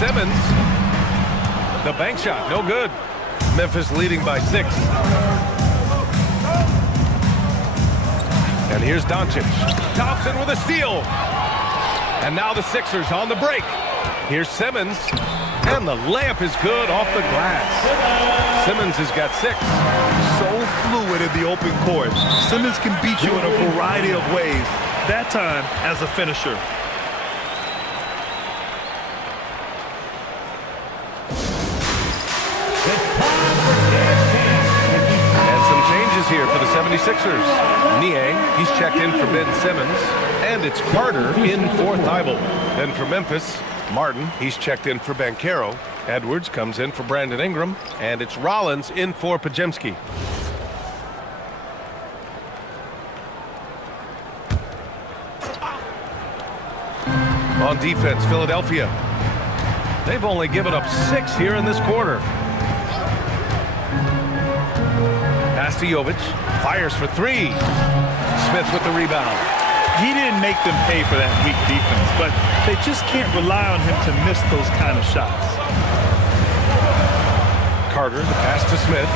Simmons. The bank shot, no good. Memphis leading by 6. And here's Doncic. Thompson with a steal. And now the Sixers on the break. Here's Simmons. And the layup is good off the glass. Simmons has got 6. So fluid in the open court. Simmons can beat you in a variety of ways. That time as a finisher. And some changes here for the 76ers. Niang, he's checked in for Ben Simmons. And it's Carter in for Thibault. Then for Memphis, Martin, he's checked in for Banchero. Edwards comes in for Brandon Ingram. And it's Rollins in for Podziemski. On defense, Philadelphia. They've only given up 6 here in this quarter. Pass to Jovic. Fires for 3. Smith with the rebound. He didn't make them pay for that weak defense, but they just can't rely on him to miss those kind of shots. Carter, the pass to Smith.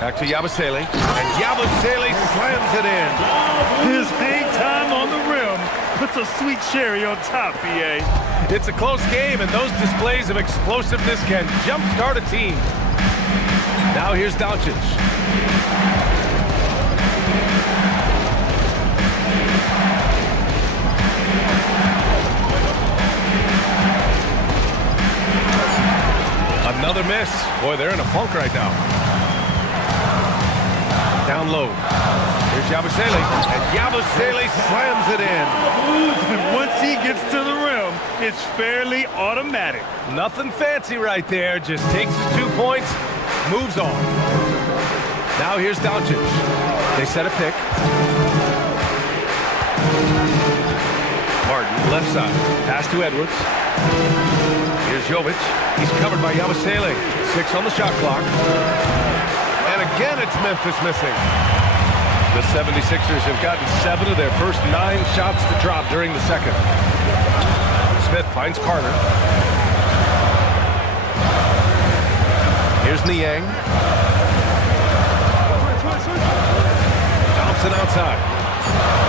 Back to Yabusele. And Yabusele slams it in. His hang time on the rim puts a sweet cherry on top, B.A. It's a close game, and those displays of explosiveness can jumpstart a team. Now here's Doncic. Another miss. Boy, they're in a funk right now. Down low. Here's Yabusele. And Yabusele slams it in. Once he gets to the rim, it's fairly automatic. Nothing fancy right there. Just takes his 2 points, moves on. Now here's Doncic. They set a pick. Martin, left side. Pass to Edwards. Here's Jovic. He's covered by Yabusele. 6 on the shot clock. And again, it's Memphis missing. The 76ers have gotten 7 of their first 9 shots to drop during the second. Smith finds Carter. Here's Niang. Thompson outside.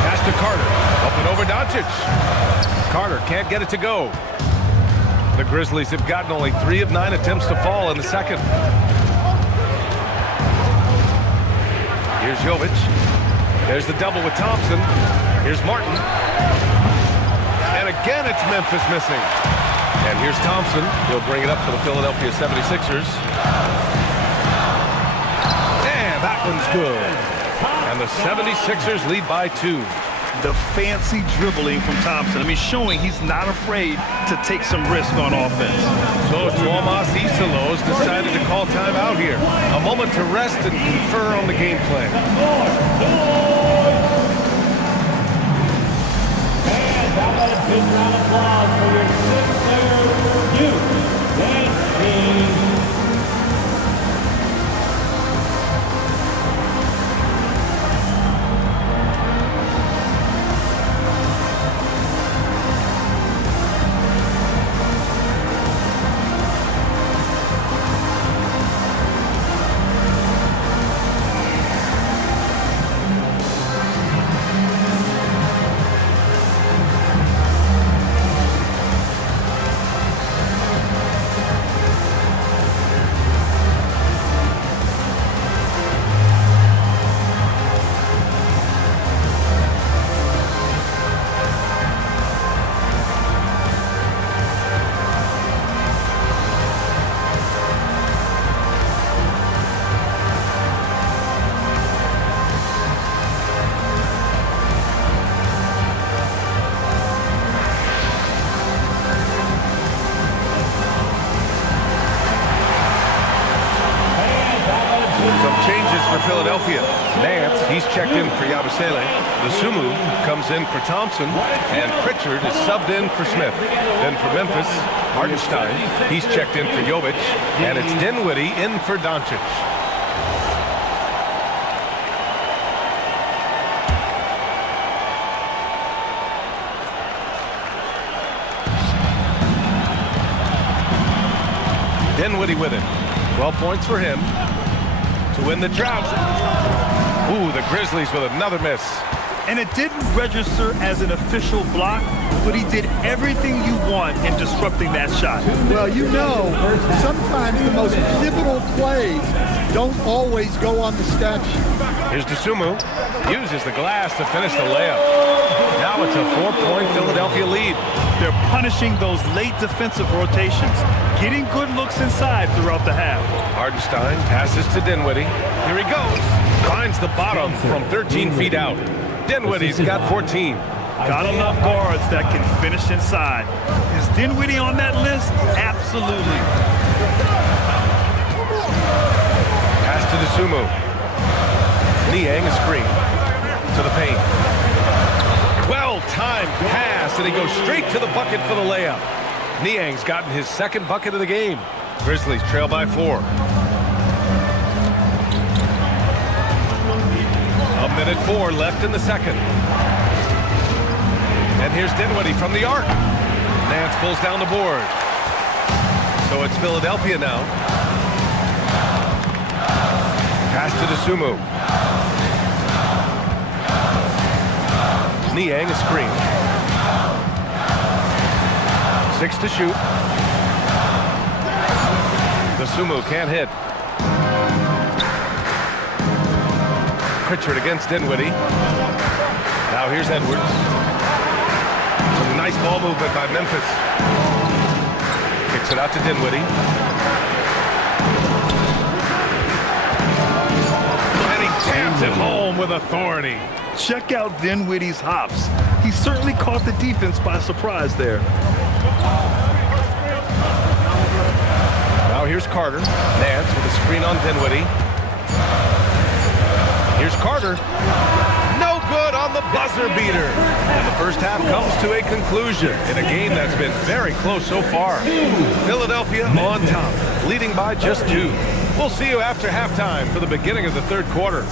Pass to Carter. Up and over Doncic. Carter can't get it to go. The Grizzlies have gotten only 3 of 9 attempts to fall in the second. Here's Jovic. There's the double with Thompson. Here's Martin. And again, it's Memphis missing. And here's Thompson. He'll bring it up for the Philadelphia 76ers. And that one's good. And the 76ers lead by 2. The fancy dribbling from Thompson. I mean, showing he's not afraid to take some risk on offense. So Tuomas Isalos decided to call timeout here. A moment to rest and confer on the game plan. And how about a big round of applause for your Sixers youth dance team. Philadelphia. Nance, he's checked in for Yabusele. Lusumu comes in for Thompson. And Pritchard is subbed in for Smith. Then for Memphis, Hartenstein, he's checked in for Jovic. And it's Dinwiddie in for Doncic. Dinwiddie with it. 12 points for him to win the drought. Ooh, the Grizzlies with another miss. And it didn't register as an official block, but he did everything you want in disrupting that shot. Well, you know, sometimes the most pivotal plays don't always go on the stat sheet. Here's DeSumo. Uses the glass to finish the layup. Now it's a 4-point Philadelphia lead. They're punishing those late defensive rotations, getting good looks inside throughout the half. Hardenstein passes to Dinwiddie. Here he goes. Finds the bottom from 13 feet out. Dinwiddie's got 14. Got enough guards that can finish inside. Is Dinwiddie on that list? Absolutely. Pass to DeSumo. Niang a screen to the paint. Well-timed pass, and he goes straight to the bucket for the layup. Niang's gotten his second bucket of the game. Grizzlies trail by 4. A minute 4 left in the second. And here's Dinwiddie from the arc. Nance pulls down the board. So it's Philadelphia now. Pass to DeSumo. Niang a screen. 6 to shoot. DeSumo can't hit. Pritchard against Dinwiddie. Now here's Edwards. Some nice ball movement by Memphis. Kicks it out to Dinwiddie. And he jams it home with authority. Check out Dinwiddie's hops. He certainly caught the defense by surprise there. Now here's Carter. Nance with a screen on Dinwiddie. Here's Carter. No good on the buzzer beater. And the first half comes to a conclusion in a game that's been very close so far. Philadelphia on top, leading by just 2. We'll see you after halftime for the beginning of the third quarter.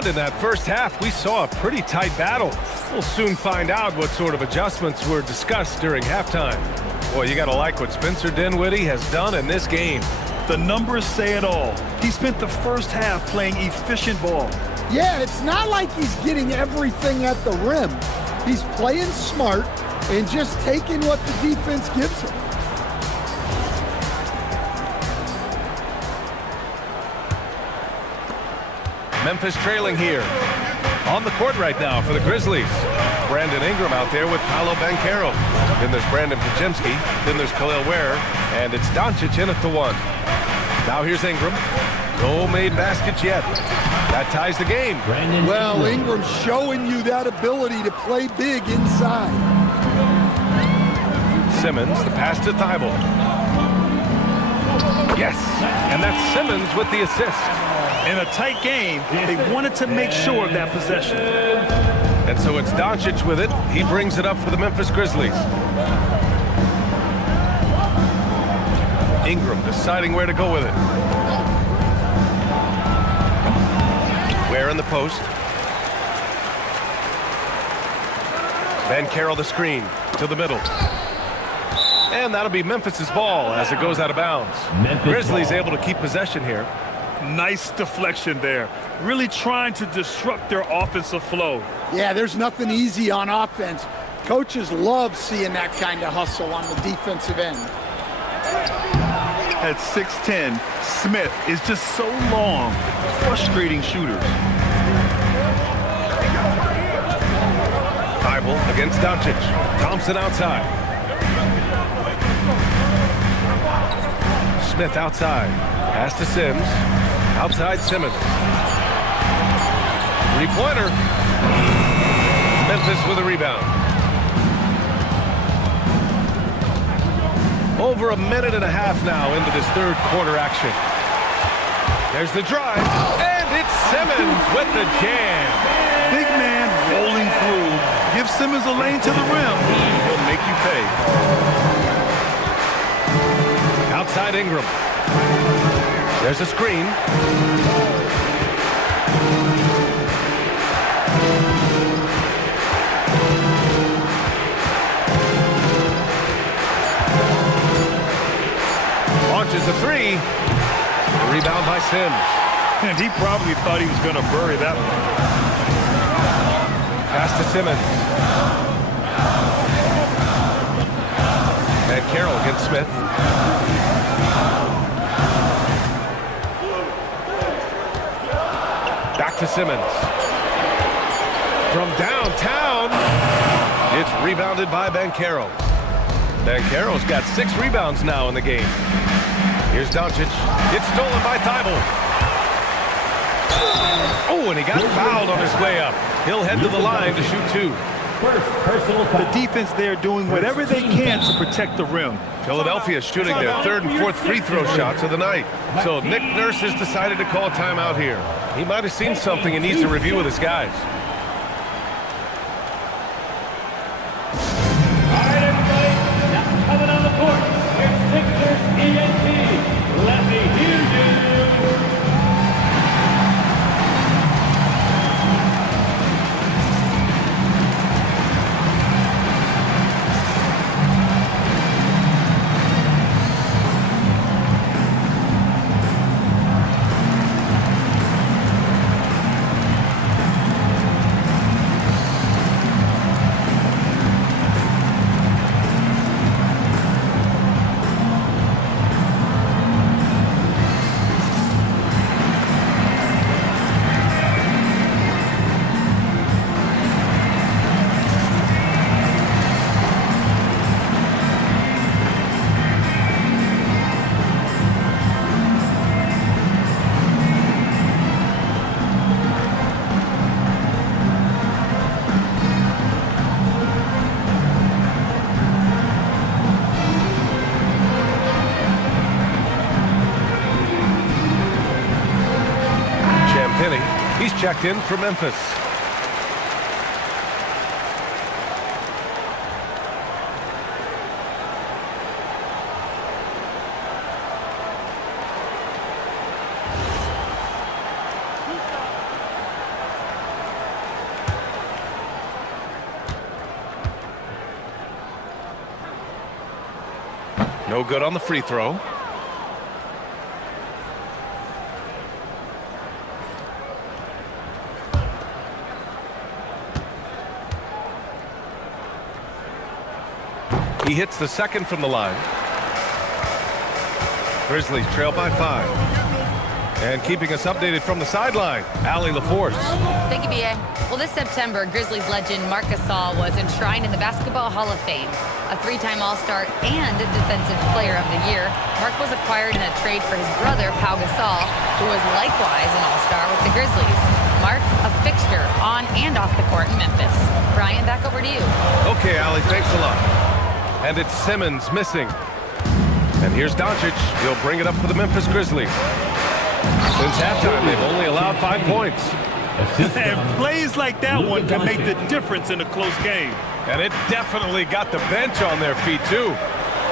And in that first half, we saw a pretty tight battle. We'll soon find out what sort of adjustments were discussed during halftime. Boy, you gotta like what Spencer Dinwiddie has done in this game. The numbers say it all. He spent the first half playing efficient ball. Yeah, it's not like he's getting everything at the rim. He's playing smart and just taking what the defense gives him. Memphis trailing here. On the court right now for the Grizzlies. Brandon Ingram out there with Paolo Banchero. Then there's Brandon Podziemski. Then there's Khalil Ware. And it's Doncic in at the 1. Now here's Ingram. No made baskets yet. That ties the game. Well, Ingram's showing you that ability to play big inside. Simmons, the pass to Thibault. Yes, and that's Simmons with the assist. In a tight game, they wanted to make sure of that possession. And so it's Doncic with it. He brings it up for the Memphis Grizzlies. Ingram deciding where to go with it. Ware in the post. Banchero the screen to the middle. And that'll be Memphis's ball as it goes out of bounds. Grizzlies able to keep possession here. Nice deflection there. Really trying to disrupt their offensive flow. Yeah, there's nothing easy on offense. Coaches love seeing that kind of hustle on the defensive end. At 6'10", Smith is just so long, frustrating shooters. trouble against Doncic. Thompson outside. Smith outside. Pass to Sims. Outside Simmons. Three-pointer. Memphis with a rebound. Over a minute and a half now into this third quarter action. There's the drive, and it's Simmons with the jam. Big man rolling through. Give Simmons a lane to the rim. He'll make you pay. Outside Ingram. There's a screen. Launches a three. Rebound by Sims. And he probably thought he was going to bury that one. Pass to Simmons. And Carroll against Smith. Back to Simmons. From downtown. It's rebounded by Banchero. Banchero's got 6 rebounds now in the game. Here's Doncic. It's stolen by Thibault. Oh, and he got fouled on his way up. He'll head to the line to shoot 2. First personal foul. The defense there doing whatever they can to protect the rim. Philadelphia shooting their 3rd and 4th free throw shots of the night. So Nick Nurse has decided to call a timeout here. He might have seen something and needs to review with his guys. All right, everybody. Now coming on the court, your Sixers ENT. Let me hear you. He's checked in for Memphis. No good on the free throw. He hits the second from the line. Grizzlies trail by 5. And keeping us updated from the sideline, Allie LaForce. Thank you, B.A. Well, this September, Grizzlies legend Marc Gasol was enshrined in the Basketball Hall of Fame. A 3-time All-Star and Defensive Player of the Year, Marc was acquired in a trade for his brother, Pau Gasol, who was likewise an All-Star with the Grizzlies. Marc, a fixture on and off the court in Memphis. Brian, back over to you. Okay, Allie, thanks a lot. And it's Simmons missing. And here's Doncic. He'll bring it up for the Memphis Grizzlies. Since halftime, they've only allowed 5 points. And plays like that one can make the difference in a close game. And it definitely got the bench on their feet, too.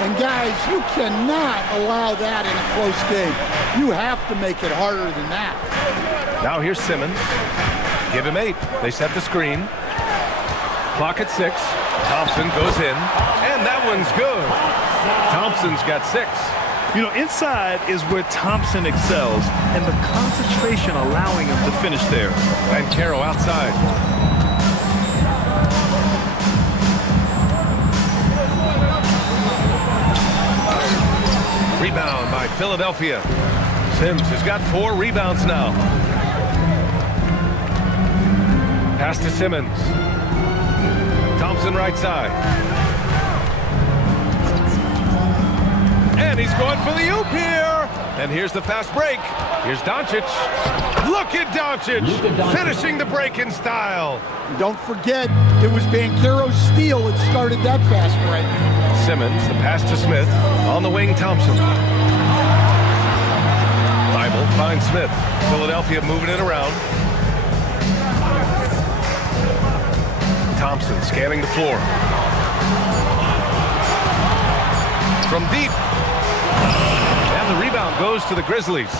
And guys, you cannot allow that in a close game. You have to make it harder than that. Now here's Simmons. Give him 8. They set the screen. Clock at 6. Thompson goes in. And that one's good. Thompson's got 6. You know, inside is where Thompson excels, and the concentration allowing him to finish there. And Carroll outside. Rebound by Philadelphia. Sims has got 4 rebounds now. Pass to Simmons. Thompson Thompson right side. And he's going for the oop here. And here's the fast break. Here's Doncic. Look at Doncic finishing the break in style. Don't forget, it was Banchero's steal that started that fast break. Simmons, the pass to Smith. On the wing, Thompson. Thibault finds Smith. Philadelphia moving it around. Thompson scanning the floor. From deep. And the rebound goes to the Grizzlies.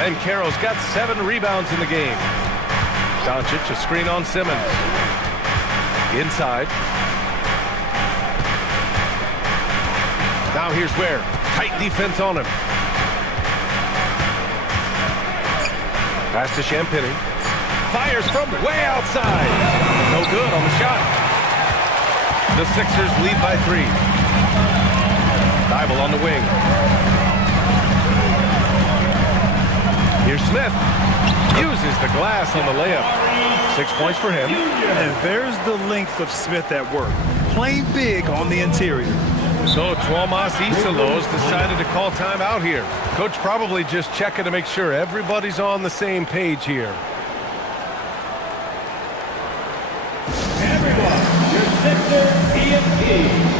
And Banchero's got 7 rebounds in the game. Doncic, a screen on Simmons. Inside. Now here's Ware. Tight defense on him. Pass to Champagnie. Fires from way outside. No good on the shot. The Sixers lead by 3. Thibault on the wing. Here's Smith. Uses the glass on the layup. 6 points for him. And there's the length of Smith at work. Playing big on the interior. So Tuomas Isalos decided to call timeout here. Coach probably just checking to make sure everybody's on the same page here. Everyone, your Sixers EMT.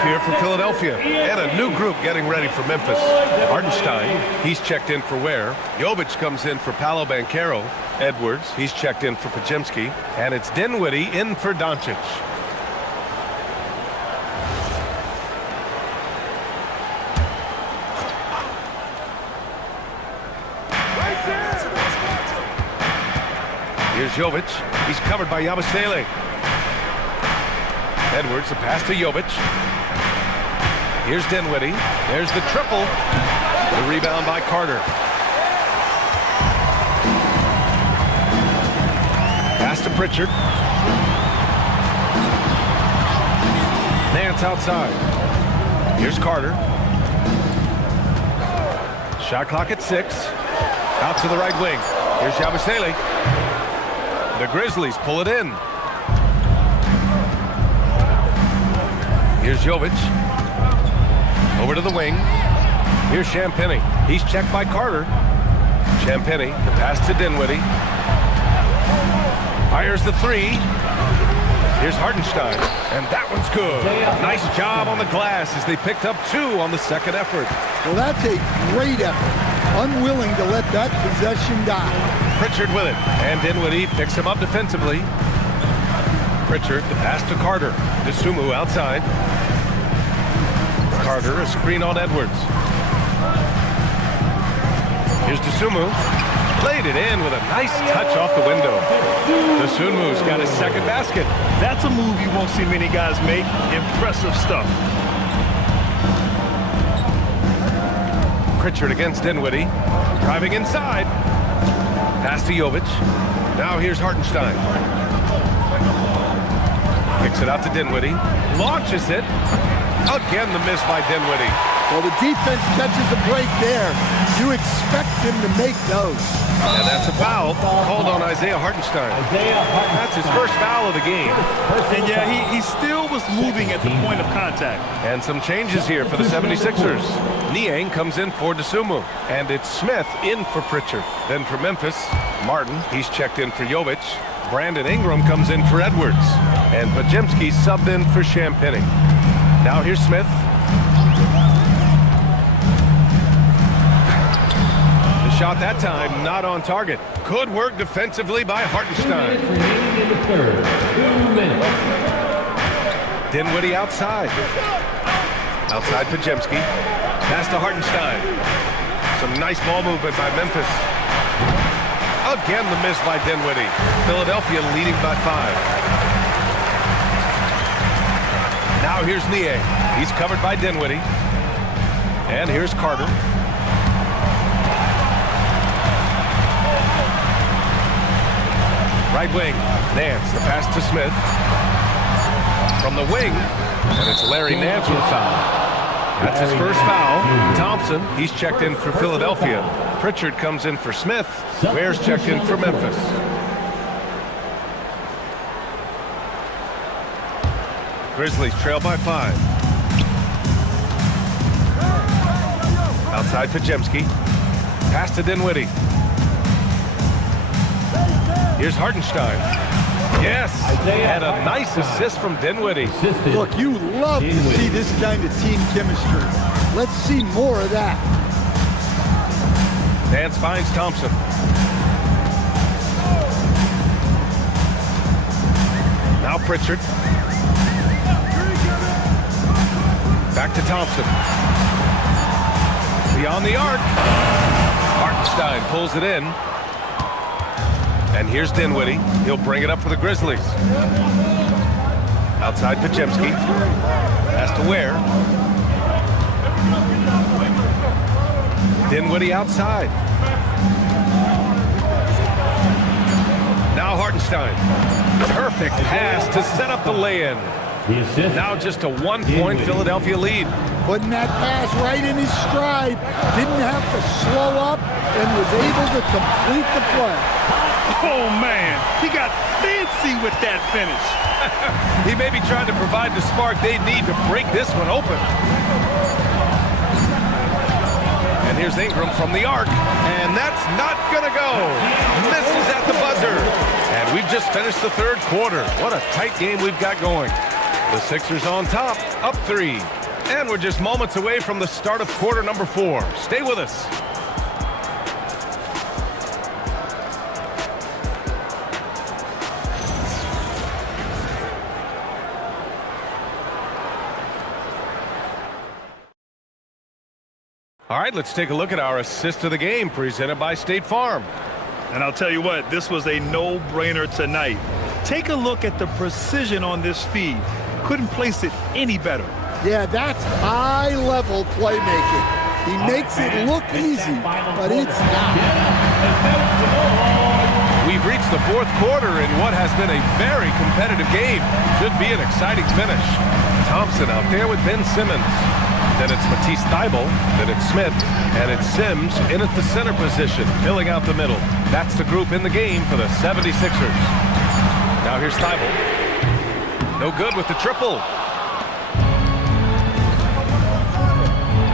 Here for Philadelphia, and a new group getting ready for Memphis. Hartenstein, he's checked in for Ware. Jovic comes in for Paolo Banchero. Edwards, he's checked in for Podziemski. And it's Dinwiddie in for Doncic. Here's Jovic. He's covered by Yabusele. Edwards, the pass to Jovic. Here's Dinwiddie. There's the triple. The rebound by Carter. Pass to Pritchard. Nance outside. Here's Carter. Shot clock at 6. Out to the right wing. Here's Yabusele. The Grizzlies pull it in. Here's Jovic. Over to the wing. Here's Champagnie. He's checked by Carter. Champagnie, the pass to Dinwiddie. Fires the 3. Here's Hartenstein. And that one's good. Nice job on the glass as they picked up 2 on the second effort. Well, that's a great effort. Unwilling to let that possession die. Pritchard with it. And Dinwiddie picks him up defensively. Pritchard, the pass to Carter. Dosunmu outside. Carter, a screen on Edwards. Here's Dosunmu. Played it in with a nice touch off the window. Dosunmu's got his second basket. That's a move you won't see many guys make. Impressive stuff. Pritchard against Dinwiddie. Driving inside. Pass to Jovic. Now here's Hartenstein. Kicks it out to Dinwiddie. Launches it. Again, the miss by Dinwiddie. Well, the defense catches a break there. You expect him to make those. And that's a foul called on Isaiah Hartenstein. That's his first foul of the game. And yeah, he still was moving at the point of contact. And some changes here for the 76ers. Niang comes in for Dosunmu. And it's Smith in for Pritchard. Then for Memphis, Martin, he's checked in for Jovic. Brandon Ingram comes in for Edwards. And Podziemski subbed in for Champagnie. Now here's Smith. The shot that time not on target. Good work defensively by Hartenstein. Remaining in the third. 2 minutes. Dinwiddie outside. Outside Podziemski. Pass to Hartenstein. Some nice ball movement by Memphis. Again, the miss by Dinwiddie. Philadelphia leading by 5. Now here's Niang. He's covered by Dinwiddie. And here's Carter. Right wing. Nance, the pass to Smith. From the wing. And it's Larry Nance with a foul. That's his first foul. Thompson, he's checked in for Philadelphia. Pritchard comes in for Smith. Ware's checked in for Memphis. Grizzlies trail by 5. Outside Podziemski. Pass to Dinwiddie. Here's Hartenstein. Yes, and a nice assist from Dinwiddie. Look, you love to see this kind of team chemistry. Let's see more of that. Nance finds Thompson. Now Pritchard. Back to Thompson. Beyond the arc. Hartenstein pulls it in. And here's Dinwiddie. He'll bring it up for the Grizzlies. Outside Podziemski. Pass to Ware. Dinwiddie outside. Now Hartenstein. Perfect pass to set up the lay-in. Now just a 1-point Philadelphia lead. Putting that pass right in his stride. Didn't have to slow up and was able to complete the play. Oh, man. He got fancy with that finish. He may be trying to provide the spark they need to break this one open. And here's Ingram from the arc. And that's not going to go. Misses at the buzzer. And we've just finished the third quarter. What a tight game we've got going. The Sixers on top, up 3. And we're just moments away from the start of quarter number 4. Stay with us. All right, let's take a look at our assist of the game presented by State Farm. And I'll tell you what, this was a no-brainer tonight. Take a look at the precision on this feed. Couldn't place it any better. Yeah, that's high-level playmaking. He makes it look easy, but it's not. We've reached the fourth quarter in what has been a very competitive game. Should be an exciting finish. Thompson out there with Ben Simmons. Then it's Matisse Thybulle, then it's Smith, and it's Sims in at the center position, filling out the middle. That's the group in the game for the 76ers. Now here's Thybulle. No good with the triple.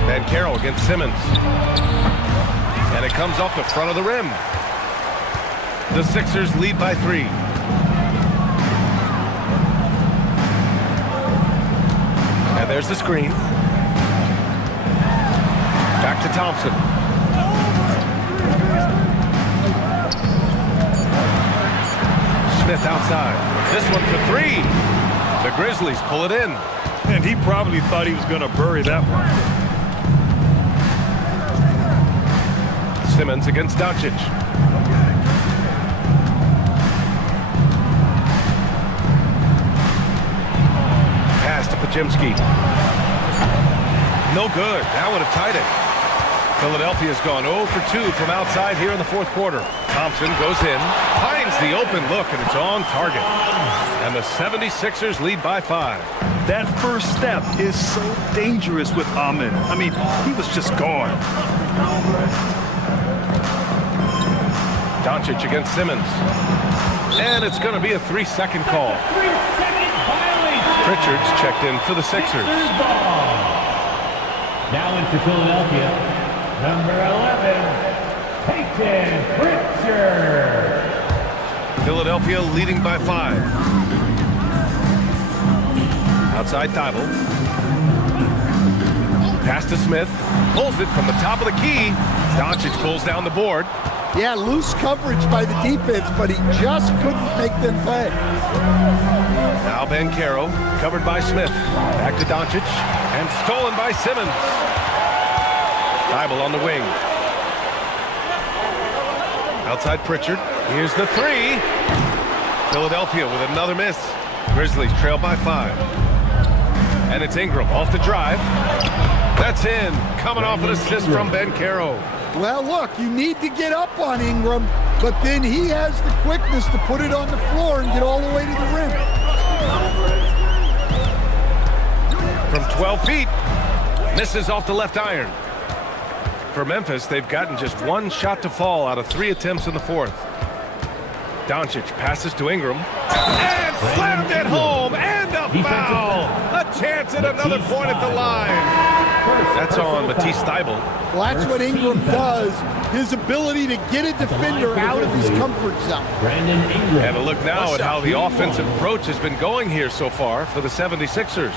Van Carroll against Simmons. And it comes off the front of the rim. The Sixers lead by 3. And there's the screen. Back to Thompson. Smith outside. This one for 3. The Grizzlies pull it in. And he probably thought he was going to bury that one. Simmons against Doncic. Pass to Podziemski. No good. That would have tied it. Philadelphia's gone 0 for 2 from outside here in the fourth quarter. Thompson goes in, finds the open look, and it's on target. And the 76ers lead by 5. That first step is so dangerous with Amen. I mean, he was just gone. Doncic against Simmons. And it's going to be a 3-second call. 3-second violation. Pritchard's checked in for the Sixers. Ball. Now into Philadelphia, number 11, Peyton Pritchard. Philadelphia leading by 5. Outside Thibault. Pass to Smith. Pulls it from the top of the key. Doncic pulls down the board. Yeah, loose coverage by the defense, but he just couldn't make them pay. Now Banchero, covered by Smith. Back to Doncic, and stolen by Simmons. Thibault on the wing. Outside Pritchard. Here's the 3. Philadelphia with another miss. Grizzlies trail by 5. And it's Ingram off the drive. That's in. Coming off an assist from Banchero. Well, look, you need to get up on Ingram, but then he has the quickness to put it on the floor and get all the way to the rim. From 12 feet. Misses off the left iron. For Memphis, they've gotten just 1 shot to fall out of 3 attempts in the 4th. Doncic passes to Ingram. And slammed it home. And a foul. A chance at another point at the line. That's on Matisse Thybulle. Well, that's what Ingram does. His ability to get a defender out of his comfort zone. Brandon Ingram. And a look now at how the offensive approach has been going here so far for the 76ers.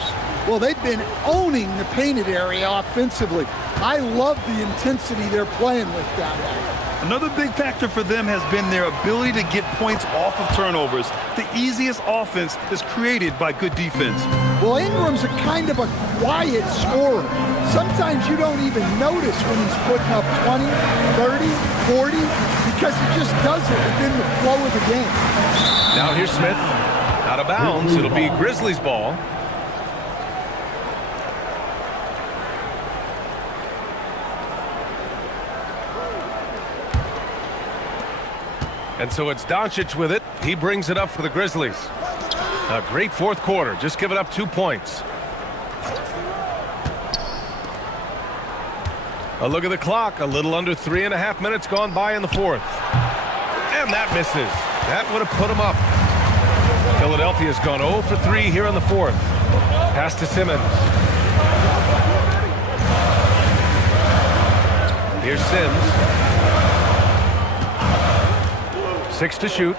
Well, they've been owning the painted area offensively. I love the intensity they're playing with down there. Another big factor for them has been their ability to get points off of turnovers. The easiest offense is created by good defense. Well, Ingram's a kind of a quiet scorer. Sometimes you don't even notice when he's putting up 20, 30, 40, because he just does it within the flow of the game. Now here's Smith. Out of bounds. It'll be Grizzlies ball. And so it's Doncic with it. He brings it up for the Grizzlies. A great 4th quarter. Just giving up 2 points. A look at the clock. A little under 3.5 minutes gone by in the 4th. And that misses. That would have put them up. Philadelphia's gone 0 for 3 here in the 4th. Pass to Simmons. Here's Sims. 6 to shoot.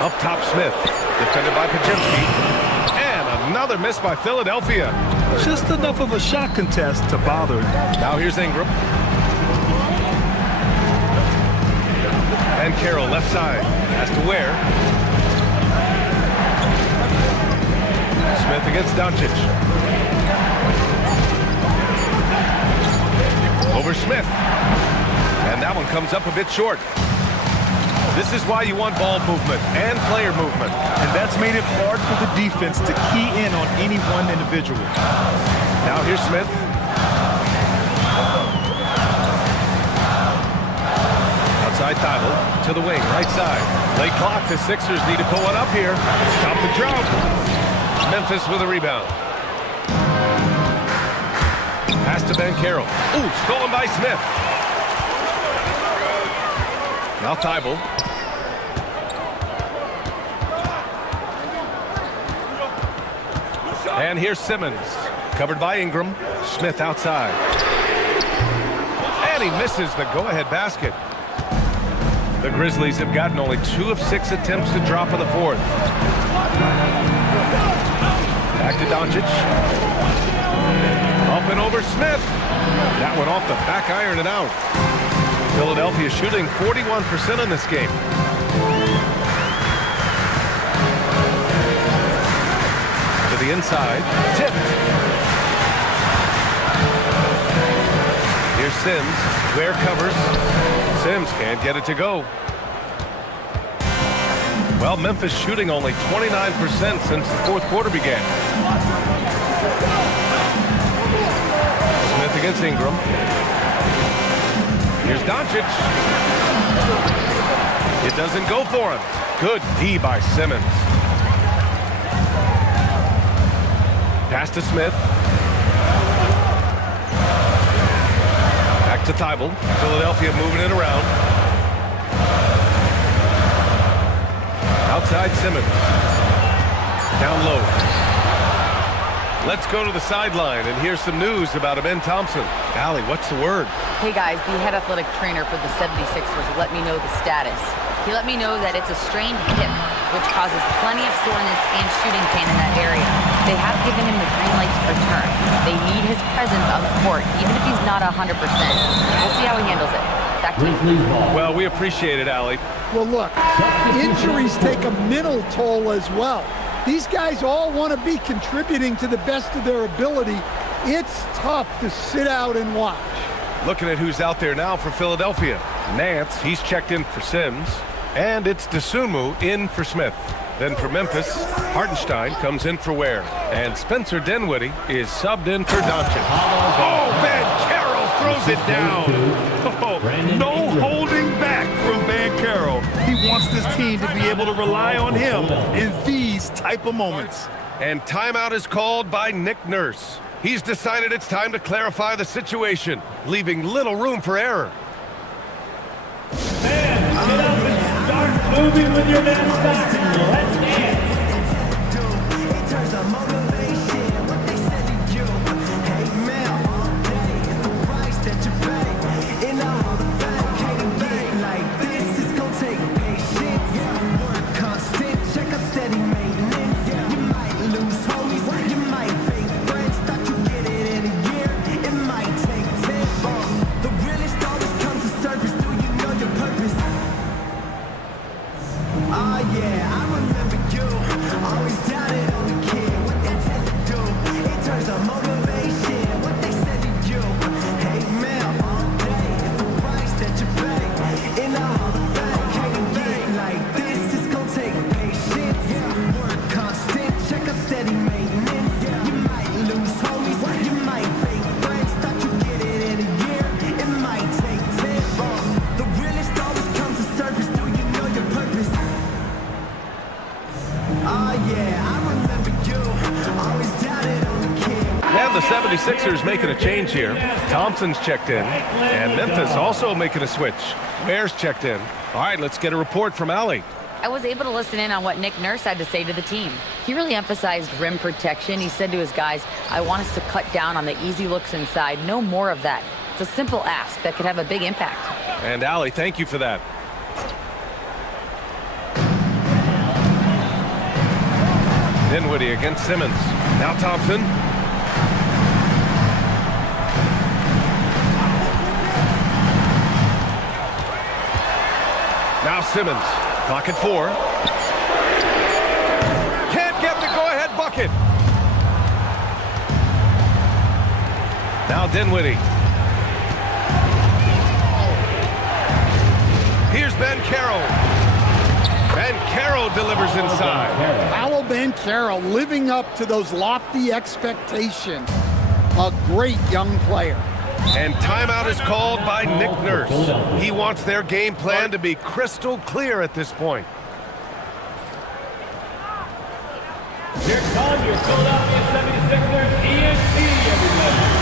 Up top Smith. Defended by Podziemski. And another miss by Philadelphia. Just enough of a shot contest to bother. Now here's Ingram. And Carroll left side. Has to Ware. Smith against Doncic. Over Smith. And that one comes up a bit short. This is why you want ball movement and player movement. And that's made it hard for the defense to key in on any one individual. Now here's Smith. Outside Thybulle to the wing, right side. Late clock, the Sixers need to put one up here. Stop the drought. Memphis with a rebound. Pass to Banchero. Ooh, stolen by Smith. Now Thybulle. And here's Simmons. Covered by Ingram. Smith outside. And he misses the go-ahead basket. The Grizzlies have gotten only 2 of 6 attempts to drop in the 4th. Back to Doncic. Up and over Smith. That one off the back iron and out. Philadelphia shooting 41% in this game. To the inside. Tipped. Here's Sims. Ware covers. Sims can't get it to go. Well, Memphis shooting only 29% since the 4th quarter began. Smith against Ingram. Here's Doncic. It doesn't go for him. Good D by Simmons. Pass to Smith. Back to Thibault. Philadelphia moving it around. Outside Simmons. Down low. Let's go to the sideline and hear some news about Ben Thompson. Allie, what's the word? Hey guys, the head athletic trainer for the 76ers let me know the status. He let me know that it's a strained hip, which causes plenty of soreness and shooting pain in that area. They have given him the green light to return. They need his presence on the court, even if he's not 100%. We'll see how he handles it. Back to you. Well, we appreciate it, Allie. Well, look, injuries take a mental toll as well. These guys all want to be contributing to the best of their ability. It's tough to sit out and watch. Looking at who's out there now for Philadelphia. Nance, he's checked in for Sims. And it's Dosunmu in for Smith. Then for Memphis, Hartenstein comes in for Ware. And Spencer Dinwiddie is subbed in for Doncic. Oh, Banchero throws it down. Oh, no holding back from Banchero. He wants this team to be able to rely on him in these type of moments. And timeout is called by Nick Nurse. He's decided it's time to clarify the situation, leaving little room for error. Fans, get up and start moving with your mascots. Let's dance. And the 76ers making a change here. Thompson's checked in. And Memphis also making a switch. Ware's checked in. All right, let's get a report from Allie. I was able to listen in on what Nick Nurse had to say to the team. He really emphasized rim protection. He said to his guys, I want us to cut down on the easy looks inside. No more of that. It's a simple ask that could have a big impact. And Allie, thank you for that. Dinwiddie against Simmons. Now Thompson. Now Simmons. Clock at 4. Can't get the go-ahead bucket. Now Dinwiddie. Here's Banchero. Banchero delivers inside. Paolo Banchero living up to those lofty expectations. A great young player. And timeout is called by Nick Nurse. He wants their game plan to be crystal clear at this point. Here come your Philadelphia 76ers ENT, everybody.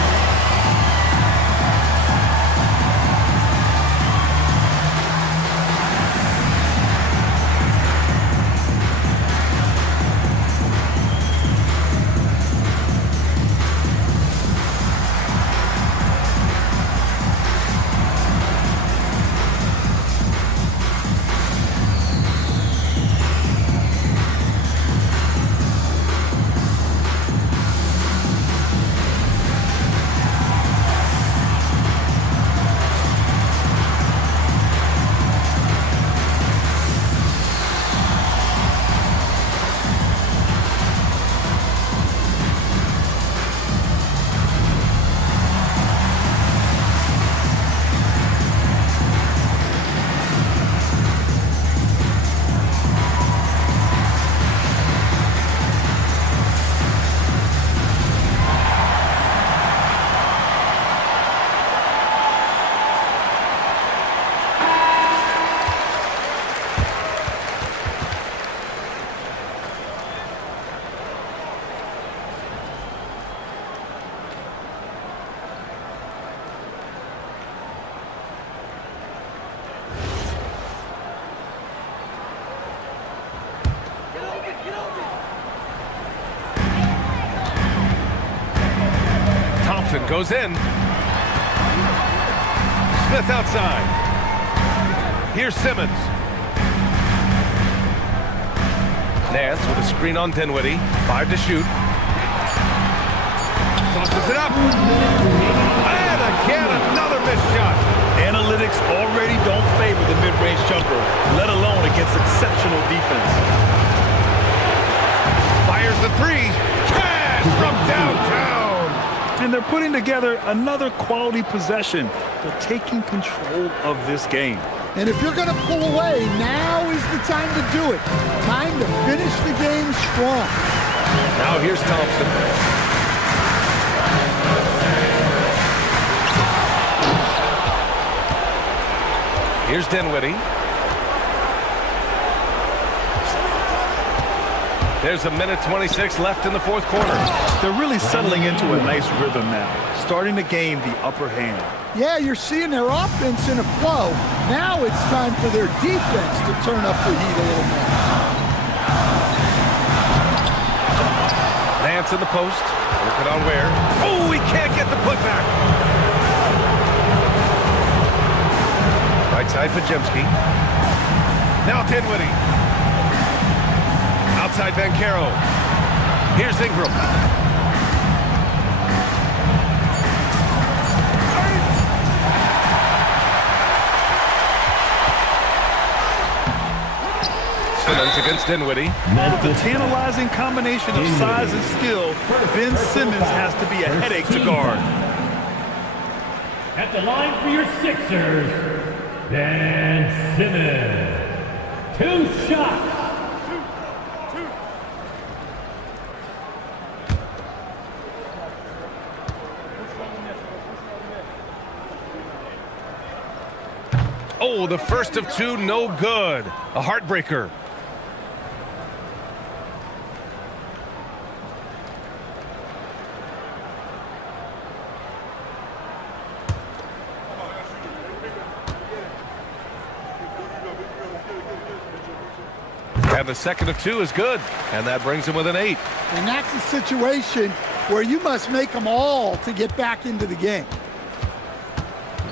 Thompson goes in. Smith outside. Here's Simmons. Nance with a screen on Dinwiddie. 5 to shoot. Tosses it up. And again, another missed shot. Analytics already don't favor the mid-range jumper, let alone against exceptional defense. Fires the three. Cash from downtown. And they're putting together another quality possession. They're taking control of this game. And if you're going to pull away, now is the time to do it. Time to finish the game strong. Now here's Thompson. Here's Dinwiddie. There's 1:26 left in the fourth quarter. They're really settling into a nice rhythm now, starting to gain the upper hand. Yeah, you're seeing their offense in a flow. Now it's time for their defense to turn up the heat a little more. Nance in the post. Working on Ware. Oh, he can't get the putback. Right side, Podziemski. Now Dinwiddie. Outside Banchero. Here's Ingram. Simmons against Dinwiddie. With the tantalizing combination of size and skill, Ben Simmons has to be a headache to guard. At the line for your Sixers, Ben Simmons. 2 shots. Oh, the first of 2, no good. A heartbreaker. And the second of 2 is good. And that brings him with an 8. And that's a situation where you must make them all to get back into the game.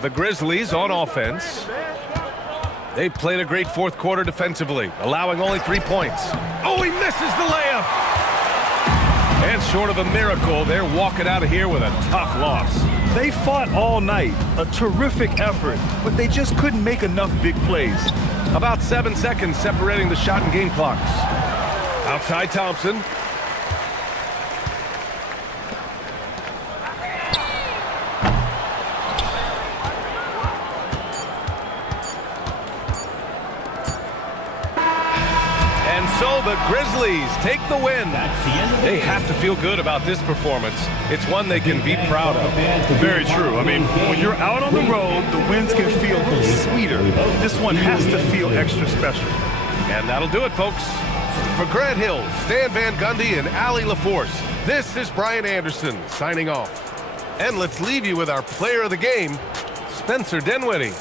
The Grizzlies on offense. They played a great fourth quarter defensively, allowing only 3 points. Oh, he misses the layup. And short of a miracle, they're walking out of here with a tough loss. They fought all night, a terrific effort, but they just couldn't make enough big plays. About 7 seconds separating the shot and game clocks. Outside Thompson. And so the Grizzlies take the win. They have to feel good about this performance. It's one they can be proud of. Very true. I mean, when you're out on the road, the wins can feel a little sweeter. This one has to feel extra special. And that'll do it, folks. For Grant Hill, Stan Van Gundy, and Allie LaForce, this is Brian Anderson signing off. And let's leave you with our player of the game, Spencer Dinwiddie.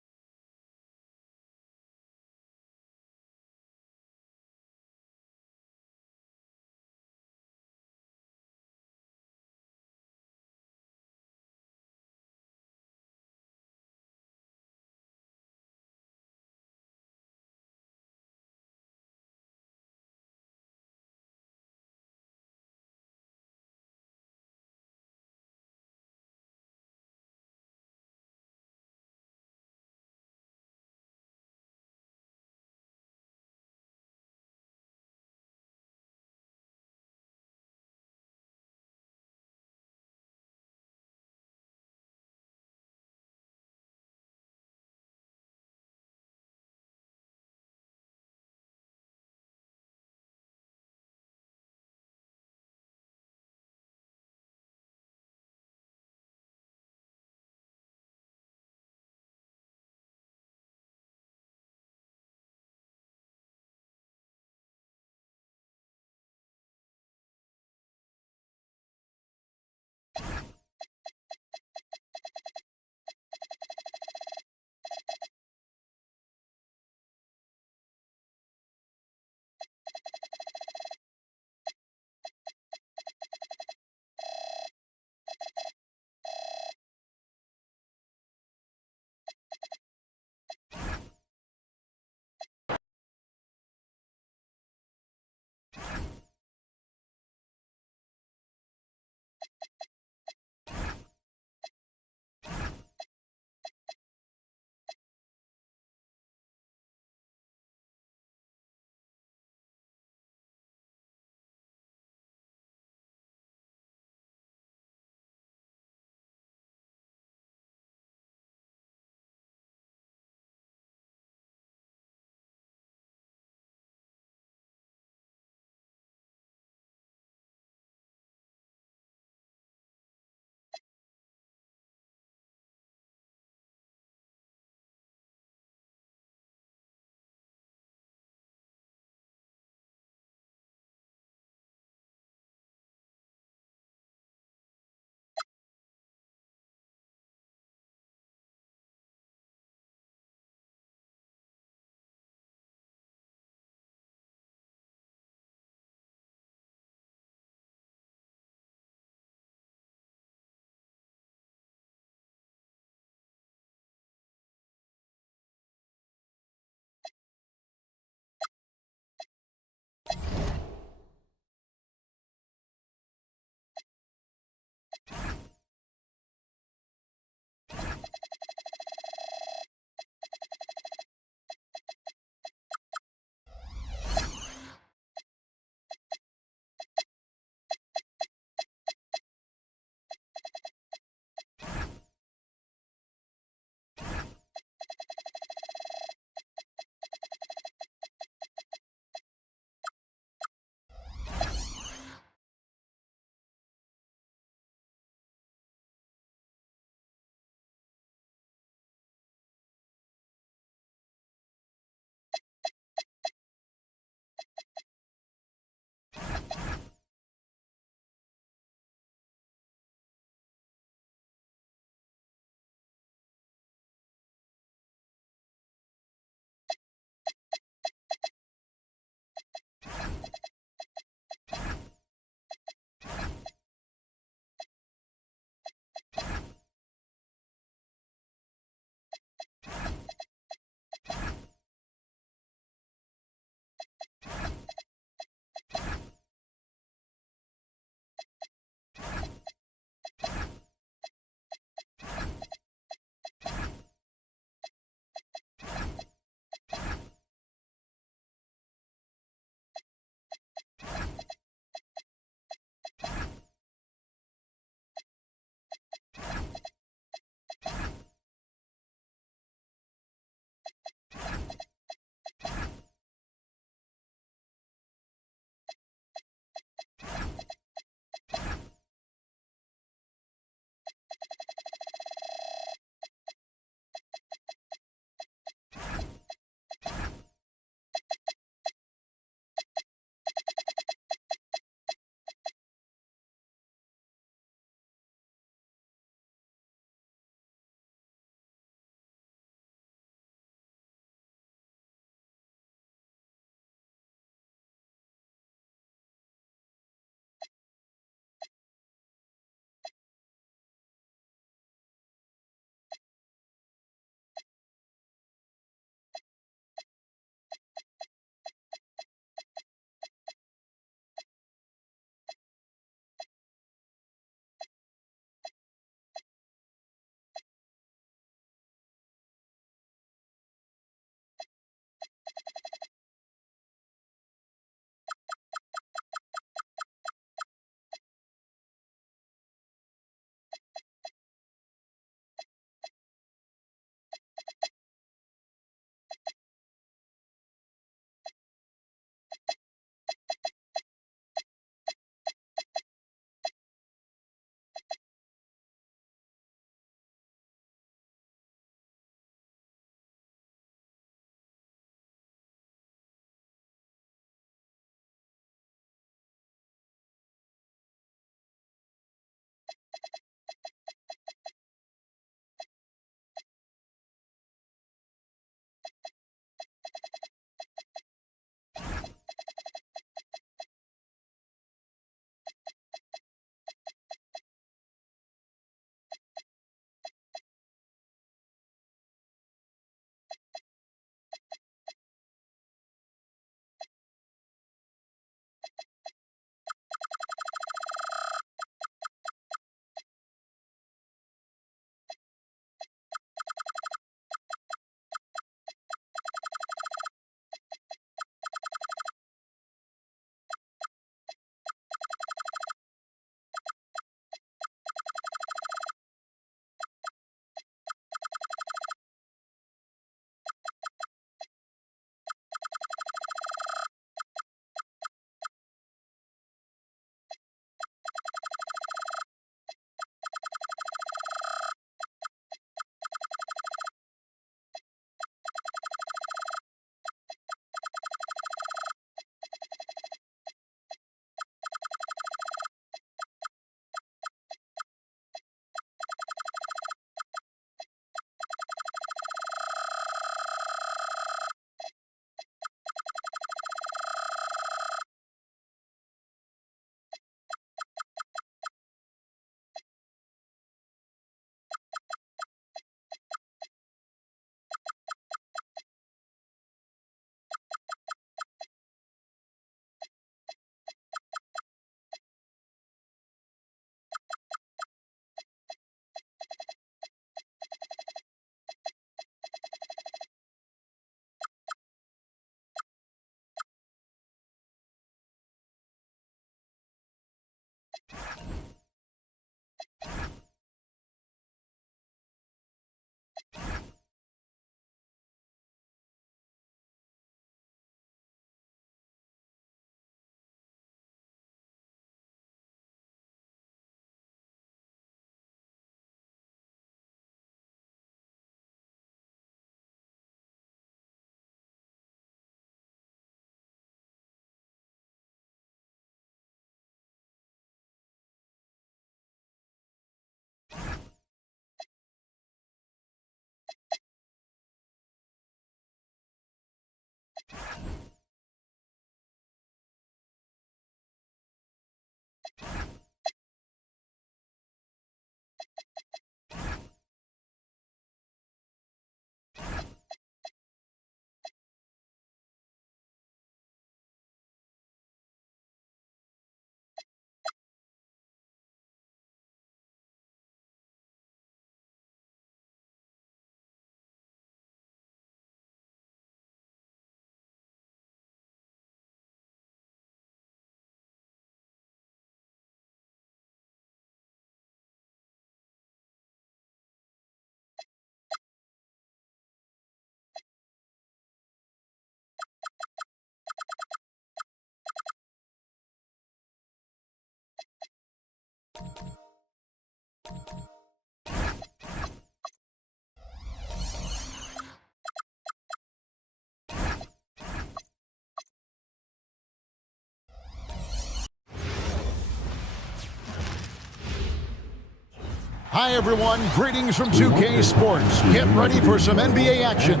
Hi everyone, greetings from 2K Sports. Get ready for some NBA action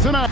tonight.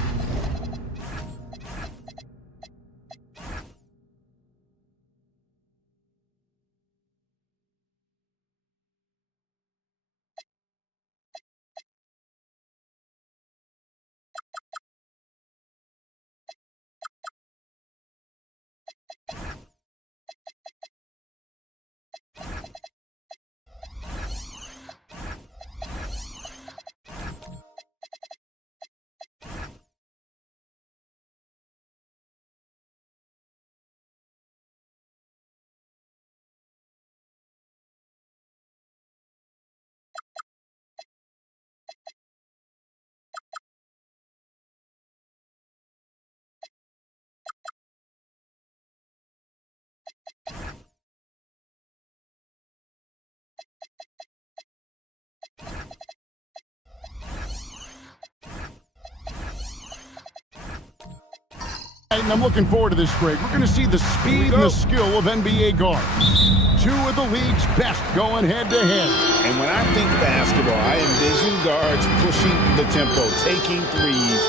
And I'm looking forward to this, Greg. We're going to see the speed and the skill of NBA guards. Two of the league's best going head-to-head. And when I think basketball, I envision guards pushing the tempo, taking threes.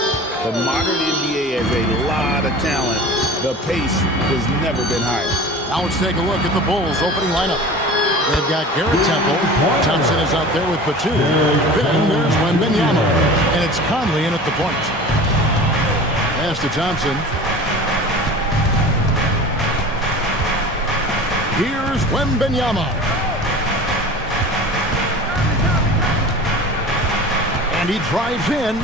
The modern NBA has a lot of talent. The pace has never been higher. Now let's take a look at the Bulls' opening lineup. They've got Garrett Temple. Thompson is out there with Batum. Then there's Wembanyama. And it's Conley in at the point. Pass to Thompson. Here's Wembanyama. And he drives in.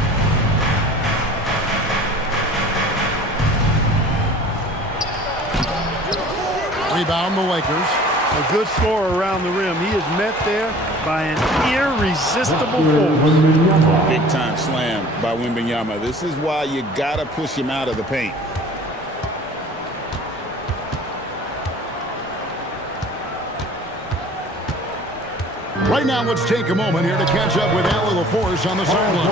Rebound the Lakers. A good scorer around the rim. He is met there by an irresistible force. Big-time slam by Wembanyama. This is why you got to push him out of the paint. Right now, let's take a moment here to catch up with Allie LaForce on the sideline.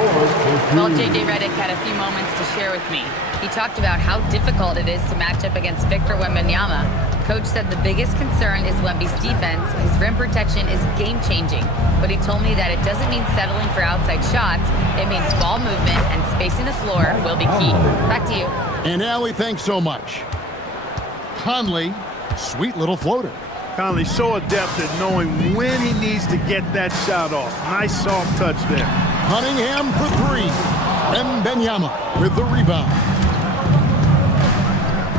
Well, J.J. Redick had a few moments to share with me. He talked about how difficult it is to match up against Victor Wembanyama. Coach said the biggest concern is Wemby's defense. His rim protection is game-changing. But he told me that it doesn't mean settling for outside shots. It means ball movement and spacing the floor will be key. Back to you. And Allie, thanks so much. Conley, sweet little floater. Conley so adept at knowing when he needs to get that shot off. Nice soft touch there. Cunningham for three. Wembanyama with the rebound.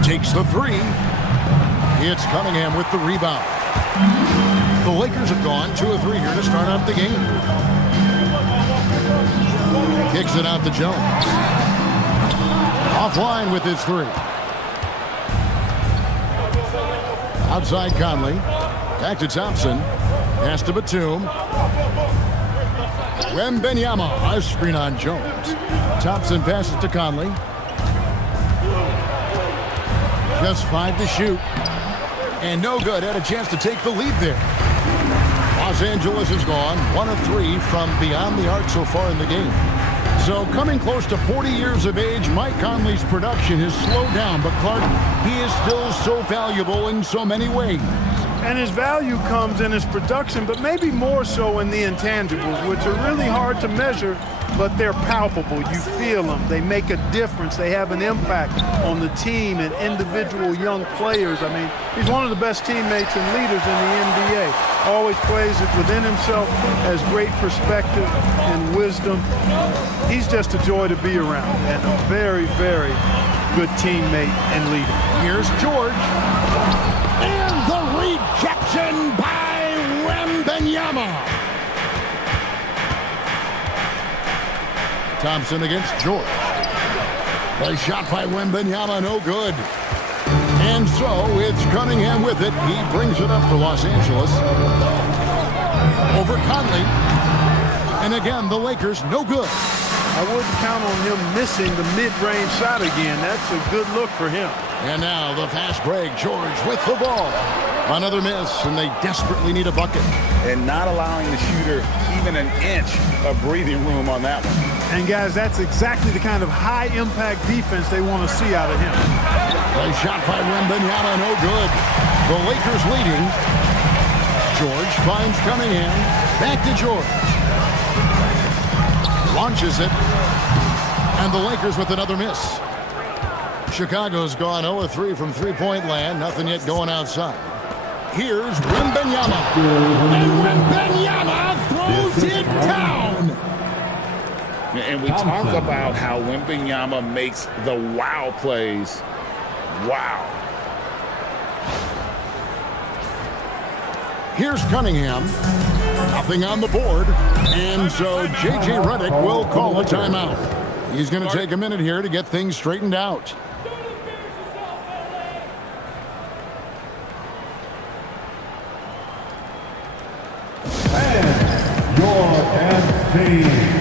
Takes the three. It's Cunningham with the rebound. The Lakers have gone 2 of 3 here to start out the game. Kicks it out to Jones. Offline with his three. Outside Conley. Back to Thompson. Pass to Batum. Wembanyama. A screen on Jones. Thompson passes to Conley. Just 5 to shoot. And no good. Had a chance to take the lead there. Los Angeles is gone 1 of 3 from beyond the arc so far in the game. So coming close to 40 years of age, Mike Conley's production has slowed down. But Clark, he is still so valuable in so many ways. And his value comes in his production, but maybe more so in the intangibles, which are really hard to measure, but they're palpable. You feel them. They make a difference. They have an impact on the team and individual young players. I mean, he's one of the best teammates and leaders in the NBA. Always plays it within himself, has great perspective and wisdom. He's just a joy to be around and a very, very good teammate and leader. Here's George. And the rejection by Wembanyama. Thompson against George. A shot by Wembanyama, no good. And so it's Cunningham with it. He brings it up for Los Angeles. Over Conley. And again, the Lakers, no good. I wouldn't count on him missing the mid-range shot again. That's a good look for him. And now the fast break. George with the ball. Another miss, and they desperately need a bucket. And not allowing the shooter even an inch of breathing room on that one. And guys, that's exactly the kind of high-impact defense they want to see out of him. A shot by Wembanyama, no good. The Lakers leading. George finds Cunningham. Back to George. Launches it. And the Lakers with another miss. Chicago's gone 0-3 from three-point land. Nothing yet going outside. Here's Wembanyama. And Wembanyama throws it down. And we talk about how Wembanyama makes the wow plays. Wow. Here's Cunningham. Nothing on the board. And so J.J. Redick will call a timeout. He's going to take a minute here to get things straightened out. Your dance team.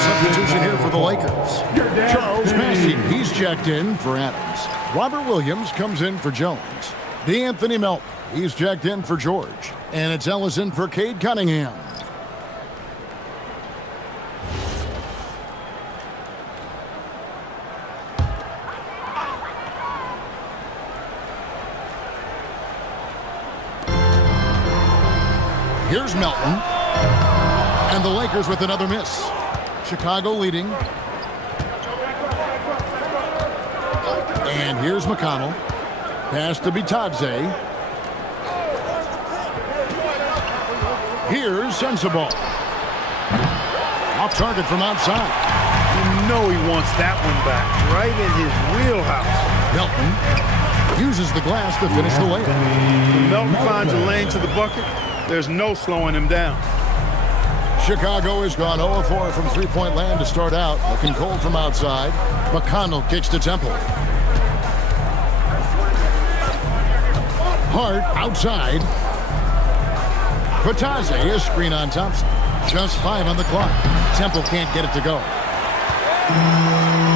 Substitution here for the Lakers. Charles Massey, he's checked in for Adams. Robert Williams comes in for Jones. DeAnthony Melton, he's checked in for George. And it's Ellison for Cade Cunningham. Here's Melton. And the Lakers with another miss. Chicago leading. And here's McConnell. Pass to Bitadze. Here's Sensabaugh. Off target from outside. You know he wants that one back, right in his wheelhouse. Melton uses the glass to finish the layup. When Melton finds a lane to the bucket, there's no slowing him down. Chicago has gone 0-4 from three-point land to start out. Looking cold from outside. McConnell kicks to Temple. Hart outside. Bitadze is screen on Thompson. Just 5 on the clock. Temple can't get it to go.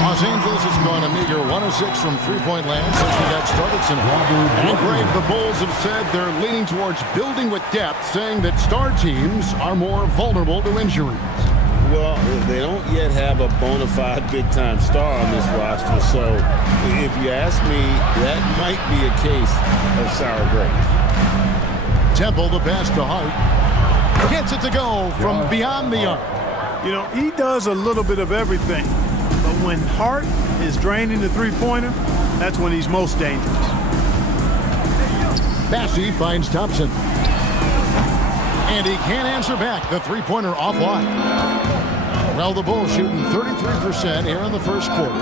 Los Angeles has gone a meager 1 of 6 from three-point land since we got started tonight. And Greg, the Bulls have said they're leaning towards building with depth, saying that star teams are more vulnerable to injuries. Well, they don't yet have a bona fide big-time star on this roster, so if you ask me, that might be a case of sour grapes. Temple, the pass to Hart. Gets it to go from beyond the arc. You know, he does a little bit of everything. But when Hart is draining the three-pointer, that's when he's most dangerous. Massey finds Thompson. And he can't answer back. The three-pointer offline. Well, the Bulls shooting 33% here in the first quarter.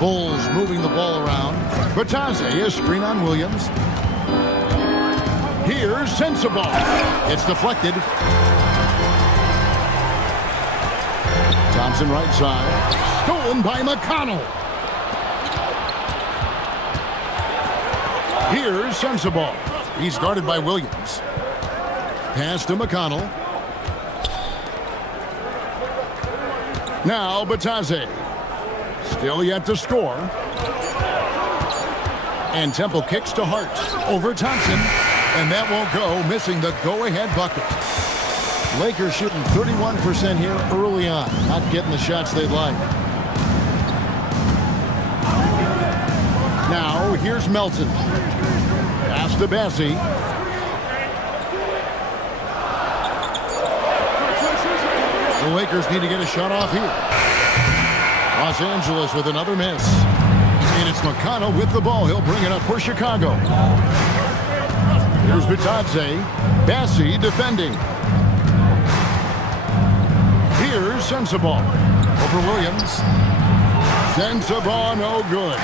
Bulls moving the ball around. Bitadze is screen on Williams. Here's Sensabaugh. It's deflected. Thompson right side. Stolen by McConnell. Here's Sensabaugh. He's guarded by Williams. Pass to McConnell. Now Bitadze. Still yet to score. And Temple kicks to Hart. Over Thompson. And that won't go, missing the go-ahead bucket. Lakers shooting 31% here early on. Not getting the shots they'd like. Now, here's Melton. Pass to Bassey. The Lakers need to get a shot off here. Los Angeles with another miss. And it's McConnell with the ball. He'll bring it up for Chicago. Here's Bitadze. Bassey defending. Here's Sensabaugh. Over Williams. Sensabaugh, no good.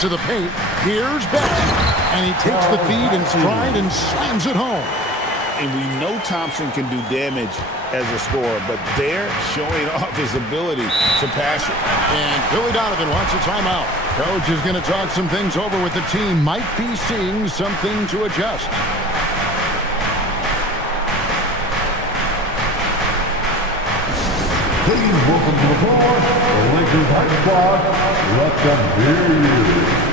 To the paint. Here's Bassey. And he takes the feed in stride and slams it home. And we know Thompson can do damage as a scorer, but they're showing off his ability to pass it. And Billy Donovan wants a timeout. Coach is going to talk some things over with the team. Might be seeing something to adjust. Please welcome to the floor, the Lakers Hype Squad. Let them hear you.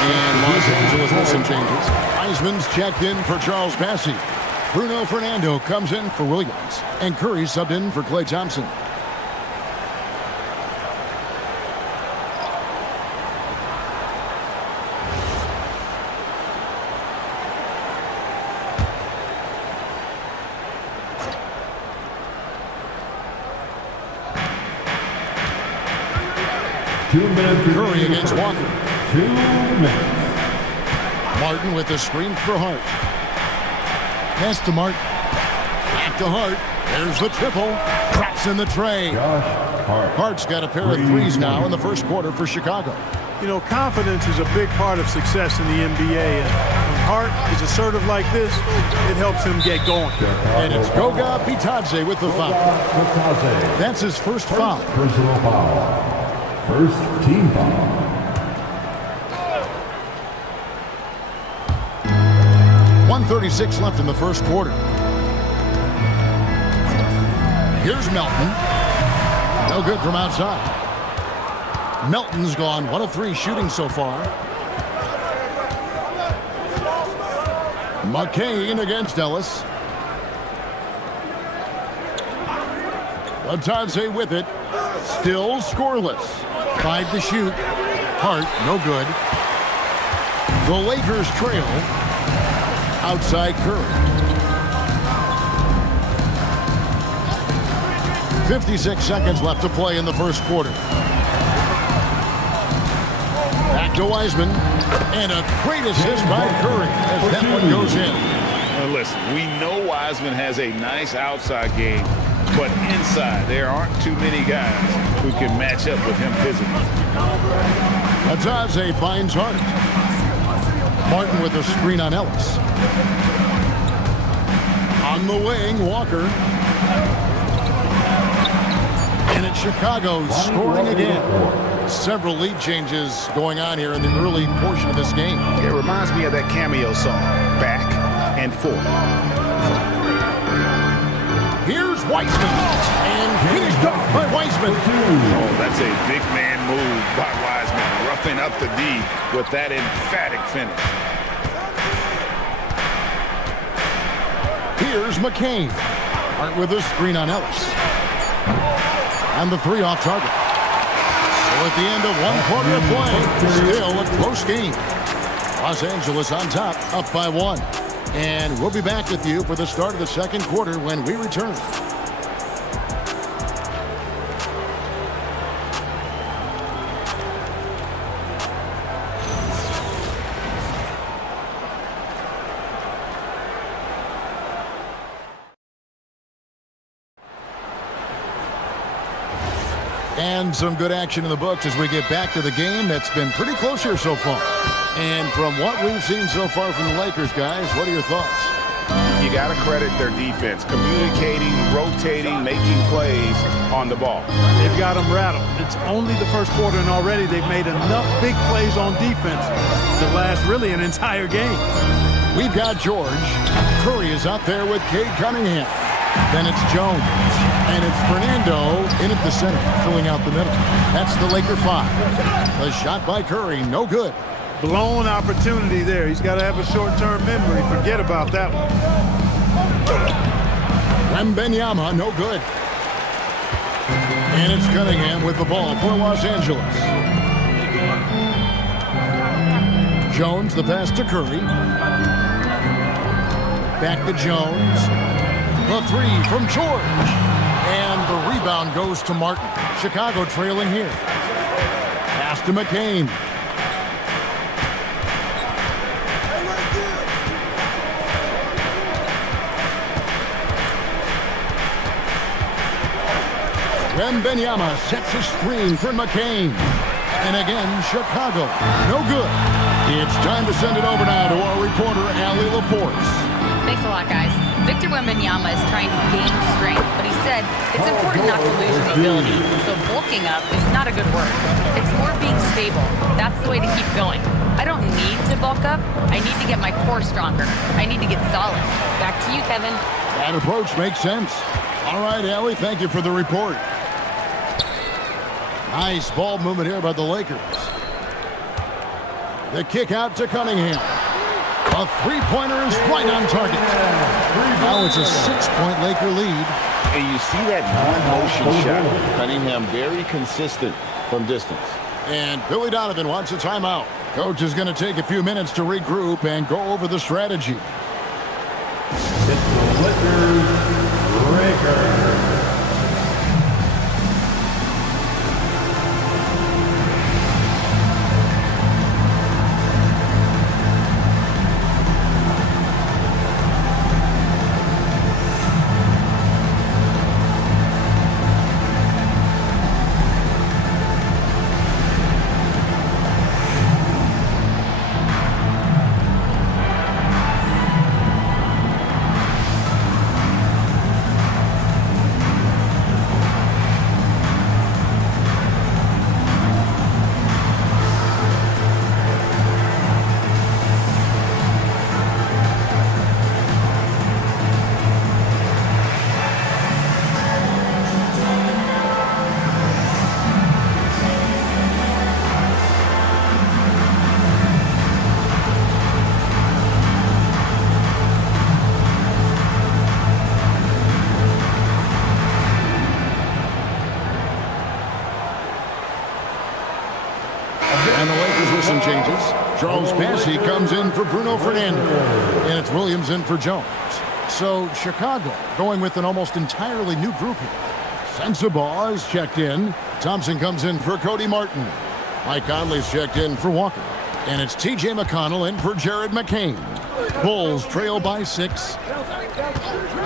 And Los Angeles with some changes. Wiseman's checked in for Charles Bassey. Bruno Fernando comes in for Williams. And Curry subbed in for Klay Thompson. Curry against Walker. 2 minutes. Martin with the screen for Hart. Pass to Martin. Back to Hart. There's the triple. Drops in the tray. Josh Hart. Hart's got a pair of threes now in the first quarter for Chicago. You know, confidence is a big part of success in the NBA. And when Hart is assertive like this, it helps him get going. And it's Goga Bitadze with the foul. That's his first foul. Personal foul. First team foul. .136 left in the first quarter. Here's Melton. No good from outside. Melton's gone 1 of 3 shooting so far. McCain against Ellis. Bitadze with it. Still scoreless. 5 to shoot. Hart, no good. The Lakers trail. Outside Curry. 56 seconds left to play in the first quarter. Back to Wiseman. And a great assist by Curry as that one goes in. Now listen, we know Wiseman has a nice outside game, but inside there aren't too many guys who can match up with him physically. Bitadze finds Hart. Martin with a screen on Ellis. On the wing, Walker. And it's Chicago scoring again. Several lead changes going on here in the early portion of this game. It reminds me of that cameo song, Back and Forth. Here's Wiseman. And finished up by Wiseman. Oh, that's a big man move by Wiseman, roughing up the D with that emphatic finish. Here's McCain. Hart with a screen on Ellis. And the 3 off target. So at the end of 1 quarter of play, still a close game. Los Angeles on top, up by 1. And we'll be back with you for the start of the second quarter when we return. And some good action in the books as we get back to the game that's been pretty close here so far. And from what we've seen so far from the Lakers, guys, what are your thoughts? You got to credit their defense, communicating, rotating, making plays on the ball. They've got them rattled. It's only the first quarter, and already they've made enough big plays on defense to last really an entire game. We've got George. Curry is out there with Cade Cunningham. Then it's Jones. And it's Fernando in at the center, filling out the middle. That's the Laker 5. A shot by Curry, no good. Blown opportunity there. He's got to have a short-term memory. Forget about that one. Wembanyama, no good. And it's Cunningham with the ball for Los Angeles. Jones, the pass to Curry. Back to Jones. The 3 from George. And the rebound goes to Martin. Chicago trailing here. Pass to McCain. Wembanyama sets a screen for McCain. And again, Chicago. No good. It's time to send it over now to our reporter, Allie LaForce. Thanks a lot, guys. Victor Wembanyama is trying to gain strength, but he said it's important not to lose your mobility. So bulking up is not a good word. It's more being stable. That's the way to keep going. I don't need to bulk up. I need to get my core stronger. I need to get solid. Back to you, Kevin. That approach makes sense. All right, Allie, thank you for the report. Nice ball movement here by the Lakers. The kick out to Cunningham. A three-pointer is right on target. Now it's a 6-point Laker lead. And you see that one-motion shot. Cunningham very consistent from distance. And Billy Donovan wants a timeout. Coach is going to take a few minutes to regroup and go over the strategy. It's the Lakers. And the Lakers with some changes. Charles Bassey comes in for Bruno Fernando. And it's Williams in for Jones. So Chicago going with an almost entirely new group here. Sensabaugh is checked in. Thompson comes in for Cody Martin. Mike Conley's checked in for Walker. And it's T.J. McConnell in for Jared McCain. Bulls trail by 6.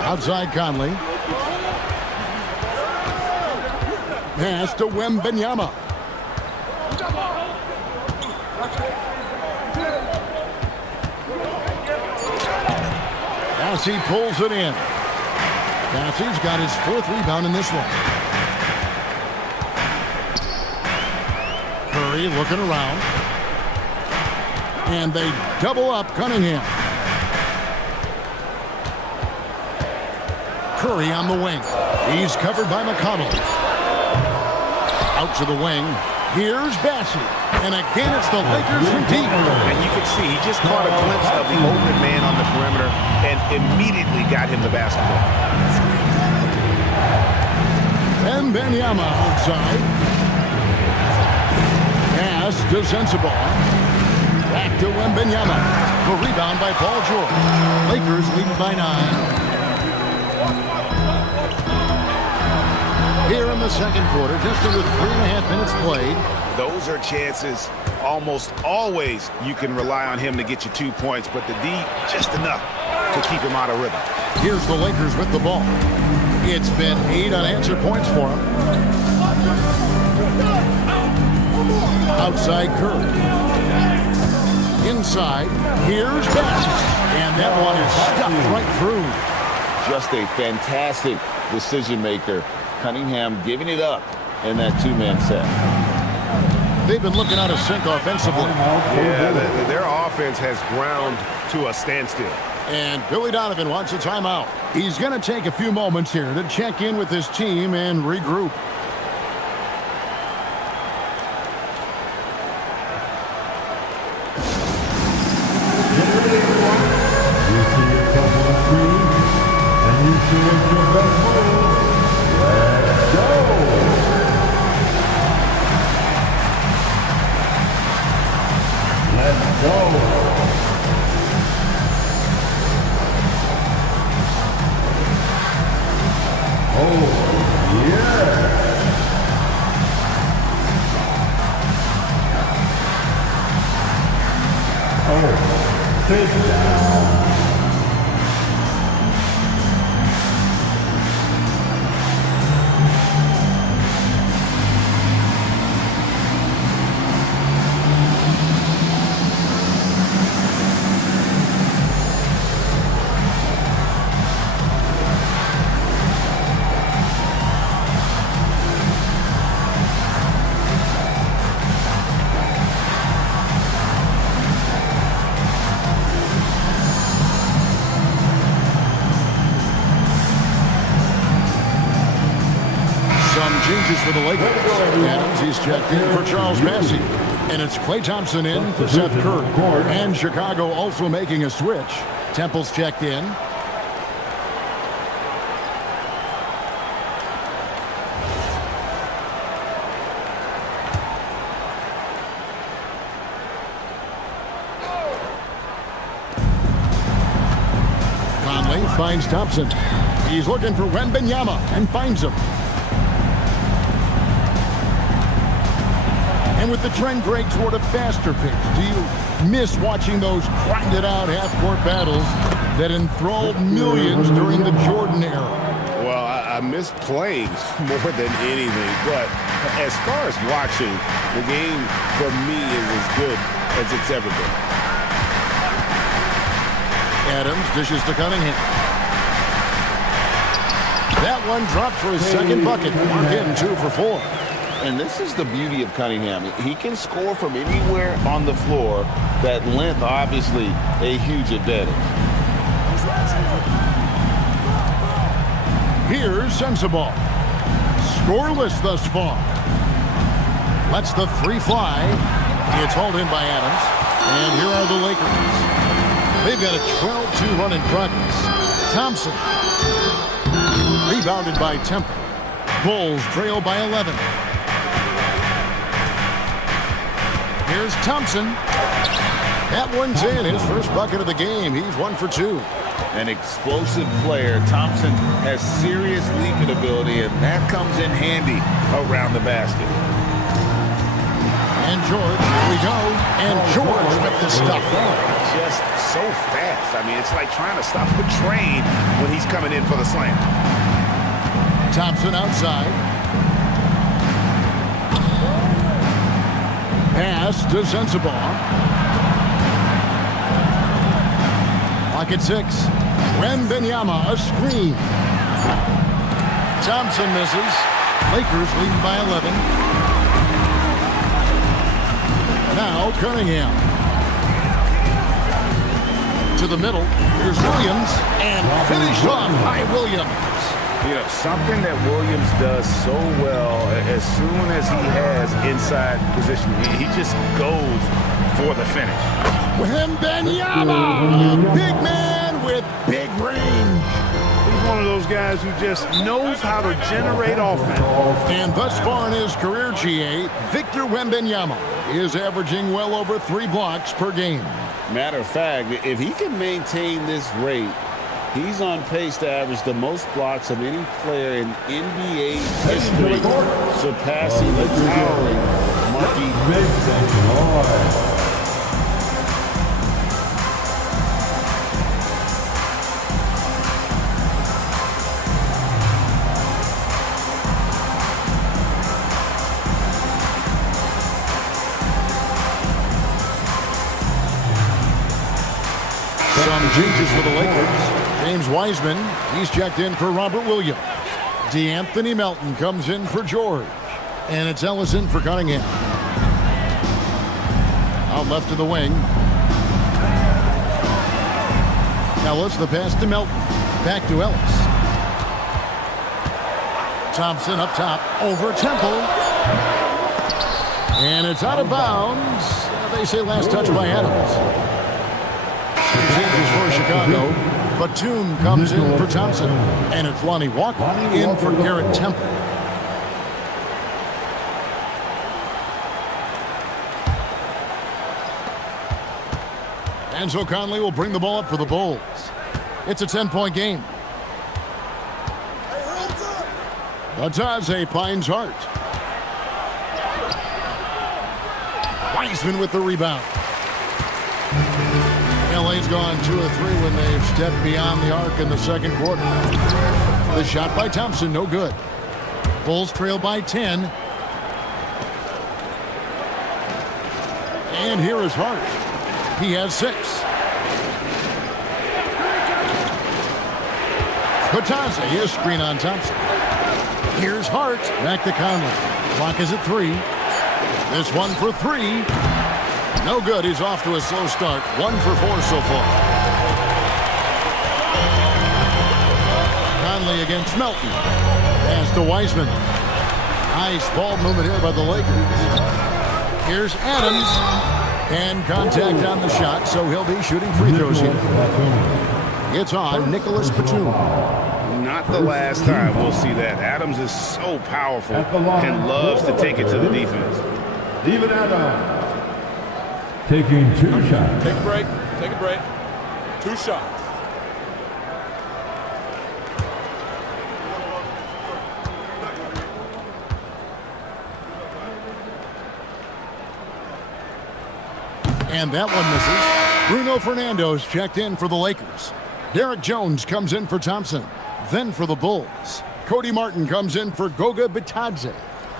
Outside Conley. Pass to Wembanyama. Bassey pulls it in. Bassey's got his 4th rebound in this one. Curry looking around. And they double up Cunningham. Curry on the wing. He's covered by McConnell. Out to the wing. Here's Bassey. And again, it's the Lakers from deep. And you can see he just caught a glimpse of the open man on the perimeter and immediately got him the basketball. Wembanyama outside. Pass to Sensabaugh. Back to Wembanyama. The rebound by Paul George. Lakers leading by 9. Here in the second quarter, just under 3.5 minutes played. Those are chances almost always you can rely on him to get you 2 points, but the D, just enough to keep him out of rhythm. Here's the Lakers with the ball. It's been 8 unanswered points for him. Outside Curry. Inside, here's Best. And that one is stuffed right through. Just a fantastic decision maker. Cunningham giving it up in that two-man set. They've been looking out of sync offensively. Yeah, their offense has ground to a standstill. And Billy Donovan wants a timeout. He's going to take a few moments here to check in with his team and regroup. For the Lakers. Adams, he's checked in for Charles Massey. And it's Klay Thompson in for Seth Curry. And Chicago also making a switch. Temple's checked in. Conley finds Thompson. He's looking for Wembanyama and finds him. And with the trend break toward a faster pace, do you miss watching those grinded-out half-court battles that enthralled millions during the Jordan era? Well, I miss playing more than anything, but as far as watching, the game for me is as good as it's ever been. Adams dishes to Cunningham. That one dropped for his second bucket. Mark in 2 for 4. And this is the beauty of Cunningham. He can score from anywhere on the floor. That length, obviously, a huge advantage. Here's Sensabaugh. Scoreless thus far. Lets the three fly. It's hauled in by Adams. And here are the Lakers. They've got a 12-2 run in progress. Thompson. Rebounded by Temple. Bulls trail by 11. Here's Thompson. That one's in. His first bucket of the game. He's 1 for 2. An explosive player. Thompson has serious leaping ability, and that comes in handy around the basket. And George, here we go. And George with the stuff. Just so fast. I mean, it's like trying to stop the train when he's coming in for the slam. Thompson outside. Pass to Sensabaugh. Clock at 6. Wembanyama, a screen. Thompson misses. Lakers leading by 11. Now Cunningham. To the middle. Here's Williams. And finished off by Williams. You know, something that Williams does so well as soon as he has inside position, he just goes for the finish. Wembanyama, a big man with big range. He's one of those guys who just knows how to generate offense. And thus far in his career, GA, Victor Wembanyama is averaging well over 3 blocks per game. Matter of fact, if he can maintain this rate, he's on pace to average the most blocks of any player in NBA history, surpassing the towering Marquise. Some changes for the Lakers. James Wiseman, he's checked in for Robert Williams. DeAnthony Melton comes in for George. And it's Ellison for Cunningham. Out left to the wing. Ellis, the pass to Melton. Back to Ellis. Thompson up top. Over Temple. And it's out of bounds. They say last touch by Adams. Changes for Chicago. Batum comes in for Thompson. And it's Lonnie Walker in for Garrett Temple. Enzo Conley will bring the ball up for the Bulls. It's a 10-point game. Ataze finds Hart. Wiseman with the rebound. LA's gone 2 of 3 when they've stepped beyond the arc in the second quarter. The shot by Thompson, no good. Bulls trail by 10. And here is Hart. He has 6. Ataze, his screen on Thompson. Here's Hart. Back to Conley. Clock is at 3. This one for 3. No good. He's off to a slow start. 1 for 4 so far. Conley against Melton. Pass to Wiseman. Nice ball movement here by the Lakers. Here's Adams. And contact on the shot, so he'll be shooting free throws here. It's on Nicholas Batum. Not the last time we'll see that. Adams is so powerful and loves to take it to the defense. Steven Adams taking 2 shots. Take a break. Take a break. 2 shots. And that one misses. Bruno Fernando's checked in for the Lakers. Derek Jones comes in for Thompson. Then for the Bulls, Cody Martin comes in for Goga Bitadze.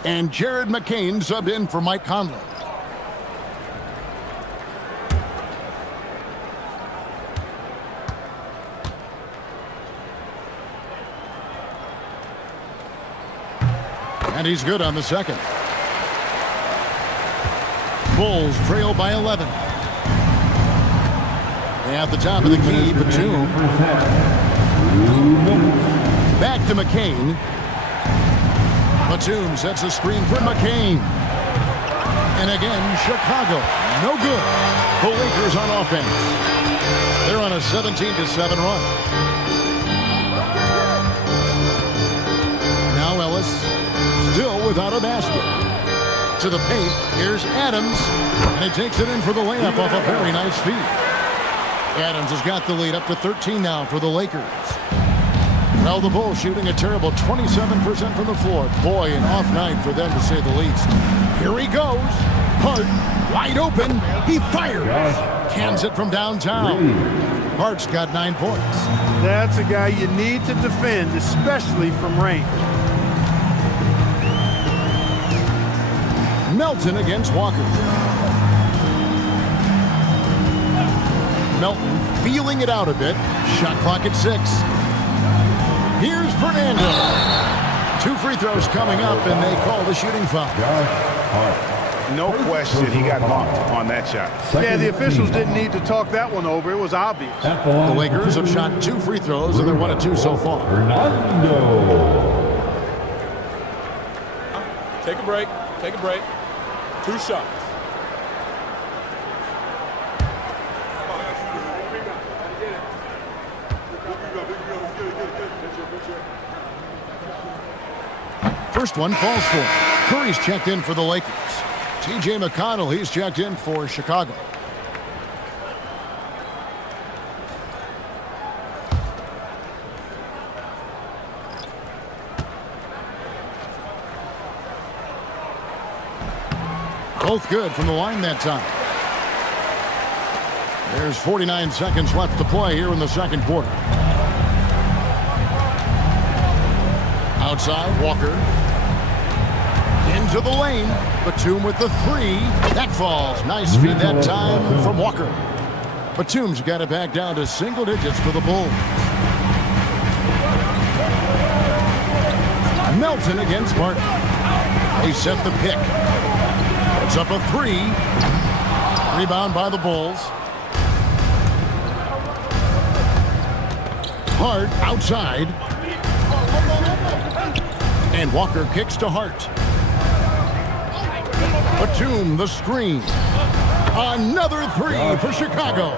And Jared McCain subbed in for Mike Conley. And he's good on the second. Bulls trail by 11. At the top of the key, Batum. Back to McCain. Batum sets a screen for McCain. And again, Chicago. No good. The Lakers on offense. They're on a 17-7 run. Now Ellis, still without a basket. To the paint, here's Adams, and he takes it in for the layup off a very nice feed. Adams has got the lead up to 13 now for the Lakers. Well, the Bulls shooting a terrible 27% from the floor. Boy, an off night for them to say the least. Here he goes. Hart, wide open. He fires. Cans it from downtown. Hart's got 9 points. That's a guy you need to defend, especially from range. Melton against Walker. Melton feeling it out a bit. Shot clock at 6. Here's Fernando. 2 free throws coming up, and they call the shooting foul. No question he got bumped on that shot. Yeah, the officials didn't need to talk that one over. It was obvious. The Lakers have shot 2 free throws, and they're 1 of 2 so far. Fernando. Take a break. Take a break. 2 shots. First one falls for him. Curry's checked in for the Lakers. T.J. McConnell, he's checked in for Chicago. Both good from the line that time. There's 49 seconds left to play here in the second quarter. Outside, Walker. Into the lane. Batum with the three. That falls. Nice feed that time from Walker. Batum's got it back down to single digits for the Bulls. Melton against Martin. They set the pick. It's up a three. Rebound by the Bulls. Hart outside. And Walker kicks to Hart. Batum, the screen. Another three for Chicago.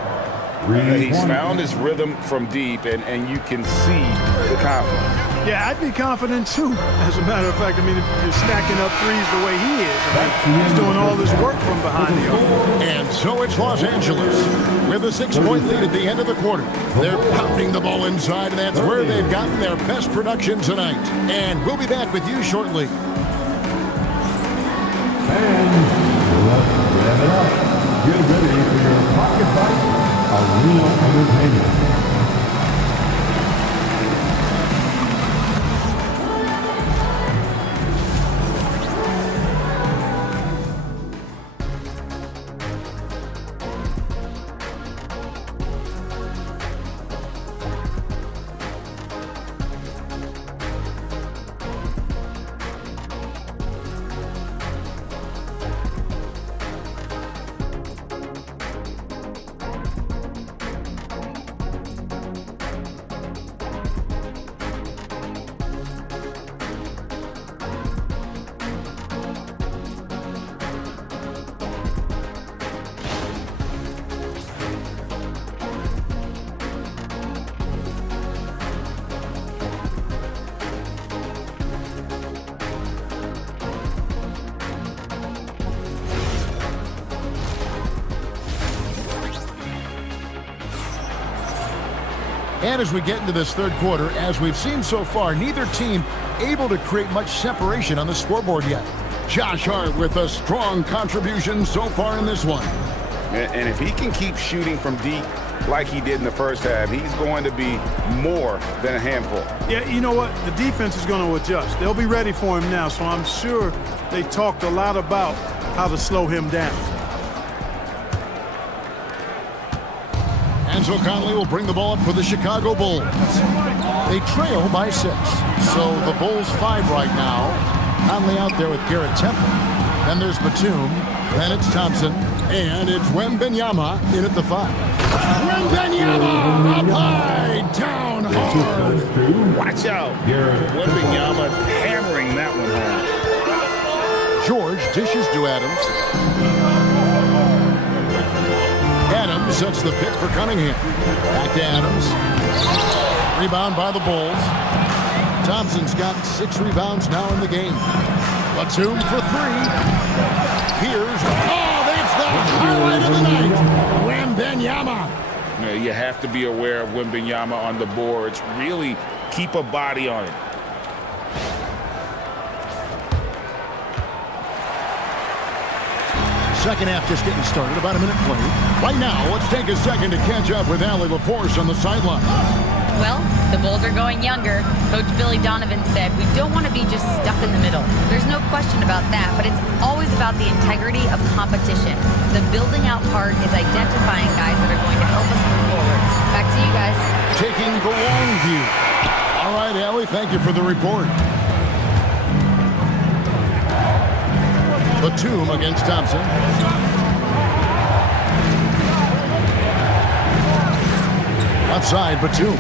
He's found his rhythm from deep, and you can see the confidence. Yeah, I'd be confident too. As a matter of fact, I mean, if you're stacking up threes the way he is, I mean, he's doing all this work from behind the arc. And so it's Los Angeles with a 6-point lead at the end of the quarter. They're pounding the ball inside, and that's where they've gotten their best production tonight. And we'll be back with you shortly. Fans, let's rev it up. Get ready for your pocket fight. Arena Entertainment. And as we get into this third quarter, as we've seen so far, neither team able to create much separation on the scoreboard yet. Josh Hart with a strong contribution so far in this one. And if he can keep shooting from deep like he did in the first half, he's going to be more than a handful. Yeah, you know what? The defense is going to adjust. They'll be ready for him now, so I'm sure they talked a lot about how to slow him down. Enzo Conley will bring the ball up for the Chicago Bulls. They trail by 6. So the Bulls 5 right now. Conley out there with Garrett Temple. Then there's Batum. Then it's Thompson. And it's Wembanyama in at the 5. Wembanyama up high, down hard. Watch out. Wembanyama hammering that one home. George dishes to Adams. Adams sets the pick for Cunningham. Back to Adams. Rebound by the Bulls. Thompson's got 6 rebounds now in the game. Batum for 3. Here's, that's the highlight of the night. Wembanyama. You have to be aware of Wembanyama on the boards. Really keep a body on it. Second half just getting started, about a minute played. Right now, let's take a second to catch up with Allie LaForce on the sideline. Well, the Bulls are going younger. Coach Billy Donovan said, we don't want to be just stuck in the middle. There's no question about that, but it's always about the integrity of competition. The building out part is identifying guys that are going to help us move forward. Back to you guys. Taking the long view. All right, Allie, thank you for the report. Batum against Thompson. Outside, Batum.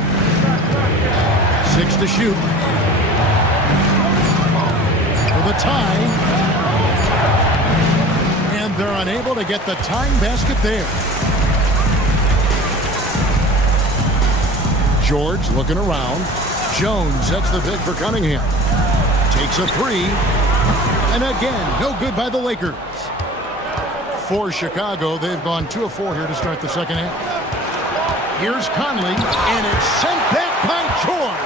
6 to shoot. For the tie. And they're unable to get the tying basket there. George looking around. Jones sets the pick for Cunningham. Takes a three. And again, no good by the Lakers. For Chicago, they've gone 2 of 4 here to start the second half. Here's Conley, and it's sent back by George.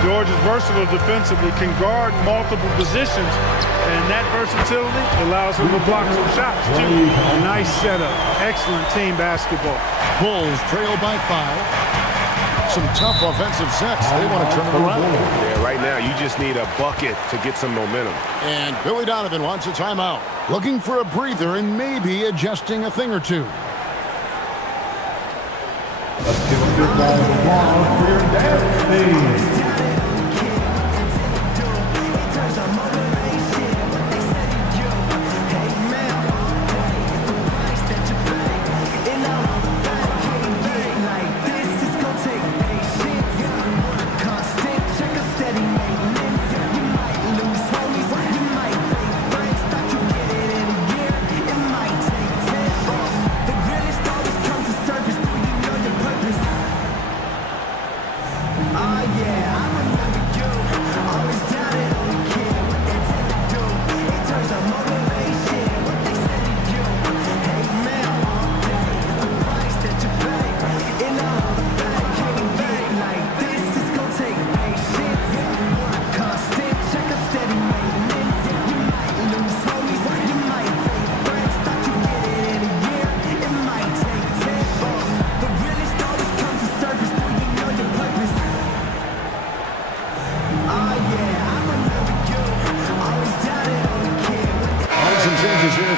George is versatile defensively, can guard multiple positions, and that versatility allows him to block some shots, too. Nice setup. Excellent team basketball. Bulls trail by 5. Some tough offensive sets. They want to turn it around. Yeah, right now you just need a bucket to get some momentum. And Billy Donovan wants a timeout. Looking for a breather and maybe adjusting a thing or two. Let's give a big round of applause for your dance team.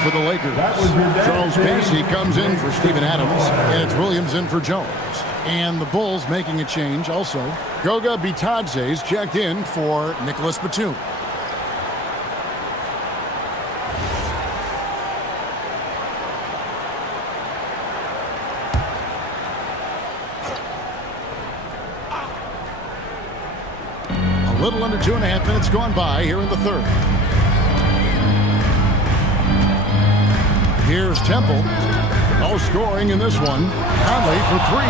For the Lakers. Charles Bassey comes in for Steven Adams, and it's Williams in for Jones. And the Bulls making a change also. Goga Bitadze's checked in for Nicholas Batum. A little under 2.5 minutes gone by here in the third. Here's Temple. No scoring in this one. Conley for 3.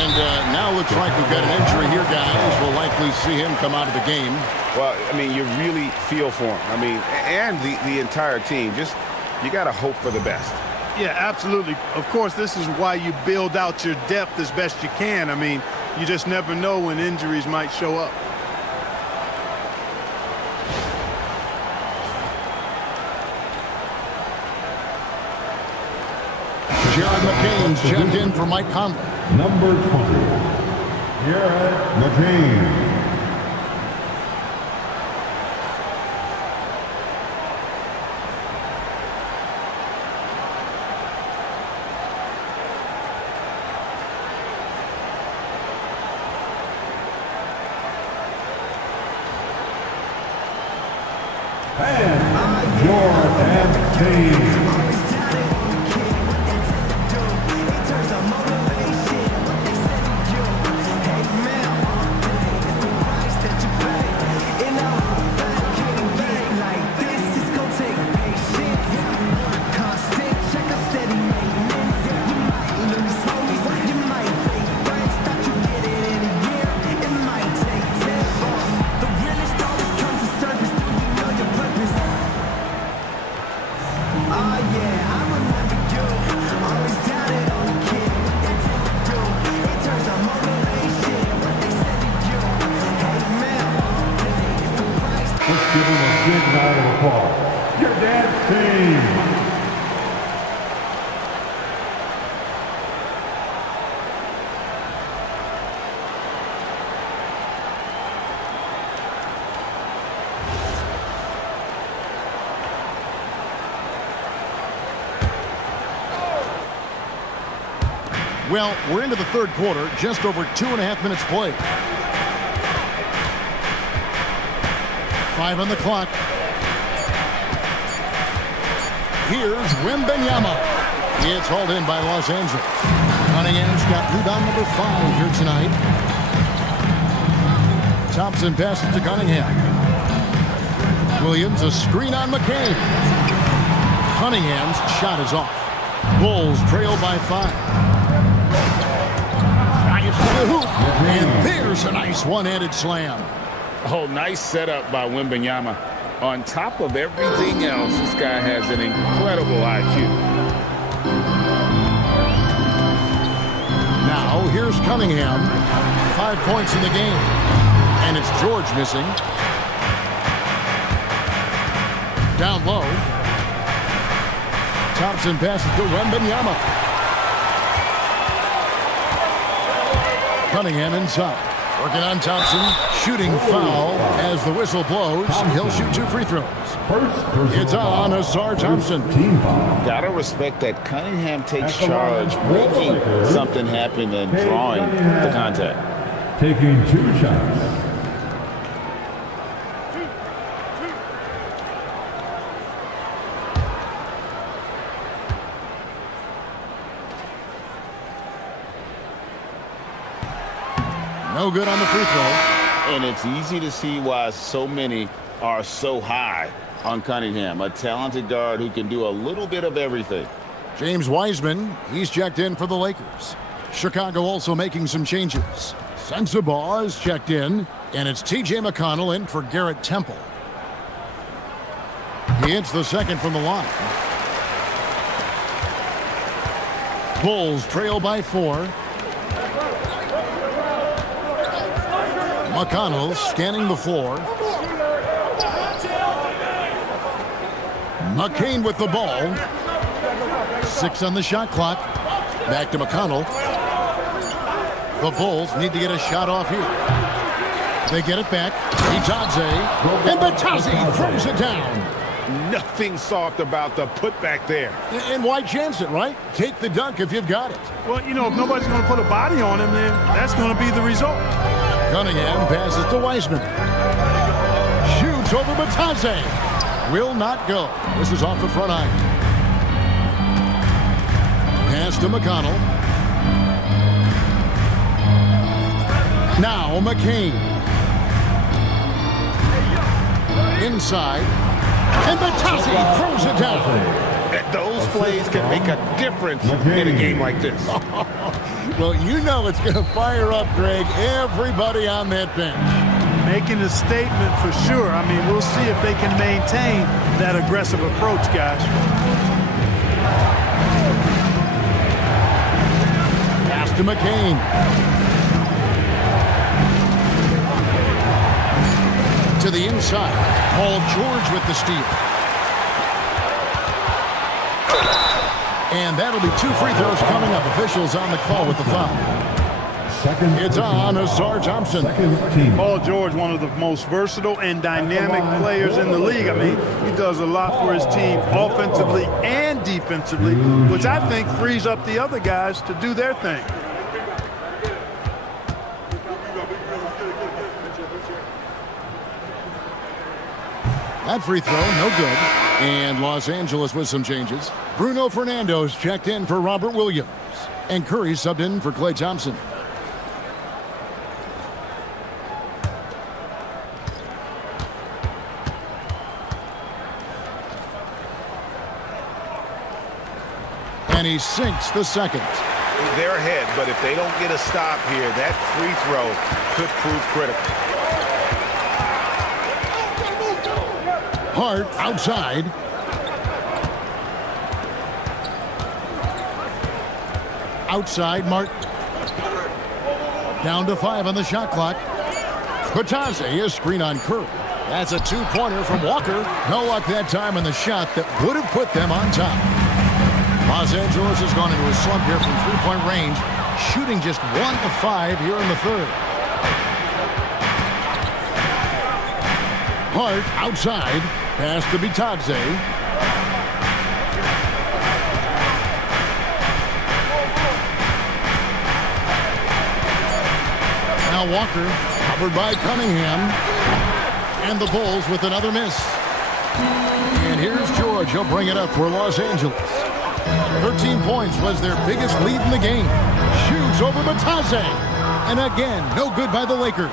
And now looks like we've got an injury here, guys. We'll likely see him come out of the game. Well, I mean, you really feel for him. I mean, and the entire team. Just, you got to hope for the best. Yeah, absolutely. Of course, this is why you build out your depth as best you can. I mean, you just never know when injuries might show up. Jared McCain's checked in for Mike Conley. Number 20, Jared McCain. And Jordan King. Give him a big round of applause. Your dance team. Well, we're into the third quarter, just over 2.5 minutes played. 5 on the clock. Here's Wembanyama. It's hauled in by Los Angeles. Cunningham's got rebound number 5 here tonight. Thompson passes to Cunningham. Williams a screen on McCain. Cunningham's shot is off. Bulls trail by 5. Nice to the hoop. And there's a nice one-handed slam. Oh, nice setup by Wembanyama. On top of everything else, this guy has an incredible IQ. Now, here's Cunningham. 5 points in the game. And it's George missing. Down low. Thompson passes to Wembanyama. Cunningham inside. Working on Thompson. Shooting foul as the whistle blows. He'll shoot 2 free throws. It's on Ausar Thompson. Gotta respect that Cunningham takes charge, making something happen and drawing the contact. Taking 2 shots. No good on the free throw. And it's easy to see why so many are so high on Cunningham, a talented guard who can do a little bit of everything. James Wiseman, he's checked in for the Lakers. Chicago also making some changes. Sensabaugh is checked in, and it's T.J. McConnell in for Garrett Temple. He hits the second from the line. Bulls trail by 4. McConnell scanning the floor. McCain with the ball. 6 on the shot clock. Back to McConnell. The Bulls need to get a shot off here. They get it back. Bitadze. And Bitadze throws it down. Nothing soft about the putback there. And why chance it, right? Take the dunk if you've got it. Well, you know, if nobody's going to put a body on him, then that's going to be the result. Cunningham passes to Wiseman. Shoots over Bitadze. Will not go. This is off the front iron. Pass to McConnell. Now McCain. Inside. And Bitadze throws it down. Those plays can make a difference in a game like this. Well, you know it's going to fire up, Greg, everybody on that bench. Making a statement for sure. I mean, we'll see if they can maintain that aggressive approach, guys. Pass to McCain. To the inside. Paul George with the steal. And that'll be 2 free throws coming up. Officials on the call with the foul. It's on Ausar Thompson. Paul George, one of the most versatile and dynamic players in the league. I mean, he does a lot for his team offensively and defensively, which I think frees up the other guys to do their thing. That free throw, no good. And Los Angeles with some changes. Bruno Fernando's checked in for Robert Williams. And Curry subbed in for Klay Thompson. And he sinks the second. They're ahead, but if they don't get a stop here, that free throw could prove critical. Hart outside. Outside, Martin. Down to 5 on the shot clock. Bitadze is screen on Curry. That's a 2-pointer from Walker. No luck that time on the shot that would have put them on top. Los Angeles has gone into a slump here from 3-point range, shooting just 1 of 5 here in the third. Hart outside. Pass to Bitadze. Now Walker, covered by Cunningham. And the Bulls with another miss. And here's George. He'll bring it up for Los Angeles. 13 points was their biggest lead in the game. Shoots over Bitadze. And again, no good by the Lakers.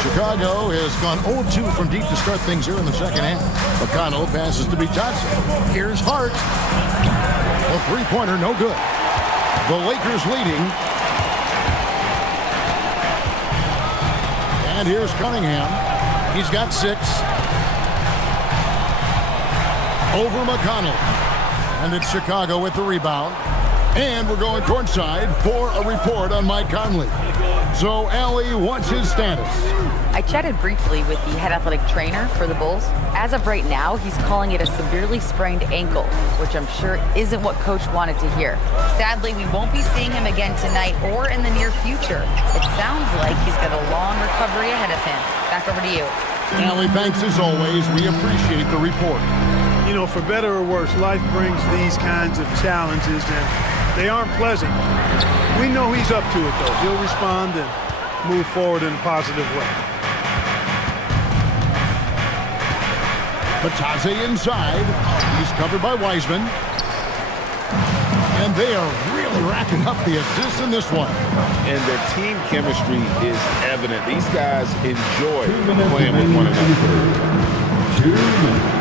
Chicago has gone 0-2 from deep to start things here in the second half. McConnell passes to Bitadze. Here's Hart. A 3-pointer, no good. The Lakers leading. And here's Cunningham. He's got 6. Over McConnell. And it's Chicago with the rebound. And we're going courtside for a report on Mike Conley. So, Allie, what's his status? I chatted briefly with the head athletic trainer for the Bulls. As of right now, he's calling it a severely sprained ankle, which I'm sure isn't what Coach wanted to hear. Sadly, we won't be seeing him again tonight or in the near future. It sounds like he's got a long recovery ahead of him. Back over to you. Allie, thanks as always. We appreciate the report. You know, for better or worse, life brings these kinds of challenges, and they aren't pleasant. We know he's up to it, though. He'll respond and move forward in a positive way. Bitadze inside. He's covered by Wiseman. And they are really racking up the assists in this one. And their team chemistry is evident. These guys enjoy playing with one another. 2 minutes.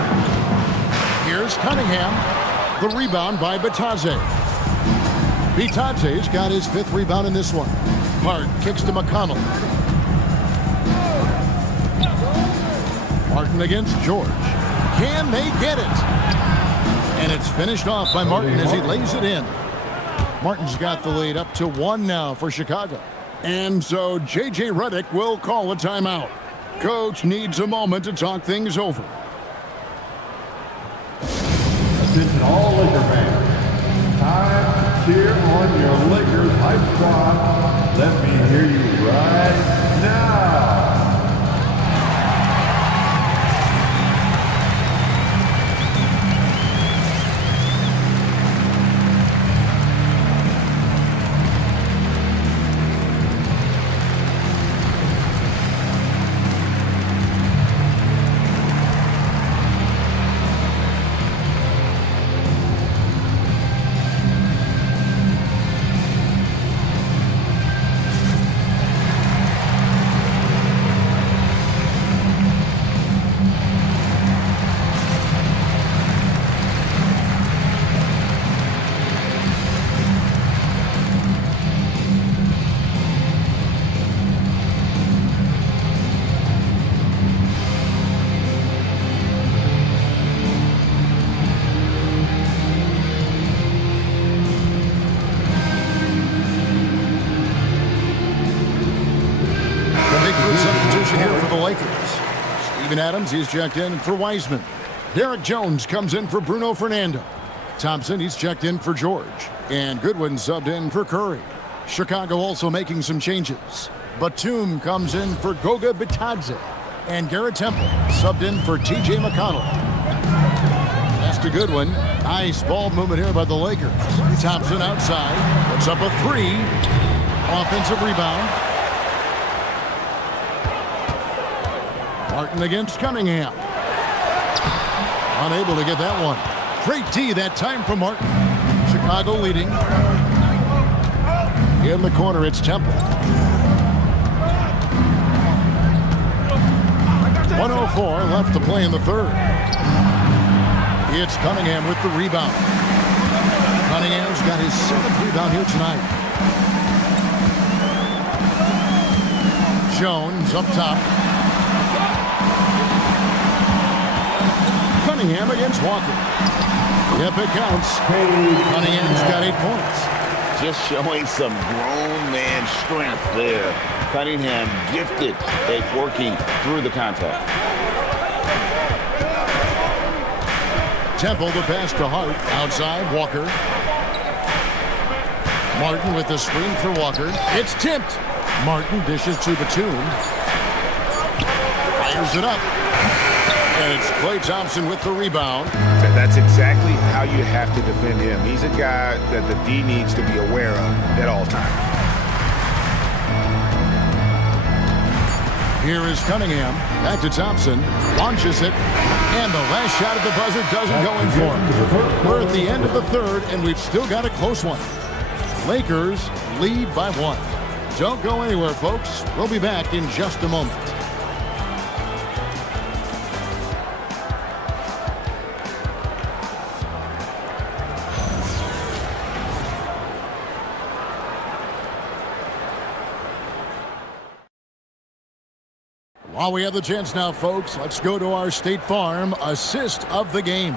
Here's Cunningham. The rebound by Bitadze. Bitadze's got his 5th rebound in this one. Martin kicks to McConnell. Martin against George. Can they get it? And it's finished off by Martin as he lays it in. Martin's got the lead up to 1 now for Chicago. And so J.J. Redick will call a timeout. Coach needs a moment to talk things over. Attention all Laker fans. Time to cheer on your Lakers hype squad. Let me hear you right now. Steven Adams, he's checked in for Wiseman. Derek Jones comes in for Bruno Fernando. Thompson, he's checked in for George. And Goodwin subbed in for Curry. Chicago also making some changes. Batum comes in for Goga Bitadze. And Garrett Temple subbed in for T.J. McConnell. Pass to Goodwin. Nice ball movement here by the Lakers. Thompson outside. Puts up a 3. Offensive rebound. Martin against Cunningham. Unable to get that one. Great D that time from Martin. Chicago leading. In the corner, it's Temple. 1:04 left to play in the third. It's Cunningham with the rebound. Cunningham's got his 7th rebound here tonight. Jones up top. Cunningham against Walker. Yep, it counts. Cunningham's got 8 points. Just showing some grown man strength there. Cunningham gifted at working through the contact. Temple the pass to Hart. Outside, Walker. Martin with the screen for Walker. It's tipped. Martin dishes to Batum. Fires it up. And it's Klay Thompson with the rebound. And that's exactly how you have to defend him. He's a guy that the D needs to be aware of at all times. Here is Cunningham. Back to Thompson. Launches it. And the last shot at the buzzer doesn't go in for him. We're at the end of the third, and we've still got a close one. Lakers lead by 1. Don't go anywhere, folks. We'll be back in just a moment. While we have the chance now, folks, let's go to our State Farm assist of the game.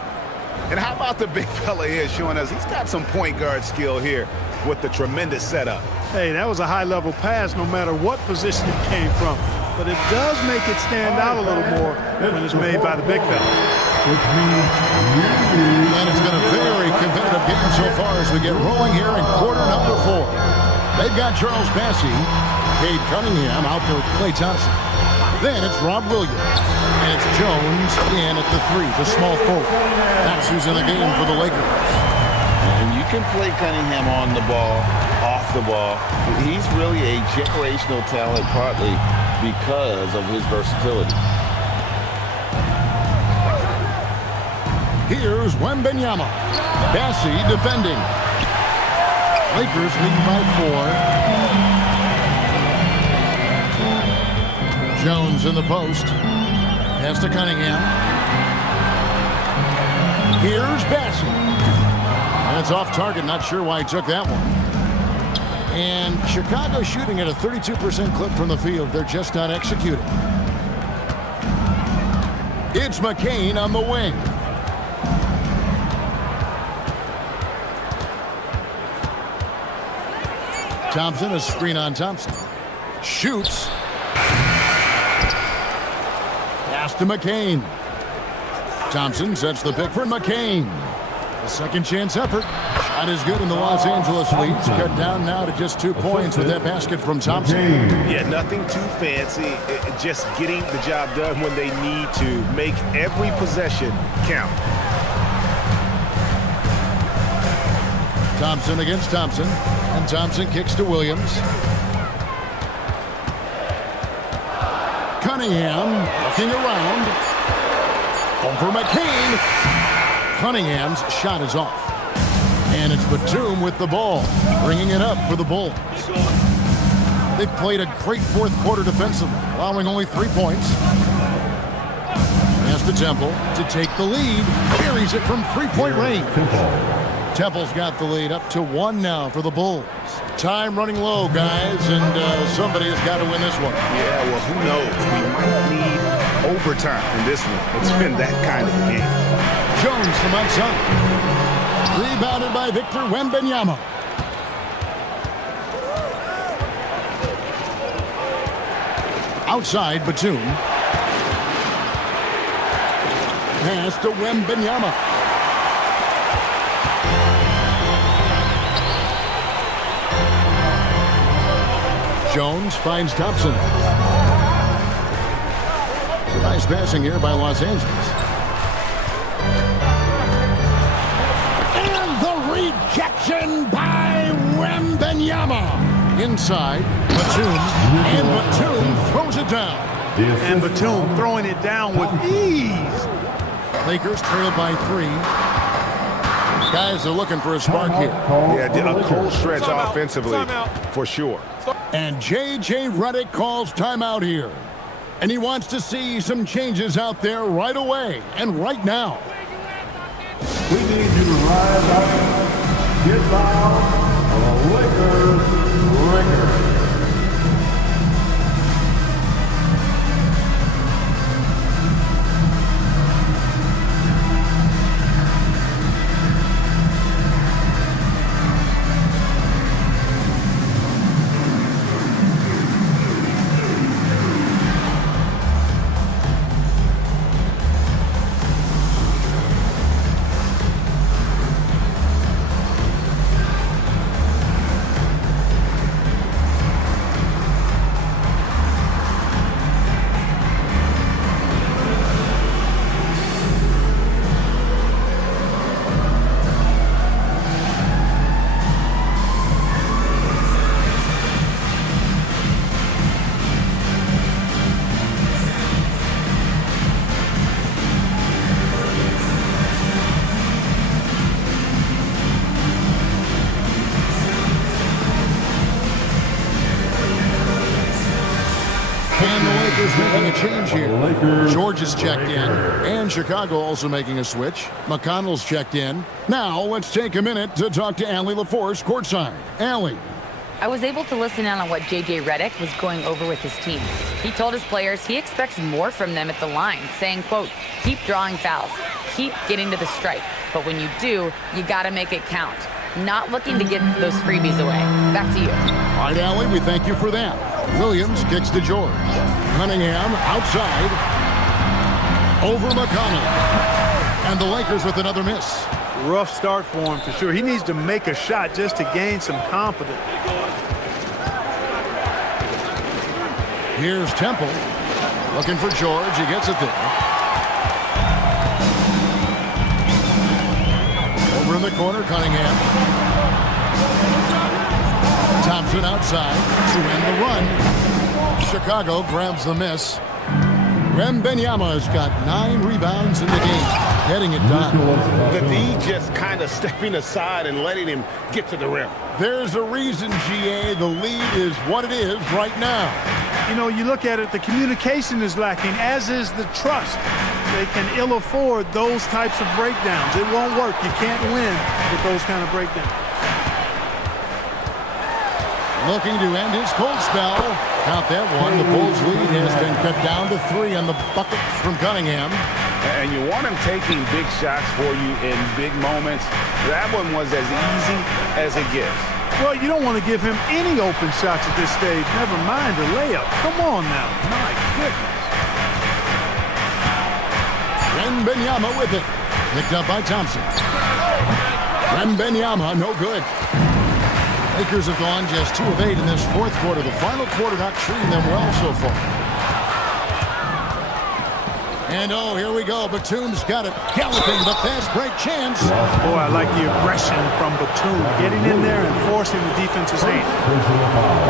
And how about the big fella here showing us he's got some point guard skill here with the tremendous setup. Hey, that was a high-level pass no matter what position it came from. But it does make it stand out a little more when it's made by the big fella. And it's been a very competitive game so far as we get rolling here in quarter number 4. They've got Charles Bassey, Cade Cunningham out there with Klay Thompson. Then it's Rob Williams. And it's Jones in at the 3, the small forward. That's who's in the game for the Lakers. And you can play Cunningham on the ball, off the ball. He's really a generational talent, partly because of his versatility. Here's Wembanyama. Bassey defending. Lakers lead by 4. Jones in the post. Pass to Cunningham. Here's Bassey. That's off target. Not sure why he took that one. And Chicago shooting at a 32% clip from the field. They're just not executing. It's McCain on the wing. Thompson, a screen on Thompson. Shoots. Pass to McCain. Thompson sets the pick for McCain. A second chance effort. Shot is good, and the Los Angeles leads cut down now to just 2 points with that basket from Thompson. Yeah, nothing too fancy. Just getting the job done when they need to. Make every possession count. Thompson against Thompson. And Thompson kicks to Williams. Cunningham looking around. Over McCain. Cunningham's shot is off. And it's Batum with the ball, bringing it up for the Bulls. They've played a great fourth quarter defensively, allowing only 3 points. Pass to Temple to take the lead. Carries it from three-point range. Temple's got the lead up to 1 now for the Bulls. Time running low, guys, and somebody has got to win this one. Yeah, well, who knows? We might need overtime in this one. It's been that kind of a game. Jones from outside. Rebounded by Victor Wembanyama. Outside, Batum. Pass to Wembanyama. Jones finds Thompson. Nice passing here by Los Angeles. And the rejection by Wembanyama. Inside, Batum. And Batum throws it down. And Batum throwing it down with ease. Lakers trailed by 3. Guys are looking for a spark here. Yeah, did a cold stretch offensively, for sure. And J.J. Redick calls timeout here. And he wants to see some changes out there right away and right now. We need you to rise up, get down, or the Lakers ringer. And the Lakers making a change here. George is checked in. And Chicago also making a switch. McConnell's checked in. Now let's take a minute to talk to Allie LaForce courtside. Allie. I was able to listen in on what J.J. Redick was going over with his team. He told his players he expects more from them at the line, saying, quote, keep drawing fouls, keep getting to the stripe, but when you do, you got to make it count. Not looking to give those freebies away. Back to you. All right, Allie, we thank you for that. Williams kicks to George. Cunningham outside. Over McConnell. And the Lakers with another miss. Rough start for him for sure. He needs to make a shot just to gain some confidence. Here's Temple. Looking for George. He gets it there. Over in the corner, Cunningham. Thompson outside to end the run. Chicago grabs the miss. Wembanyama has got 9 rebounds in the game, getting it done. The D just kind of stepping aside and letting him get to the rim. There's a reason, GA, the lead is what it is right now. You know, you look at it, the communication is lacking, as is the trust. They can ill afford those types of breakdowns. It won't work. You can't win with those kind of breakdowns. Looking to end his cold spell. Count that one. The Bulls' lead has been cut down to 3 on the bucket from Cunningham. And you want him taking big shots for you in big moments. That one was as easy as it gets. Well, you don't want to give him any open shots at this stage. Never mind a layup. Come on now. My goodness. Wembanyama with it. Picked up by Thompson. Wembanyama, no good. Lakers have gone just 2 of 8 in this fourth quarter. The final quarter not treating them well so far. And oh, here we go. Batum's got it. Galloping the fast break chance. Boy, I like the aggression from Batum. Getting in there and forcing the defense's hand.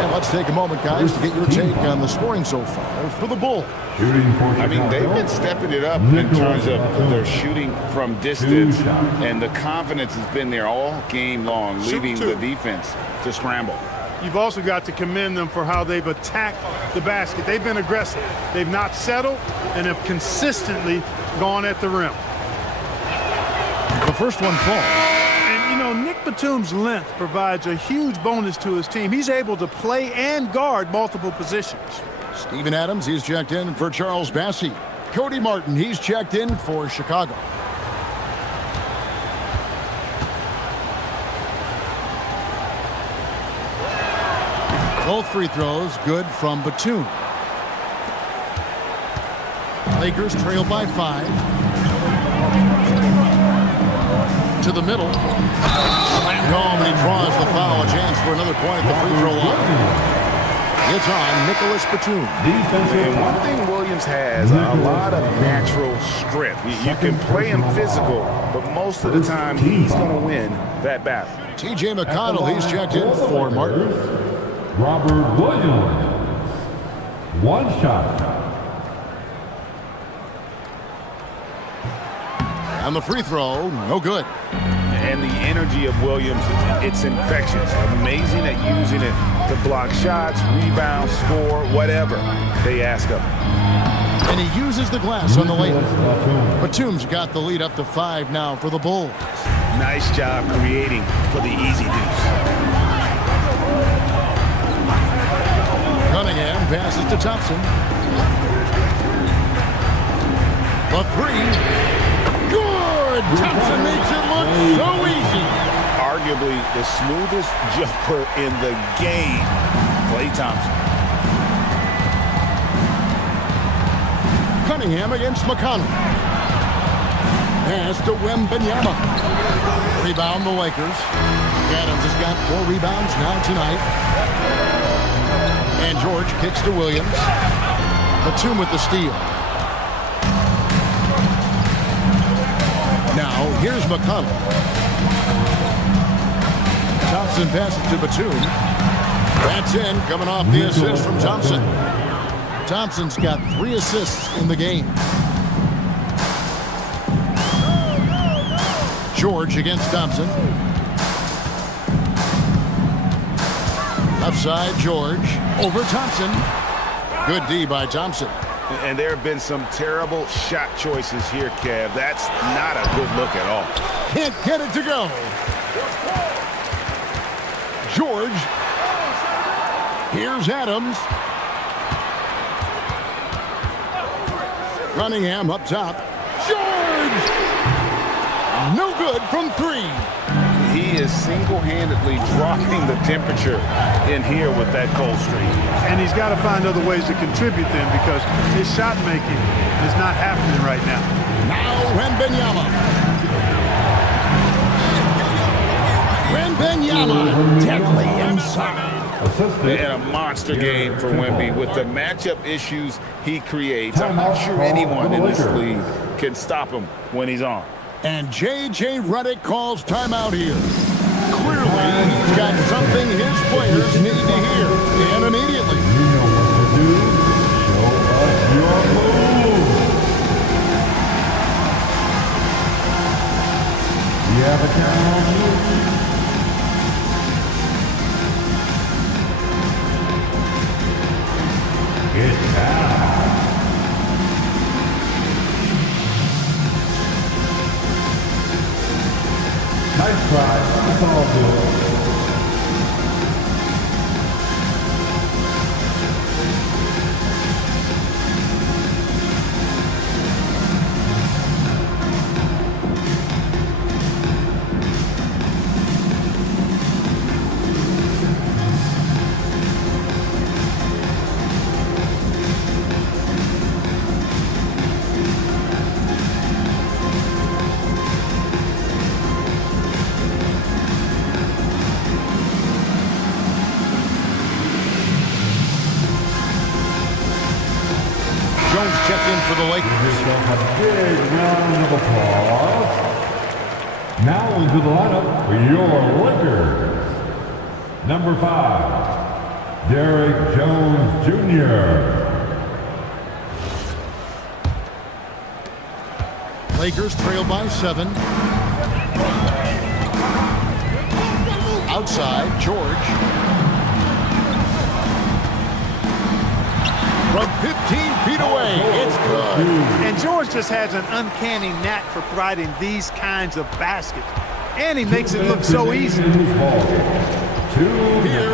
And let's take a moment, guys, to get your take on the scoring so far for the Bulls. I mean, they've been stepping it up in terms of their shooting from distance, and the confidence has been there all game long, leaving the defense to scramble. You've also got to commend them for how they've attacked the basket. They've been aggressive. They've not settled and have consistently gone at the rim. The first one falls. And, you know, Nick Batum's length provides a huge bonus to his team. He's able to play and guard multiple positions. Steven Adams, he's checked in for Charles Bassey. Cody Martin, he's checked in for Chicago. Both free throws good from Batum. Lakers trail by 5. To the middle. Slammed home, and he draws the foul. A chance for another point at the free throw line. It's on Nicholas Batum. And one thing Williams has, a lot of natural strength. You can play him physical, but most of the time he's going to win that battle. T.J. McConnell, he's checked in for Martin. Robert Williams. 1 shot. And the free throw, no good. And the energy of Williams, it's infectious. Amazing at using it to block shots, rebound, score, whatever they ask of him. And he uses the glass on the layup. Batum's got the lead up to 5 now for the Bulls. Nice job creating for the easy deuce. Cunningham passes to Thompson. The 3. Good! Thompson makes it look so easy. Arguably the smoothest jumper in the game, Klay Thompson. Cunningham against McConnell. Pass to Wembanyama. Rebound the Lakers. Adams has got 4 rebounds now tonight. And George kicks to Williams. Batum with the steal. Now, here's McConnell. Thompson passes to Batum. That's in, coming off the assist from Thompson. Thompson's got 3 assists in the game. George against Thompson. Left side, George. Over Thompson. Good D by Thompson. And there have been some terrible shot choices here, Kev. That's not a good look at all. Can't get it to go. George Here's Adams. Cunningham up top. George! No good from 3. He is single-handedly dropping the temperature in here with that cold streak. And he's got to find other ways to contribute then, because his shot making is not happening right now. Now Wembanyama. Wembanyama deadly inside. And a monster game for Wemby with the matchup issues he creates. I'm not sure anyone in this league can stop him when he's on. And J.J. Redick calls timeout here. Clearly, he's got something his players need to hear, and immediately. You know what to do. Show us your move. We have a count on you. It's now. Nice try. That's all good. Jones checked in for the Lakers. A big round of applause. Now into the lineup for your Lakers. Number 5, Derrick Jones Jr. Lakers trail by 7. Outside, George. From 15 feet away, it's good. And George just has an uncanny knack for providing these kinds of baskets. And he makes it look so easy. Here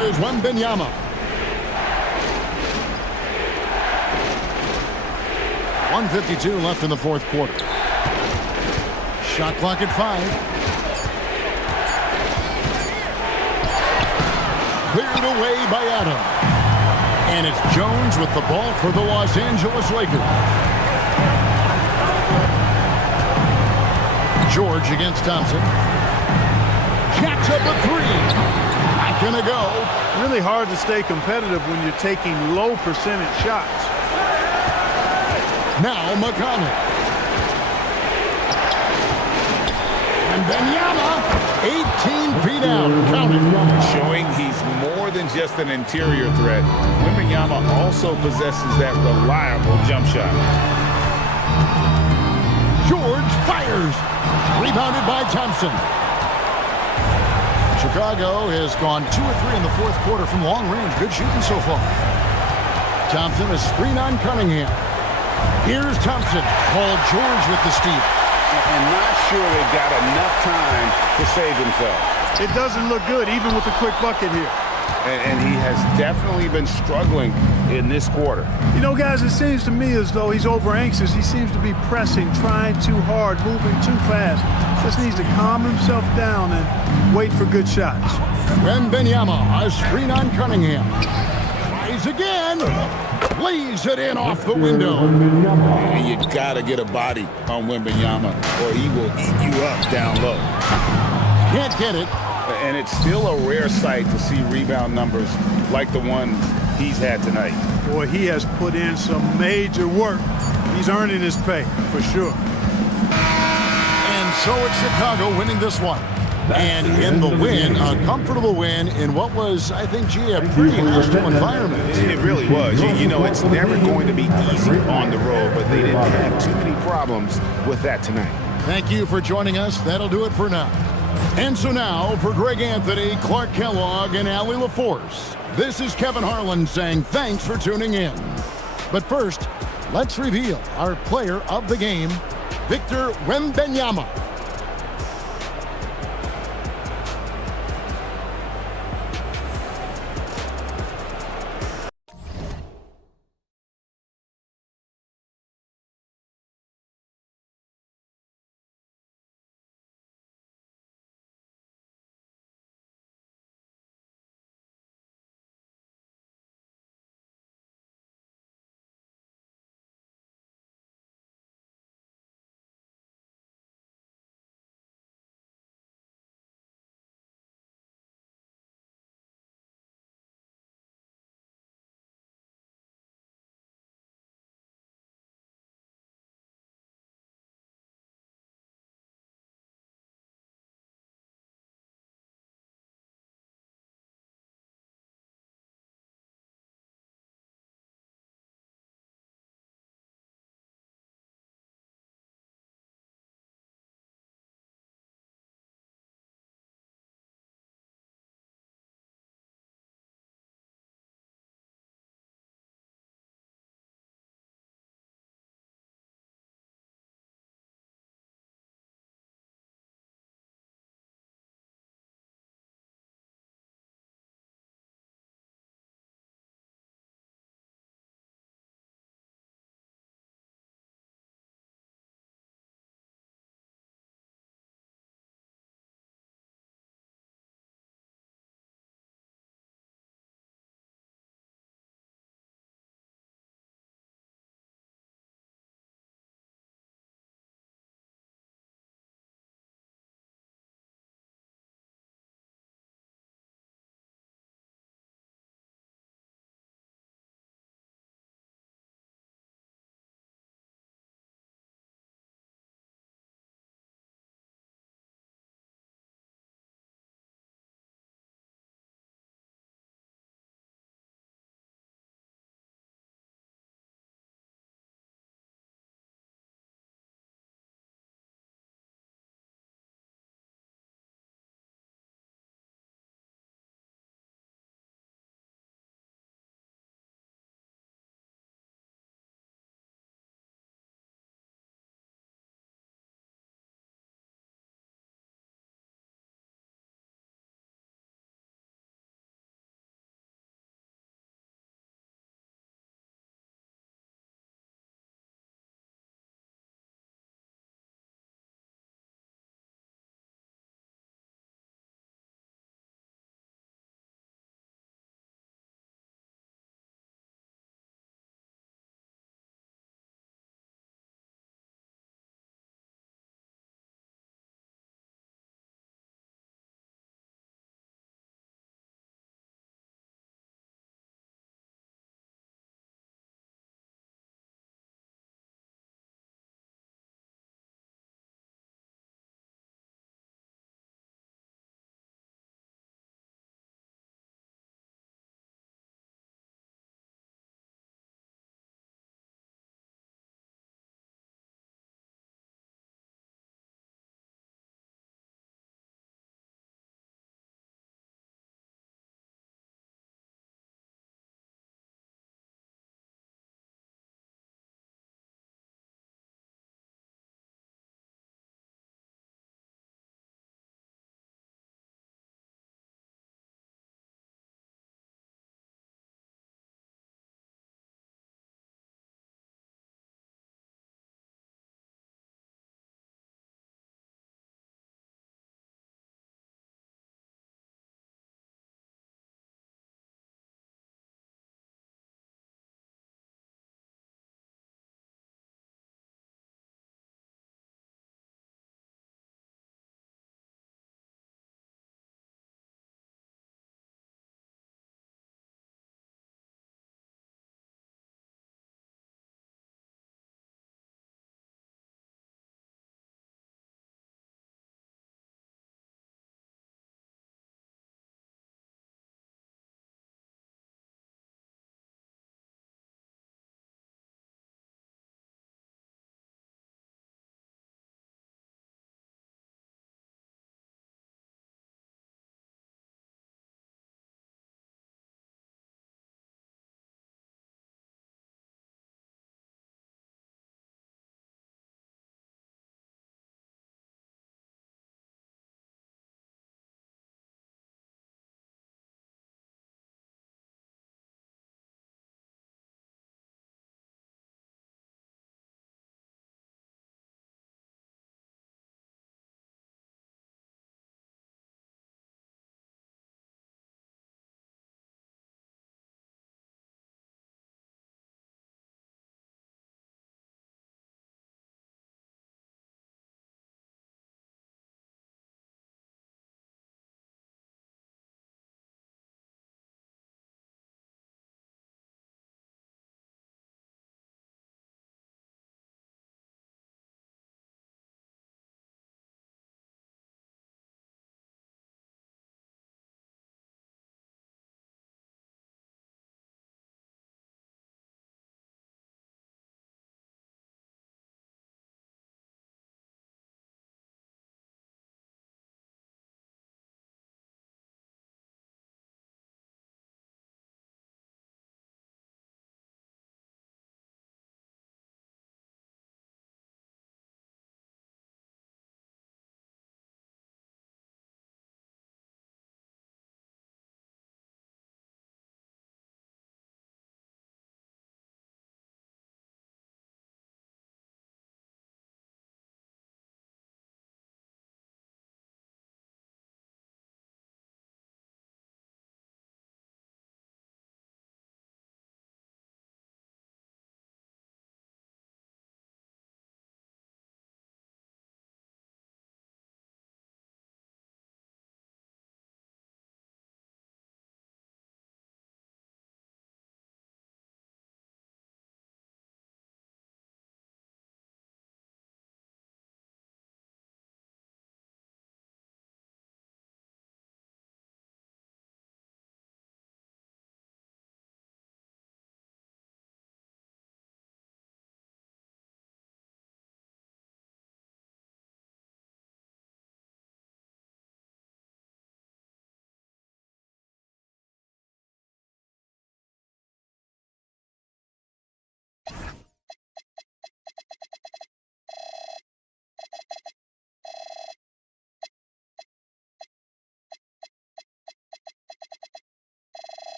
is Wembanyama. .152 left in the fourth quarter. Shot clock at 5. Cleared away by Adams. And it's Jones with the ball for the Los Angeles Lakers. George against Thompson. Jacks up a 3. Not gonna go. Really hard to stay competitive when you're taking low percentage shots. Now McConnell. And Wembanyama, 18 feet out, counting. Showing he's more than just an interior threat. Wembanyama also possesses that reliable jump shot. George fires. Rebounded by Thompson. Chicago has gone 2 or 3 in the fourth quarter from long range. Good shooting so far. Thompson, a screen on Cunningham. Here's Thompson. Paul George with the steal. And not sure they've got enough time to save themselves. It doesn't look good, even with a quick bucket here. And he has definitely been struggling in this quarter. You know, guys, it seems to me as though he's over anxious. He seems to be pressing, trying too hard, moving too fast. Just needs to calm himself down and wait for good shots. Wembanyama, a screen on Cunningham. Tries again. Lays it in off the window. And you got to get a body on Wembanyama or he will eat you up down low. Can't get it. And it's still a rare sight to see rebound numbers like the ones he's had tonight. Boy, he has put in some major work. He's earning his pay, for sure. And so it's Chicago winning this one. And in the win, a comfortable win in what was, I think, a pretty hostile environment. It really was. You know, it's never going to be easy on the road, but they didn't have too many problems with that tonight. Thank you for joining us. That'll do it for now. And so now, for Greg Anthony, Clark Kellogg, and Allie LaForce, this is Kevin Harlan saying thanks for tuning in. But first, let's reveal our player of the game, Victor Wembanyama.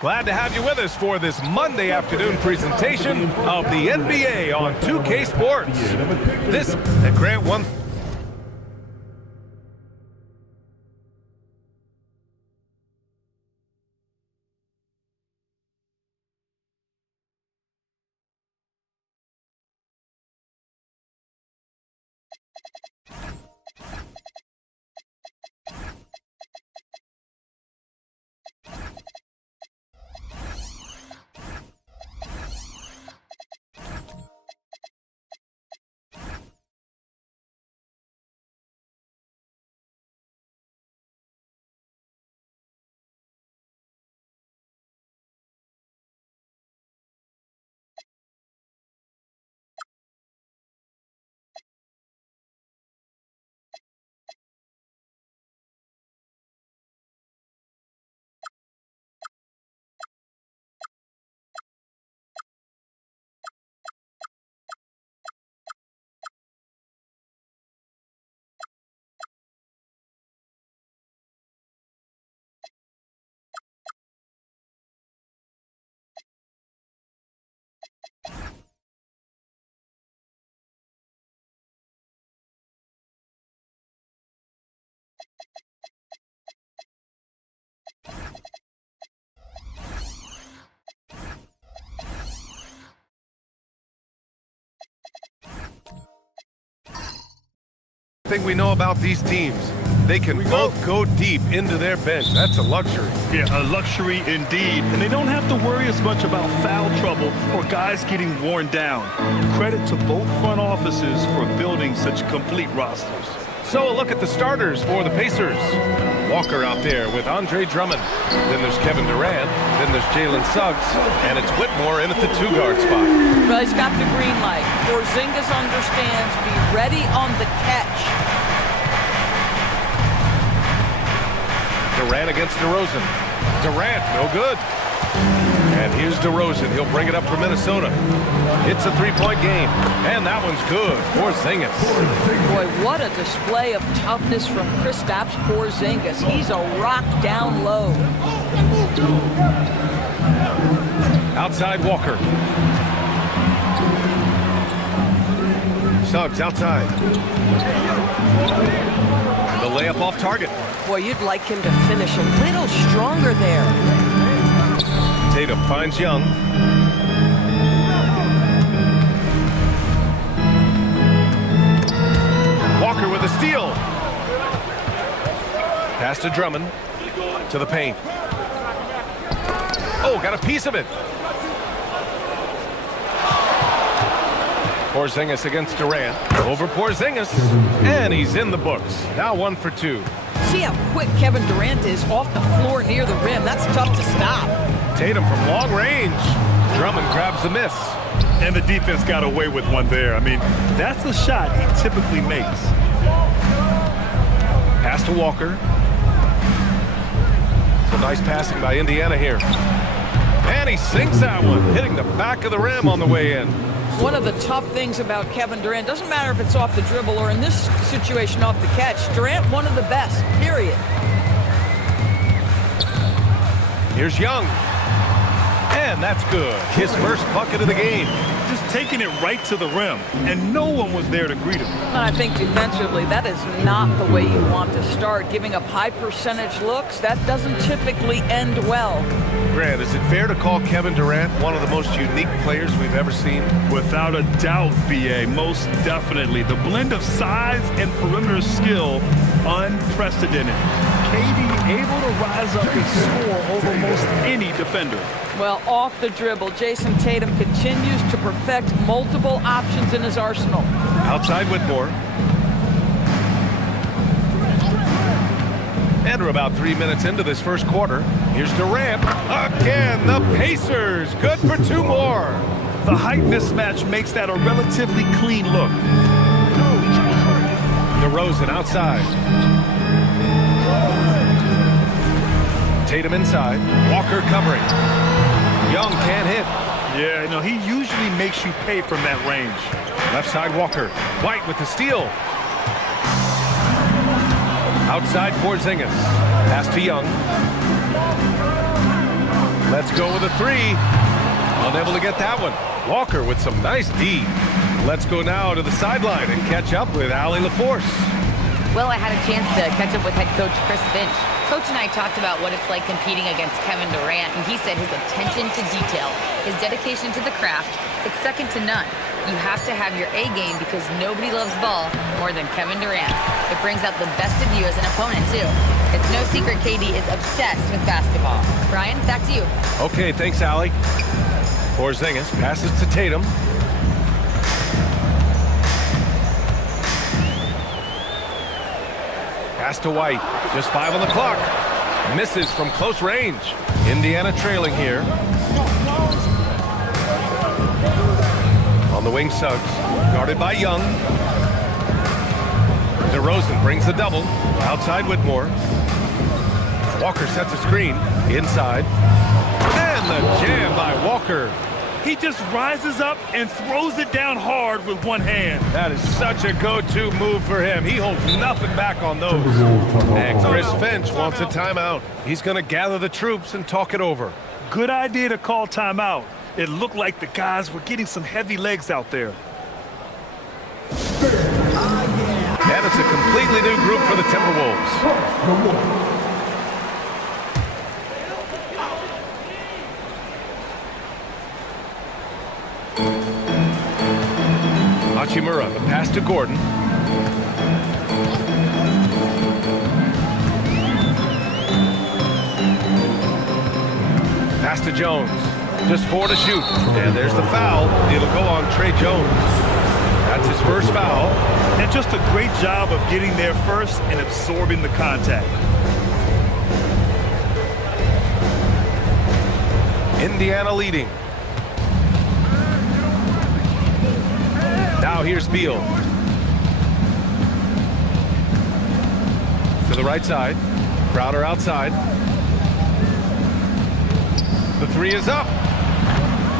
Glad to have you with us for this Monday afternoon presentation of the NBA on 2K Sports. This at Grant 1. Thing we know about these teams, they can both go deep into their bench. That's a luxury. Yeah, a luxury indeed. And they don't have to worry as much about foul trouble or guys getting worn down. Credit to both front offices for building such complete rosters. So a look at the starters for the Pacers. Walker out there with Andre Drummond. Then there's Kevin Durant. Then there's Jalen Suggs. And it's Whitmore in at the two-guard spot. Well, he's got the green light. Porzingis understands. Be ready on the catch. Durant against DeRozan. Durant, no good. And here's DeRozan. He'll bring it up for Minnesota. It's a three-point game. And that one's good. Porzingis. Boy, what a display of toughness from Kristaps Porzingis. He's a rock down low. Outside Walker. Suggs outside. The layup off target. Boy, you'd like him to finish a little stronger there. Tatum finds Young. Walker with a steal. Pass to Drummond. To the paint. Oh, got a piece of it. Porzingis against Durant. Over Porzingis. And he's in the books. Now 1 for 2. See how quick Kevin Durant is off the floor near the rim. That's tough to stop. Tatum from long range. Drummond grabs the miss. And the defense got away with one there. I mean, that's the shot he typically makes. Pass to Walker. Some nice passing by Indiana here. And he sinks that one, hitting the back of the rim on the way in. One of the tough things about Kevin Durant, doesn't matter if it's off the dribble or in this situation off the catch, Durant one of the best, period. Here's Young. And that's good. His first bucket of the game. Just taking it right to the rim, and no one was there to greet him. And I think defensively, that is not the way you want to start. Giving up high percentage looks, that doesn't typically end well. Grant, is it fair to call Kevin Durant one of the most unique players we've ever seen? Without a doubt, B.A., most definitely. The blend of size and perimeter skill, unprecedented. KD able to rise up and score over most any defender. Well, off the dribble, Jason Tatum continues to perfect multiple options in his arsenal. Outside Whitmore. And we're about 3 minutes into this first quarter. Here's Durant. Again, the Pacers. Good for 2 more. The height mismatch makes that a relatively clean look. DeRozan outside. Tatum inside. Walker covering. Young can't hit. Yeah, no, he usually makes you pay from that range. Left side Walker. White with the steal. Outside Porzingis. Pass to Young. Let's go with a 3. Unable to get that one. Walker with some nice D. Let's go now to the sideline and catch up with Allie LaForce. Well, I had a chance to catch up with head coach Chris Finch. Coach and I talked about what it's like competing against Kevin Durant, and he said his attention to detail, his dedication to the craft, it's second to none. You have to have your A game because nobody loves ball more than Kevin Durant. It brings out the best of you as an opponent, too. It's no secret KD is obsessed with basketball. Brian, back to you. Okay, thanks, Allie. Porzingis passes to Tatum. Pass to White. Just 5 on the clock. Misses from close range. Indiana trailing here. On the wing, Suggs. Guarded by Young. DeRozan brings the double. Outside Whitmore. Walker sets a screen. Inside. And the jam by Walker. He just rises up and throws it down hard with one hand. That is such a go-to move for him. He holds nothing back on those. And Chris Finch wants a timeout. He's going to gather the troops and talk it over. Good idea to call timeout. It looked like the guys were getting some heavy legs out there. And it's a completely new group for the Timberwolves. Hachimura, the pass to Gordon. Pass to Jones. Just 4 to shoot. And there's the foul. It'll go on Trey Jones. That's his first foul. And just a great job of getting there first and absorbing the contact. Indiana leading. Now here's Beal. To the right side. Crowder outside. The three is up.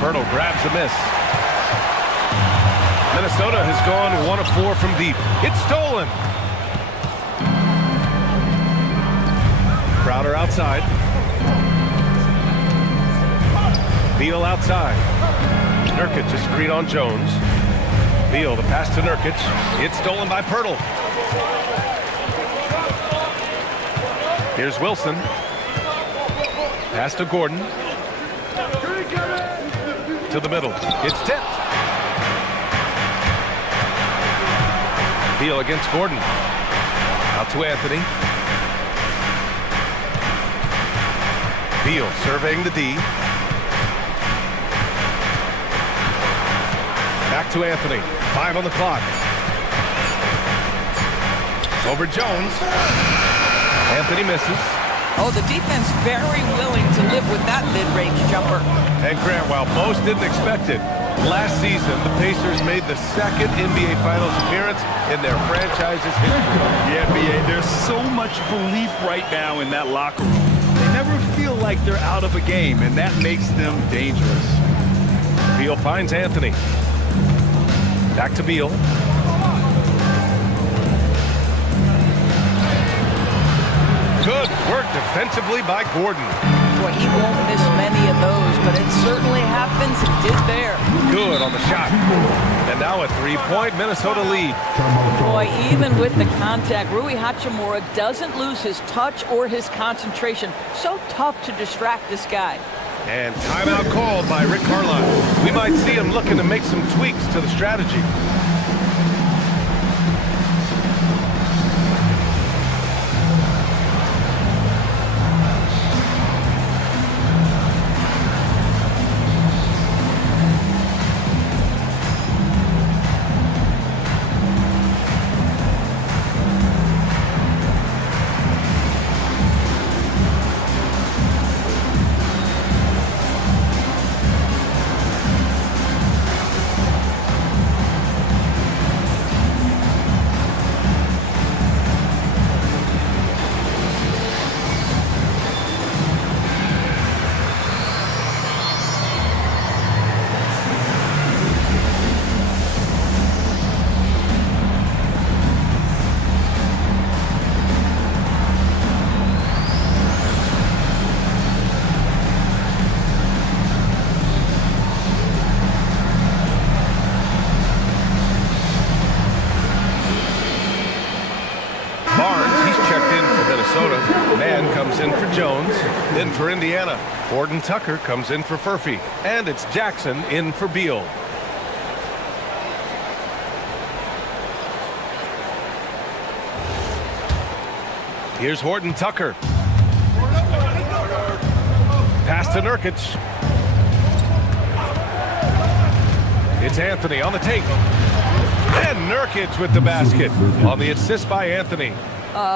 Pirtle grabs a miss. Minnesota has gone 1 of 4 from deep. It's stolen. Crowder outside. Beal outside. Nurkic a screen on Jones. Beal the pass to Nurkic. It's stolen by Pirtle. Here's Wilson. Pass to Gordon. To the middle. It's tipped. Beal against Gordon. Out to Anthony. Beal surveying the D. Back to Anthony. 5 on the clock. Over Jones. Anthony misses. Oh, the defense very willing to live with that mid-range jumper. And Grant, while most didn't expect it, last season the Pacers made the second NBA Finals appearance in their franchise's history. Yeah, B.A., there's so much belief right now in that locker room. They never feel like they're out of a game, and that makes them dangerous. Beal finds Anthony. Back to Beal. Good work defensively by Gordon. Boy, he won't miss many of those, but it certainly happens. He did there. Good on the shot. And now a three-point Minnesota lead. Boy, even with the contact, Rui Hachimura doesn't lose his touch or his concentration. So tough to distract this guy. And timeout called by Rick Carlisle. We might see him looking to make some tweaks to the strategy. Mann comes in for Jones, in for Indiana. Gordon Tucker comes in for Furphy. And it's Jackson in for Beal. Here's Horton Tucker. Pass to Nurkic. It's Anthony on the take. And Nurkic with the basket on the assist by Anthony.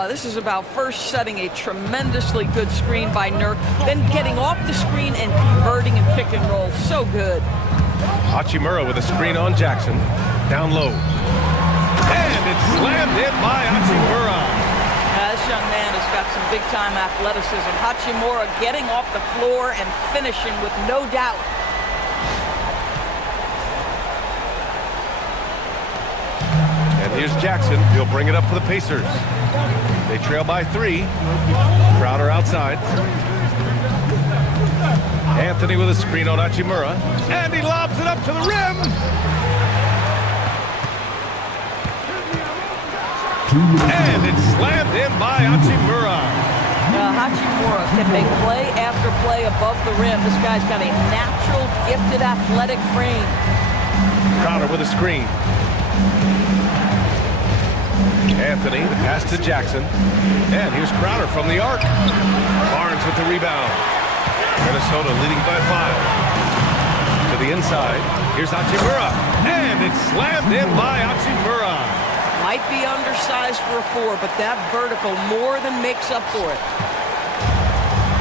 This is about first setting a tremendously good screen by Nurk, then getting off the screen and converting and pick and roll. So good. Hachimura with a screen on Jackson. Down low. And it's slammed in by Hachimura. This young man has got some big-time athleticism. Hachimura getting off the floor and finishing with no doubt. And here's Jackson. He'll bring it up for the Pacers. They trail by 3. Crowder outside. Anthony with a screen on Hachimura. And he lobs it up to the rim. And it's slammed in by Hachimura. Hachimura can make play after play above the rim. This guy's got a natural, gifted, athletic frame. Crowder with a screen. Anthony, the pass to Jackson. And here's Crowder from the arc. Barnes with the rebound. Minnesota leading by 5. To the inside. Here's Hachimura. And it's slammed in by Hachimura. Might be undersized for a 4, but that vertical more than makes up for it.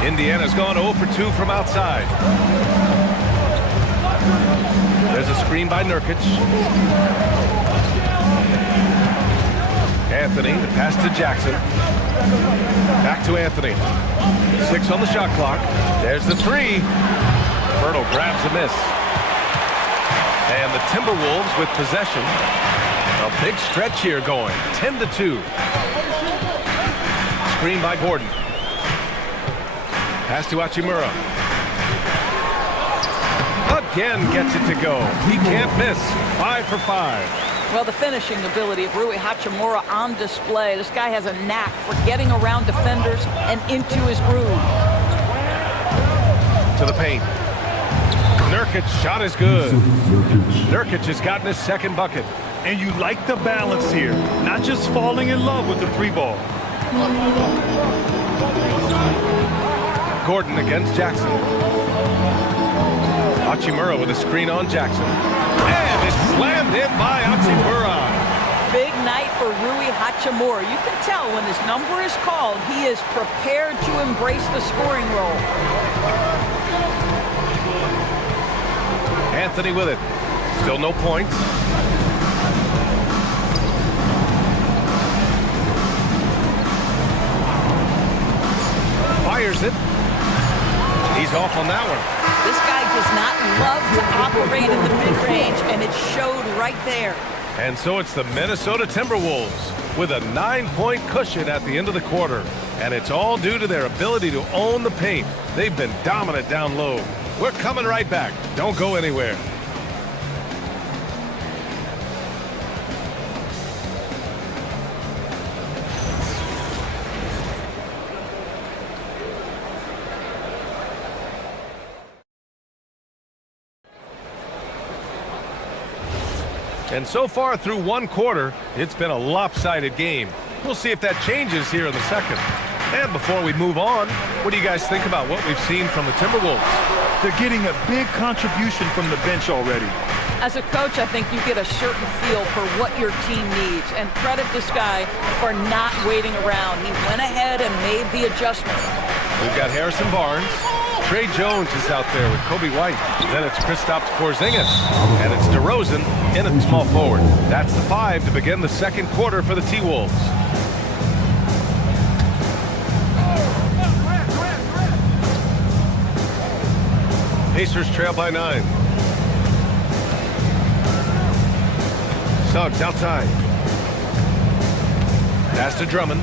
Indiana's gone 0 for 2 from outside. There's a screen by Nurkic. Anthony, the pass to Jackson. Back to Anthony. 6 on the shot clock. There's the 3. Bertle grabs a miss. And the Timberwolves with possession. A big stretch here going. 10-2. Screen by Gordon. Pass to Hachimura. Again gets it to go. He can't miss. 5 for 5. Well, the finishing ability of Rui Hachimura on display. This guy has a knack for getting around defenders and into his groove. To the paint. Nurkic shot is good. Nurkic has gotten his second bucket. And you like the balance here. Not just falling in love with the 3 ball. Gordon against Jackson. Hachimura with a screen on Jackson. And it's slammed in by Hachimura. Big night for Rui Hachimura. You can tell when his number is called, he is prepared to embrace the scoring role. Anthony with it. Still no points. Fires it. He's off on that one. This guy does not love to operate in the mid-range, and it showed right there. And so it's the Minnesota Timberwolves with a 9-point cushion at the end of the quarter. And it's all due to their ability to own the paint. They've been dominant down low. We're coming right back. Don't go anywhere. And so far through one quarter, it's been a lopsided game. We'll see if that changes here in the second. And before we move on, what do you guys think about what we've seen from the Timberwolves? They're getting a big contribution from the bench already. As a coach, I think you get a certain feel for what your team needs. And credit this guy for not waiting around. He went ahead and made the adjustment. We've got Harrison Barnes. Trey Jones is out there with Kobe White. Then it's Kristaps Porzingis. And it's DeRozan in at small forward. That's the 5 to begin the second quarter for the T-Wolves. Pacers trail by 9. Suggs outside. Pass to Drummond.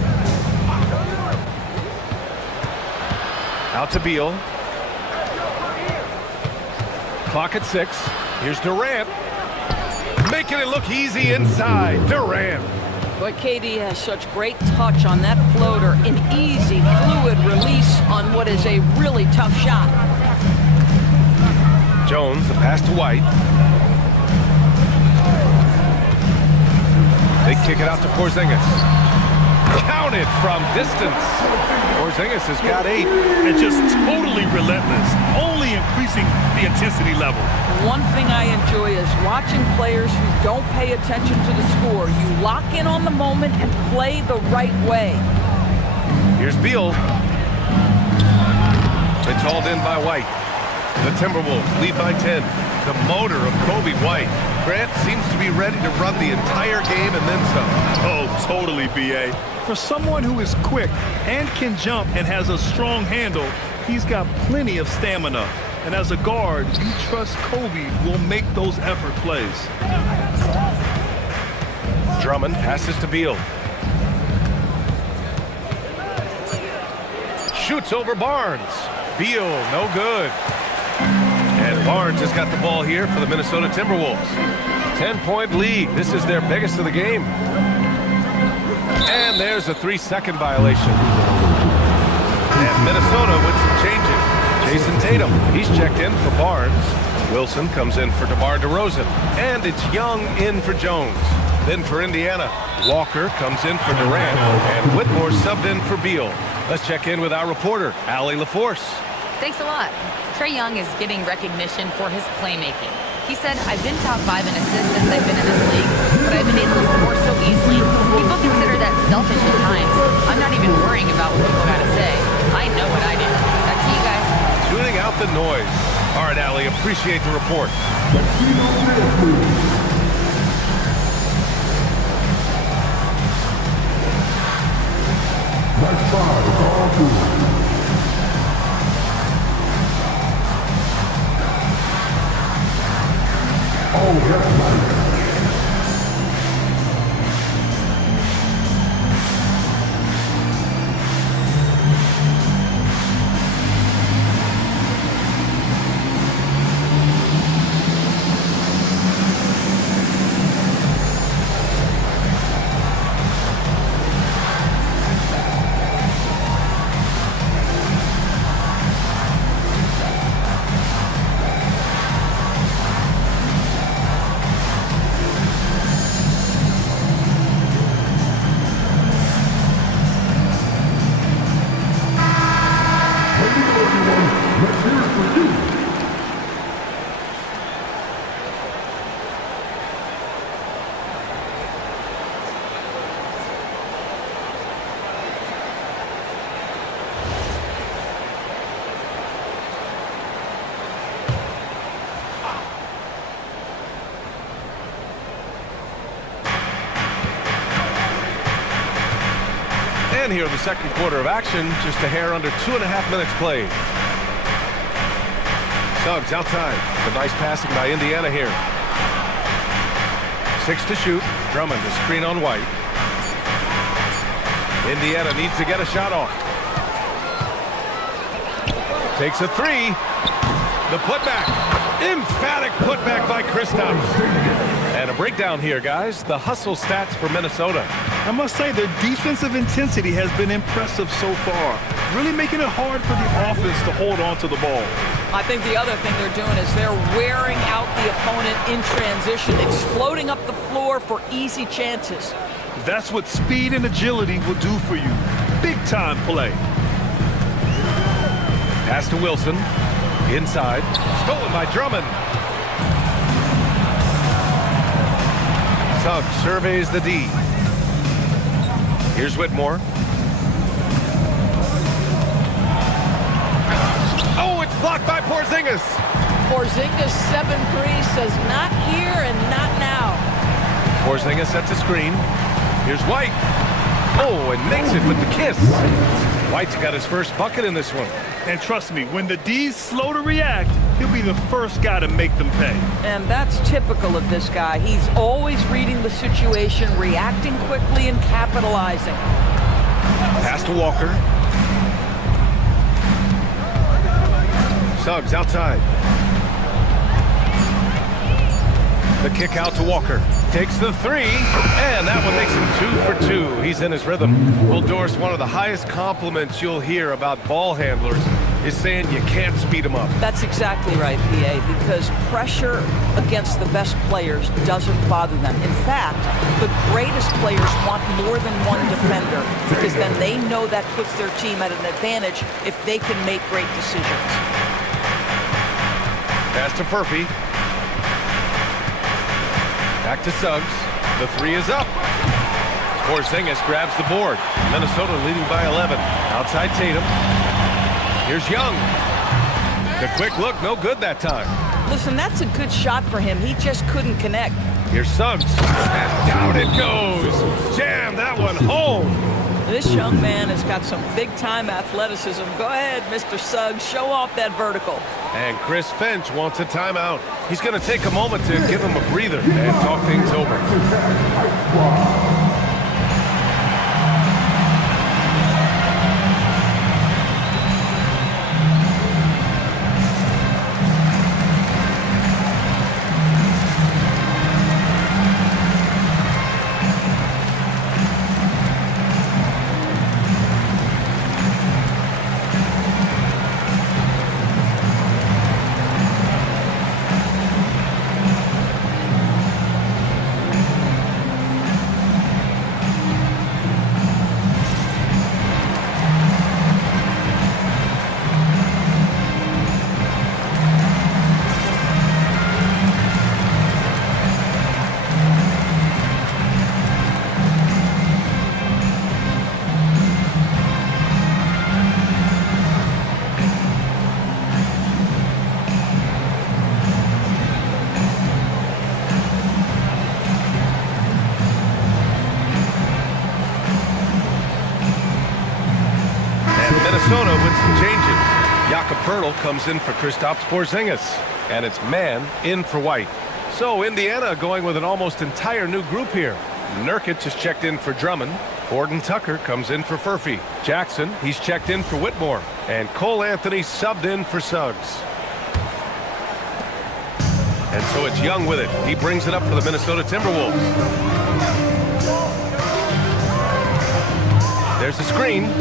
Out to Beal. Clock at 6. Here's Durant. Making it look easy inside. Durant. But KD has such great touch on that floater. An easy, fluid release on what is a really tough shot. Jones, the pass to White. They kick it out to Porzingis. Counted from distance. Porzingis has got 8. And just totally relentless, only increasing the intensity level. One thing I enjoy is watching players who don't pay attention to the score. You lock in on the moment and play the right way. Here's Beal. It's hauled in by White. The Timberwolves lead by 10. The motor of Kobe White. Grant seems to be ready to run the entire game and then some. Oh, totally, B.A. For someone who is quick and can jump and has a strong handle, he's got plenty of stamina. And as a guard, you trust Kobe will make those effort plays. Drummond passes to Beal. Shoots over Barnes. Beal, no good. And Barnes has got the ball here for the Minnesota Timberwolves. 10-point lead. This is their biggest of the game. And there's a 3-second violation. And Minnesota with some changes. Jason Tatum, he's checked in for Barnes. Wilson comes in for DeMar DeRozan. And it's Young in for Jones. Then for Indiana, Walker comes in for Durant. And Whitmore subbed in for Beal. Let's check in with our reporter, Allie LaForce. Thanks a lot. Trae Young is getting recognition for his playmaking. He said, I've been top 5 in assists since I've been in this league, but I've been able to score so easily. People consider that selfish at times. I'm not even worrying about what people gotta say. I know what I do. Back to you guys. Tuning out the noise. All right, Allie, appreciate the report. And here in the second quarter of action, just a hair under 2.5 minutes played. Suggs outside. The nice passing by Indiana here. 6 to shoot. Drummond, the screen on White. Indiana needs to get a shot off. Takes a 3. The putback. Emphatic putback by Kristaps. And a breakdown here, guys. The hustle stats for Minnesota. I must say their defensive intensity has been impressive so far, really making it hard for the offense to hold on to the ball. I think the other thing they're doing is they're wearing out the opponent in transition, exploding up the floor for easy chances. That's what speed and agility will do for you. Big time play. Pass to Wilson. Inside. Stolen by Drummond. Suggs surveys the D. Here's Whitmore. Oh, it's blocked by Porzingis. Porzingis 7-3 says not here and not now. Porzingis sets a screen. Here's White. Oh, and makes it with the kiss. White's got his first bucket in this one. And trust me, when the D's slow to react, he'll be the first guy to make them pay. And that's typical of this guy. He's always reading the situation, reacting quickly, and capitalizing. Pass to Walker. Suggs outside. The kick out to Walker. Takes the 3, and that one makes him 2 for 2. He's in his rhythm. Well, Doris, one of the highest compliments you'll hear about ball handlers is saying you can't speed them up. That's exactly right, PA, because pressure against the best players doesn't bother them. In fact, the greatest players want more than one defender, because then they know that puts their team at an advantage if they can make great decisions. Pass to Furphy. Back to Suggs. The 3 is up. Porzingis grabs the board. Minnesota leading by 11. Outside Tatum. Here's Young. The quick look, no good that time. Listen, that's a good shot for him. He just couldn't connect. Here's Suggs. And down it goes. Jam that one home. This young man has got some big-time athleticism. Go ahead, Mr. Suggs. Show off that vertical. And Chris Finch wants a timeout. He's going to take a moment to give him a breather and talk things over. Minnesota with some changes. Jakob Poeltl comes in for Kristaps Porzingis, and it's Mann in for White. So Indiana going with an almost entire new group here. Nurkic is checked in for Drummond. Gordon Tucker comes in for Furphy. Jackson, he's checked in for Whitmore. And Cole Anthony subbed in for Suggs. And so it's Young with it. He brings it up for the Minnesota Timberwolves. There's the screen.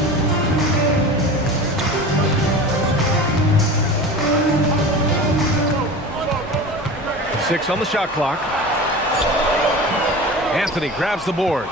Six on the shot clock. Anthony grabs the board.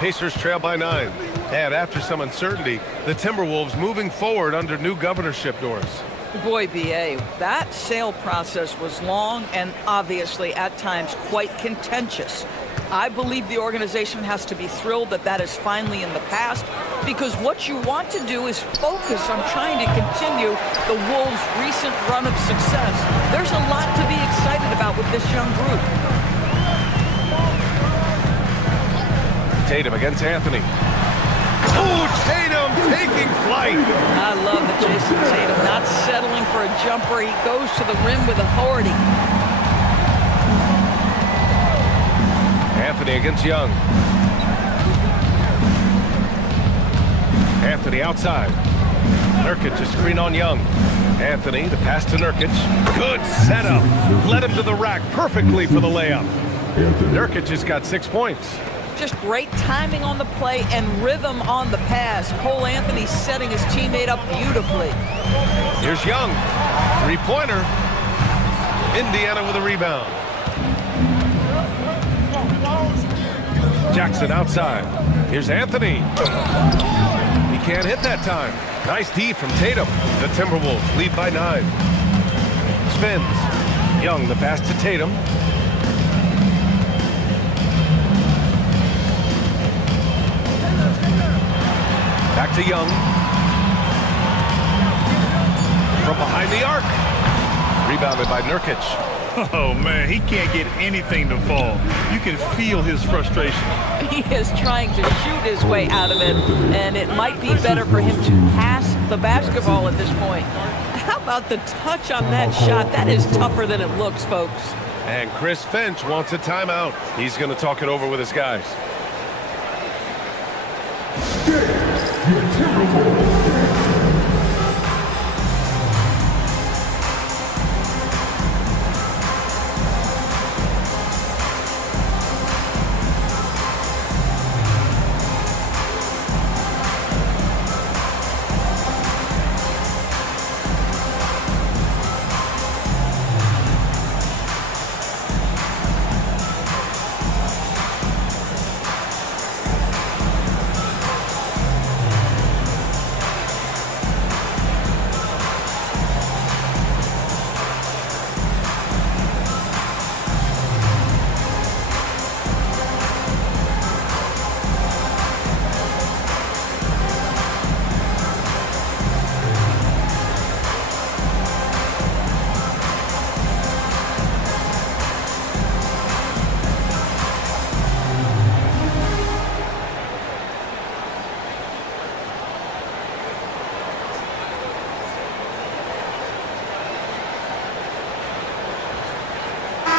Pacers trail by 9. And after some uncertainty, the Timberwolves moving forward under new governorship doors. Boy, B.A., that sale process was long and obviously at times quite contentious. I believe the organization has to be thrilled that that is finally in the past, because what you want to do is focus on trying to continue the Wolves' recent run of success. There's a lot to be excited about with this young group. Tatum against Anthony. Oh, Tatum taking flight. I love that Jason Tatum not settling for a jumper. He goes to the rim with authority. Anthony against Young. Anthony outside. Nurkic a screen on Young. Anthony, the pass to Nurkic. Good setup. Led him to the rack perfectly for the layup. Nurkic has got 6 points. Just great timing on the play and rhythm on the pass. Cole Anthony setting his teammate up beautifully. Here's Young. Three-pointer. Indiana with a rebound. Jackson outside. Here's Anthony. He can't hit that time. Nice D from Tatum. The Timberwolves lead by 9. Spins. Young, the pass to Tatum. Back to Young. From behind the arc. Rebounded by Nurkic. Oh, man, he can't get anything to fall. You can feel his frustration. He is trying to shoot his way out of it, and it might be better for him to pass the basketball at this point. How about the touch on that shot? That is tougher than it looks, folks. And Chris Finch wants a timeout. He's going to talk it over with his guys.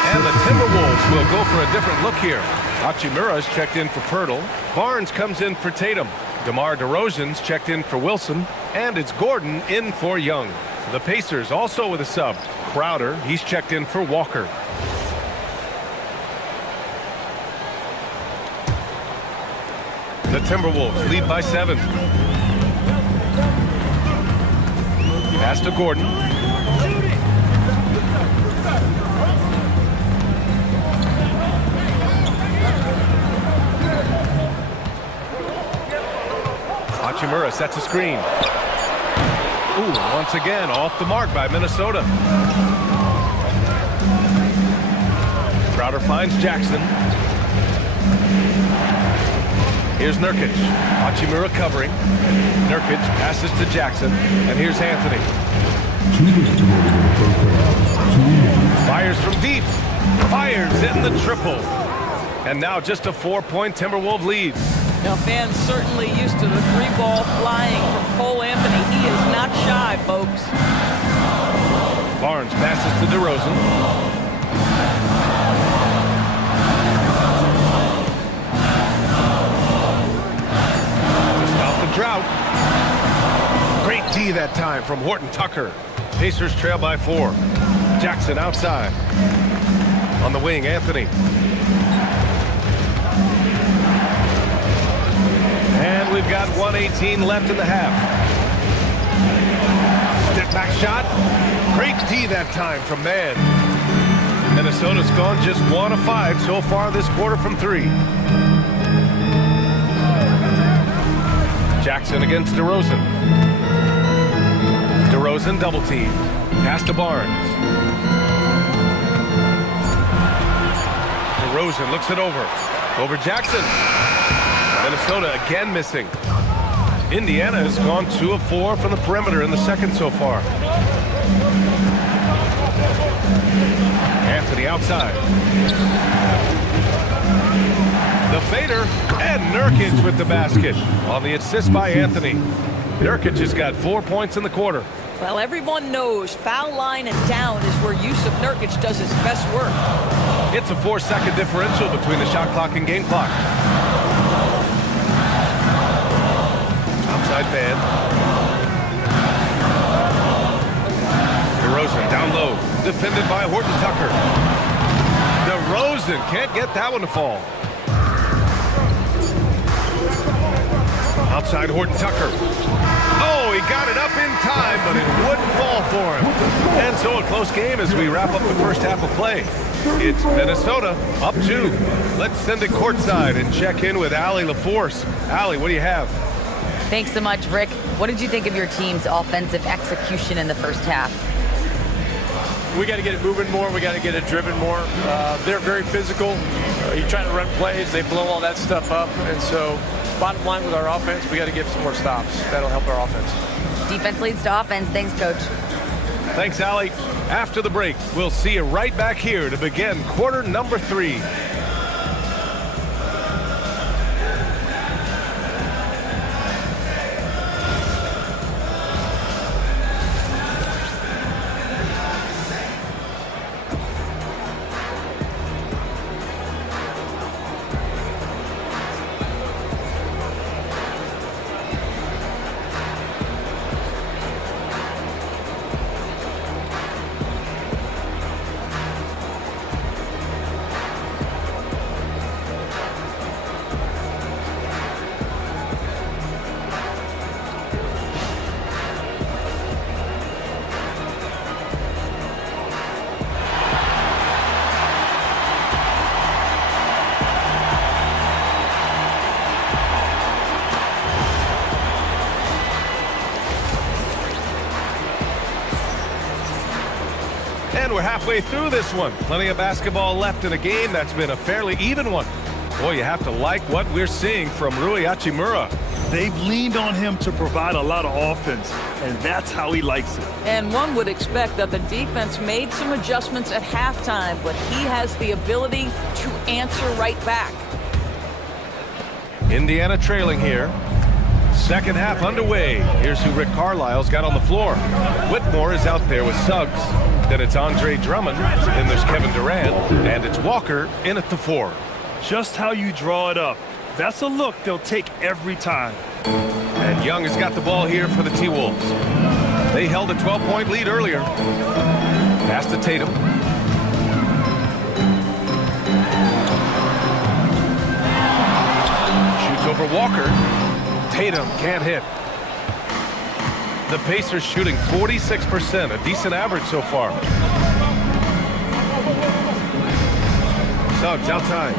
And the Timberwolves will go for a different look here. Hachimura's checked in for Poeltl. Barnes comes in for Tatum. DeMar DeRozan's checked in for Wilson. And it's Gordon in for Young. The Pacers also with a sub. Crowder, he's checked in for Walker. The Timberwolves lead by 7. Pass to Gordon. Hachimura sets a screen. Ooh, once again, off the mark by Minnesota. Crowder finds Jackson. Here's Nurkic. Hachimura covering. Nurkic passes to Jackson. And here's Anthony. Fires from deep. Fires in the triple. And now just a 4-point Timberwolves lead. Now, fans certainly used to the 3-ball flying from Cole Anthony. He is not shy, folks. Barnes passes to DeRozan. To stop the drought. Great D that time from Horton Tucker. Pacers trail by 4. Jackson outside. On the wing, Anthony. And we've got 1:18 left in the half. Step back shot. Great D that time from Mann. Minnesota's gone just 1 of 5 so far this quarter from 3. Jackson against DeRozan. DeRozan double teamed. Pass to Barnes. DeRozan looks it over. Over Jackson. Minnesota again missing. Indiana has gone 2 of 4 from the perimeter in the second so far. Anthony outside. The fader, and Nurkic with the basket on the assist by Anthony. Nurkic has got 4 points in the quarter. Well, everyone knows foul line and down is where Yusuf Nurkic does his best work. It's a 4-second differential between the shot clock and game clock. Outside man. DeRozan down low, defended by Horton Tucker. DeRozan can't get that one to fall. Outside Horton Tucker. Oh, he got it up in time, but it wouldn't fall for him. And so a close game as we wrap up the first half of play. It's Minnesota up 2. Let's send it courtside and check in with Allie LaForce. Allie, what do you have? Thanks so much, Rick. What did you think of your team's offensive execution in the first half? We got to get it moving more. We got to get it driven more. They're very physical. You're trying to run plays. They blow all that stuff up. And so bottom line with our offense, we got to get some more stops. That'll help our offense. Defense leads to offense. Thanks, Coach. Thanks, Allie. After the break, we'll see you right back here to begin quarter number 3. And we're halfway through this one. Plenty of basketball left in a game that's been a fairly even one. Boy, you have to like what we're seeing from Rui Hachimura. They've leaned on him to provide a lot of offense, and that's how he likes it. And one would expect that the defense made some adjustments at halftime, but he has the ability to answer right back. Indiana trailing here. Second half underway. Here's who Rick Carlisle's got on the floor. Whitmore is out there with Suggs. Then it's Andre Drummond. Then there's Kevin Durant. And it's Walker in at the 4. Just how you draw it up. That's a look they'll take every time. And Young has got the ball here for the T-Wolves. They held a 12-point lead earlier. Pass to Tatum. Shoots over Walker. Tatum can't hit. The Pacers shooting 46%, a decent average so far. Suggs outside.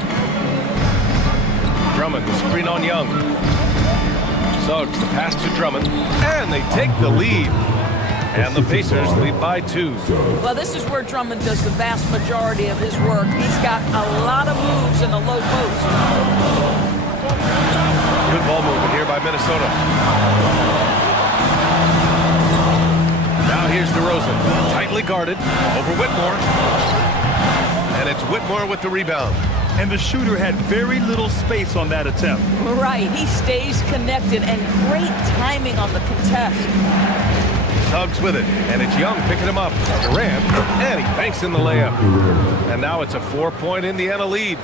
Drummond, the screen on Young. Suggs, the pass to Drummond, and they take the lead. And the Pacers lead by 2. Well, this is where Drummond does the vast majority of his work. He's got a lot of moves in the low post. Good ball movement here by Minnesota. Now here's DeRozan, tightly guarded over Whitmore. And it's Whitmore with the rebound. and the shooter had very little space on that attempt. Right, he stays connected, and great timing on the contest. Suggs with it, and it's Young picking him up. Durant, and he banks in the layup. And now it's a 4-point Indiana lead.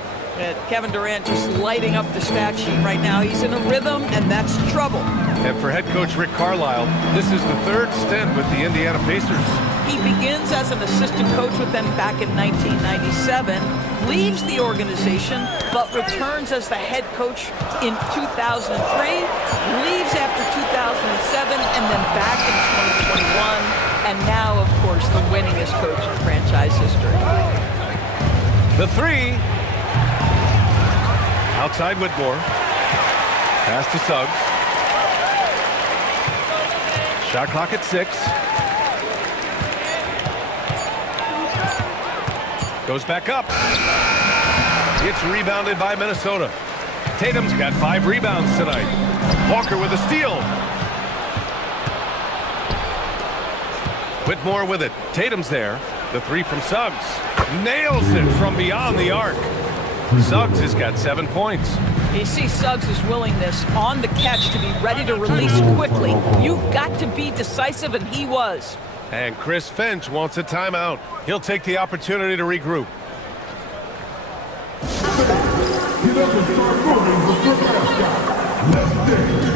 Kevin Durant just lighting up the stat sheet right now. He's in a rhythm, and that's trouble. And for head coach Rick Carlisle, this is the third stint with the Indiana Pacers. He begins as an assistant coach with them back in 1997, leaves the organization, but returns as the head coach in 2003, leaves after 2007, and then back in 2021, and now, of course, the winningest coach in franchise history. The three. Outside Whitmore. Pass to Suggs. Shot clock at 6. Goes back up. It's rebounded by Minnesota. Tatum's got 5 rebounds tonight. Walker with a steal. Whitmore with it. Tatum's there. The 3 from Suggs. Nails it from beyond the arc. Suggs has got 7 points. You see Suggs' willingness on the catch to be ready to release quickly. You've got to be decisive, and he was. And Chris Finch wants a timeout. He'll take the opportunity to regroup. Get up and start moving with your mascot. Let's dig.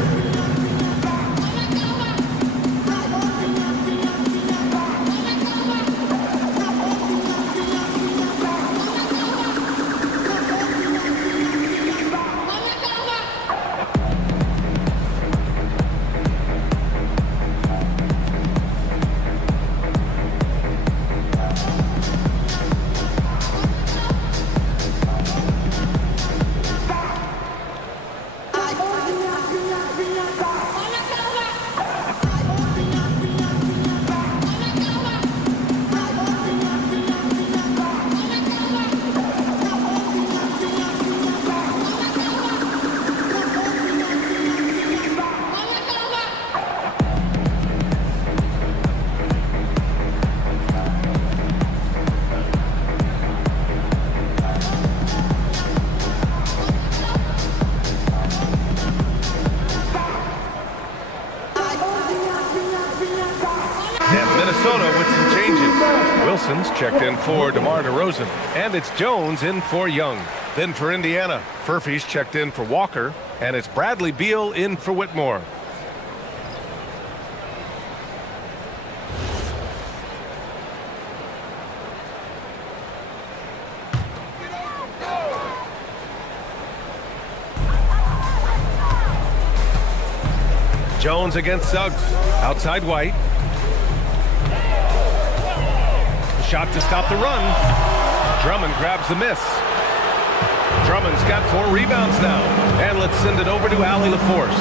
Minnesota with some changes. Wilson's checked in for DeMar DeRozan, and it's Jones in for Young. Then for Indiana, Furphy's checked in for Walker, and it's Bradley Beal in for Whitmore. Jones against Suggs. Outside White. Shot to stop the run. Drummond grabs the miss. Drummond's got 4 rebounds now. And let's send it over to Allie LaForce.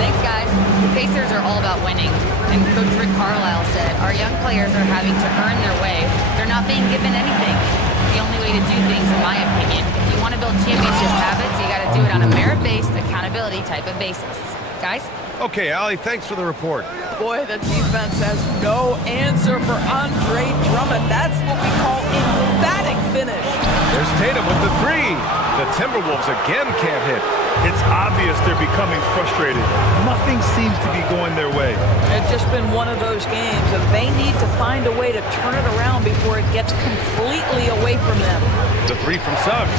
Thanks, guys. The Pacers are all about winning. And Coach Rick Carlisle said, our young players are having to earn their way. They're not being given anything. It's the only way to do things, in my opinion. If you want to build championship habits, you got to do it on a merit-based, accountability type of basis. Guys? Okay, Allie, thanks for the report. Boy, the defense has no answer for Andre Drummond. That's what we call emphatic finish. There's Tatum with the 3. The Timberwolves again can't hit. It's obvious they're becoming frustrated. Nothing seems to be going their way. It's just been one of those games, and they need to find a way to turn it around before it gets completely away from them. The 3 from Suggs.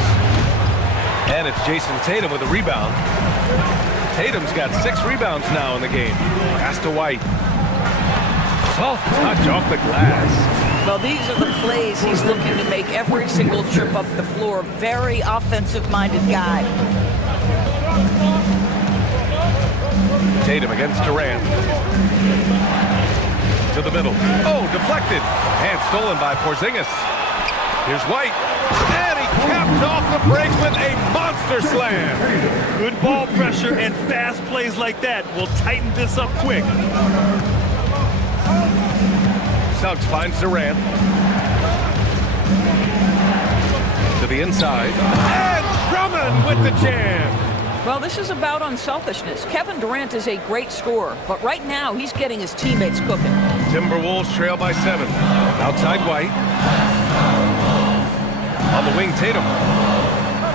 And it's Jason Tatum with a rebound. Tatum's got 6 rebounds now in the game. Pass to White. Soft touch off the glass. Well, these are the plays he's looking to make every single trip up the floor. Very offensive-minded guy. Tatum against Durant. To the middle. Oh, deflected. And stolen by Porzingis. Here's White. And he caps off the break with a monster slam. Good ball pressure and fast plays like that will tighten this up quick. Suggs finds Durant. To the inside. And Drummond with the jam. Well, this is about unselfishness. Kevin Durant is a great scorer, but right now he's getting his teammates cooking. Timberwolves trail by 7. Outside White. On the wing, Tatum.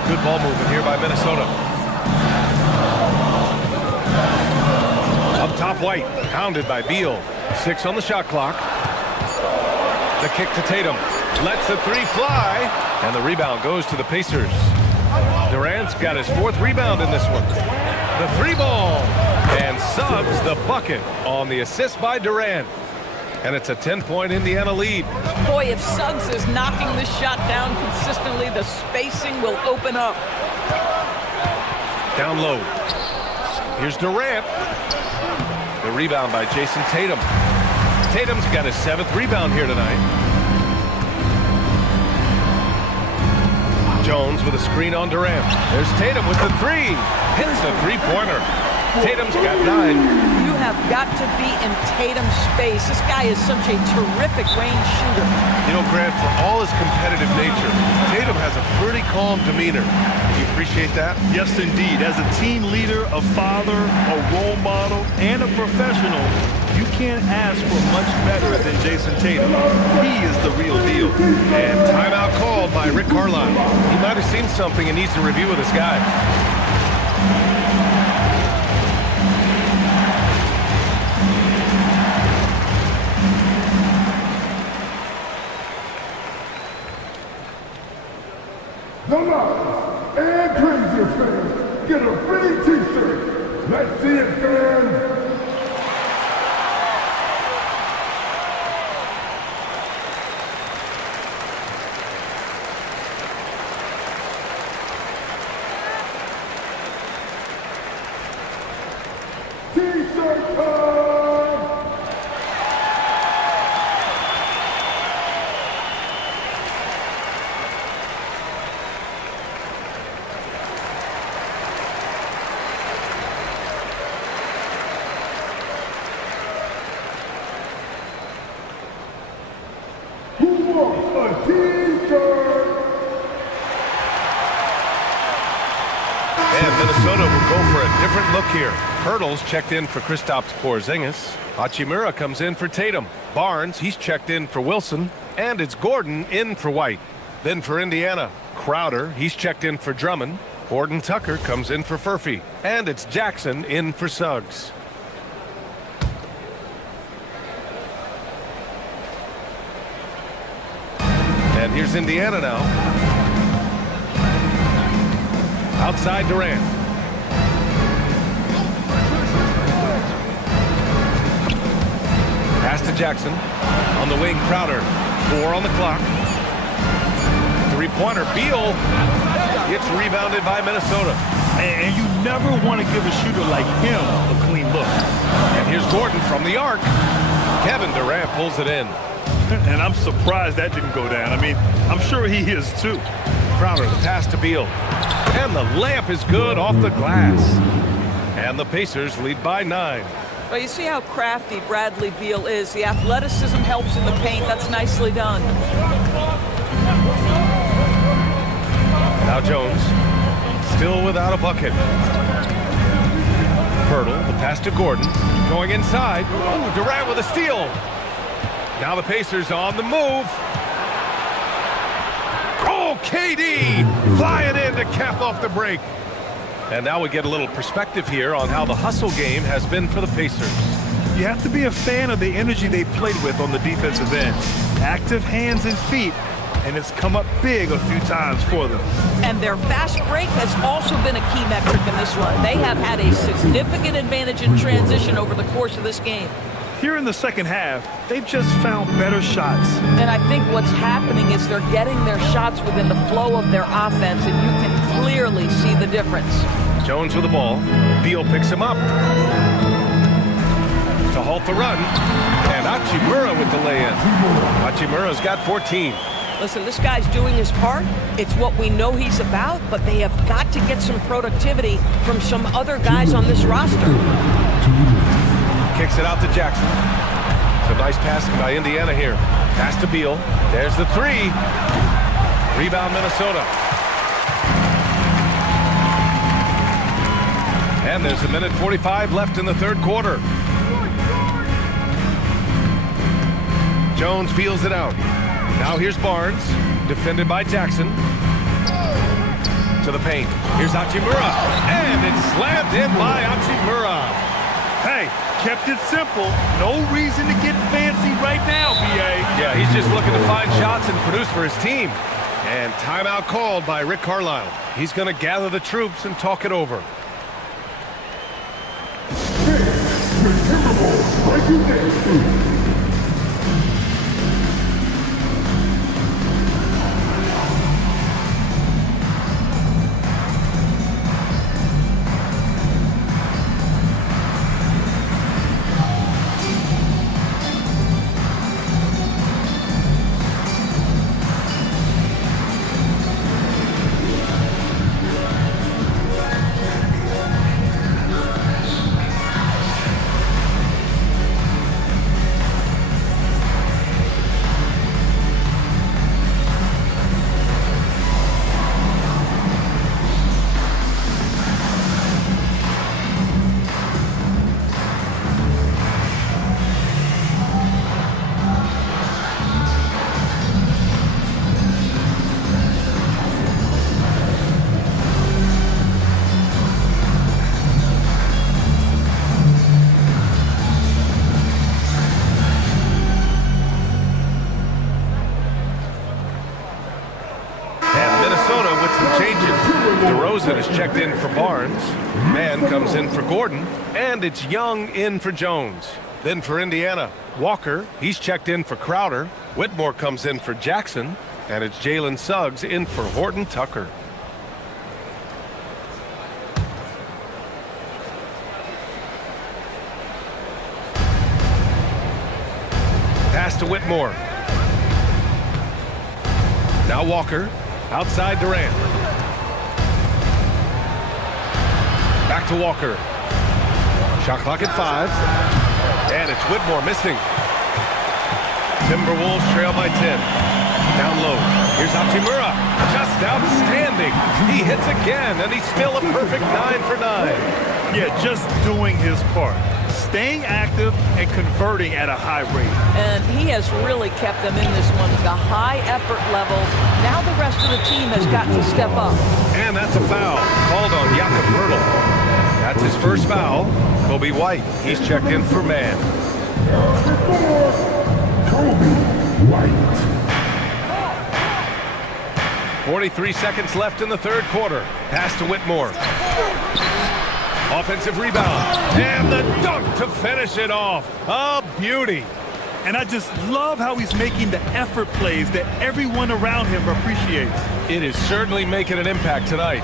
Good ball movement here by Minnesota. Up top, White, hounded by Beal. 6 on the shot clock. The kick to Tatum. Lets the three fly. And the rebound goes to the Pacers. Durant's got his 4th rebound in this one. The 3 ball. And Suggs the bucket on the assist by Durant. And it's a 10-point Indiana lead. Boy, if Suggs is knocking this shot down consistently, the spacing will open up. Down low. Here's Durant. The rebound by Jason Tatum. Tatum's got his 7th rebound here tonight. Jones with a screen on Durant. There's Tatum with the 3. Hits the 3-pointer. Tatum's got 9. You have got to be in Tatum's space. This guy is such a terrific range shooter. You know, Grant, for all his competitive nature, Tatum has a pretty calm demeanor. You appreciate that? Yes, indeed. As a team leader, a father, a role model, and a professional, you can't ask for much better than Jason Tatum. He is the real deal. And timeout called by Rick Carlisle. He might have seen something and needs to review with his guys. The Lions and Crazy fans get a free t-shirt. Let's see it, fans. T-shirt time! Who wants a t-shirt? And Minnesota will go for a different look here. Hurdle's checked in for Kristaps Porzingis. Hachimura comes in for Tatum. Barnes, he's checked in for Wilson. And it's Gordon in for White. Then for Indiana, Crowder, he's checked in for Drummond. Gordon Tucker comes in for Furphy. And it's Jackson in for Suggs. And here's Indiana now. Outside Durant. Pass to Jackson. On the wing, Crowder. 4 on the clock. 3-pointer, Beal. It's rebounded by Minnesota. And you never want to give a shooter like him a clean look. And here's Gordon from the arc. Kevin Durant pulls it in. And I'm surprised that didn't go down. I mean, I'm sure he is too. Crowder, the pass to Beal. And the layup is good off the glass. And the Pacers lead by 9. Well, you see how crafty Bradley Beal is. The athleticism helps in the paint. That's nicely done. Now Jones, still without a bucket. Pirtle, the pass to Gordon, going inside. Ooh, Durant with a steal. Now the Pacers on the move. Oh, KD flying in to cap off the break. And now we get a little perspective here on how the hustle game has been for the Pacers. You have to be a fan of the energy they played with on the defensive end. Active hands and feet, and it's come up big a few times for them. And their fast break has also been a key metric in this run. They have had a significant advantage in transition over the course of this game. Here in the second half, they've just found better shots. And I think what's happening is they're getting their shots within the flow of their offense, and you can clearly see the difference. Jones with the ball. Beal picks him up. To halt the run. And Hachimura with the lay-in. Hachimura's got 14. Listen, this guy's doing his part. It's what we know he's about, but they have got to get some productivity from some other guys on this roster. Kicks it out to Jackson. Some nice passing by Indiana here. Pass to Beal. There's the 3. Rebound Minnesota. And there's a minute 45 left in the third quarter. Jones feels it out. Now here's Barnes, defended by Jackson. To the paint. Here's Hachimura. And it's slammed in by Hachimura. Hey, kept it simple. No reason to get fancy right now, B.A. Yeah, he's just looking to find shots and produce for his team. And timeout called by Rick Carlisle. He's going to gather the troops and talk it over. DeRozan is checked in for Barnes. Mann comes in for Gordon. And it's Young in for Jones. Then for Indiana, Walker, he's checked in for Crowder. Whitmore comes in for Jackson. And it's Jalen Suggs in for Horton Tucker. Pass to Whitmore. Now Walker, outside Durant. Back to Walker. Shot clock at 5. And it's Whitmore missing. Timberwolves trail by 10. Down low. Here's Hachimura. Just outstanding. He hits again, and he's still a perfect 9 for 9. Yeah, just doing his part. Staying active and converting at a high rate. And he has really kept them in this one. The high effort level. Now the rest of the team has got to step up. And that's a foul called on Jakob Poeltl. That's his first foul. Kobe White, he's checked in for Mann. Kobe White. 43 seconds left in the third quarter. Pass to Whitmore. Offensive rebound. And the dunk to finish it off. A beauty. And I just love how he's making the effort plays that everyone around him appreciates. It is certainly making an impact tonight.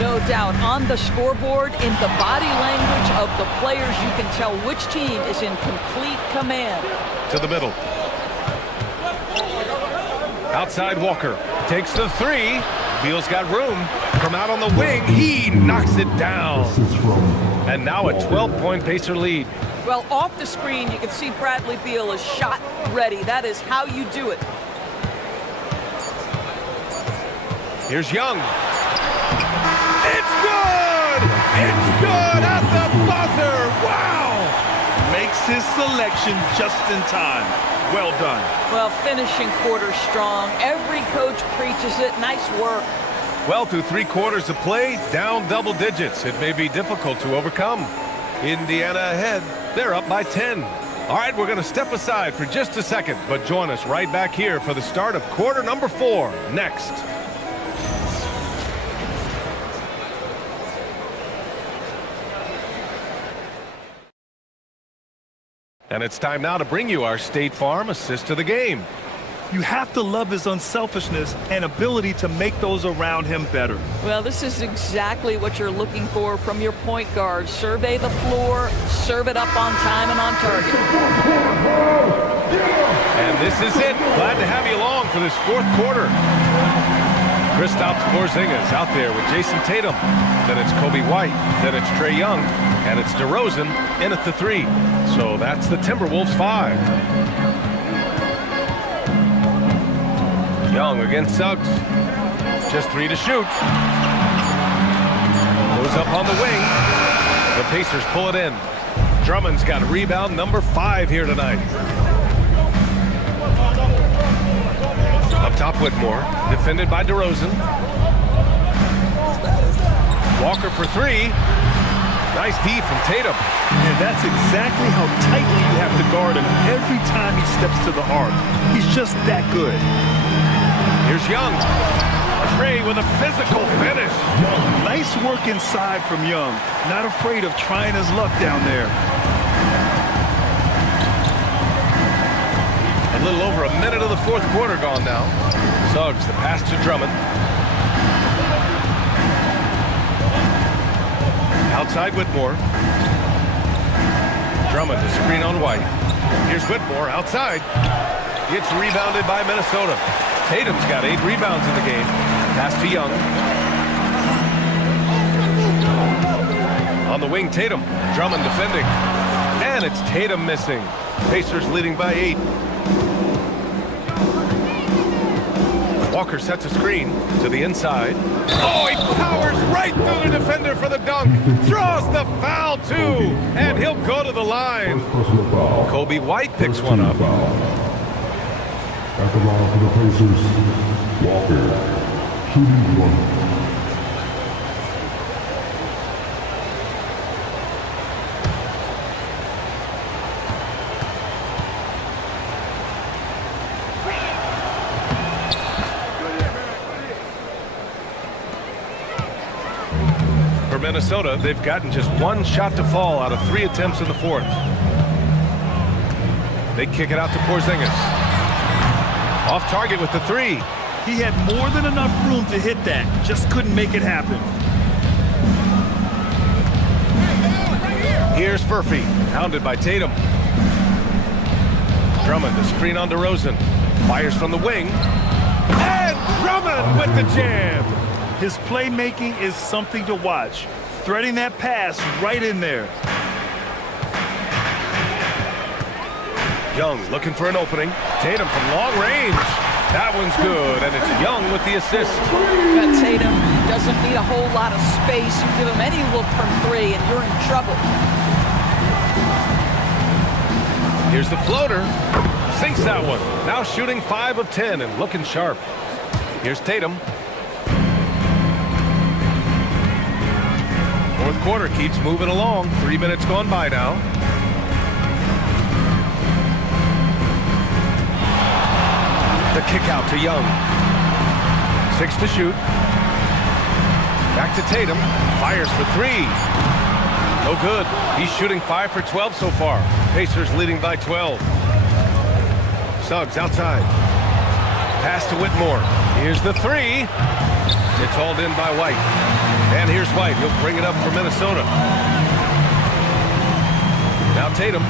No doubt. On the scoreboard, in the body language of the players, you can tell which team is in complete command. To the middle. Outside Walker. Takes the 3. Beal's got room. From out on the wing, he knocks it down. And now a 12-point Pacer lead. Well, off the screen, you can see Bradley Beal is shot ready. That is how you do it. Here's Young. It's good! It's good at the buzzer! Wow! Makes his selection just in time. Well done. Well, finishing quarter strong. Every coach preaches it. Nice work. Well, through 3 quarters of play, down double digits. It may be difficult to overcome. Indiana ahead. They're up by 10. All right, we're going to step aside for just a second, but join us right back here for the start of quarter number 4 next. And it's time now to bring you our State Farm assist of the game. You have to love his unselfishness and ability to make those around him better. Well, this is exactly what you're looking for from your point guard. Survey the floor, serve it up on time and on target. And this is it. Glad to have you along for this 4th quarter. Kristaps Porzingis out there with Jason Tatum. Then it's Kobe White. Then it's Trae Young. And it's DeRozan in at the 3. So that's the Timberwolves 5. Young against Suggs. Just 3 to shoot. Goes up on the wing. The Pacers pull it in. Drummond's got rebound number 5 here tonight. Up top Whitmore. Defended by DeRozan. Walker for three. Nice D from Tatum. And that's exactly how tightly you have to guard him every time he steps to the arc. He's just that good. Here's Young. Trey with a physical finish. Nice work inside from Young. Not afraid of trying his luck down there. A little over a minute of the fourth quarter gone now. Suggs, the pass to Drummond. Outside Whitmore. Drummond, the screen on White. Here's Whitmore outside. It's rebounded by Minnesota. Tatum's got 8 rebounds in the game. Pass to Young. On the wing, Tatum. Drummond defending. And it's Tatum missing. Pacers leading by 8. Walker sets a screen to the inside. Oh, he powers right through the defender for the dunk. Draws the foul, too. And he'll go to the line. Kobe White picks one up. At the line for the Pacers, Walker, shooting one. For Minnesota, they've gotten just 1 shot to fall out of 3 attempts in the fourth. They kick it out to Porzingis. Off target with the 3. He had more than enough room to hit that. Just couldn't make it happen. Here's Furphy, hounded by Tatum. Drummond, the screen on DeRozan. Fires from the wing. And Drummond with the jam. His playmaking is something to watch. Threading that pass right in there. Young looking for an opening. Tatum from long range. That one's good, and it's Young with the assist. Tatum doesn't need a whole lot of space. You give him any look from 3, and you're in trouble. Here's the floater. Sinks that one. Now shooting 5 of 10 and looking sharp. Here's Tatum. Fourth quarter keeps moving along. 3 minutes gone by now. The kick out to Young. 6 to shoot. Back to Tatum. Fires for 3. No good. He's shooting 5 for 12 so far. Pacers leading by 12. Suggs outside. Pass to Whitmore. Here's the 3. It's hauled in by White. And here's White. He'll bring it up for Minnesota. Now Tatum.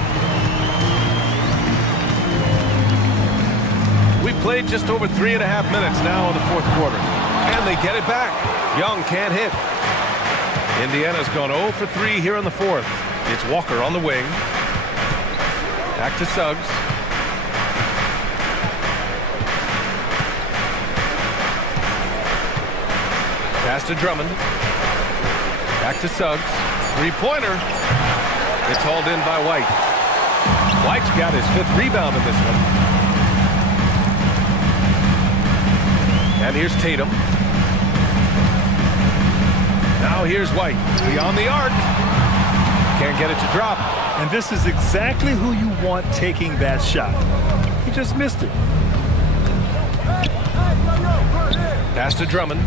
We played just over 3.5 minutes now in the fourth quarter. And they get it back. Young can't hit. Indiana's gone 0 for 3 here in the fourth. It's Walker on the wing. Back to Suggs. Pass to Drummond. Back to Suggs. 3-pointer. It's hauled in by White. White's got his 5th rebound in this one. And here's Tatum. Now here's White. Beyond the arc. Can't get it to drop. And this is exactly who you want taking that shot. He just missed it. Pass to Drummond.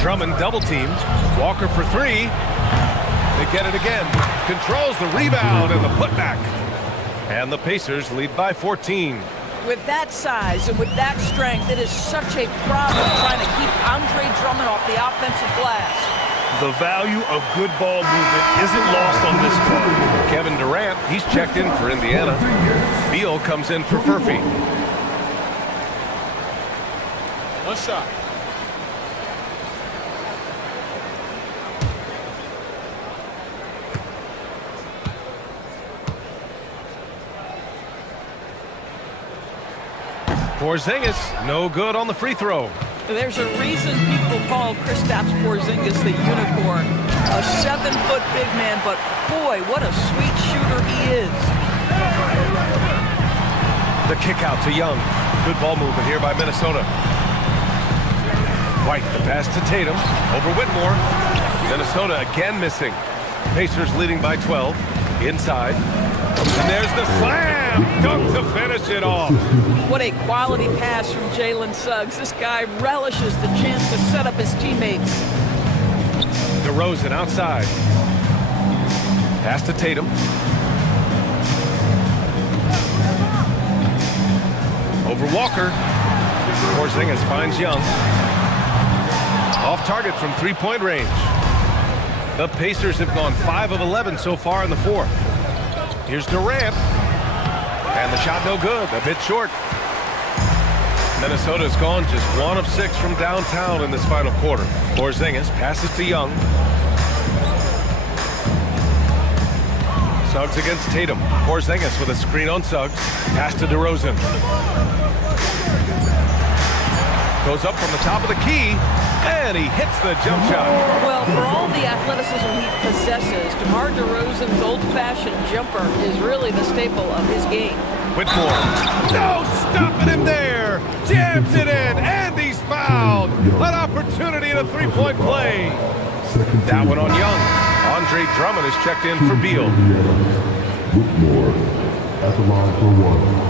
Drummond double teamed. Walker for 3. They get it again. Controls the rebound and the putback. And the Pacers lead by 14. With that size and with that strength, it is such a problem trying to keep Andre Drummond off the offensive glass. The value of good ball movement isn't lost on this part. Kevin Durant, he's checked in for Indiana. Beal comes in for Furphy. One shot. Porzingis, no good on the free throw. There's a reason people call Kristaps Porzingis the unicorn. A 7-foot big man, but boy, what a sweet shooter he is. The kick out to Young. Good ball movement here by Minnesota. White, the pass to Tatum. Over Whitmore. Minnesota again missing. Pacers leading by 12. Inside. And there's the slam. Dunk to finish it off. What a quality pass from Jalen Suggs. This guy relishes the chance to set up his teammates. DeRozan outside. Pass to Tatum. Over Walker. Porzingis finds Young. Off target from three-point range. The Pacers have gone 5 of 11 so far in the fourth. Here's Durant. And the shot no good, a bit short. Minnesota's gone just 1 of 6 from downtown in this final quarter. Porzingis passes to Young. Suggs against Tatum. Porzingis with a screen on Suggs. Pass to DeRozan. Goes up from the top of the key, and he hits the jump shot. Well, for all the athleticism he possesses, DeMar DeRozan's old-fashioned jumper is really the staple of his game. Whitmore. No stopping him there. Jams it in, and he's fouled. An opportunity in a three-point play. That one on Young. Andre Drummond is checked in for Beal. Whitmore at the line for 1.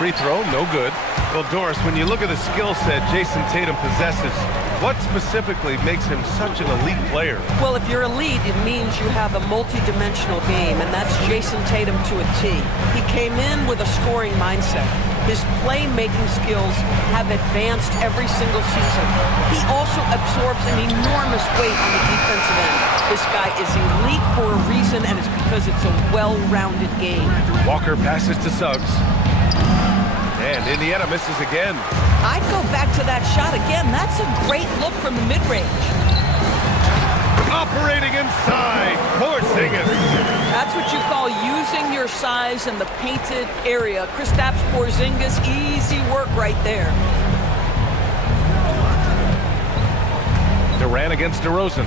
Free throw, no good. Well, Doris, when you look at the skill set Jason Tatum possesses, what specifically makes him such an elite player? Well, if you're elite, it means you have a multi-dimensional game, and that's Jason Tatum to a T. He came in with a scoring mindset. His playmaking skills have advanced every single season. He also absorbs an enormous weight on the defensive end. This guy is elite for a reason, and it's because it's a well-rounded game. Walker passes to Suggs. And Indiana misses again. I'd go back to that shot again. That's a great look from the mid-range. Operating inside, Porzingis. That's what you call using your size in the painted area. Kristaps Porzingis, easy work right there. Durant against DeRozan.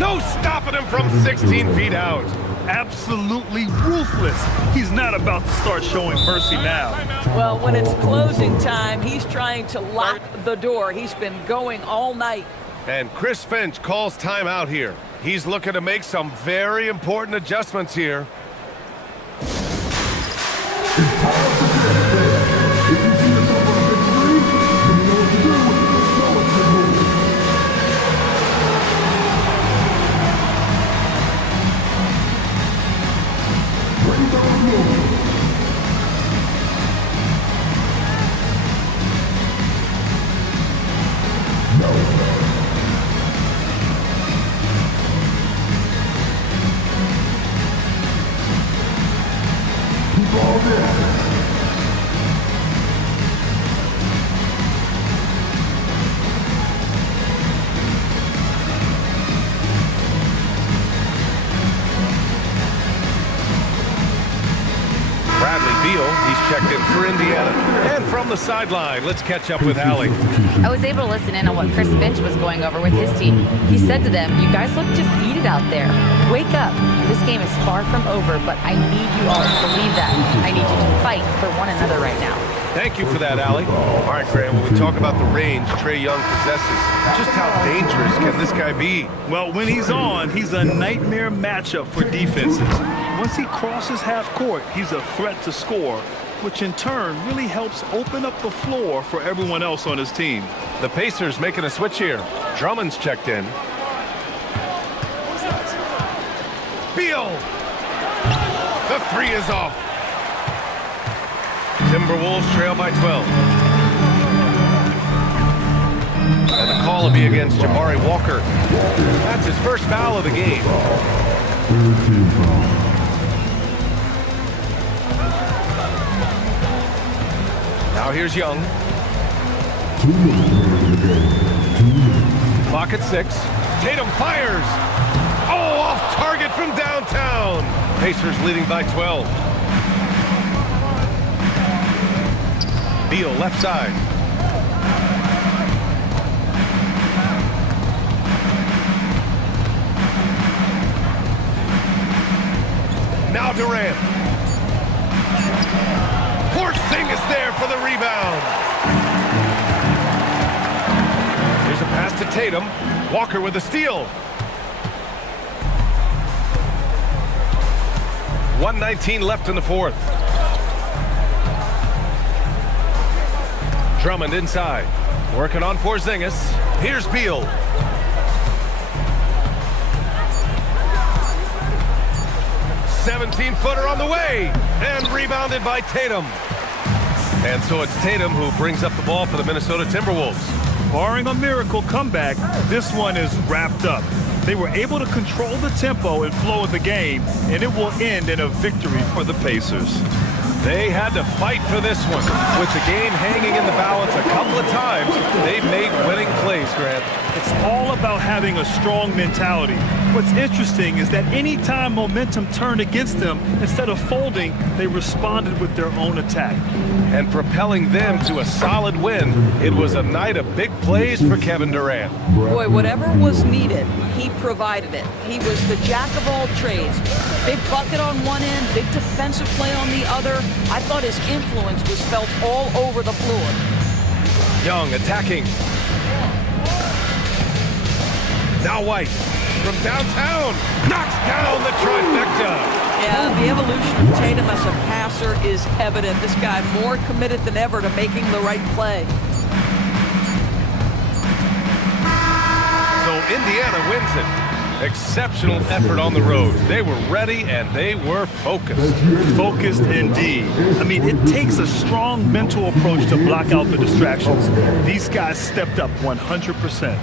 No stopping him from 16 feet out. Absolutely ruthless. He's not about to start showing mercy now. Well, when it's closing time, he's trying to lock the door. He's been going all night. And Chris Finch calls timeout here. He's looking to make some very important adjustments here. He's checked in for Indiana. And from the sideline, let's catch up with Allie. I was able to listen in on what Chris Finch was going over with his team. He said to them, "You guys look defeated out there. Wake up. This game is far from over, but I need you all to believe that. I need you to fight for one another right now." Thank you for that, Allie. All right, Graham, when we talk about the range Trae Young possesses, just how dangerous can this guy be? Well, when he's on, he's a nightmare matchup for defenses. Once he crosses half court, he's a threat to score, which in turn really helps open up the floor for everyone else on his team. The Pacers making a switch here. Drummond's checked in. Beal! The three is off. Timberwolves trail by 12. And the call will be against Jabari Walker. That's his first foul of the game. Third team foul. Now here's Young. 2 minutes remaining in the game. 2 minutes. Clock at 6. Tatum fires. Oh, off target from downtown. Pacers leading by 12. Beal left side. Now Durant. Porzingis there for the rebound. Here's a pass to Tatum. Walker with a steal. 1:19 left in the fourth. Drummond inside. Working on Porzingis. Here's Beal. "17-footer on the way, and rebounded by Tatum." And so it's Tatum who brings up the ball for the Minnesota Timberwolves. Barring a miracle comeback, this one is wrapped up. They were able to control the tempo and flow of the game, and it will end in a victory for the Pacers. They had to fight for this one. With the game hanging in the balance a couple of times, they've made winning plays, Grant. It's all about having a strong mentality. What's interesting is that anytime momentum turned against them, instead of folding, they responded with their own attack. And propelling them to a solid win, it was a night of big plays for Kevin Durant. Boy, whatever was needed, he provided it. He was the jack of all trades. Big bucket on one end, big defensive play on the other. I thought his influence was felt all over the floor. Young attacking. Now White from downtown knocks down the trifecta. Yeah, the evolution of Tatum as a passer is evident. This guy more committed than ever to making the right play. So Indiana wins it. Exceptional effort on the road. They were ready and they were focused. Focused indeed. I mean, it takes a strong mental approach to block out the distractions. These guys stepped up 100%.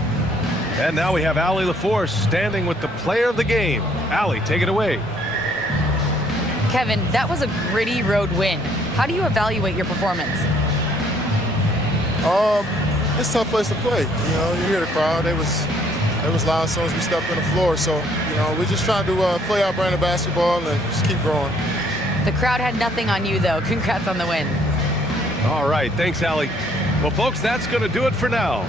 And now we have Allie LaForce standing with the player of the game. Allie, take it away. Kevin, that was a gritty road win. How do you evaluate your performance? It's a tough place to play. You know, you hear the crowd. It was loud as soon as we stepped on the floor. So, you know, we're just trying to play our brand of basketball and just keep growing. The crowd had nothing on you, though. Congrats on the win. All right, thanks, Allie. Well, folks, that's going to do it for now.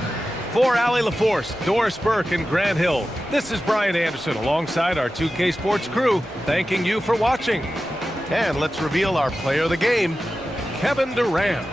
For Allie LaForce, Doris Burke, and Grant Hill, this is Brian Anderson alongside our 2K Sports crew, thanking you for watching. And let's reveal our player of the game, Kevin Durant.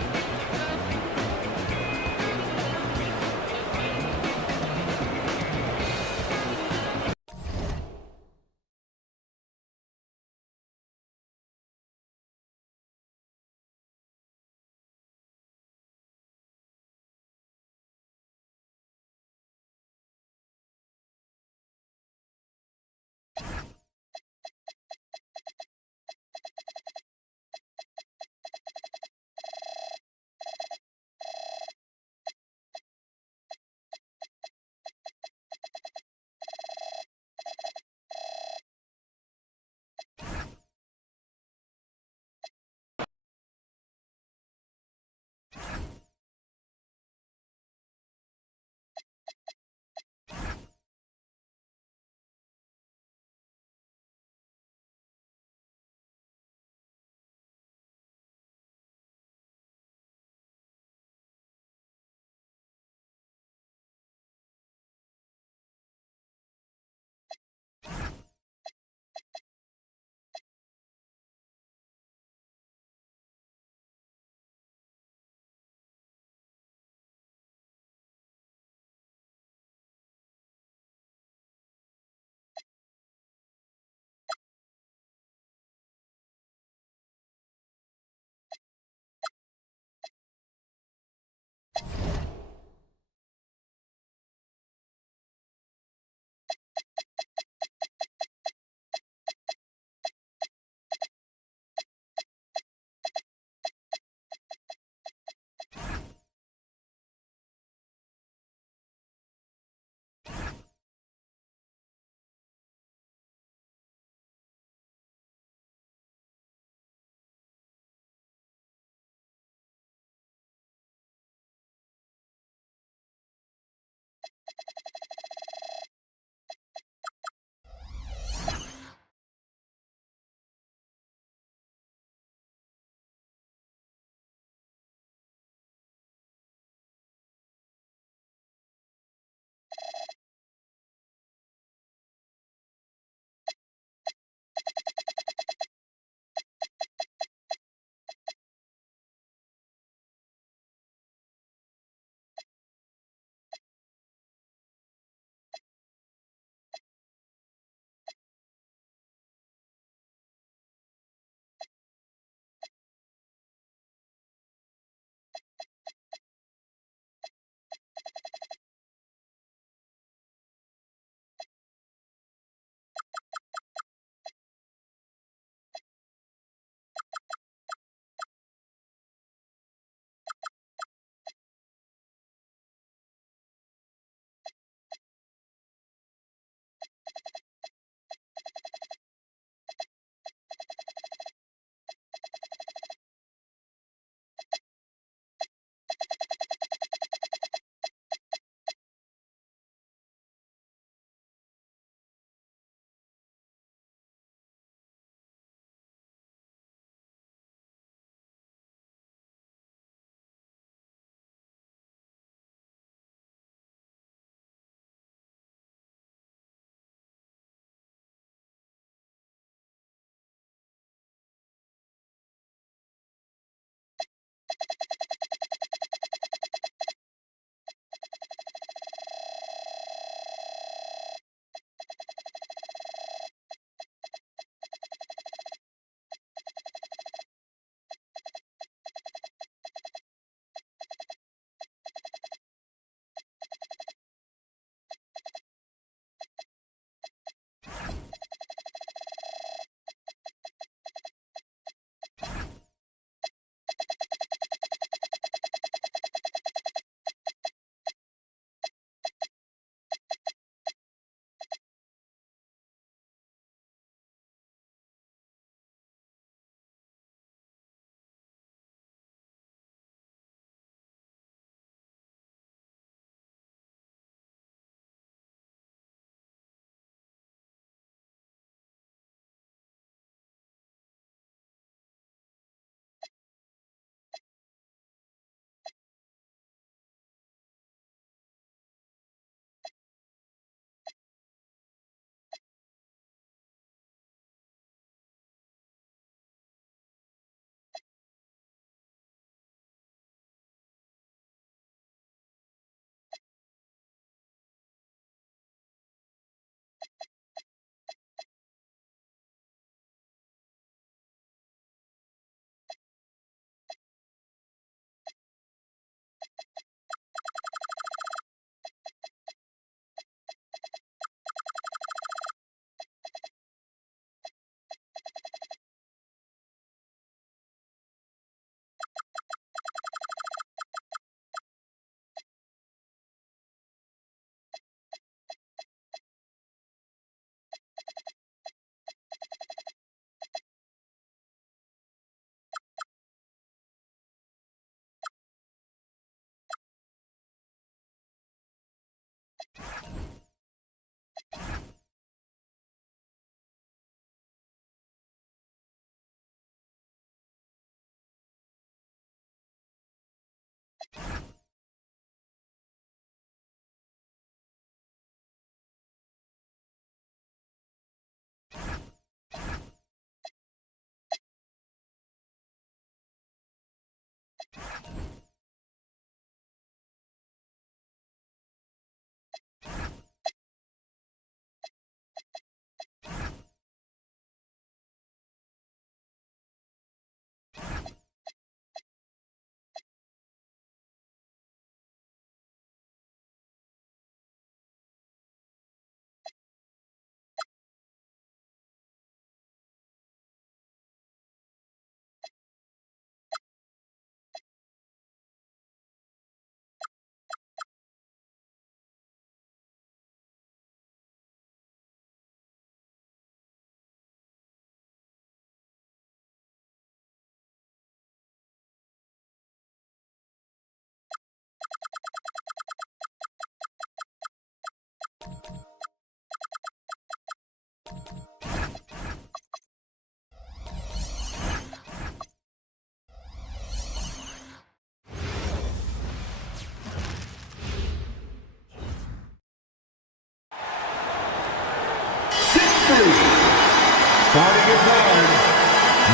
Starting at guard,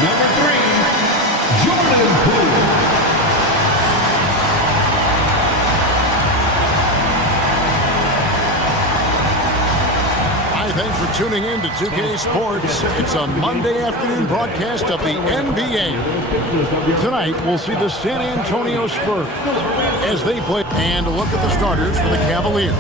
number 3, Jordan Poole. Hi, thanks for tuning in to 2K Sports. It's a Monday afternoon broadcast of the NBA. Tonight, we'll see the San Antonio Spurs as they play. And a look at the starters for the Cavaliers.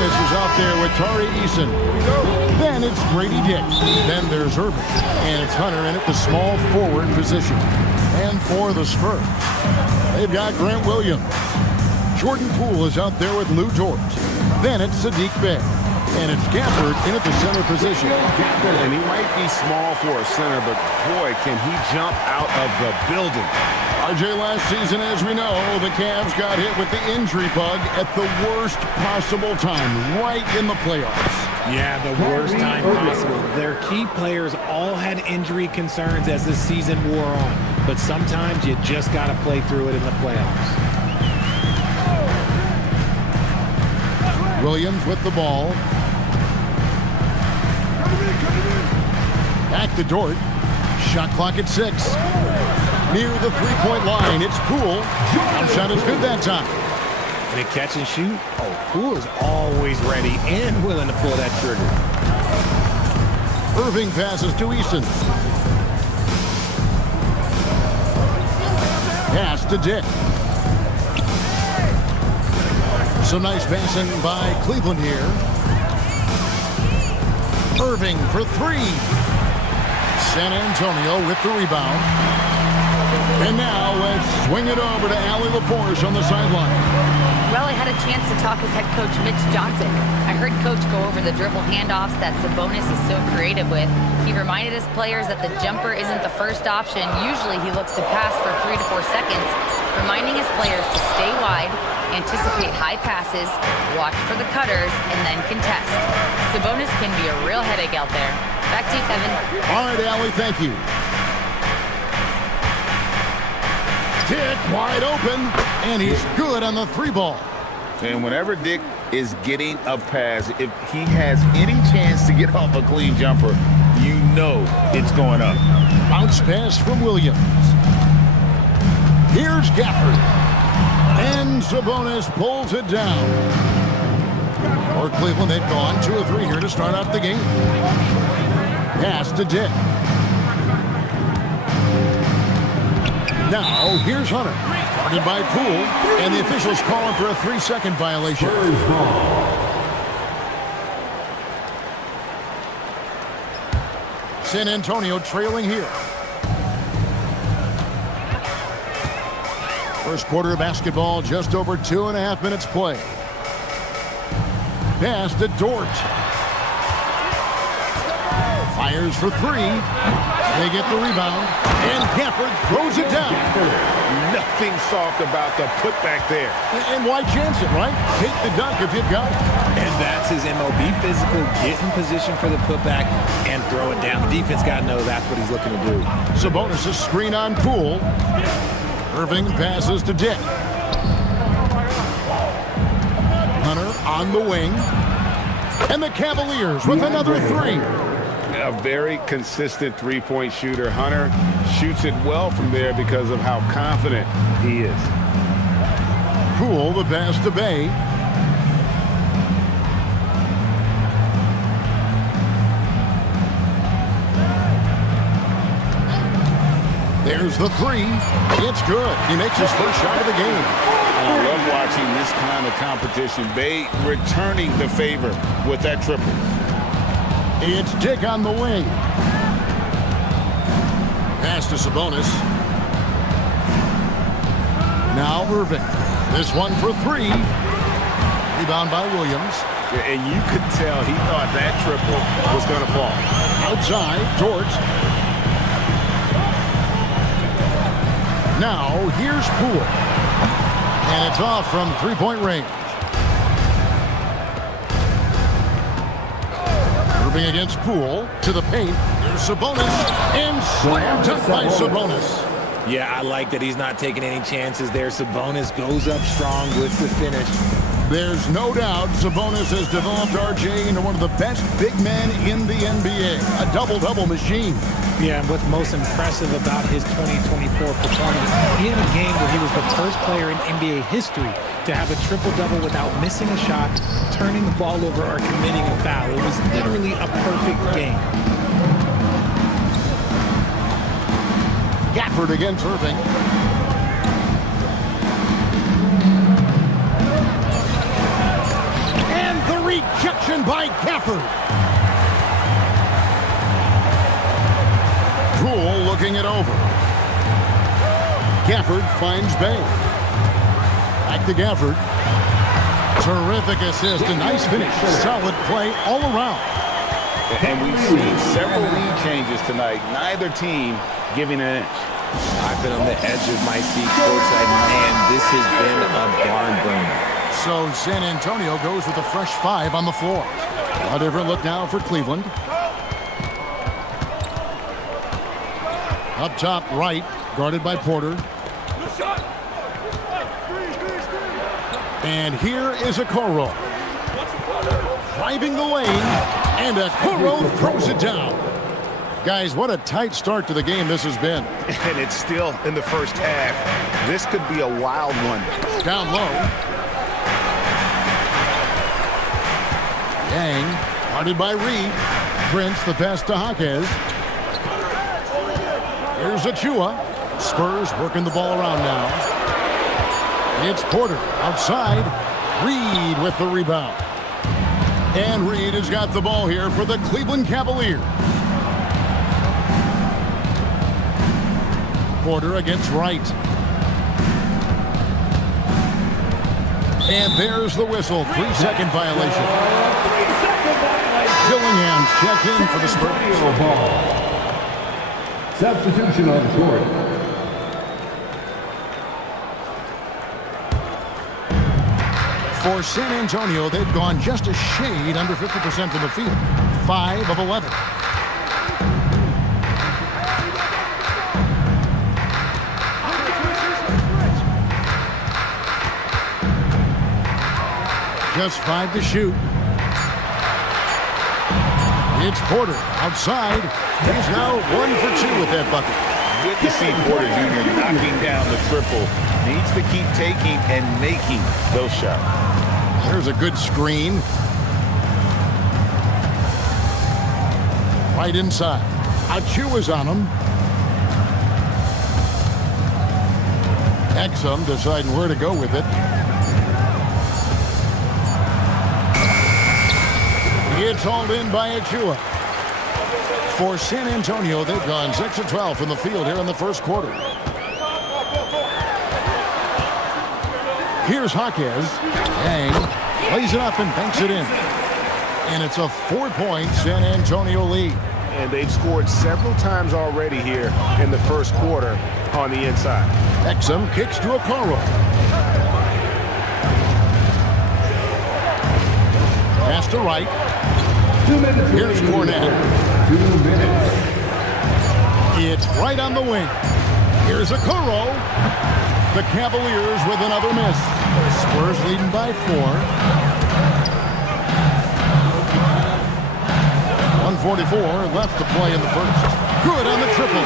Is out there with Tari Eason. Then it's Grady Dick. Then there's Irving. And it's Hunter in at the small forward position. And for the Spurs, they've got Grant Williams. Jordan Poole is out there with Lou George. Then it's Sadiq Bey. And it's Gafford in at the center position. And he might be small for a center, but boy, can he jump out of the building. RJ, last season, as we know, the Cavs got hit with the injury bug at the worst possible time, right in the playoffs. Yeah, the worst time possible. Their key players all had injury concerns as the season wore on, but sometimes you just got to play through it in the playoffs. Williams with the ball. Back to Dort. Shot clock at 6. Near the three-point line, it's Poole. Shot is good that time. And a catch and shoot. Oh, Poole is always ready and willing to pull that trigger. Irving passes to Eason. Pass to Dick. Some nice passing by Cleveland here. Irving for 3. San Antonio with the rebound. And now let's swing it over to Allie LaForge on the sideline. Well, I had a chance to talk with head coach Mitch Johnson. I heard Coach go over the dribble handoffs that Sabonis is so creative with. He reminded his players that the jumper isn't the first option. Usually he looks to pass for 3 to 4 seconds, reminding his players to stay wide, anticipate high passes, watch for the cutters, and then contest. Sabonis can be a real headache out there. Back to you, Kevin. All right, Allie, thank you. Dick wide open, and he's good on the 3-ball. And whenever Dick is getting a pass, if he has any chance to get off a clean jumper, you know it's going up. Bounce pass from Williams. Here's Gafford. And Sabonis pulls it down. For Cleveland, they've gone 2 of 3 here to start out the game. Pass to Dick. Now, here's Hunter. Guarded by Poole. And the officials calling for a 3-second violation. San Antonio trailing here. First quarter of basketball, just over 2.5 minutes play. Pass to Dort. Fires for 3. They get the rebound. And Gafford throws it down. Nothing soft about the putback there. And why chance it, right? Take the dunk if you've got it. And that's his MO. Be physical, get in position for the putback, and throw it down. The defense got to know that's what he's looking to do. Sabonis' screen on Poole. Irving passes to Dick. Hunter on the wing. And the Cavaliers with another 3. A very consistent three-point shooter. Hunter shoots it well from there because of how confident he is. Poole, the pass to Bay. There's the 3. It's good. He makes his first shot of the game. And I love watching this kind of competition. Bay returning the favor with that triple. It's Dick on the wing. Pass to Sabonis. Now Irving. This one for 3. Rebound by Williams. Yeah, and you could tell he thought that triple was going to fall. Outside, Dort. Now, here's Poole. And it's off from 3-point range. Irving against Poole. To the paint. Here's Sabonis. And slam dunk by Sabonis. Yeah, I like that he's not taking any chances there. Sabonis goes up strong with the finish. There's no doubt Sabonis has developed RJ into one of the best big men in the NBA. A double-double machine. Yeah, and what's most impressive about his 2024 performance, he had a game where he was the first player in NBA history to have a triple-double without missing a shot, turning the ball over, or committing a foul. It was literally a perfect game. Gafford against Irving. And the rejection by Gafford. Poole looking it over. Gafford finds Bay. Back to Gafford. Terrific assist, a nice finish. Solid play all around. And we've seen several lead changes tonight. Neither team giving an inch. I've been on the edge of my seat courtside. Man, this has been a barn burner. So San Antonio goes with a fresh 5 on the floor. A different look now for Cleveland. Up top right, guarded by Porter. And here is Okoro. Driving the lane, and Okoro throws it down. Guys, what a tight start to the game this has been. And it's still in the first half. This could be a wild one. Down low. Yang, guarded by Reed. Prince, the pass to Jaquez. Here's Achua. Spurs working the ball around now. It's Porter outside. Reed with the rebound. And Reed has got the ball here for the Cleveland Cavaliers. Porter against Wright. And there's the whistle. 3-second violation. Dillingham's checked in for the Spurs. Substitution on the court. For San Antonio, they've gone just a shade under 50% from the field. 5 of 11. Just 5 to shoot. It's Porter outside. He's now 1 for 2 with that bucket. good to see Porter Jr. knocking down the triple. Needs to keep taking and making those shots. There's a good screen. Right inside. Achiuwa is on him. Exum deciding where to go with it. It's hauled in by Achiuwa. For San Antonio, they've gone 6 of 12 from the field here in the first quarter. Here's Jaquez. Yang lays it up and banks it in. And it's a 4-point San Antonio lead. And they've scored several times already here in the first quarter on the inside. Exum kicks to Okoro. Pass to right. 2 minutes. Here's Cornette. 2 minutes. It's right on the wing. Here's Okoro. The Cavaliers with another miss. Spurs leading by 4. 1:44 left to play in the first. Good on the triple.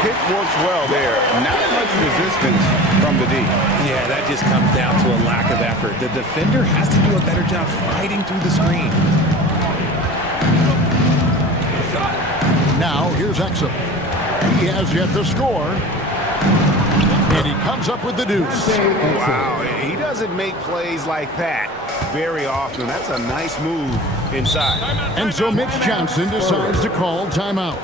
Pick works well there. Not much resistance from the D. Yeah, that just comes down to a lack of effort. The defender has to do a better job fighting through the screen. Now, here's Exum. He has yet to score. And he comes up with the deuce. Wow, he doesn't make plays like that very often. That's a nice move inside. And so Mitch Johnson decides to call timeout.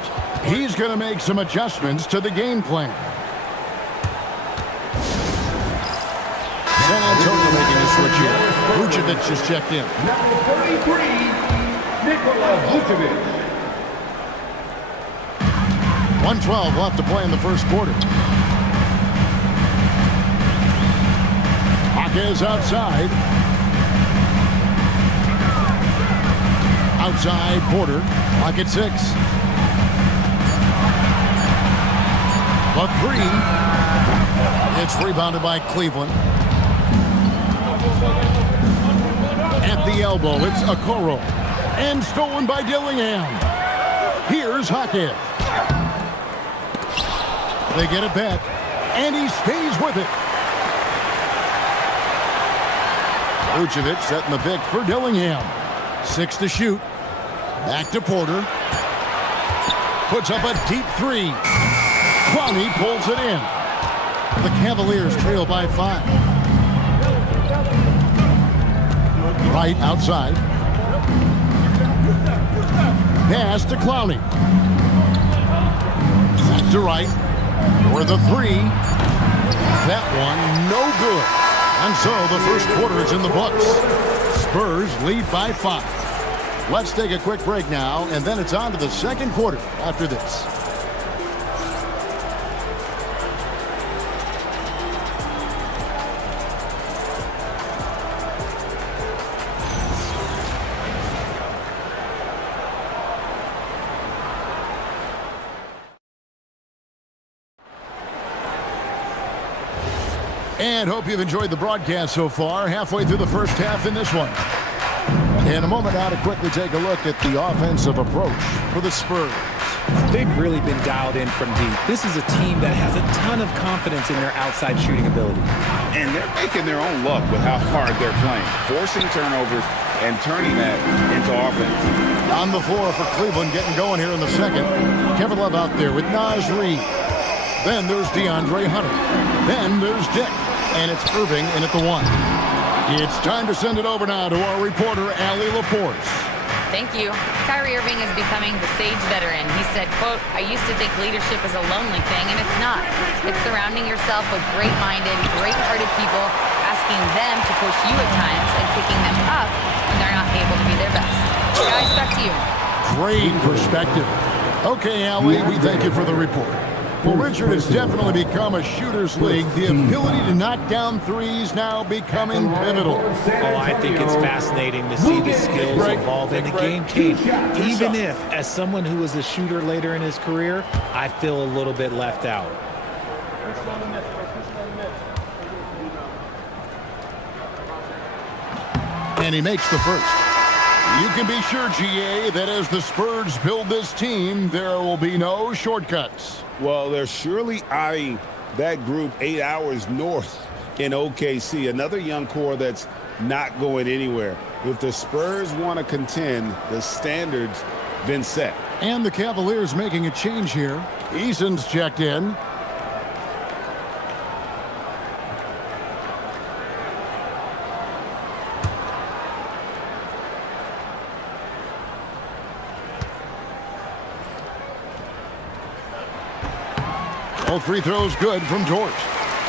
He's going to make some adjustments to the game plan. San Antonio making a switch here. Vucevic just checked in. Number 33, Nikola Vucevic. 1:12 left to play in the first quarter. Jaquez outside. Outside Porter. Clock at 6. A 3. It's rebounded by Cleveland. At the elbow, it's Okoro. And stolen by Dillingham. Here's Jaquez. They get it back. And he stays with it. Vucevic setting the pick for Dillingham. 6 to shoot. Back to Porter. Puts up a deep 3. Clowney pulls it in. The Cavaliers trail by 5. Right outside. Pass to Clowney. Back to right. For the 3. That one no good. And so the first quarter is in the books. Spurs lead by 5. Let's take a quick break now, and then it's on to the second quarter after this. And hope you've enjoyed the broadcast so far. Halfway through the first half in this one. In a moment now to quickly take a look at the offensive approach for the Spurs. They've really been dialed in from deep. This is a team that has a ton of confidence in their outside shooting ability. And they're making their own luck with how hard they're playing, forcing turnovers and turning that into offense. On the floor for Cleveland, getting going here in the second. Kevin Love out there with Naz Reid. Then there's DeAndre Hunter. Then there's Dick. And it's Irving in at the 1. It's time to send it over now to our reporter, Allie LaForce. Thank you. Kyrie Irving is becoming the sage veteran. He said, quote, "I used to think leadership is a lonely thing, and it's not. It's surrounding yourself with great-minded, great-hearted people, asking them to push you at times and picking them up when they're not able to be their best." Guys, back to you. Great perspective. Okay, Allie, we thank you for the report. Well, Richard, it's definitely become a shooter's league. The ability to knock down threes now becoming pivotal. Oh, I think it's fascinating to see the skills evolve and the game change. Even if, as someone who was a shooter later in his career, I feel a little bit left out. And he makes the first. You can be sure, GA, that as the Spurs build this team, there will be no shortcuts. Well, they're surely eyeing that group 8 hours north in OKC. Another young core that's not going anywhere. If the Spurs want to contend, the standard's been set. And the Cavaliers making a change here. Eason's checked in. All free throws good from George.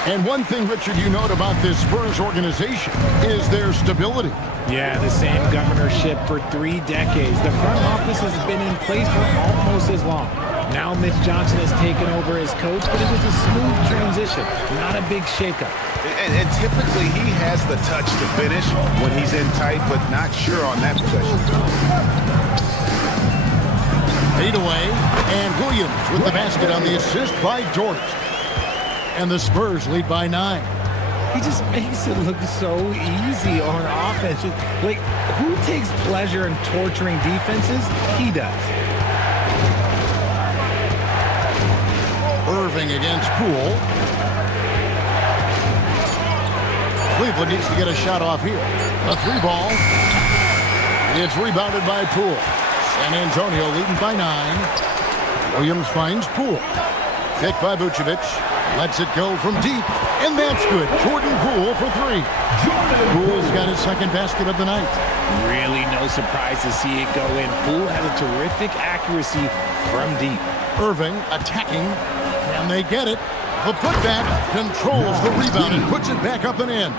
And one thing, Richard, you note about this Spurs organization is their stability. Yeah, the same governorship for 3 decades. The front office has been in place for almost as long. Now Mitch Johnson has taken over as coach, but it was a smooth transition, not a big shakeup. And typically he has the touch to finish when he's in tight, but not sure on that possession. Fade away, and Williams with the basket on the assist by George. And the Spurs lead by 9. He just makes it look so easy on offense. Like, who takes pleasure in torturing defenses? He does. Irving against Poole. Cleveland needs to get a shot off here. A 3-ball. It's rebounded by Poole. San Antonio leading by 9. Williams finds Poole. Picked by Vucevic. Lets it go from deep. And that's good. Jordan Poole for 3. Poole's got his second basket of the night. Really no surprise to see it go in. Poole has a terrific accuracy from deep. Irving attacking. Can they get it? The putback controls the rebound and puts it back up and in.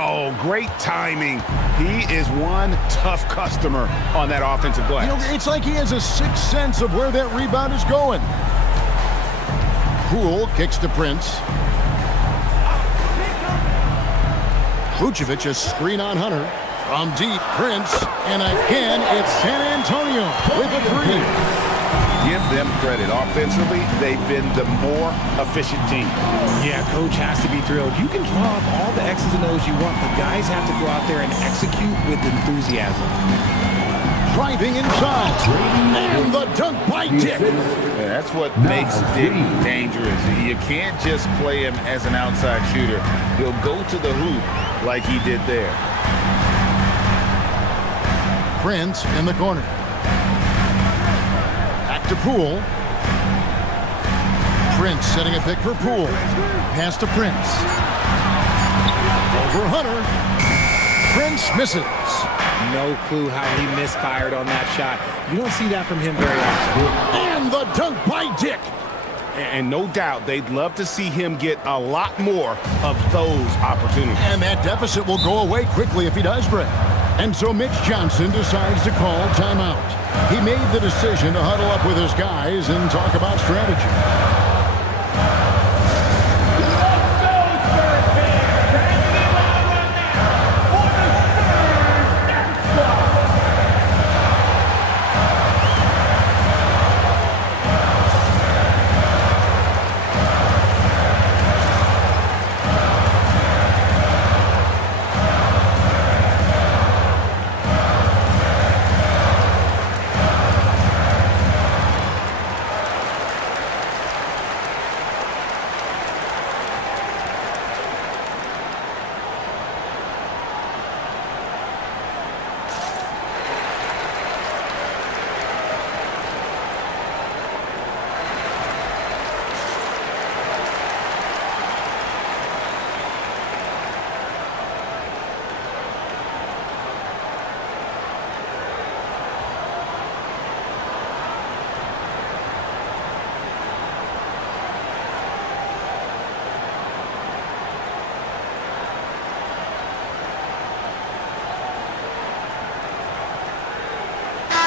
Oh, great timing. He is one tough customer on that offensive glass. You know, it's like he has a sixth sense of where that rebound is going. Poole kicks to Prince. Vucevic, a screen on Hunter. From deep, Prince. And again, it's San Antonio with a 3. Give them credit. Offensively, they've been the more efficient team. Yeah, coach has to be thrilled. You can draw up all the X's and O's you want, but guys have to go out there and execute with enthusiasm. Driving inside. And the dunk by Dick. Yeah, that's what makes Dick dangerous. You can't just play him as an outside shooter. He'll go to the hoop like he did there. Prince in the corner. Back to Poole. Prince setting a pick for Poole. Pass to Prince. Over Hunter. Prince misses. No clue how he misfired on that shot. You don't see that from him very often. And the dunk by Dick. And no doubt they'd love to see him get a lot more of those opportunities. And that deficit will go away quickly if he does, Brett. And so Mitch Johnson decides to call timeout. He made the decision to huddle up with his guys and talk about strategy.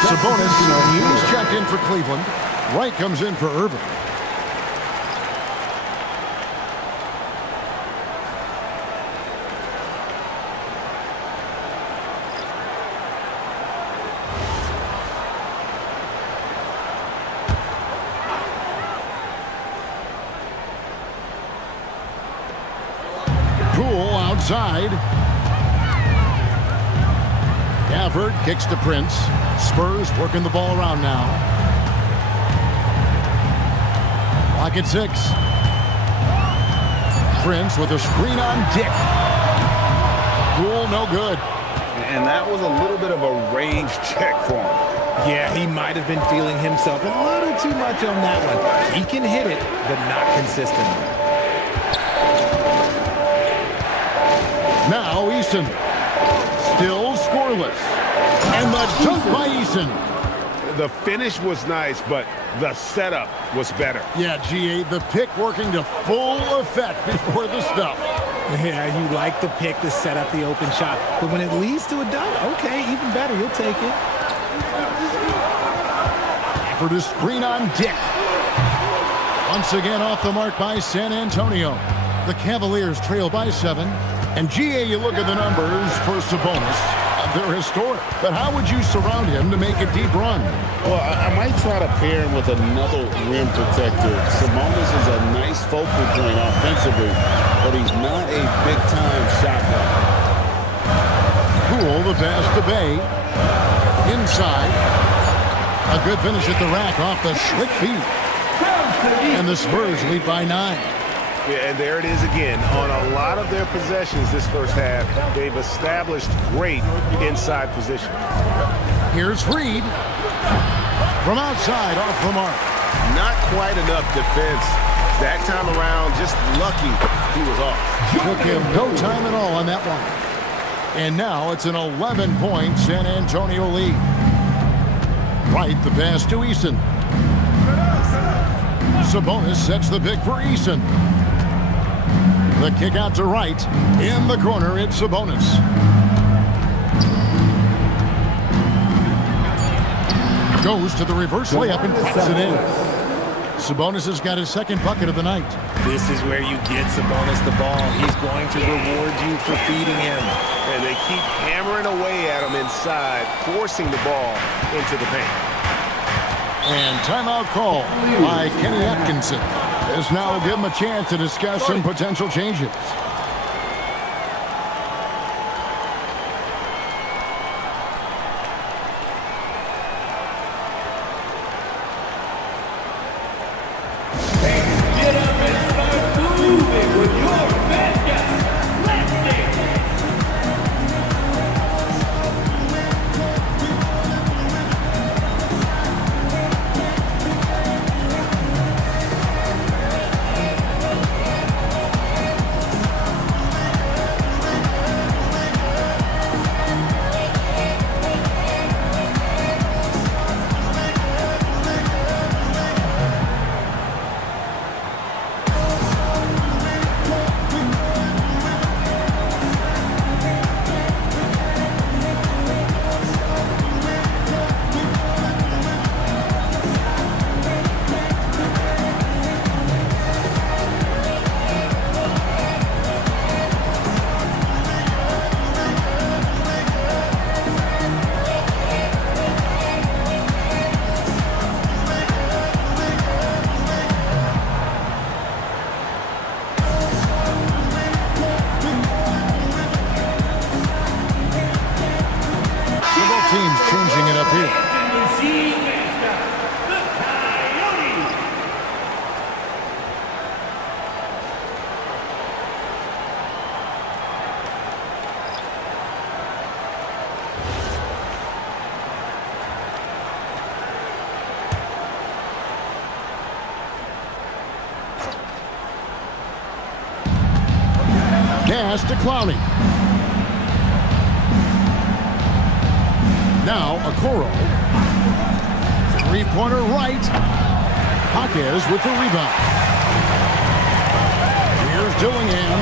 Sabonis, he's checked in for Cleveland. Wright comes in for Irving. Poole outside. Gafford kicks to Prince. Spurs working the ball around now. Clock at 6. Prince with a screen on Dick. Cool, no good. And that was a little bit of a range check for him. Yeah, he might have been feeling himself a little too much on that one. He can hit it, but not consistently. Now Eason. Still scoreless. And the dunk by Eason. The finish was nice, but the setup was better. Yeah, GA, the pick working to full effect before the stuff. Yeah, you like the pick to set up the open shot. But when it leads to a dunk, okay, even better. You'll take it. For the screen on Dick. Once again off the mark by San Antonio. The Cavaliers trail by 7. And GA, you look at the numbers for Sabonis. They're historic. But how would you surround him to make a deep run? Well, I might try to pair him with another rim protector. Sabonis is a nice focal point offensively, but he's not a big-time shot blocker. Cool, the pass to Bay. Inside. A good finish at the rack off the slick feet. And the Spurs lead by 9. Yeah, and there it is again. On a lot of their possessions this first half, they've established great inside position. Here's Reed. From outside, off the mark. Not quite enough defense. That time around, just lucky he was off. Took him no time at all on that one. And now it's an 11-point San Antonio lead. Right, the pass to Eason. Sabonis sets the pick for Eason. The kick out to Wright. In the corner, it's Sabonis. Goes to the reverse layup and puts it in. Sabonis has got his second bucket of the night. This is where you get Sabonis the ball. He's going to reward you for feeding him. And they keep hammering away at him inside, forcing the ball into the paint. And timeout call by Kenny Atkinson. This now will give him a chance to discuss some potential changes. Get up and start moving with your best guys. Let's dance. Teams changing it up here. Pass to Clowney. Now Okoro. Three-pointer right. Hawkes with the rebound. Here's Dillingham.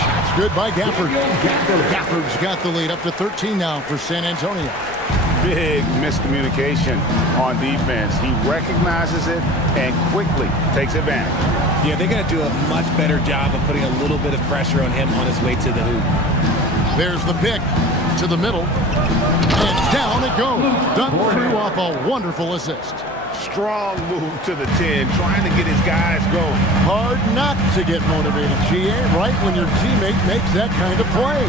Shots good by Gafford. Gafford's got the lead up to 13 now for San Antonio. Big miscommunication on defense. He recognizes it and quickly takes advantage. Yeah, they got to do a much better job of putting a little bit of pressure on him on his way to the hoop. There's the pick to the middle. And down Down it goes. Done through off a wonderful assist. Strong move to the 10, trying to get his guys going. Hard not to get motivated, GA, right when your teammate makes that kind of play.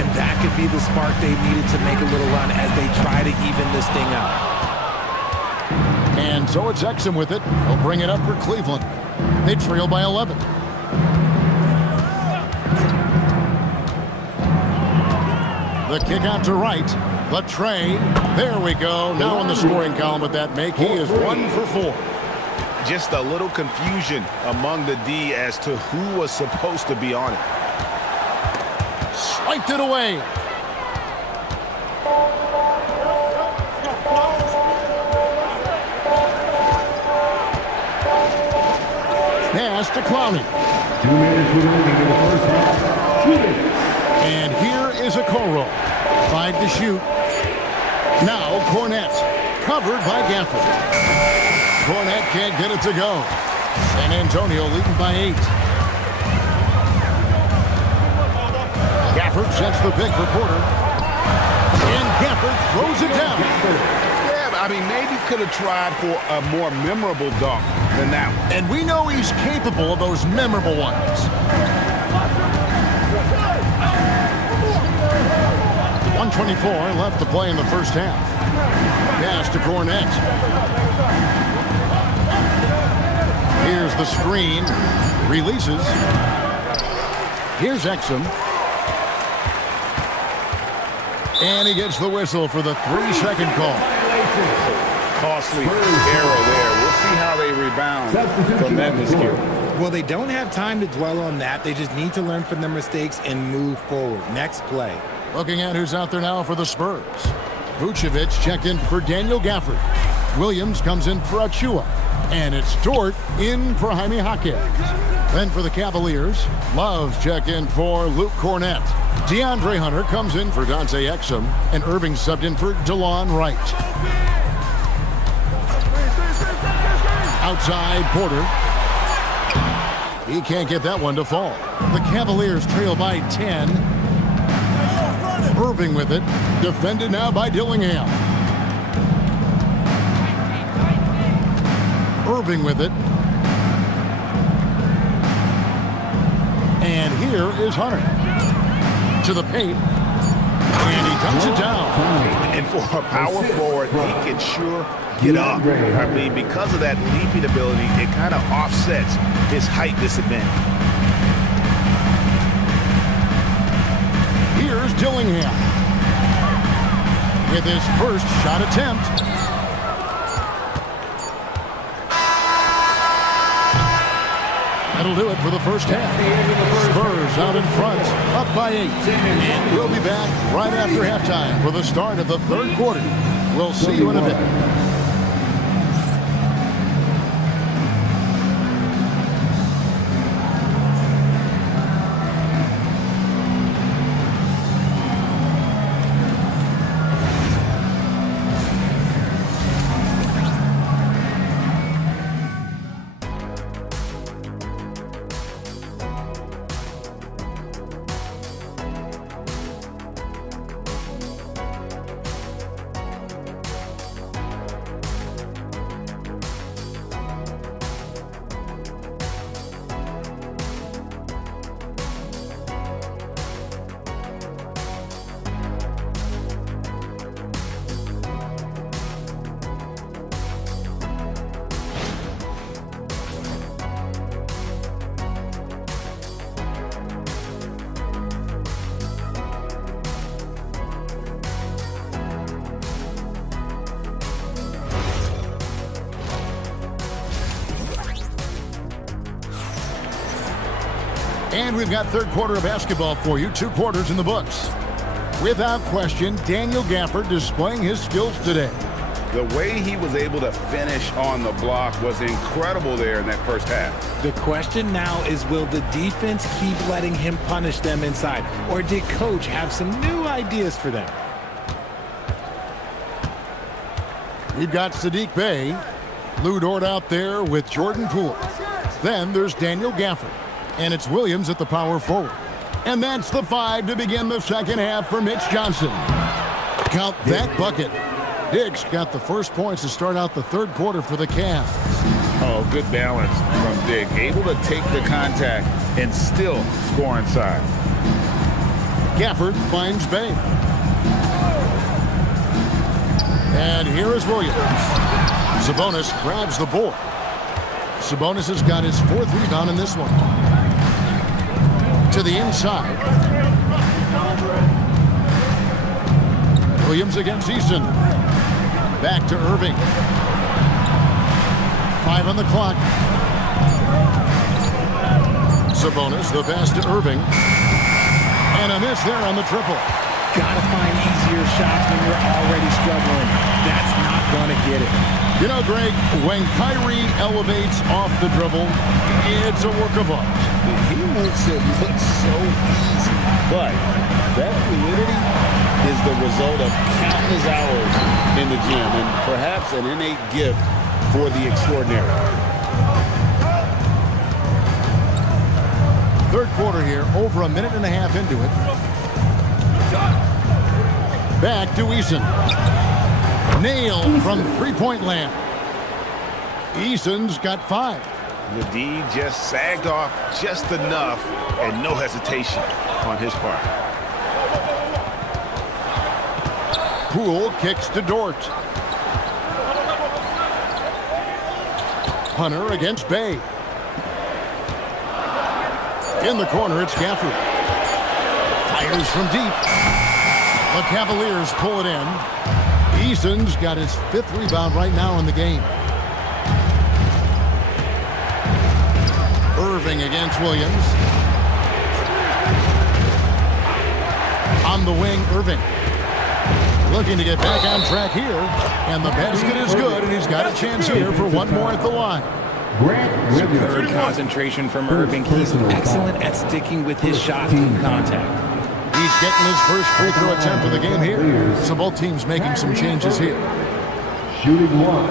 And that could be the spark they needed to make a little run as they try to even this thing up. And so it's Exum with it. He'll bring it up for Cleveland. They trail by 11. The kick out to right. The tray. There we go. Now in the scoring column with that make. He is 1 for 4. Just a little confusion among the D as to who was supposed to be on it. Swiped it away. Pass to Clowney. 2 minutes remaining in the first half. 2 minutes. And here is Okoro. 5 to shoot. Now Cornette. Covered by Gafford. Cornette can't get it to go. San Antonio leading by 8. Gafford sets the pick for Porter. And Gafford throws it down. Yeah, I mean, maybe could have tried for a more memorable dunk than that one. And we know he's capable of those memorable ones. 124 left to play in the first half. Pass to Cornette. Here's the screen. Releases. Here's Exum. And he gets the whistle for the 3-second call. Costly error there. We'll see how they rebound from that miscue. Well, they don't have time to dwell on that. They just need to learn from their mistakes and move forward. Next play. Looking at who's out there now for the Spurs. Vucevic checked in for Daniel Gafford. Williams comes in for Achua. And it's Dort in for Jaime Jaquez. Then for the Cavaliers, Love's check in for Luke Cornette. DeAndre Hunter comes in for Dante Exum. And Irving subbed in for DeLon Wright. Outside Porter. He can't get that one to fall. The Cavaliers trail by 10. Irving with it. Defended now by Dillingham. Irving with it. And here is Hunter. To the paint. And he dunks it down. And for a power forward, he can sure get up. I mean, because of that leaping ability, it kind of offsets his height disadvantage. Here's Dillingham with his first shot attempt. That'll do it for the first half. Spurs out in front, up by 8. And we'll be back right after halftime for the start of the third quarter. We'll see you in a bit. And we've got third quarter of basketball for you. 2 quarters in the books. Without question, Daniel Gafford displaying his skills today. The way he was able to finish on the block was incredible there in that first half. The question now is, will the defense keep letting him punish them inside? Or did Coach have some new ideas for them? We've got Sadiq Bey. Lou Dort out there with Jordan Poole. Then there's Daniel Gafford. And it's Williams at the power forward. And that's the 5 to begin the second half for Mitch Johnson. Count that bucket. Diggs got the first points to start out the third quarter for the Cavs. Oh, good balance from Diggs. Able to take the contact and still score inside. Gafford finds Bay. And here is Williams. Sabonis grabs the board. Sabonis has got his fourth rebound in this one. To the inside. Williams against Eason. Back to Irving. 5 on the clock. Sabonis, the pass to Irving. And a miss there on the triple. Gotta find easier shots when you're already struggling. That's not gonna get it. You know, Greg, when Kyrie elevates off the dribble, it's a work of art. He makes it look so easy. But that fluidity is the result of countless hours in the gym and perhaps an innate gift for the extraordinary. Third quarter here, over a minute and a half into it. Back to Eason. Nailed from three-point land. Eason's got 5. The D just sagged off just enough and no hesitation on his part. Poole kicks to Dort. Hunter against Bay. In the corner, it's Gafford. Fires from deep. The Cavaliers pull it in. Eason's got his 5th rebound right now in the game. Irving against Williams. On the wing, Irving. Looking to get back on track here. And the basket is good, and he's got a chance here for one more at the line. Superb concentration from Irving. He's excellent at sticking with his shots in contact. He's getting his first free throw attempt of the game here. So both teams making some changes here. Shooting 1.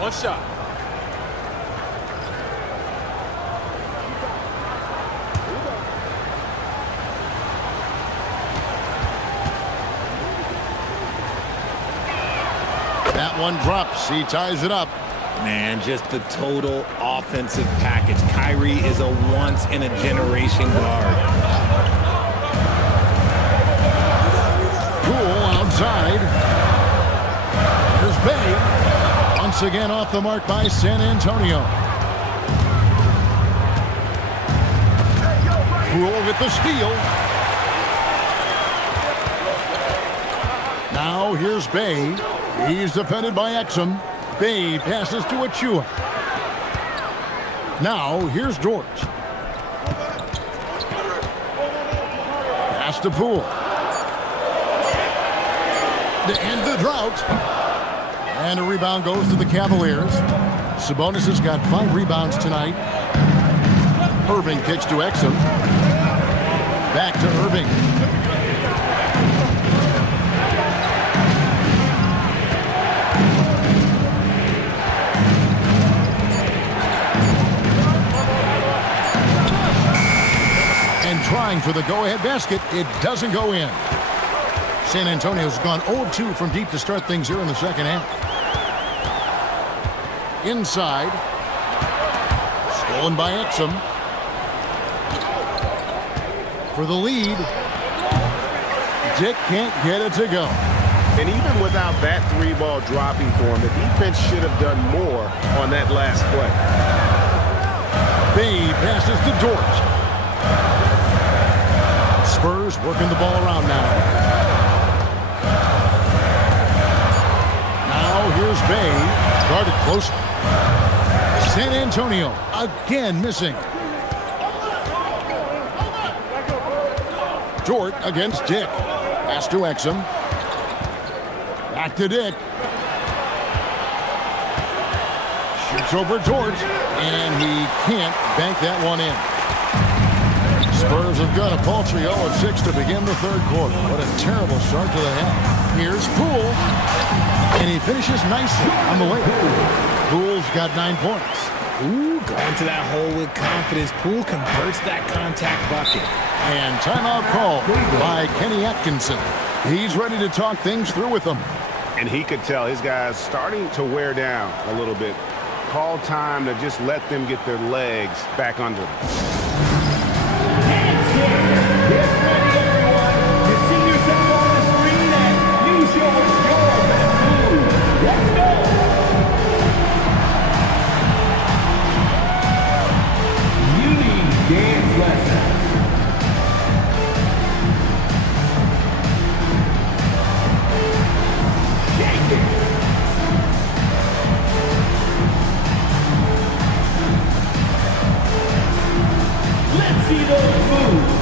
One shot. That one drops. He ties it up. Man, just the total offensive package. Kyrie is a once-in-a-generation guard. Poole outside. Here's Bay. Once again off the mark by San Antonio. Poole with the steal. Now here's Bay. He's defended by Exum. Bay passes to Achua. Now here's Dort. Pass to Poole. To end the drought. And a rebound goes to the Cavaliers. Sabonis has got 5 rebounds tonight. Irving kicks to Exum. Back to Irving. Trying for the go-ahead basket. It doesn't go in. San Antonio's gone 0 of 2 from deep to start things here in the second half. Inside. Stolen by Exum. For the lead. Dick can't get it to go. And even without that 3-ball dropping for him, the defense should have done more on that last play. Bay passes to Dort. Spurs working the ball around now. Now here's Bay. Guarded closely. San Antonio again missing. Dort against Dick. Pass to Exum. Back to Dick. Shoots over Dort. And he can't bank that one in. Spurs have got a paltry 0 of 6 to begin the third quarter. What a terrible start to the half. Here's Poole. And he finishes nicely on the way. Poole's got 9 points. Ooh, going to that hole with confidence. Poole converts that contact bucket. And timeout call by Kenny Atkinson. He's ready to talk things through with them. And he could tell his guys starting to wear down a little bit. Call time to just let them get their legs back under them. Get ready, everyone. You see yourself on the screen and you show us your best move. Let's go. You need dance lessons. Shake it. Let's see those moves.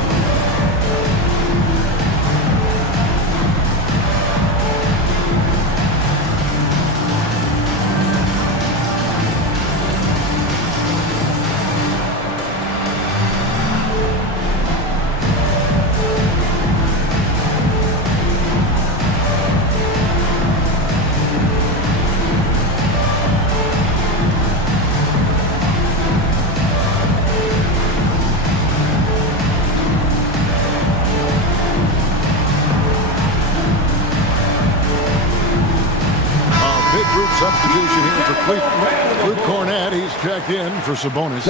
Substitution here for Cleveland. Luke Cornett, he's checked in for Sabonis.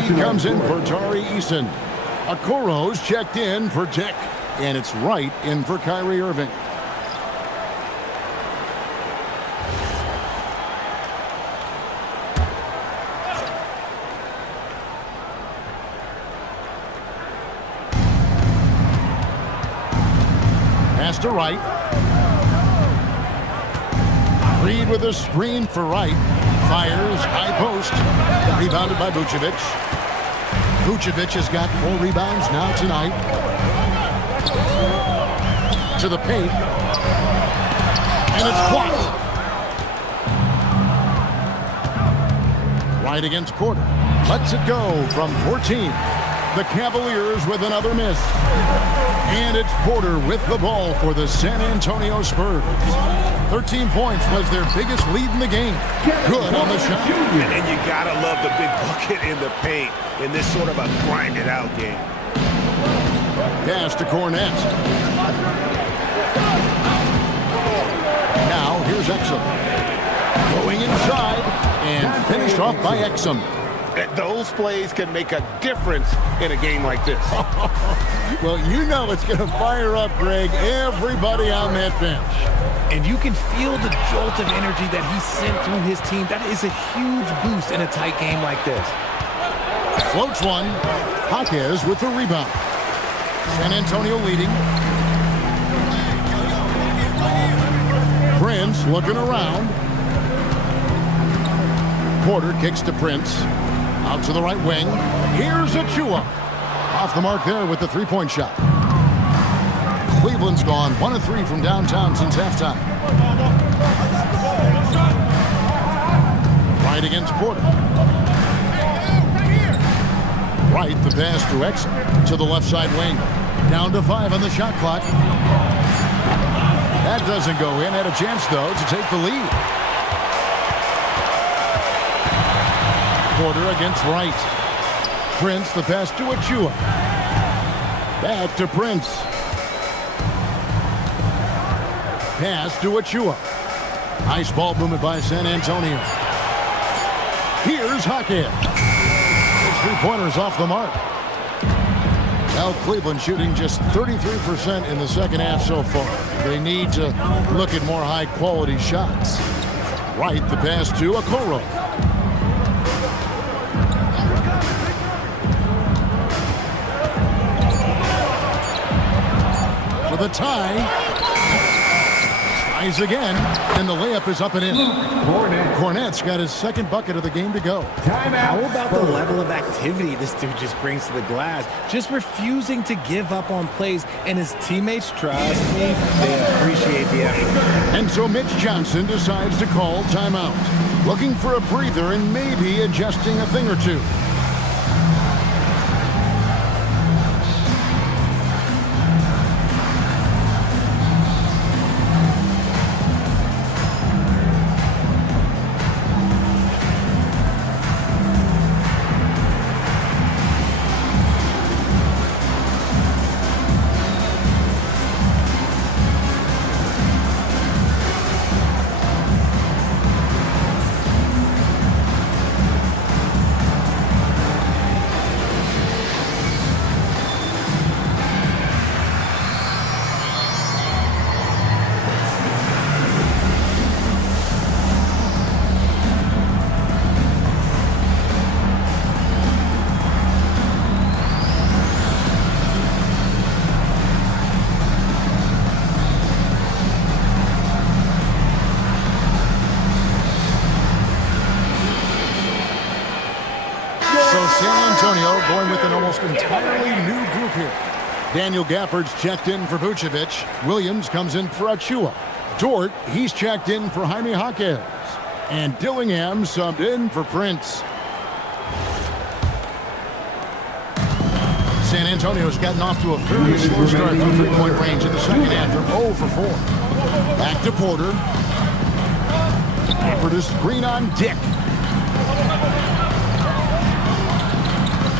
He comes in for Tari Eason. Okoro's checked in for Dick. And it's Wright in for Kyrie Irving. Pass to Wright. Reed with a screen for Wright. Fires, high post. Rebounded by Vucevic. Vucevic has got 4 rebounds now tonight. To the paint. And it's blocked. Wright against Porter. Lets it go from 14. The Cavaliers with another miss. And it's Porter with the ball for the San Antonio Spurs. 13 points was their biggest lead in the game. Good on the shot. And you gotta love the big bucket in the paint in this sort of a grinded out game. Pass to Cornett. Now here's Exum. Going inside and finished off by Exum. Those plays can make a difference in a game like this. Well, you know it's going to fire up, Greg, everybody on that bench. And you can feel the jolt of energy that he sent through his team. That is a huge boost in a tight game like this. Floats one. Jaquez with the rebound. San Antonio leading. Prince looking around. Porter kicks to Prince. Out to the right wing. Here's Achua. Off the mark there with the three-point shot. Cleveland's gone 1 of 3 from downtown since halftime. Wright against Porter. Wright, the pass to Exum. To the left side wing. Down to 5 on the shot clock. That doesn't go in. Had a chance, though, to take the lead. Porter against Wright. Prince, the pass to Achua. Back to Prince. Pass to Achua. Nice ball movement by San Antonio. Here's Jaquez. His three-pointers off the mark. Now Cleveland shooting just 33% in the second half so far. They need to look at more high-quality shots. Wright, the pass to Okoro. For the tie. Tries again, and the layup is up and in. Cornett's got his second bucket of the game to go. How about the level of activity this dude just brings to the glass? Just refusing to give up on plays, and his teammates, trust me, they appreciate the effort. And so Mitch Johnson decides to call timeout. Looking for a breather and maybe adjusting a thing or two. San Antonio going with an almost entirely new group here. Daniel Gafford's checked in for Vucevic. Williams comes in for Achua. Dort, he's checked in for Jaime Jaquez. And Dillingham subbed in for Prince. San Antonio's gotten off to a very slow start from three-point range in the second half. They're 0 for 4. Back to Porter. Offered a screen on Dick.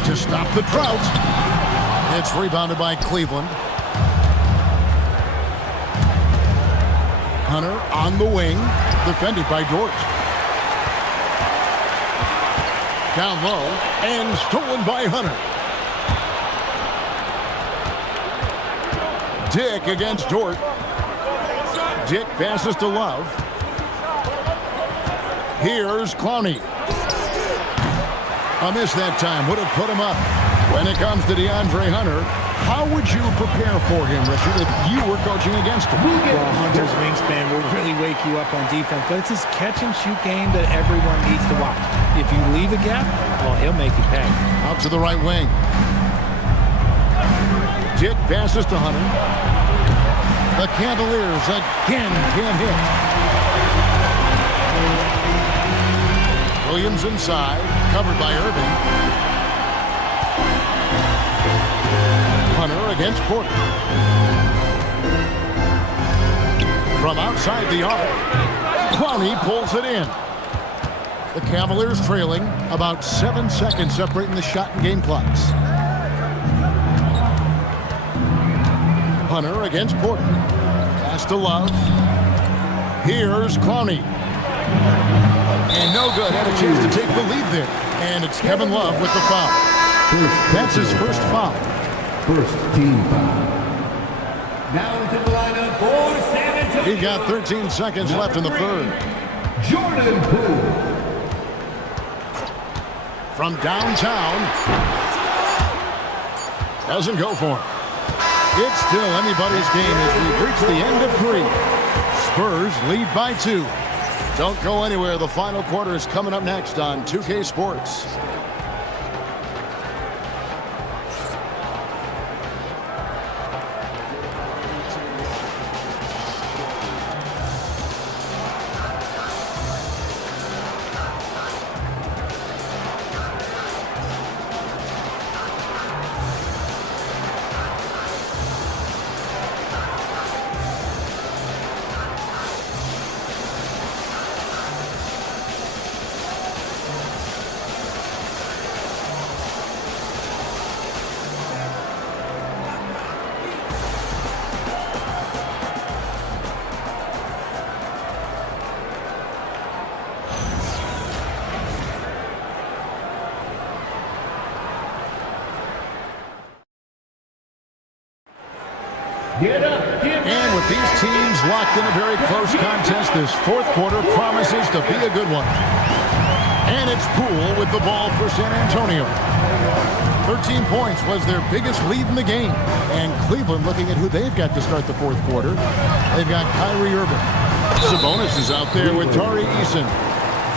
To stop the drought. It's rebounded by Cleveland. Hunter on the wing. Defended by Dort. Down low. And stolen by Hunter. Dick against Dort. Dick passes to Love. Here's Clowney. A miss that time. Would have put him up. When it comes to DeAndre Hunter, how would you prepare for him, Richard, if you were coaching against him? Well, Hunter's wingspan will really wake you up on defense, but it's his catch-and-shoot game that everyone needs to watch. If you leave a gap, well, he'll make you pay. Out to the right wing. Dick passes to Hunter. The Cavaliers again can't hit. Williams inside, covered by Irving. Hunter against Porter. From outside the arc, Clowney pulls it in. The Cavaliers trailing, about 7 seconds separating the shot and game clocks. Hunter against Porter. Pass to Love. Here's Clowney. And no good. Had a chance to take the lead there. And it's Kevin Love with the foul. That's his first foul. First team foul. Now into the lineup for San Antonio. He's got 13 seconds left in the third. Jordan Poole. From downtown. Doesn't go for him. It's still anybody's game as we've reached the end of 3. Spurs lead by 2. Don't go anywhere. The final quarter is coming up next on 2K Sports. And with these teams locked in a very close contest, this fourth quarter promises to be a good one. And it's Poole with the ball for San Antonio. 13 points was their biggest lead in the game. And Cleveland looking at who they've got to start the fourth quarter. They've got Kyrie Irving. Sabonis is out there with Tari Eason.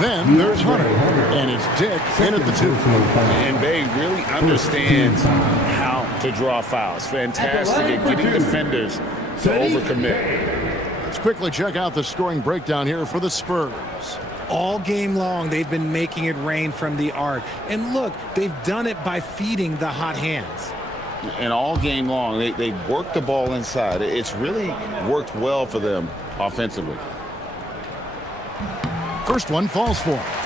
Then there's Hunter. And it's Dick in at the 2. And Bay really understands how to draw fouls. Fantastic at getting defenders to overcommit. Let's quickly check out the scoring breakdown here for the Spurs. All game long, they've been making it rain from the arc. And look, they've done it by feeding the hot hands. And all game long, they worked the ball inside. It's really worked well for them offensively. First one falls for him.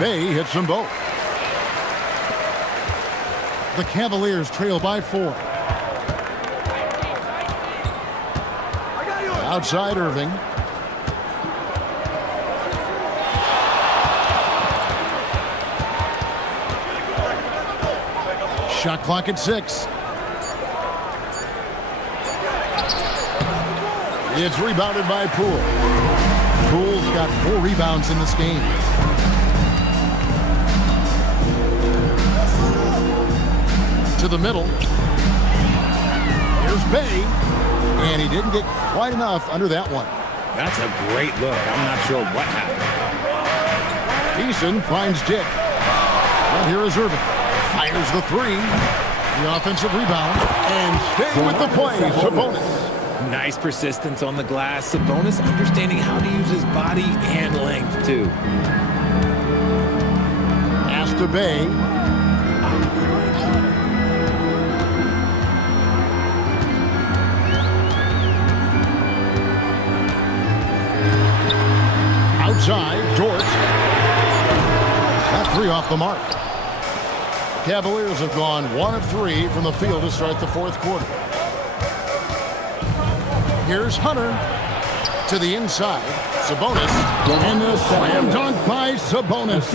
Bay hits them both. The Cavaliers trail by 4. Outside Irving. Shot clock at 6. It's rebounded by Poole. Poole's got 4 rebounds in this game. To the middle. Here's Bay. And he didn't get quite enough under that one. That's a great look. I'm not sure what happened. Eason finds Dick. And here is Irving. Fires the 3. The offensive rebound. And stay with the play, Sabonis. Nice persistence on the glass. Sabonis understanding how to use his body and length, too. Pass to Bay. Outside, Dort. That 3 off the mark. Cavaliers have gone 1 of 3 from the field to start the 4th quarter. Here's Hunter to the inside. Sabonis. And the slam dunk by Sabonis.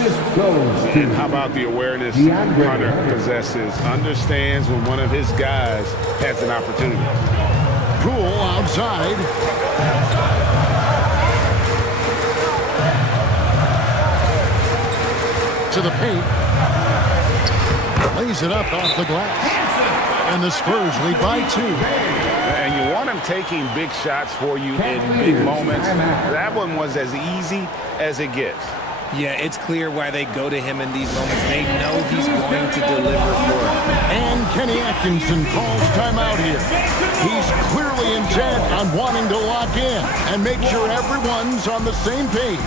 And how about the awareness Hunter possesses? Understands when one of his guys has an opportunity. Poole outside. To the paint. Lays it up off the glass. And the Spurs lead by 2. And you want him taking big shots for you in big moments. That one was as easy as it gets. Yeah, it's clear why they go to him in these moments. They know he's going to deliver for them. And Kenny Atkinson calls timeout here. He's clearly intent on wanting to lock in and make sure everyone's on the same page.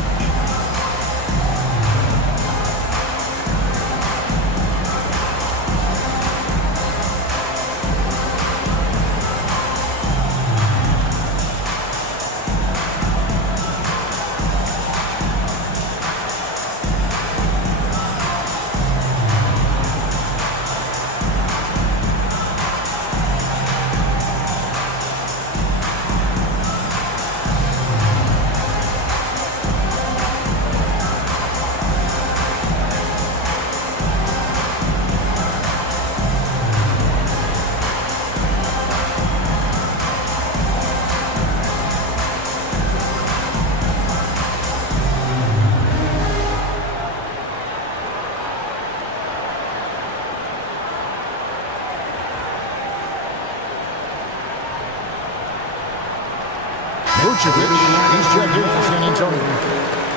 Vucevic, he's checked in for San Antonio.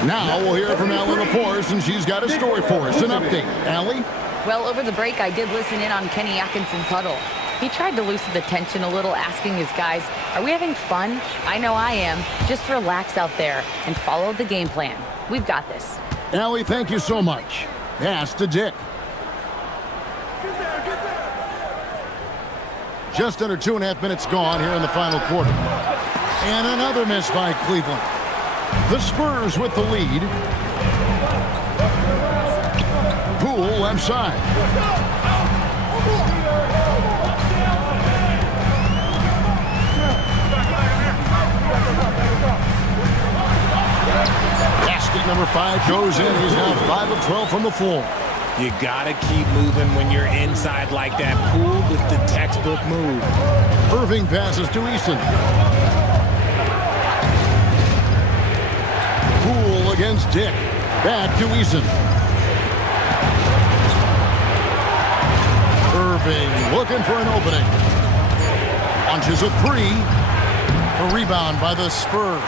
Now we'll hear from Allie LaForce, and she's got a story for us. An update. Allie? Well, over the break, I did listen in on Kenny Atkinson's huddle. He tried to loosen the tension a little, asking his guys, are we having fun? I know I am. Just relax out there and follow the game plan. We've got this. Allie, thank you so much. Pass to Dick. Just under 2.5 minutes gone here in the final quarter. And another miss by Cleveland. The Spurs with the lead. Poole left side. Basket number 5 goes in. He's now 5 of 12 from the floor. You gotta keep moving when you're inside like that. Poole with the textbook move. Irving passes to Eason. Poole against Dick. Back to Eason. Irving looking for an opening. Launches a 3. A rebound by the Spurs.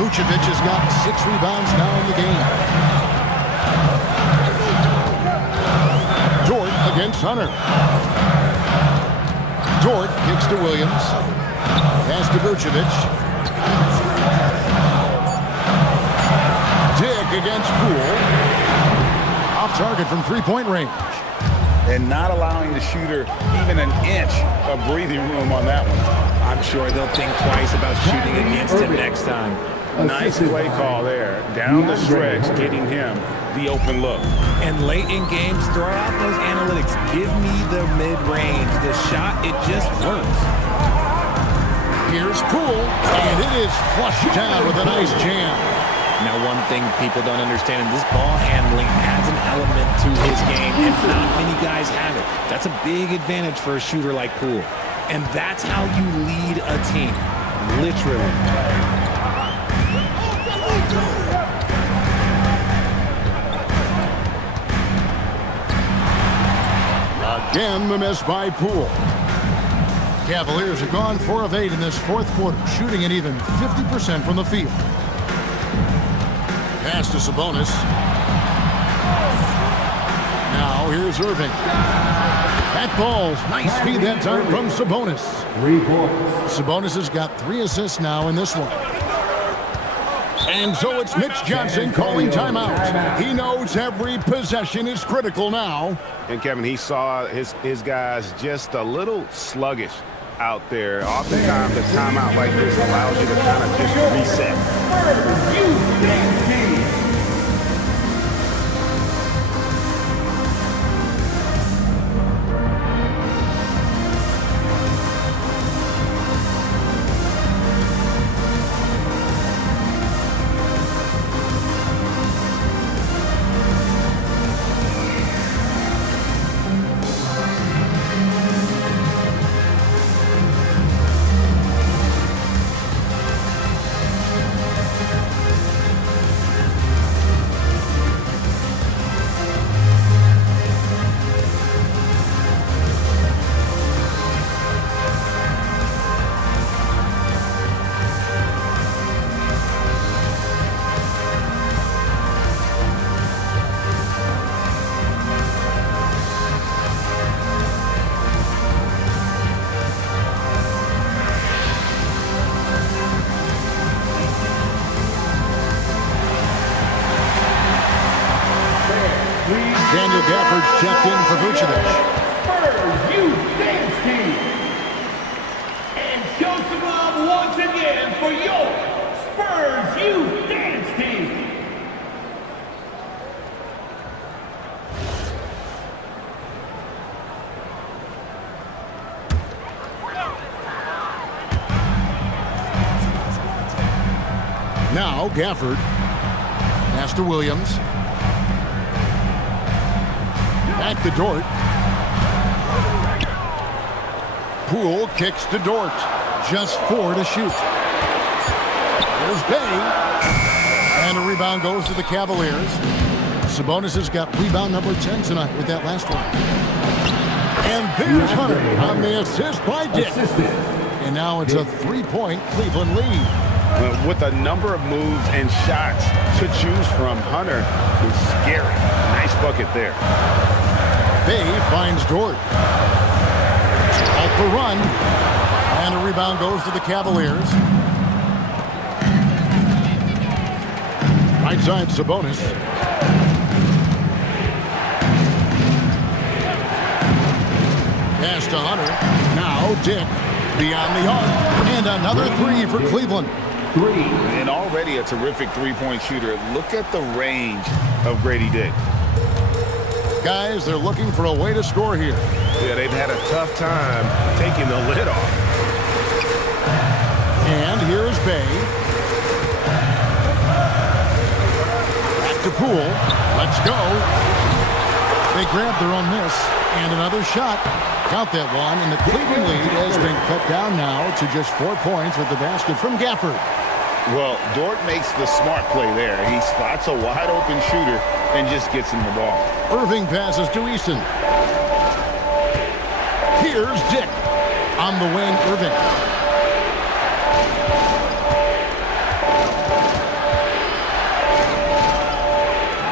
Vucevic has got 6 rebounds now in the game. Dort against Hunter. Dort kicks to Williams. Pass to Vucevic. Dick against Poole. Off target from 3-point range. And not allowing the shooter even an inch of breathing room on that one. I'm sure they'll think twice about shooting against him next time. Nice play call there. Down the stretch, getting him the open look. And late in games, throw out those analytics. Give me the mid-range. The shot, it just works. Here's Poole, and it is flushed down with a nice jam. Now, one thing people don't understand, is this ball handling adds an element to his game, and not many guys have it. That's a big advantage for a shooter like Poole. And that's how you lead a team, literally. Again, the miss by Poole. Cavaliers are gone 4 of 8 in this fourth quarter, shooting at even 50% from the field. Pass to Sabonis. Now here's Irving. That falls. Nice feed that time from Sabonis. Sabonis has got 3 assists now in this one. And so it's Mitch Johnson calling timeout. He knows every possession is critical now. And Kevin, he saw his guys just a little sluggish out there. Oftentimes, a timeout like this allows you to kind of just reset. Daniel Gafford's checked in for Vucevic. Spurs Youth Dance Team. And Joseph once again for your Spurs Youth Dance Team. Now Gafford. Pass to Williams. Back to Dort. Poole kicks to Dort. Just 4 to shoot. There's Bay. And a rebound goes to the Cavaliers. Sabonis has got rebound number 10 tonight with that last one. And there's Hunter on the assist by Dick. And now it's a 3-point Cleveland lead. With a number of moves and shots to choose from, Hunter is scary. Nice bucket there. Bay finds Dort. Off the run. And a rebound goes to the Cavaliers. Right side, Sabonis. Pass to Hunter. Now Dick beyond the arc. And another 3 for Cleveland. And already a terrific three-point shooter. Look at the range of Grady Dick. Guys, they're looking for a way to score here. Yeah, they've had a tough time taking the lid off. And here's Bay. Back to Poole. Let's go. They grabbed their own miss. And another shot. Count that one. And the Cleveland lead has been cut down now to just 4 points with the basket from Gafford. Well, Dort makes the smart play there. He spots a wide-open shooter and just gets him the ball. Irving passes to Easton. Here's Dick. On the wing, Irving.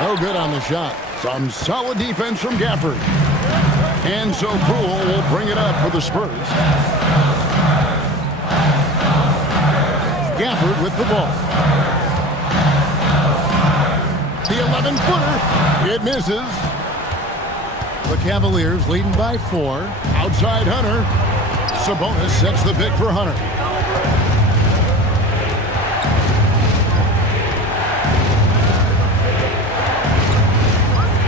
No good on the shot. Some solid defense from Gafford. And so Poole will bring it up for the Spurs. Gafford with the ball. The 11-footer. It misses. The Cavaliers leading by 4. Outside Hunter. Sabonis sets the pick for Hunter.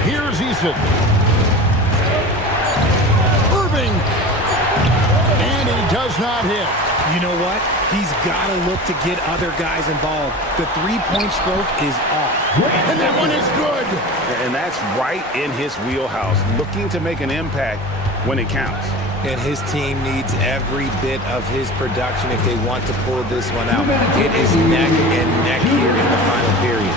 Here's Eason. Irving. And he does not hit. You know what? He's got to look to get other guys involved. The three-point stroke is off. And that one is good. And that's right in his wheelhouse, looking to make an impact when it counts. And his team needs every bit of his production if they want to pull this one out. It is neck and neck here in the final period.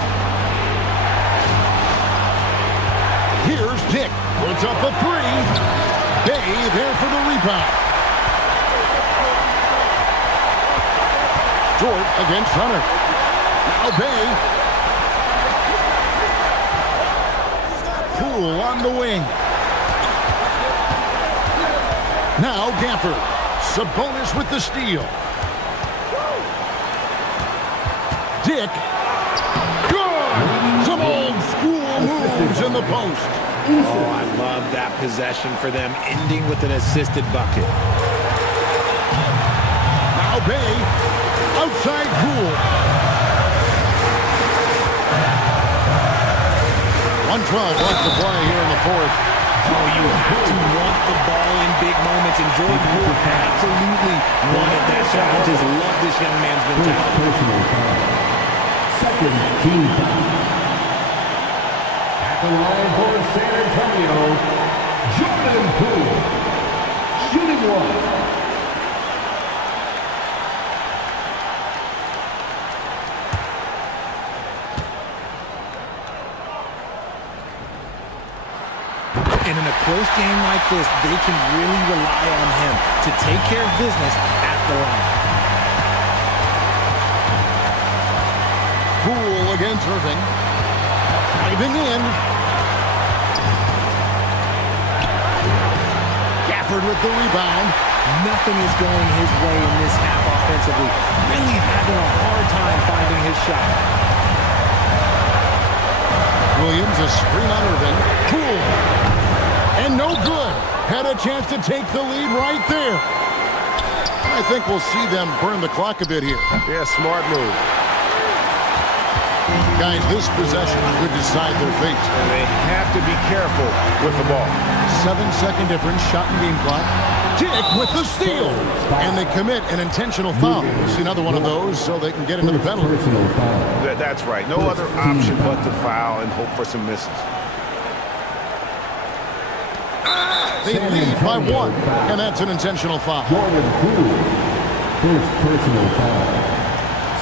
Here's Dick. Puts up a 3. Bay there for the rebound. Dort against Hunter. Now Bay. Poole on the wing. Now Gafford. Sabonis with the steal. Dick. Good! Some old school moves in the post. Oh, I love that possession for them, ending with an assisted bucket. Now Bay. Outside Poole. 1:12 left to play here in the fourth. Oh, you have to want the ball in big moments, and Jordan Poole absolutely wanted that shot. I just love this young man's mentality. Personal foul. Second team foul. At the line for San Antonio, Jordan Poole. Shooting one. And in a close game like this, they can really rely on him to take care of business at the line. Poole against Irving. Driving in. Gafford with the rebound. Nothing is going his way in this half offensively. Really having a hard time finding his shot. Williams, a screen on Irving. Poole. And no good. Had a chance to take the lead right there. I think we'll see them burn the clock a bit here. Yeah, smart move. Guys, this possession could decide their fate. And they have to be careful with the ball. 7-second difference, shot and game clock. Dick with the steal. And they commit an intentional foul. See another one of those so they can get into the penalty. That's right. No other option but to foul and hope for some misses. They lead by one, and that's an intentional foul. Jordan Poole. First personal foul.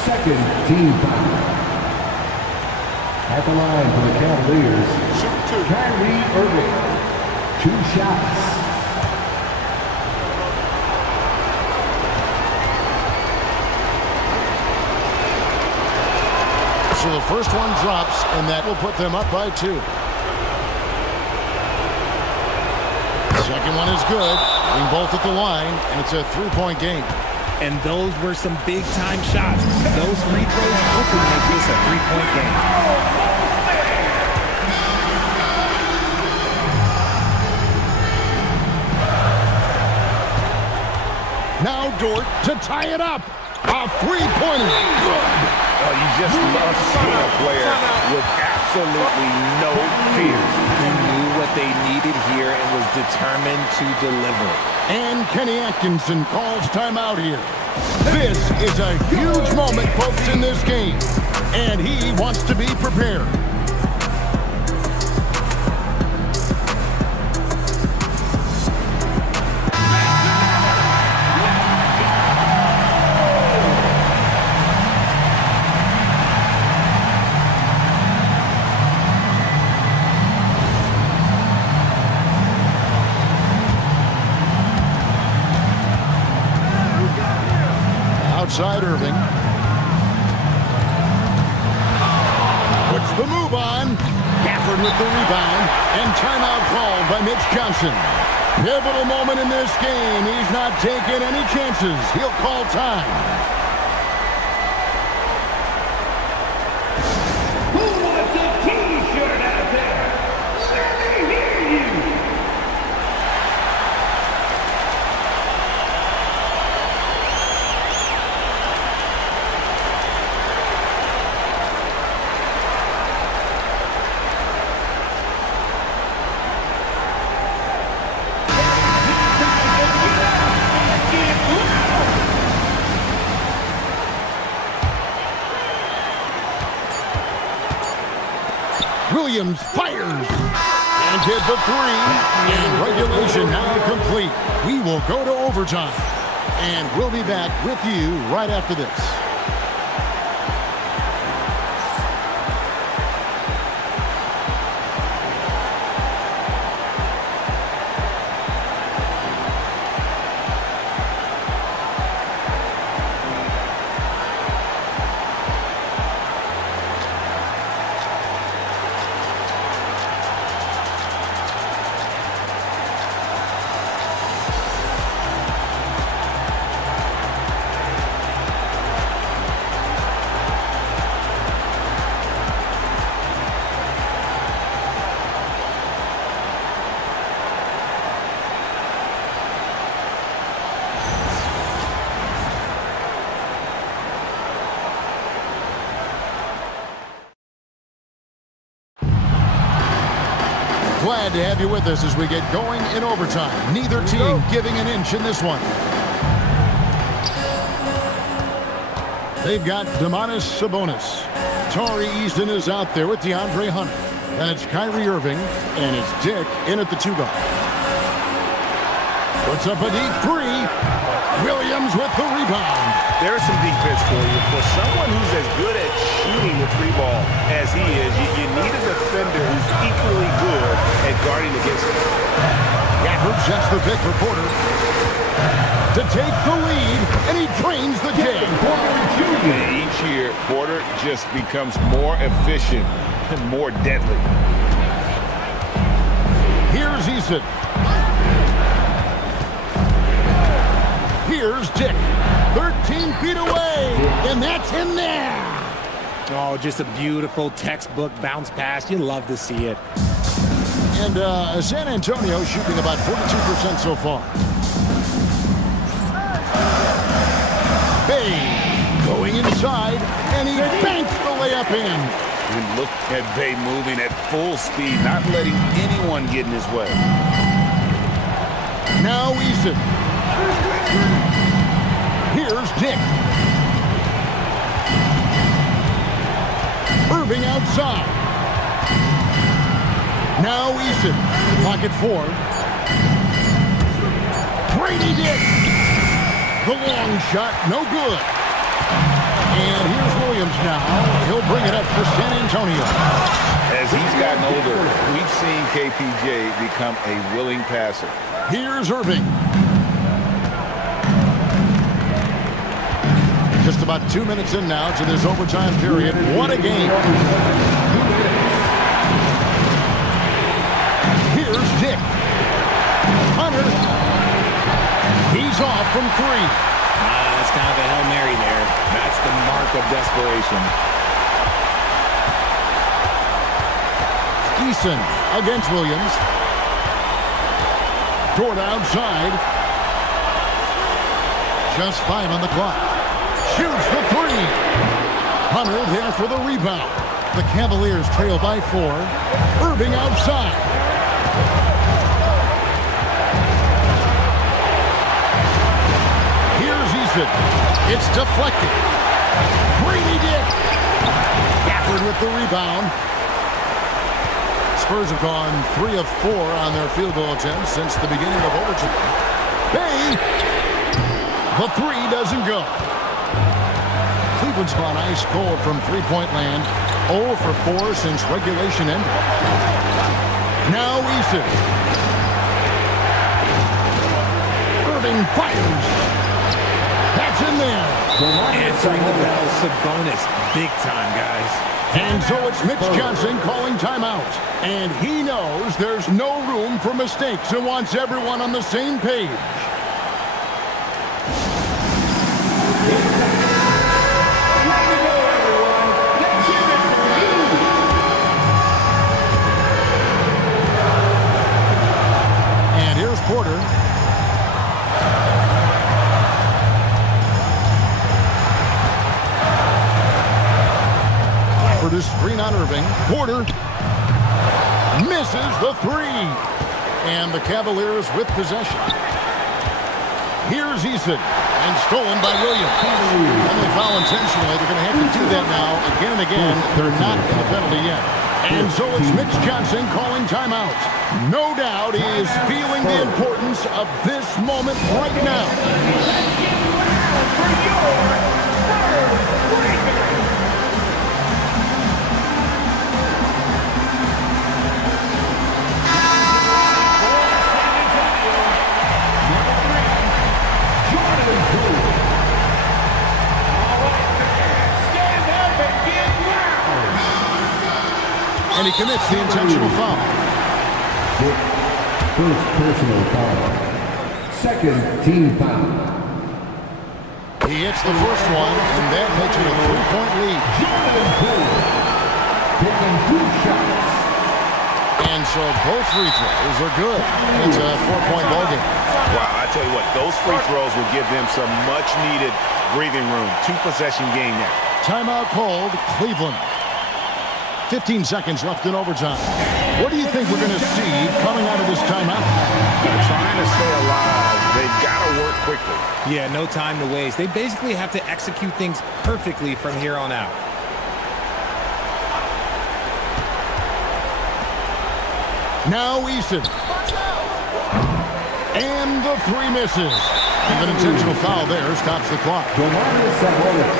Second team foul. At the line for the Cavaliers, Kyrie Irving. 2 shots. So the first one drops, and that will put them up by 2. Second one is good. Being both at the line, and it's a 3-point game. And those were some big-time shots. Those free throws hopefully make this a 3-point game. Now Dort to tie it up. A 3-pointer. Good. Oh, you just love seeing a player with absolutely no fear. He knew what they needed here and was determined to deliver. And Kenny Atkinson calls timeout here. This is a huge moment, folks, in this game. And he wants to be prepared. Outside Irving. Puts the move on. Gafford with the rebound. And timeout called by Mitch Johnson. Pivotal moment in this game. He's not taking any chances. He'll call time. Who wants a T-shirt out there? Let me hear you. Williams fires and hit the 3. And regulation now complete. We will go to overtime. And we'll be back with you right after this. Glad to have you with us as we get going in overtime. Neither team giving an inch in this one. They've got Domantas Sabonis. Tari Eason is out there with DeAndre Hunter. And it's Kyrie Irving, and it's Dick in at the 2-guard. Puts up a deep three. Williams with the rebound. There's some defense for you. For someone who's as good at shooting the three ball as he is, you need a defender who's equally good at guarding against him. Gafford sets the pick for Porter to take the lead, and he drains the jam. And each year, Porter just becomes more efficient and more deadly. Here's Eason. Here's Dick. 13 feet away, and that's in there. Oh, just a beautiful textbook bounce pass. You love to see it. And San Antonio shooting about 42% so far. Bay going inside, and he banks the layup in. And look at Bay moving at full speed, not letting anyone get in his way. Now Eason. Here's Dick. Irving outside. Now Eason. Pocket 4. Brady Dick. The long shot, no good. And here's Williams now. He'll bring it up for San Antonio. As he's gotten older, we've seen KPJ become a willing passer. Here's Irving. Just about 2 minutes in now to this overtime period. What a game. Here's Dick. Hunter. He's off from 3. That's kind of a Hail Mary there. That's the mark of desperation. Eason against Williams. Toward outside. Just 5 on the clock. Shoots the 3. Hunter there for the rebound. The Cavaliers trail by 4. Irving outside. Here's Eason. It's deflected. Brady Dick. Gafford with the rebound. Spurs have gone 3 of 4 on their field goal attempts since the beginning of overtime. Bay. The 3 doesn't go. Cleveland's gone ice cold from three-point land. 0 for 4 since regulation ended. Now Eason. Irving fires. That's in there. Answering the bell, Sabonis. Big time, guys. And so it's Mitch Johnson calling timeout. And he knows there's no room for mistakes and wants everyone on the same page. And here's Porter. For the screen on Irving. Porter misses the 3. And the Cavaliers with possession. Here's Eason. And stolen by Williams. And they foul intentionally. They're going to have to do that now again and again. They're not in the penalty yet. And so it's Mitch Johnson calling timeout. No doubt he is feeling the importance of this moment right now. And he commits the intentional foul. First personal foul. Second team foul. He hits the first one, and that makes it a 3-point lead. Jordan Poole taking 2 shots. And so both free throws are good. It's a 4-point ball game. Wow, I tell you what, those free throws will give them some much-needed breathing room. 2-possession game now. Timeout called, Cleveland. 15 seconds left in overtime. What do you think we're going to see coming out of this timeout? Trying to stay alive. They've got to work quickly. Yeah, no time to waste. They basically have to execute things perfectly from here on out. Now Eason. And the three misses. And an intentional foul there stops the clock. Domantas Sabonis,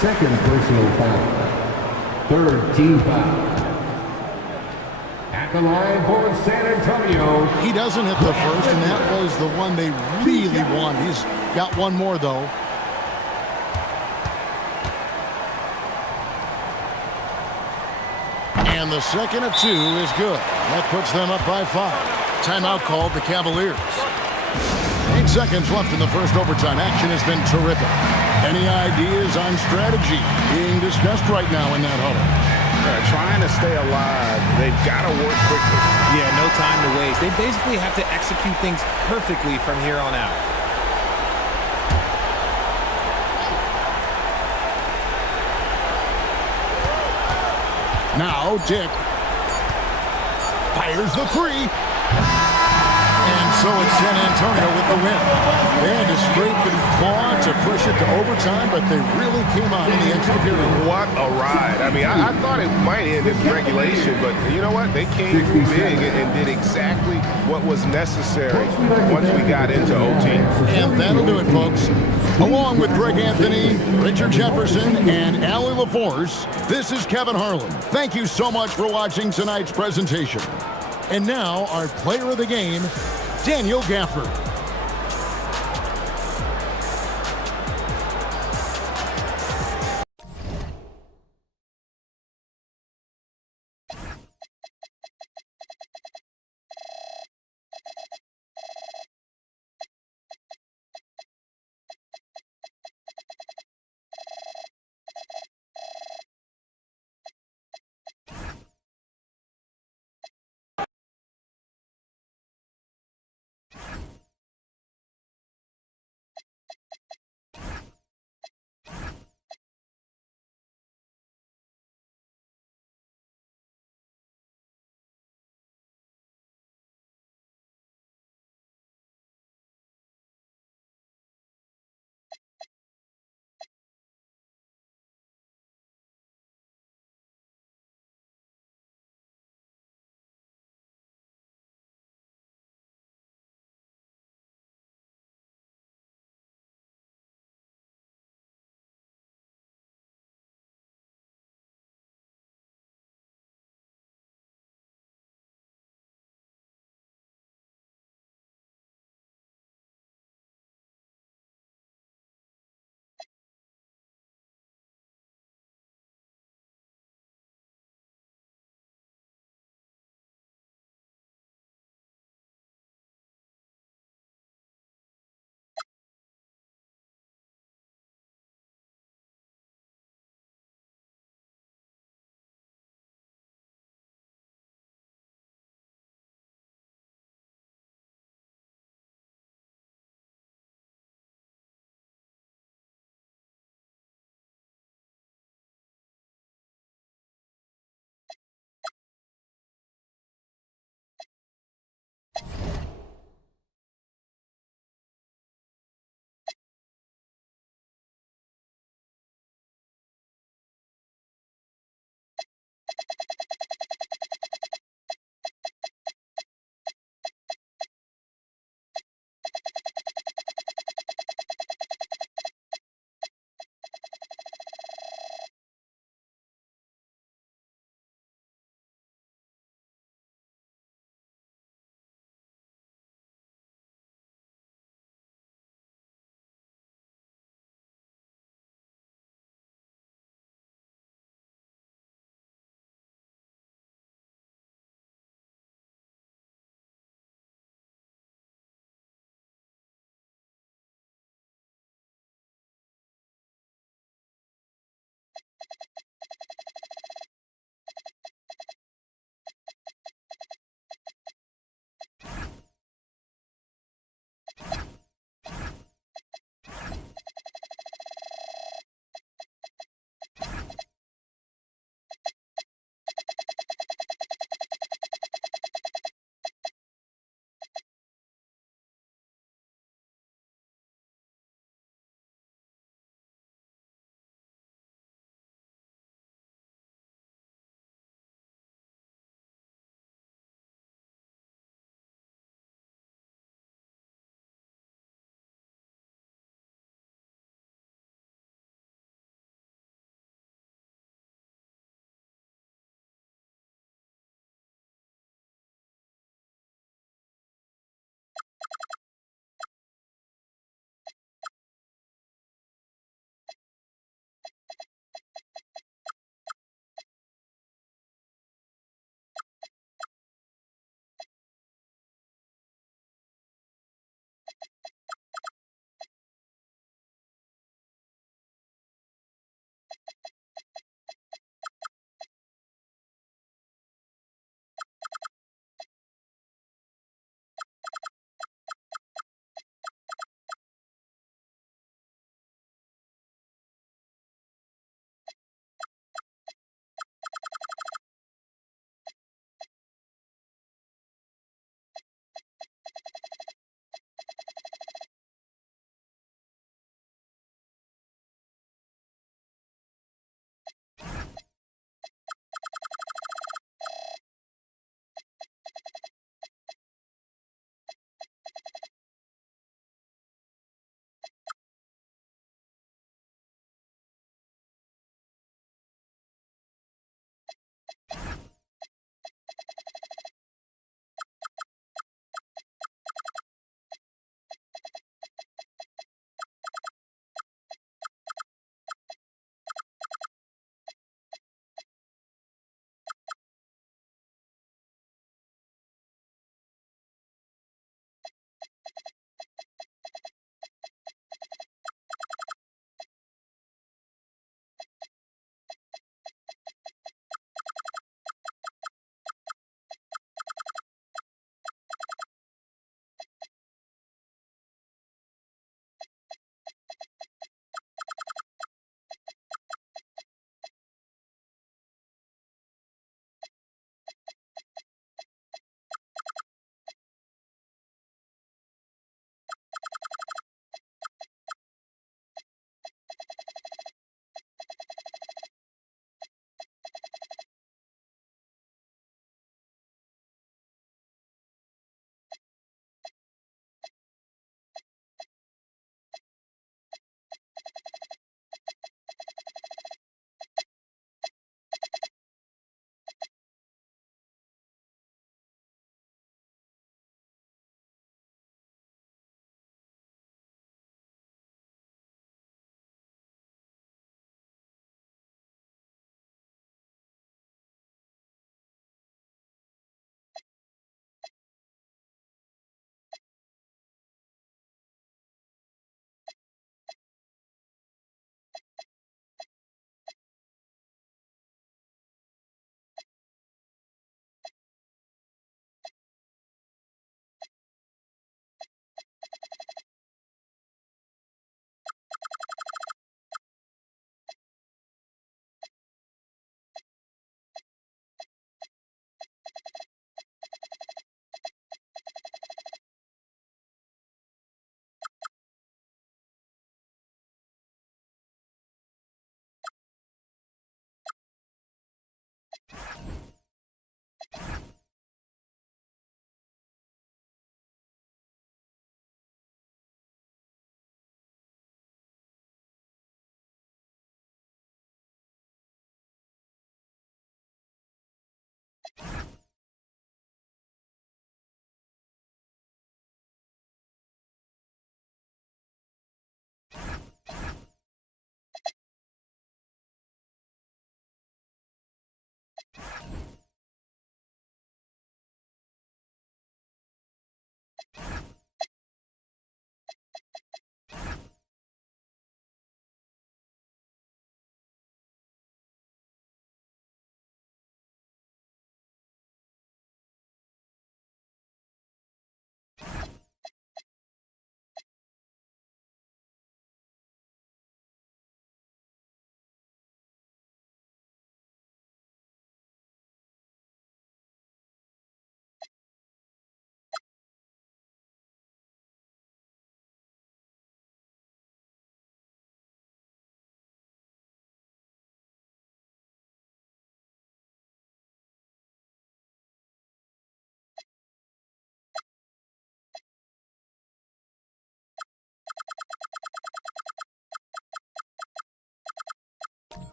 second personal foul. Third team foul. At the line for San Antonio. He doesn't hit the first, and that was the one they really won. He's got one more, though. And the second of two is good. That puts them up by 5. Timeout called the Cavaliers. 8 seconds left in the first overtime. Action has been terrific. Any ideas on strategy being discussed right now in that huddle? Trying to stay alive. They've got to work quickly. Yeah, no time to waste. They basically have to execute things perfectly from here on out. Now Dick fires the three. And so it's San Antonio with the win. They had to scrape and claw to push it to overtime, but they really came on in the extra period. What a ride. I mean, I thought it might end in regulation, but you know what? They came through big and did exactly what was necessary once we got into OT. And that'll do it, folks. Along with Greg Anthony, Richard Jefferson, and Allie LaForce, this is Kevin Harlan. Thank you so much for watching tonight's presentation. And now, our player of the game, Daniel Gafford.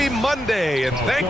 Happy Monday, and thank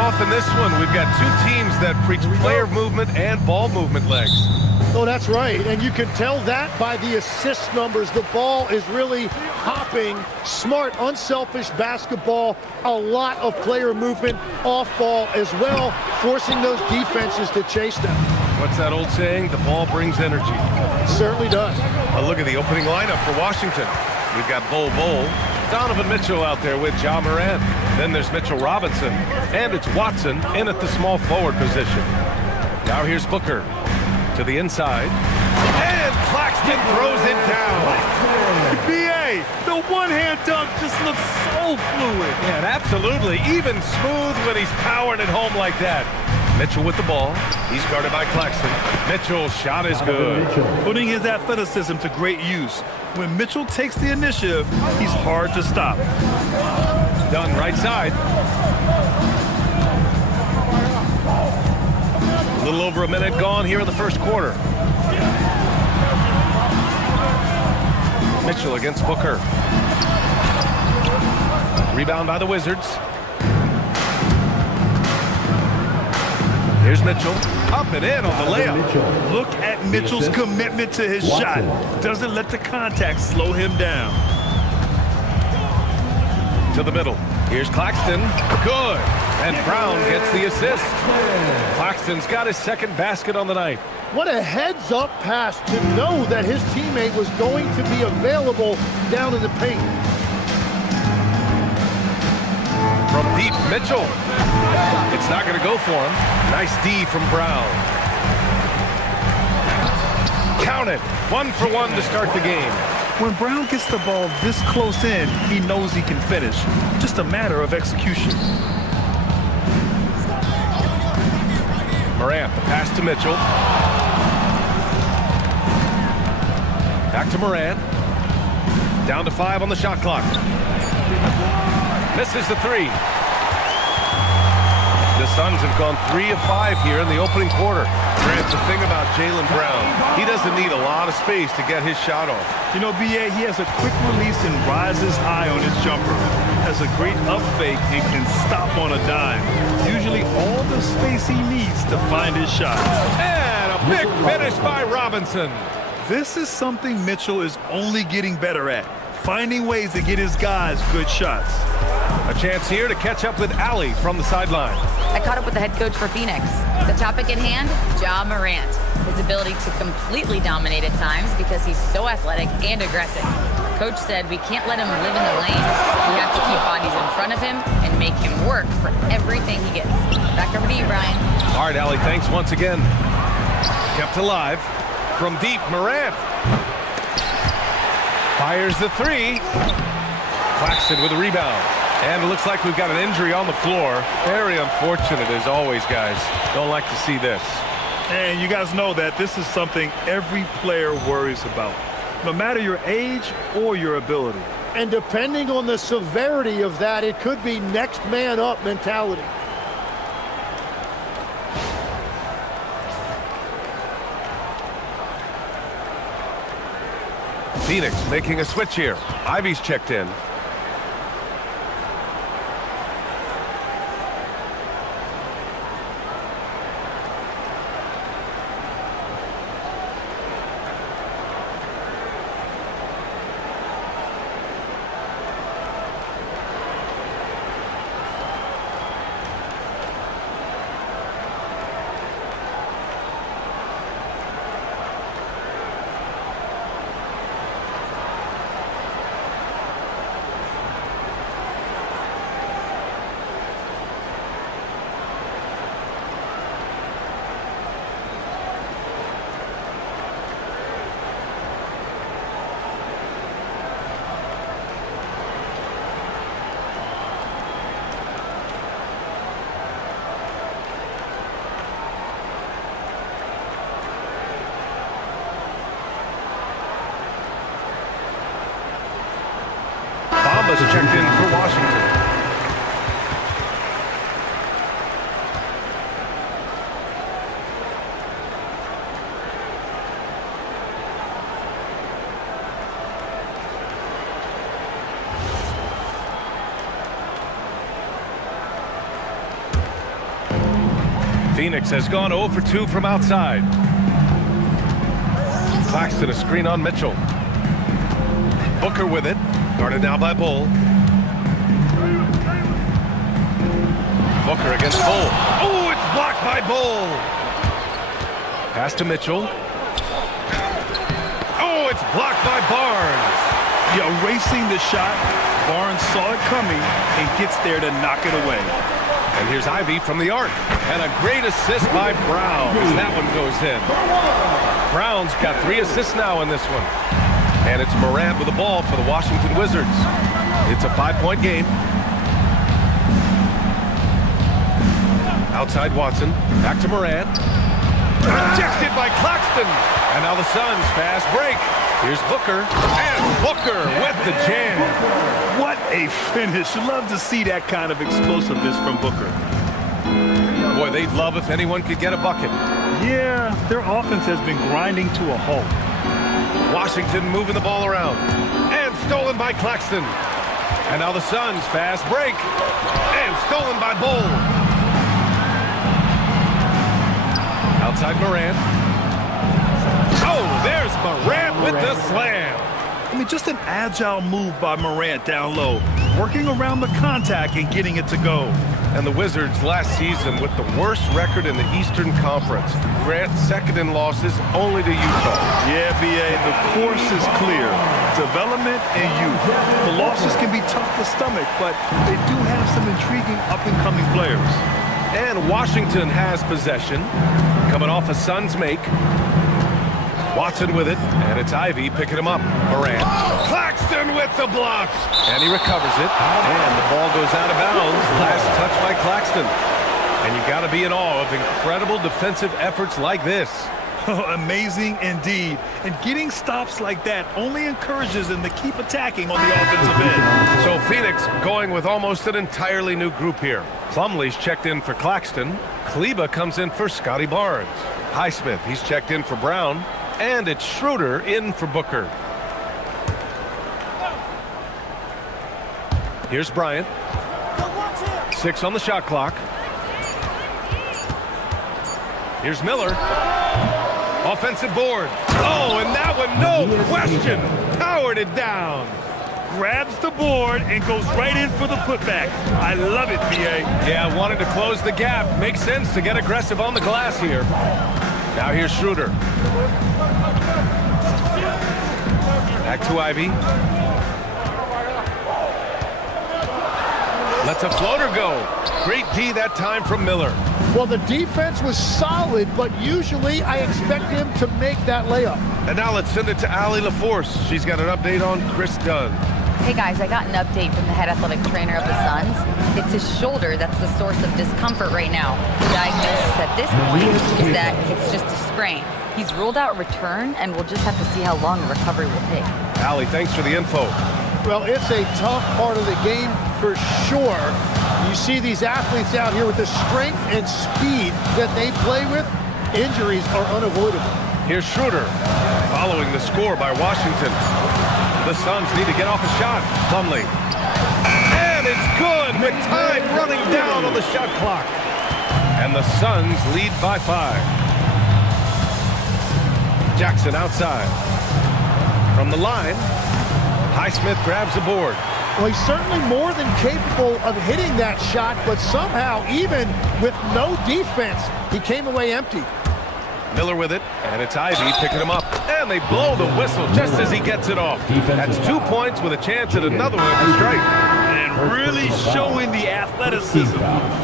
off in this one. We've got two teams that preach player movement and ball movement legs. Oh, that's right. And you can tell that by the assist numbers. The ball is really hopping. Smart, unselfish basketball. A lot of player movement off ball as well, forcing those defenses to chase them. What's that old saying? The ball brings energy. It certainly does. A look at the opening lineup for Washington. We've got Bol Bol, Donovan Mitchell out there with Ja Morant. Then there's Mitchell Robinson, and it's Watson in at the small forward position. Now here's Booker to the inside, and Claxton throws it down. B.A., the one-hand dunk just looks so fluid. Yeah, absolutely. Even smooth when he's powering it home like that. Mitchell with the ball. He's guarded by Claxton. Mitchell's shot is good. Putting his athleticism to great use. When Mitchell takes the initiative, he's hard to stop. Done right side. A little over a minute gone here in the first quarter. Mitchell against Booker. Rebound by the Wizards. Here's Mitchell, up and in on the layup. Look at Mitchell's commitment to his shot. Doesn't let the contact slow him down. To the middle. Here's Claxton. Good. And Brown gets the assist. Claxton's got his second basket on the night. What a heads-up pass to know that his teammate was going to be available down in the paint. From deep, Mitchell. It's not going to go for him. Nice D from Brown. Count it. 1 for 1 to start the game. When Brown gets the ball this close in, he knows he can finish. Just a matter of execution. Morant, the pass to Mitchell. Back to Morant. Down to 5 on the shot clock. Misses the 3. The Suns have gone 3 of 5 here in the opening quarter. Grant, the thing about Jaylen Brown, he doesn't need a lot of space to get his shot off. You know, B.A., he has a quick release and rises high on his jumper. Has a great up fake and can stop on a dime. Usually all the space he needs to find his shot. And a big finish by Robinson. This is something Mitchell is only getting better at. Finding ways to get his guys good shots. A chance here to catch up with Allie from the sideline. I caught up with the head coach for Phoenix. The topic at hand, Ja Morant. His ability to completely dominate at times because he's so athletic and aggressive. Coach said we can't let him live in the lane. We have to keep bodies in front of him and make him work for everything he gets. Back over to you, Brian. All right, Allie, thanks once again. Kept alive. From deep, Morant. Fires the 3. Claxton with a rebound. And it looks like we've got an injury on the floor. Very unfortunate as always, guys. Don't like to see this. And you guys know that this is something every player worries about, no matter your age or your ability. And depending on the severity of that, it could be next man up mentality. Phoenix making a switch here. Ivy's checked in. Thomas checked in for Washington. Phoenix has gone 0 for 2 from outside. Claxton a screen on Mitchell. Booker with it. Guarded now by Bull. Booker against Bull. Oh, it's blocked by Bull. Pass to Mitchell. Oh, it's blocked by Barnes. Yeah, erasing the shot. Barnes saw it coming and gets there to knock it away. And here's Ivy from the arc. And a great assist by Brown as that one goes in. Brown's got 3 assists now in this one. And it's Morant with the ball for the Washington Wizards. It's a 5-point game. Outside Watson. Back to Morant. Rejected by Claxton. And now the Suns fast break. Here's Booker. And Booker with the jam. What a finish. Love to see that kind of explosiveness from Booker. Boy, they'd love if anyone could get a bucket. Yeah, their offense has been grinding to a halt. Washington moving the ball around. And stolen by Claxton. And now the Suns fast break. And stolen by Bull. Outside Morant. Oh, there's Morant with the slam. I mean, just an agile move by Morant down low, working around the contact and getting it to go. And the Wizards last season with the worst record in the Eastern Conference. Grant second in losses only to Utah. Yeah, B.A., the course is clear. Development and youth. The losses can be tough to stomach, but they do have some intriguing up-and-coming players. And Washington has possession. Coming off a Suns make. Watson with it, and it's Ivy picking him up. Morant. Claxton with the block. And he recovers it. And the ball goes out of bounds. Last touch by Claxton. And you got to be in awe of incredible defensive efforts like this. Amazing indeed. And getting stops like that only encourages them to keep attacking on the offensive end. So Phoenix going with almost an entirely new group here. Plumlee's checked in for Claxton. Kleba comes in for Scotty Barnes. Highsmith, he's checked in for Brown. And it's Schroeder in for Booker. Here's Bryant. 6 on the shot clock. Here's Miller. Offensive board. Oh, and that one, no question, powered it down. Grabs the board and goes right in for the putback. I love it, B.A. Yeah, wanted to close the gap. Makes sense to get aggressive on the glass here. Now here's Schroeder. Back to Ivy. Lets a floater go. Great D that time from Miller. Well, the defense was solid, but usually I expect him to make that layup. And now let's send it to Allie LaForce. She's got an update on Chris Dunn. Hey guys, I got an update from the head athletic trainer of the Suns. It's his shoulder that's the source of discomfort right now. The diagnosis at this point is that it's just a sprain. He's ruled out return, and we'll just have to see how long the recovery will take. Allie, thanks for the info. Well, it's a tough part of the game for sure. You see these athletes out here with the strength and speed that they play with. Injuries are unavoidable. Here's Schroeder, following the score by Washington. The Suns need to get off a shot. Plumlee. And it's good with time running down on the shot clock. And the Suns lead by 5. Jackson outside. From the line, Highsmith grabs the board. Well, he's certainly more than capable of hitting that shot, but somehow, even with no defense, he came away empty. Miller with it, and it's Ivy picking him up. And they blow the whistle just as he gets it off. That's 2 points with a chance at another one to strike. And really showing the athleticism,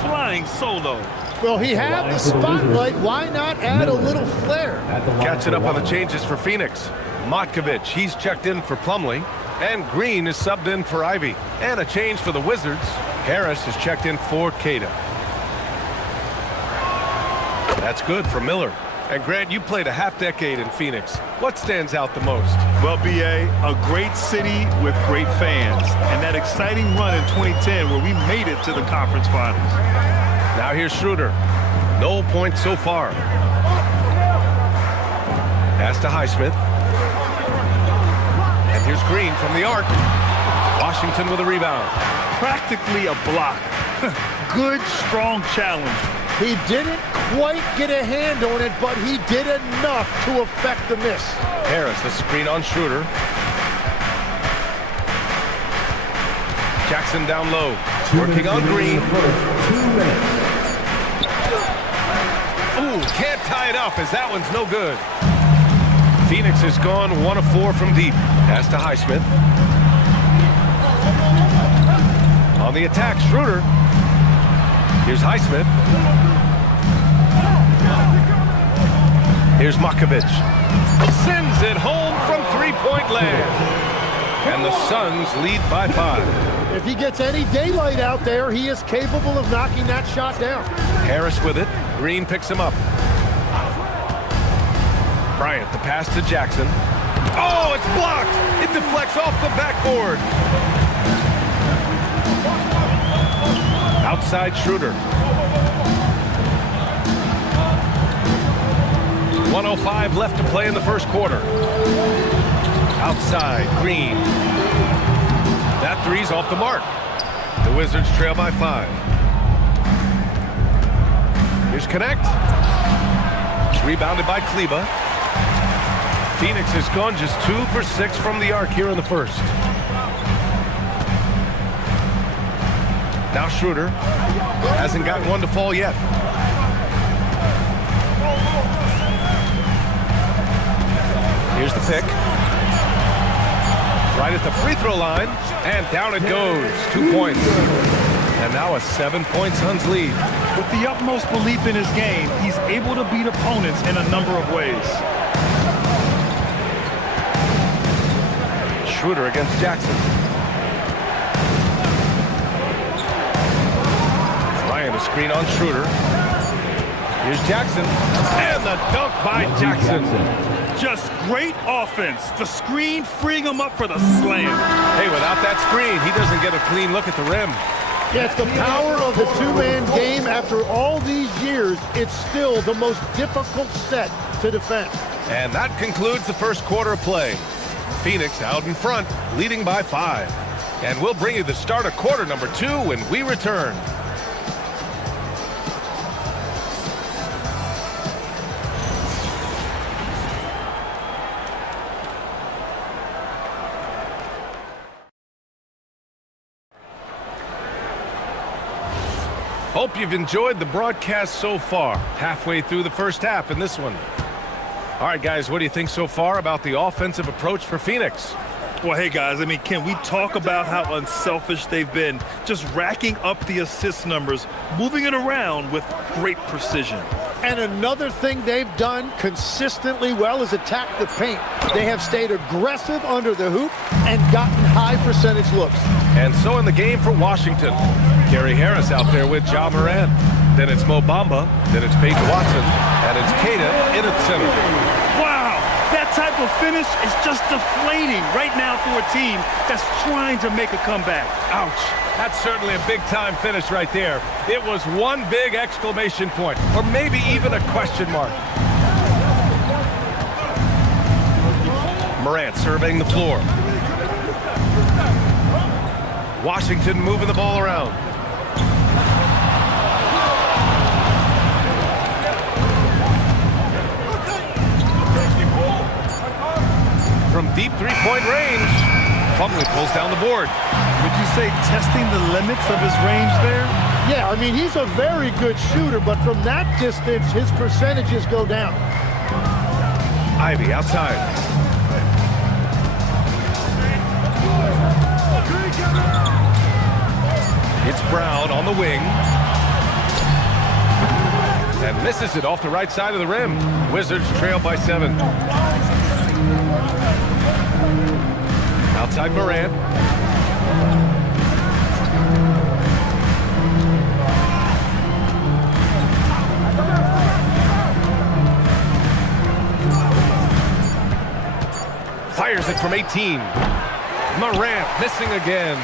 flying solo. Well, he had the spotlight. Why not add a little flair? Catching up on the changes for Phoenix. Motkovich, he's checked in for Plumlee. And Green is subbed in for Ivy. And a change for the Wizards. Harris is checked in for Queta. That's good for Miller. And Grant, you played a half-decade in Phoenix. What stands out the most? Well, B.A., a great city with great fans. And that exciting run in 2010 where we made it to the conference finals. Now here's Schroeder. No points so far. Pass to Highsmith. And here's Green from the arc. Washington with a rebound. Practically a block. Good, strong challenge. He didn't quite get a hand on it, but he did enough to affect the miss. Harris, a screen on Schroeder. Jackson down low. Working on Green. 2 minutes. Ooh, can't tie it up as that one's no good. Phoenix has gone 1 of 4 from deep. Pass to Highsmith. On the attack, Schroeder. Here's Highsmith. Here's Makovich. Sends it home from three-point land. And the Suns lead by 5. If he gets any daylight out there, he is capable of knocking that shot down. Harris with it. Green picks him up. Bryant, the pass to Jackson. Oh, it's blocked. It deflects off the backboard. Outside Schroeder. 1:05 left to play in the first quarter. Outside, Green. That three's off the mark. The Wizards trail by 5. Here's Connect. It's rebounded by Kleba. Phoenix has gone just 2 for 6 from the arc here in the first. Now Schroeder hasn't gotten one to fall yet. Here's the pick. Right at the free throw line, and down it goes. 2 points. And now a 7-point Suns lead. With the utmost belief in his game, he's able to beat opponents in a number of ways. Schroeder against Jackson. Bryant, a screen on Schroeder. Here's Jackson. And the dunk by Jackson. Just great offense. The screen freeing him up for the slam. Hey, without that screen, he doesn't get a clean look at the rim. Yeah, it's the power of the two-man game. After all these years, it's still the most difficult set to defend. And that concludes the first quarter of play. Phoenix out in front, leading by 5. And we'll bring you the start of quarter number 2 when we return. Hope you've enjoyed the broadcast so far. Halfway through the first half in this one. All right, guys, what do you think so far about the offensive approach for Phoenix? Well, hey, guys, I mean, can we talk about how unselfish they've been? Just racking up the assist numbers, moving it around with great precision. And another thing they've done consistently well is attack the paint. They have stayed aggressive under the hoop and gotten high percentage looks. And so in the game for Washington, Gary Harris out there with Ja Morant. Then it's Mo Bamba, then it's Peyton Watson, and it's Keita in at center. Wow, that type of finish is just deflating right now for a team that's trying to make a comeback. Ouch. That's certainly a big-time finish right there. It was one big exclamation point, or maybe even a question mark. Morant surveying the floor. Washington moving the ball around. From deep three-point range, Plumlee pulls down the board. Would you say testing the limits of his range there? Yeah, I mean, he's a very good shooter, but from that distance, his percentages go down. Ivy outside. It's Brown on the wing. And misses it off the right side of the rim. Wizards trail by 7. Outside Morant. Fires it from 18. Morant missing again.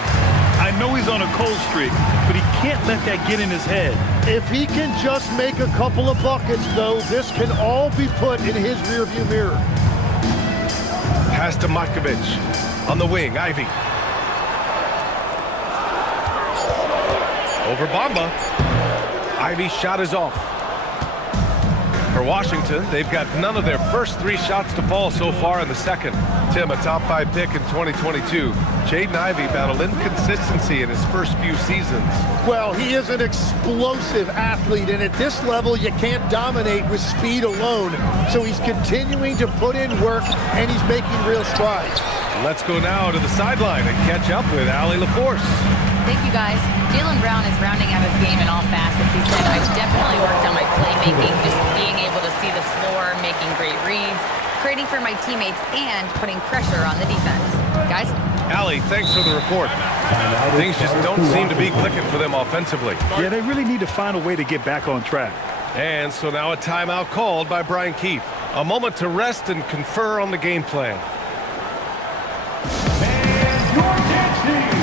I know he's on a cold streak, but he can't let that get in his head. If he can just make a couple of buckets, though, this can all be put in his rearview mirror. Pass to Matkovic. On the wing, Ivy. Over Bamba. Ivy's shot is off. For Washington, they've got none of their first 3 shots to fall so far in the second. Tim, a top 5 pick in 2022. Jaden Ivey battled inconsistency in his first few seasons. Well, he is an explosive athlete, and at this level, you can't dominate with speed alone. So he's continuing to put in work, and he's making real strides. Let's go now to the sideline and catch up with Allie LaForce. Thank you, guys. Jaylen Brown is rounding out his game in all facets. He said, I've definitely worked on my playmaking, just being able to see the floor, making great reads, creating for my teammates, and putting pressure on the defense. Guys? Allie, thanks for the report. Things just don't seem to be clicking for them offensively. Yeah, they really need to find a way to get back on track. And so now a timeout called by Brian Keefe. A moment to rest and confer on the game plan. And your dance team.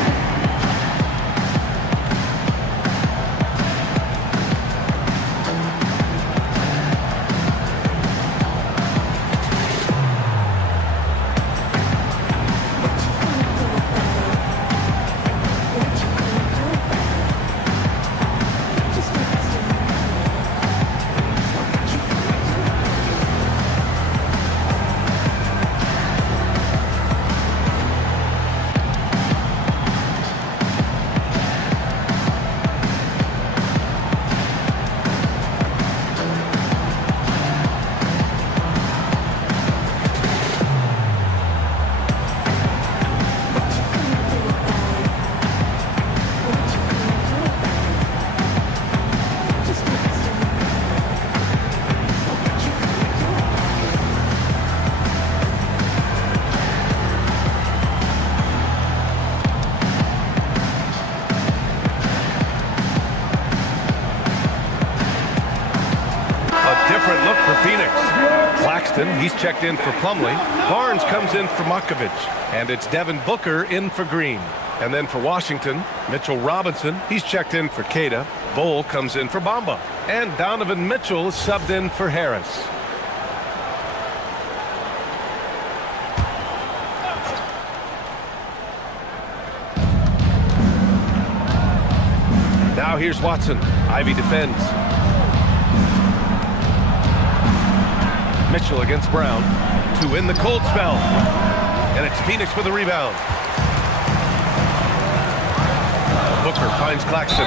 Different look for Phoenix. Claxton, he's checked in for Plumlee. Barnes comes in for Matkovic. And it's Devin Booker in for Green. And then for Washington, Mitchell Robinson, he's checked in for Queta. Bull comes in for Bamba. And Donovan Mitchell is subbed in for Harris. Now here's Watson. Ivy defends. Mitchell against Brown to win the cold spell. And it's Phoenix with a rebound. Booker finds Claxton.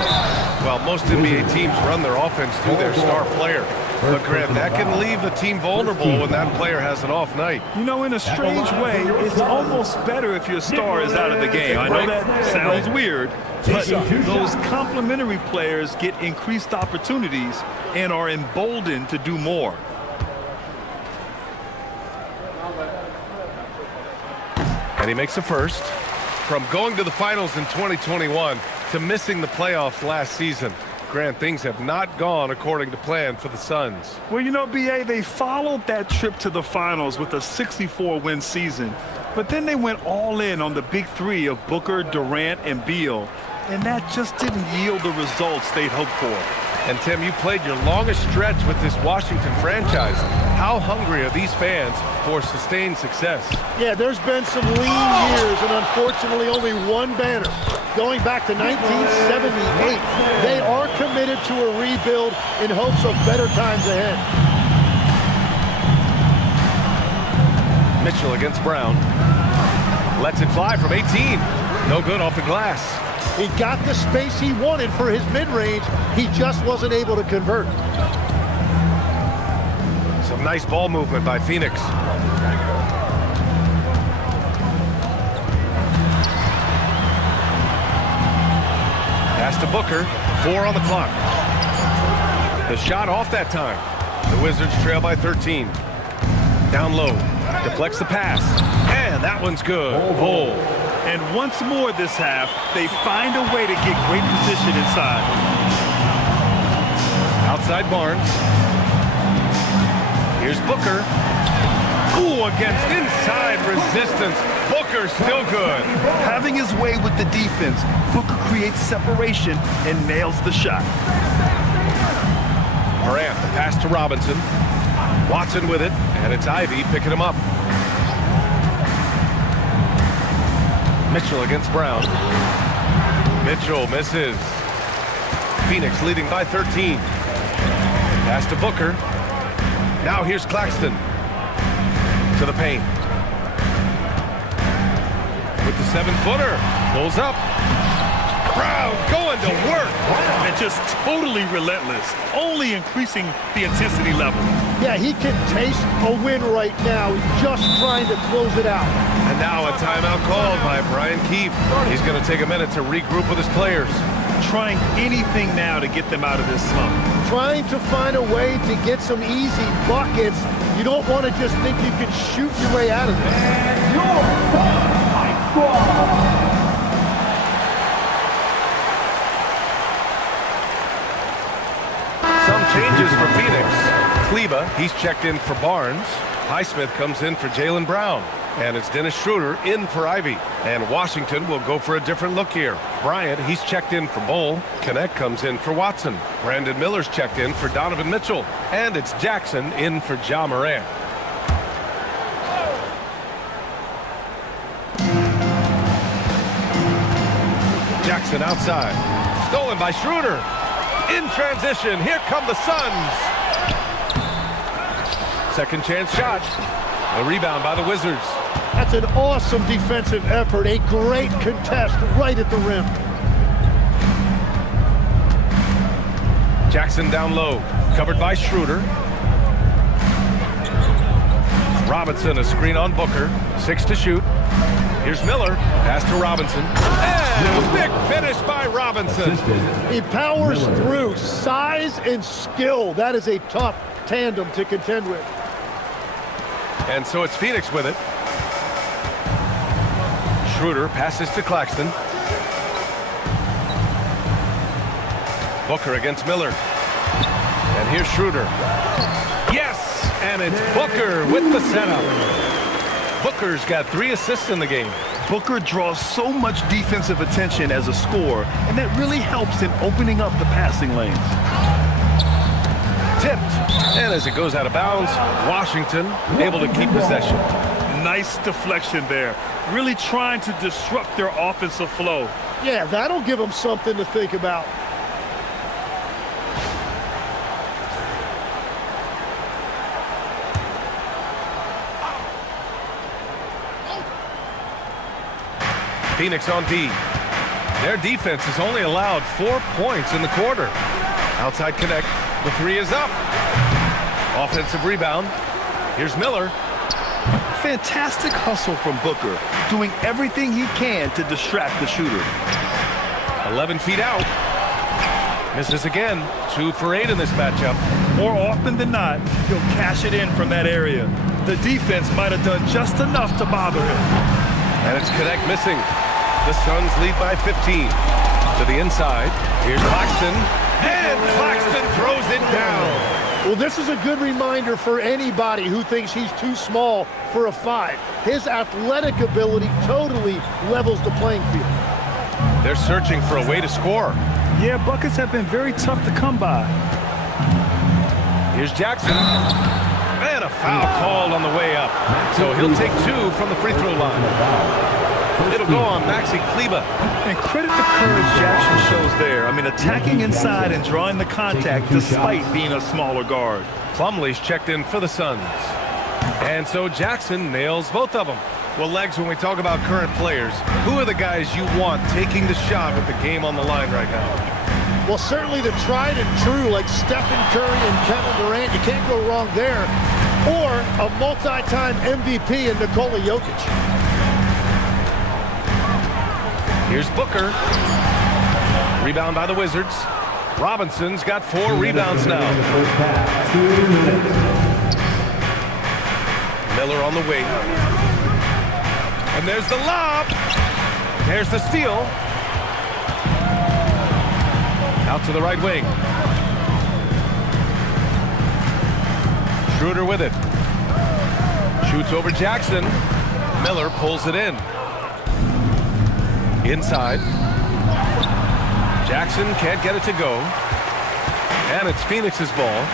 Well, most NBA teams run their offense through their star player. But Grant, that can leave the team vulnerable when that player has an off night. You know, in a strange way, it's almost better if your star is out of the game. I know that sounds weird, but those complementary players get increased opportunities and are emboldened to do more. And he makes the first. From going to the finals in 2021 to missing the playoffs last season, Grant, things have not gone according to plan for the Suns. Well, you know, B.A., they followed that trip to the finals with a 64-win season. But then they went all in on the big three of Booker, Durant, and Beal. And that just didn't yield the results they'd hoped for. And, Tim, you played your longest stretch with this Washington franchise. How hungry are these fans for sustained success? Yeah, there's been some lean years and unfortunately only one banner. Going back to 1978, they are committed to a rebuild in hopes of better times ahead. Mitchell against Brown. Lets it fly from 18. No good off the glass. He got the space he wanted for his mid-range. He just wasn't able to convert. Some nice ball movement by Phoenix. Pass to Booker. 4 on the clock. The shot off that time. The Wizards trail by 13. Down low. Deflects the pass. And that one's good. Bull. And once more this half, they find a way to get great position inside. Outside Barnes. Here's Booker. Ooh, against inside resistance. Booker still good. Having his way with the defense, Booker creates separation and nails the shot. Morant, the pass to Robinson. Watson with it, and it's Ivy picking him up. Mitchell against Brown. Mitchell misses. Phoenix leading by 13. Pass to Booker. Now here's Claxton. To the paint. With the 7-footer. Pulls up. Brown going to work. And just totally relentless, only increasing the intensity level. Yeah, he can taste a win right now. He's just trying to close it out. And now a timeout called by Brian Keefe. He's going to take a minute to regroup with his players. Trying anything now to get them out of this slump. Trying to find a way to get some easy buckets. You don't want to just think you can shoot your way out of this. And your Hype Squad. Some changes for Phoenix. Kleba, he's checked in for Barnes. Highsmith comes in for Jaylen Brown. And it's Dennis Schroeder in for Ivy. And Washington will go for a different look here. Bryant, he's checked in for Bull. Connect comes in for Watson. Brandon Miller's checked in for Donovan Mitchell. And it's Jackson in for Ja Morant. Jackson outside. Stolen by Schroeder. In transition, here come the Suns. Second chance shot. A rebound by the Wizards. That's an awesome defensive effort. A great contest right at the rim. Jackson down low. Covered by Schroeder. Robinson, a screen on Booker. 6 to shoot. Here's Miller. Pass to Robinson. And a big finish by Robinson. He powers through. Size and skill. That is a tough tandem to contend with. And so it's Phoenix with it. Schroeder passes to Claxton. Booker against Miller. And here's Schroeder. Yes! And it's Booker with the setup. Booker's got 3 assists in the game. Booker draws so much defensive attention as a scorer, and that really helps in opening up the passing lanes. Tipped. And as it goes out of bounds, Washington able to keep possession. Nice deflection there. Really trying to disrupt their offensive flow. Yeah, that'll give them something to think about. Phoenix on D. Their defense has only allowed 4 points in the quarter. Outside connect. The 3 is up. Offensive rebound. Here's Miller. Fantastic hustle from Booker, doing everything he can to distract the shooter. 11 feet out. Misses again. 2 for 8 in this matchup. More often than not, he'll cash it in from that area. The defense might have done just enough to bother him. And it's Connect missing. The Suns lead by 15. To the inside. Here's Claxton. And Claxton throws it down. Well, this is a good reminder for anybody who thinks he's too small for a 5. His athletic ability totally levels the playing field. They're searching for a way to score. Yeah, buckets have been very tough to come by. Here's Jackson. And a foul called on the way up. So he'll take 2 from the free throw line. It'll go on Maxi Kleba. And credit the courage Jackson shows there. I mean, attacking inside and drawing the contact despite being a smaller guard. Plumlee's checked in for the Suns. And so Jackson nails both of them. Well, Legs, when we talk about current players, who are the guys you want taking the shot with the game on the line right now? Well, certainly the tried and true like Stephen Curry and Kevin Durant. You can't go wrong there. Or a multi-time MVP in Nikola Jokic. Here's Booker. Rebound by the Wizards. Robinson's got 4 rebounds now. Miller on the wing. And there's the lob. There's the steal. Out to the right wing. Schroeder with it. Shoots over Jackson. Miller pulls it in. Inside. Jackson can't get it to go. And it's Phoenix's ball.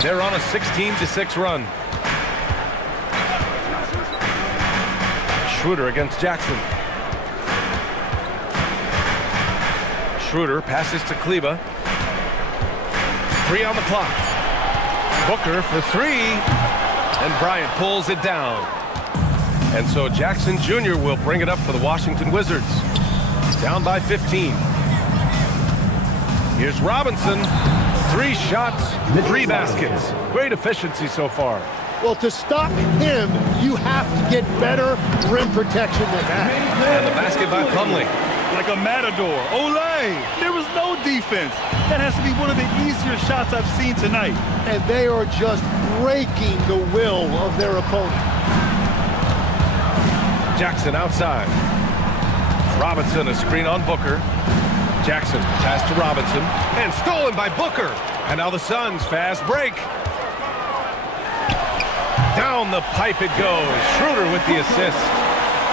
They're on a 16-6 run. Schroeder against Jackson. Schroeder passes to Kleber. 3 on the clock. Booker for 3. And Bryant pulls it down. And so Jackson Jr. will bring it up for the Washington Wizards. Down by 15. Here's Robinson. 3 shots, 3 baskets. Great efficiency so far. Well, to stop him, you have to get better rim protection than that. And the basket by Plumlee. Like a matador. Olay! There was no defense. That has to be one of the easier shots I've seen tonight. And they are just breaking the will of their opponent. Jackson outside. Robinson, a screen on Booker. Jackson, pass to Robinson. And stolen by Booker. And now the Suns fast break. Down the pipe it goes. Schroeder with the assist.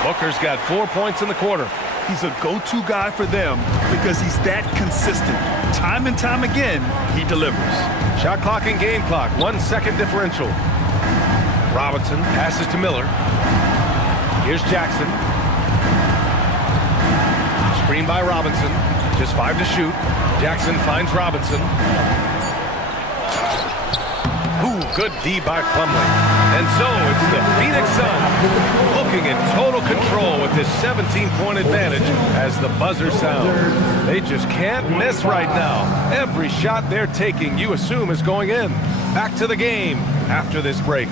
Booker's got 4 points in the quarter. He's a go-to guy for them because he's that consistent. Time and time again, he delivers. Shot clock and game clock. 1 second differential. Robinson passes to Miller. Here's Jackson. Screen by Robinson. Just 5 to shoot. Jackson finds Robinson. Ooh, good D by Plumlee. And so it's the Phoenix Suns looking in total control with this 17-point advantage as the buzzer sounds. They just can't miss right now. Every shot they're taking, you assume, is going in. Back to the game after this break.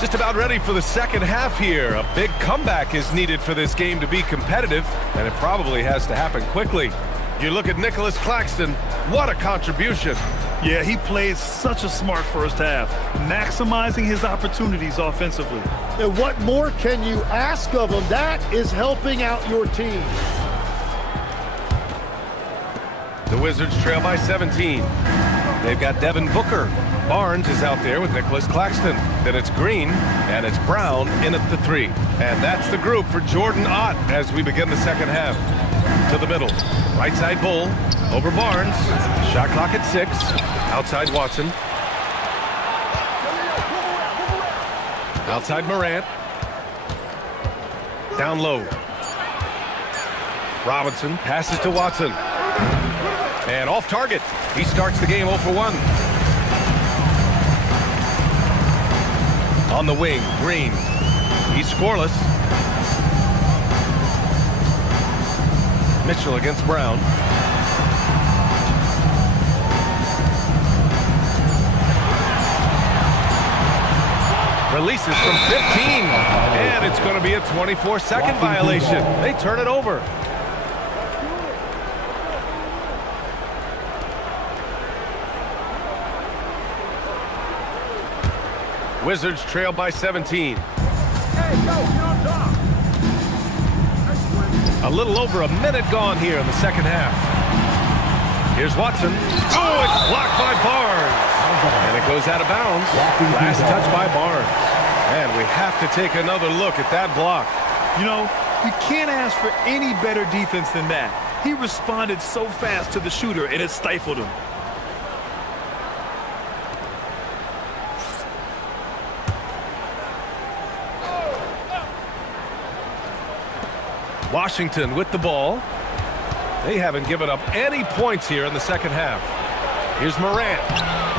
Just about ready for the second half here. A big comeback is needed for this game to be competitive, and it probably has to happen quickly. You look at Nicholas Claxton, what a contribution. Yeah, he played such a smart first half, maximizing his opportunities offensively. And what more can you ask of him? That is helping out your team. The Wizards trail by 17. They've got Devin Booker. Barnes is out there with Nicholas Claxton. Then it's Green, and it's Brown in at the 3. And that's the group for Jordan Ott as we begin the second half. To the middle. Right side Bull. Over Barnes. Shot clock at 6. Outside Watson. Outside Morant. Down low. Robinson passes to Watson. And off target. He starts the game 0 for 1. On the wing, Green. He's scoreless. Mitchell against Brown. Releases from 15. And it's going to be a 24-second violation. They turn it over. Wizards trail by 17. A little over a minute gone here in the second half. Here's Watson. Oh, it's blocked by Barnes. And it goes out of bounds. Last touch by Barnes. And we have to take another look at that block. You know, you can't ask for any better defense than that. He responded so fast to the shooter, and it stifled him. Washington with the ball. They haven't given up any points here in the second half. Here's Morant.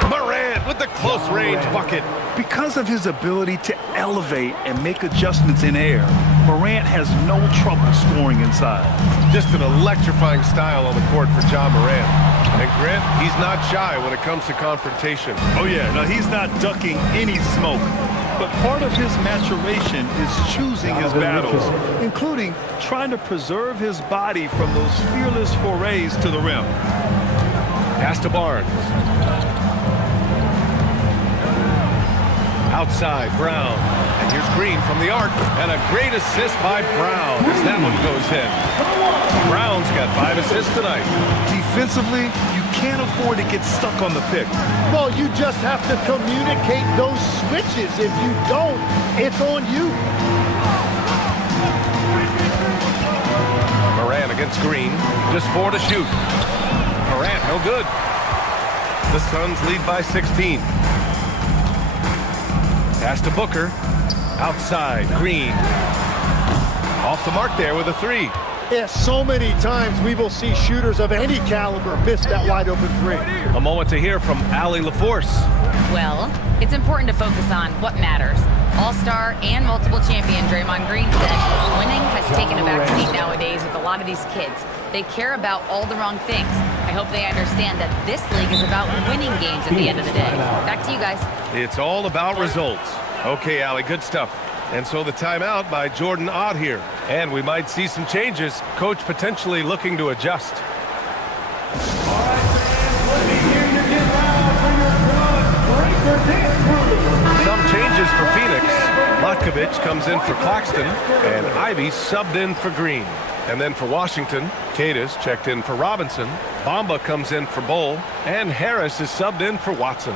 Morant with the close-range bucket. Because of his ability to elevate and make adjustments in air, Morant has no trouble scoring inside. Just an electrifying style on the court for Ja Morant. And Grant, he's not shy when it comes to confrontation. Oh yeah, no, he's not ducking any smoke. But part of his maturation is choosing his battles, including trying to preserve his body from those fearless forays to the rim. Pass to Barnes. Outside, Brown. And here's Green from the arc. And a great assist by Brown as that one goes in. Brown's got 5 assists tonight. Defensively, you can't afford to get stuck on the pick. Well, you just have to communicate those switches. If you don't, it's on you. Morant against Green. Just 4 to shoot. Morant, no good. The Suns lead by 16. Pass to Booker. Outside, Green. Off the mark there with a 3. Yeah, so many times we will see shooters of any caliber miss that wide open 3. A moment to hear from Allie LaForce. Well, it's important to focus on what matters. All-star and multiple champion Draymond Green said winning has taken a back seat nowadays with a lot of these kids. They care about all the wrong things. I hope they understand that this league is about winning games at the end of the day. Back to you guys. It's all about results. Okay, Allie, good stuff. And so the timeout by Jordan Ott here. And we might see some changes. Coach potentially looking to adjust. Some changes for Phoenix. Latkovich comes in for Claxton, and Ivy subbed in for Green. And then for Washington, Cadis checked in for Robinson. Bamba comes in for Bull, and Harris is subbed in for Watson.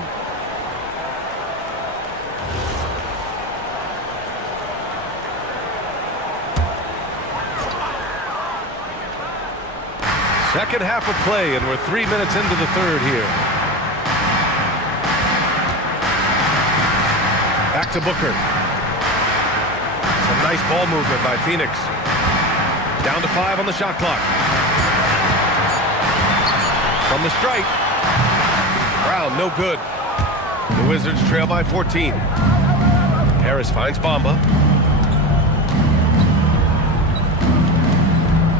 Second half of play, and we're 3 minutes into the third here. Back to Booker. Some nice ball movement by Phoenix. Down to 5 on the shot clock. From the strike. Brown, no good. The Wizards trail by 14. Harris finds Bamba.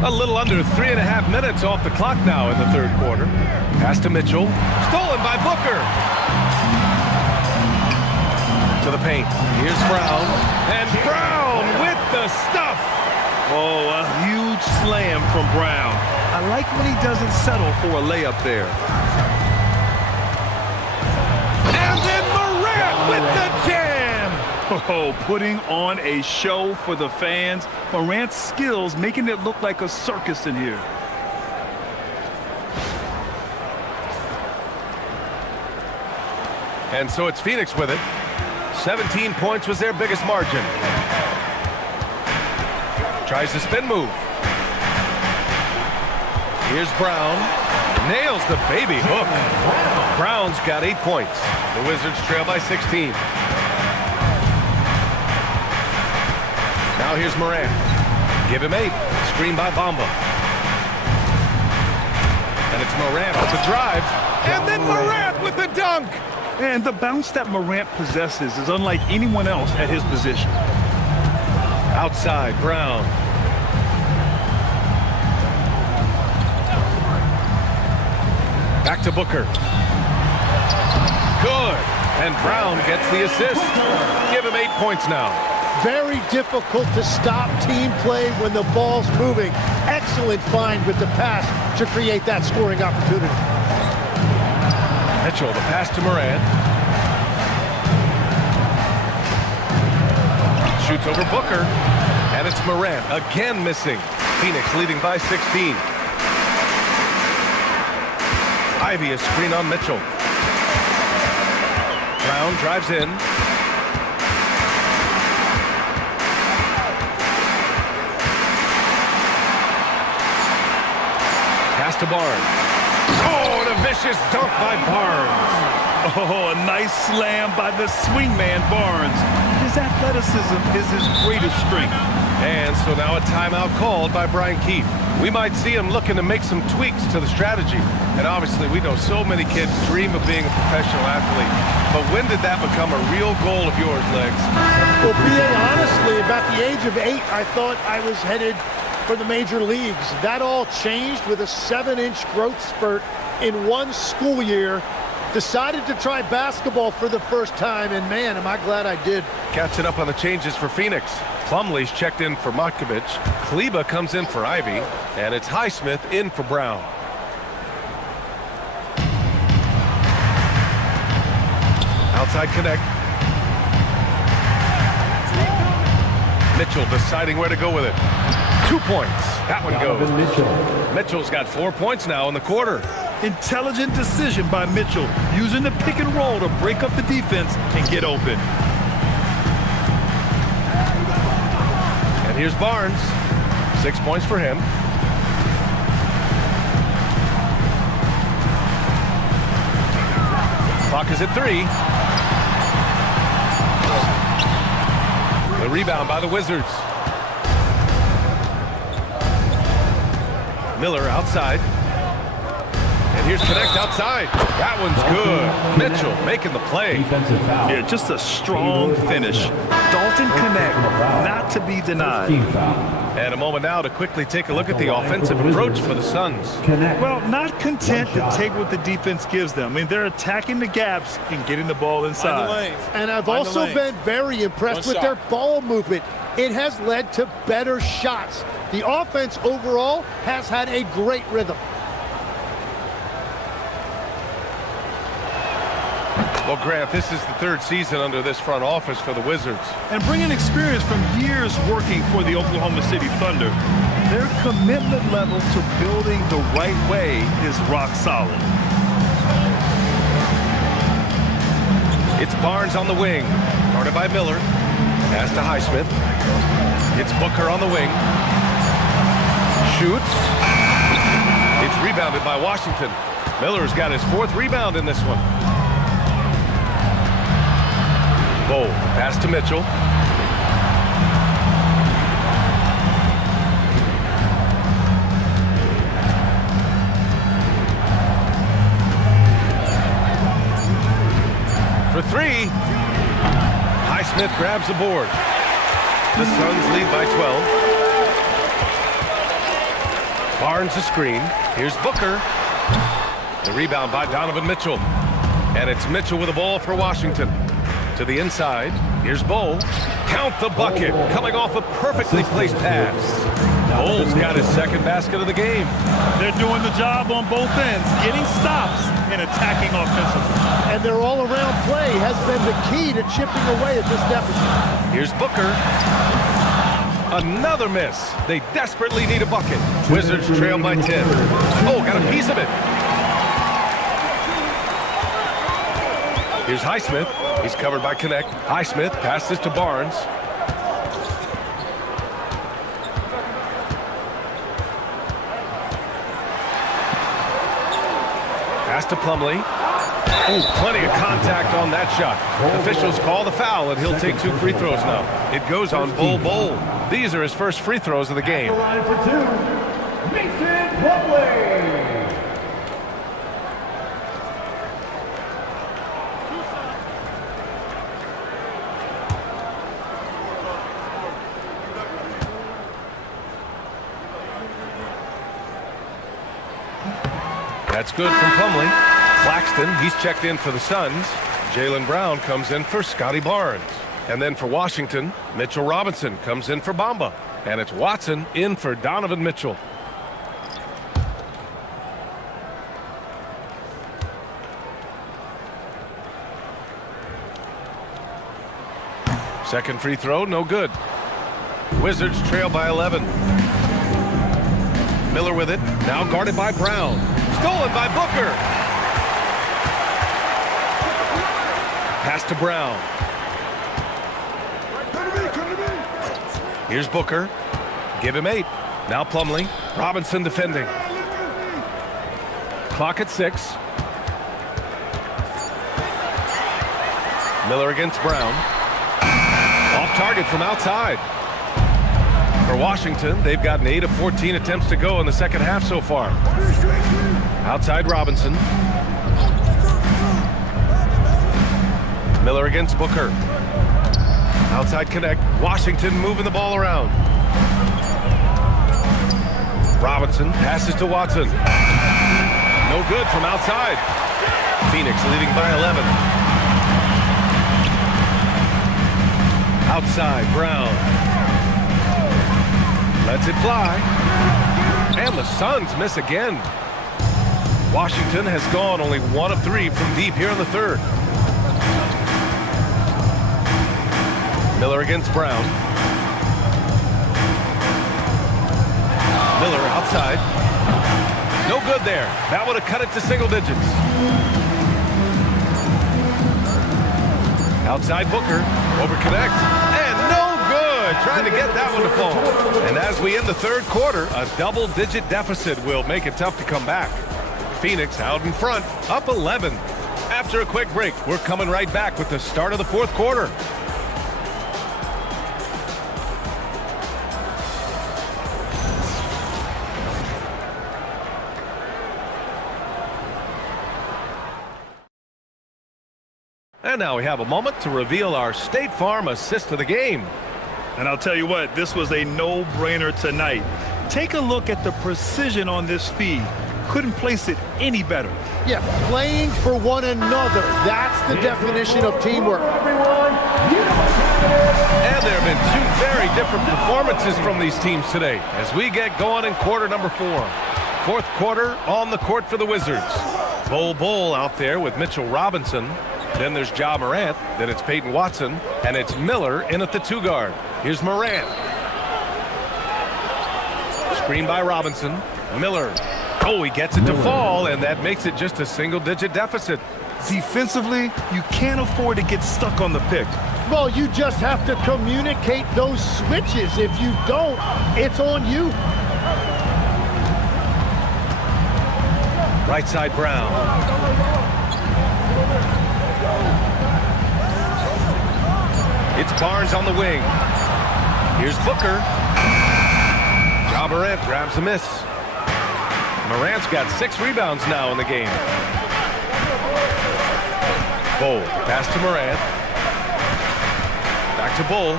A little under 3.5 minutes off the clock now in the third quarter. Pass to Mitchell. Stolen by Booker. To the paint. Here's Brown. And Brown with the stuff. Oh, a huge slam from Brown. I like when he doesn't settle for a layup there. And then Morant with the jam. Oh, putting on a show for the fans. Morant's skills making it look like a circus in here. And so it's Phoenix with it. 17 points was their biggest margin. Tries the spin move. Here's Brown. Nails the baby hook. Brown's got 8 points. The Wizards trail by 16. Now here's Morant. Give him 8. Screen by Bamba. And it's Morant with the drive. And then Morant with the dunk. And the bounce that Morant possesses is unlike anyone else at his position. Outside, Brown. Back to Booker. Good. And Brown gets the assist. Give him 8 points now. Very difficult to stop team play when the ball's moving. Excellent find with the pass to create that scoring opportunity. Mitchell, the pass to Morant. Shoots over Booker. And it's Morant again missing. Phoenix leading by 16. Ivy is screen on Mitchell. Brown drives in. Pass to Barnes. Oh, and a vicious dunk by Barnes. Oh, a nice slam by the swingman Barnes. His his athleticism is his greatest strength. And so now a timeout called by Brian Keefe. We might see him looking to make some tweaks to the strategy. And obviously, we know so many kids dream of being a professional athlete. But when did that become a real goal of yours, Legs? Well, B.A., honestly, about the age of 8, I thought I was headed for the major leagues. That all changed with a 7-inch growth spurt in one school year. Decided to try basketball for the first time, and man, am I glad I did. Catching up on the changes for Phoenix. Plumlee's checked in for Matkovic. Kleba comes in for Ivy, and it's Highsmith in for Brown. Outside connect. Mitchell deciding where to go with it. 2 points. That one goes. Mitchell's got 4 points now in the quarter. Intelligent decision by Mitchell, using the pick and roll to break up the defense and get open. And here's Barnes. 6 points for him. Clock is at 3. The rebound by the Wizards. Miller outside. And here's Connect outside. That one's good. Mitchell making the play. Yeah, just a strong finish. Dalton Connect, not to be denied. And a moment now to quickly take a look at the offensive approach for the Suns. Well, not content to take what the defense gives them. I mean, they're attacking the gaps and getting the ball inside. And I've also been very impressed with their ball movement. It has led to better shots. The offense overall has had a great rhythm. Well, Grant, this is the 3rd season under this front office for the Wizards. And bringing experience from years working for the Oklahoma City Thunder, their commitment level to building the right way is rock solid. It's Barnes on the wing, guarded by Miller. Pass to Highsmith. It's Booker on the wing. Shoots. It's rebounded by Washington. Miller's got his 4th rebound in this one. Bowl, pass to Mitchell. For 3. Highsmith grabs the board. The Suns lead by 12. Barnes a screen. Here's Booker. The rebound by Donovan Mitchell. And it's Mitchell with the ball for Washington. To the inside. Here's Bol. Count the bucket. Coming off a perfectly placed pass. Bol's got his 2nd basket of the game. They're doing the job on both ends, getting stops and attacking offensively. And their all-around play has been the key to chipping away at this deficit. Here's Booker. Another miss. They desperately need a bucket. Wizards trail by 10. Oh, got a piece of it. Here's Highsmith. He's covered by Connect. Highsmith passes to Barnes. Pass to Plumlee. Oh, plenty of contact on that shot. Officials call the foul, and he'll take 2 free throws now. It goes on Bol. These are his first free throws of the game. Line for 2, Mason Plumlee. That's good from Plumlee. Claxton, he's checked in for the Suns. Jaylen Brown comes in for Scotty Barnes. And then for Washington, Mitchell Robinson comes in for Bamba. And it's Watson in for Donovan Mitchell. Second free throw, no good. Wizards trail by 11. Miller with it, now guarded by Brown. Stolen by Booker. Pass to Brown. Here's Booker. Give him 8. Now Plumlee. Robinson defending. Clock at 6. Miller against Brown. target from outside. For Washington, they've gotten 8 of 14 attempts to go in the second half so far. Outside Robinson. Miller against Booker. Outside connect. Washington moving the ball around. Robinson passes to Watson. No good from outside. Phoenix leading by 11. Outside, Brown. Lets it fly. And the Suns miss again. Washington has gone only 1 of 3 from deep here in the third. Miller against Brown. Miller outside. No good there. That would have cut it to single digits. Outside Booker. Over connect. And no good. Trying to get that one to fall. And as we end the third quarter, a double-digit deficit will make it tough to come back. Phoenix out in front, up 11. After a quick break, we're coming right back with the start of the fourth quarter. And now we have a moment to reveal our State Farm assist of the game. And I'll tell you what, this was a no-brainer tonight. Take a look at the precision on this feed. Couldn't place it any better. Yeah, playing for one another. That's the definition of teamwork. And there have been 2 very different performances from these teams today as we get going in quarter number 4. Fourth quarter on the court for the Wizards. Bol out there with Mitchell Robinson. Then there's Ja Morant. Then it's Peyton Watson. And it's Miller in at the 2 guard. Here's Morant. Screen by Robinson. Miller. Oh, he gets it to fall, and that makes it just a single-digit deficit. Defensively, you can't afford to get stuck on the pick. Well, you just have to communicate those switches. If you don't, it's on you. Right side, Brown. It's Barnes on the wing. Here's Booker. Ja Morant grabs a miss. Morant's got 6 rebounds now in the game. Bol, pass to Morant. Back to Bol.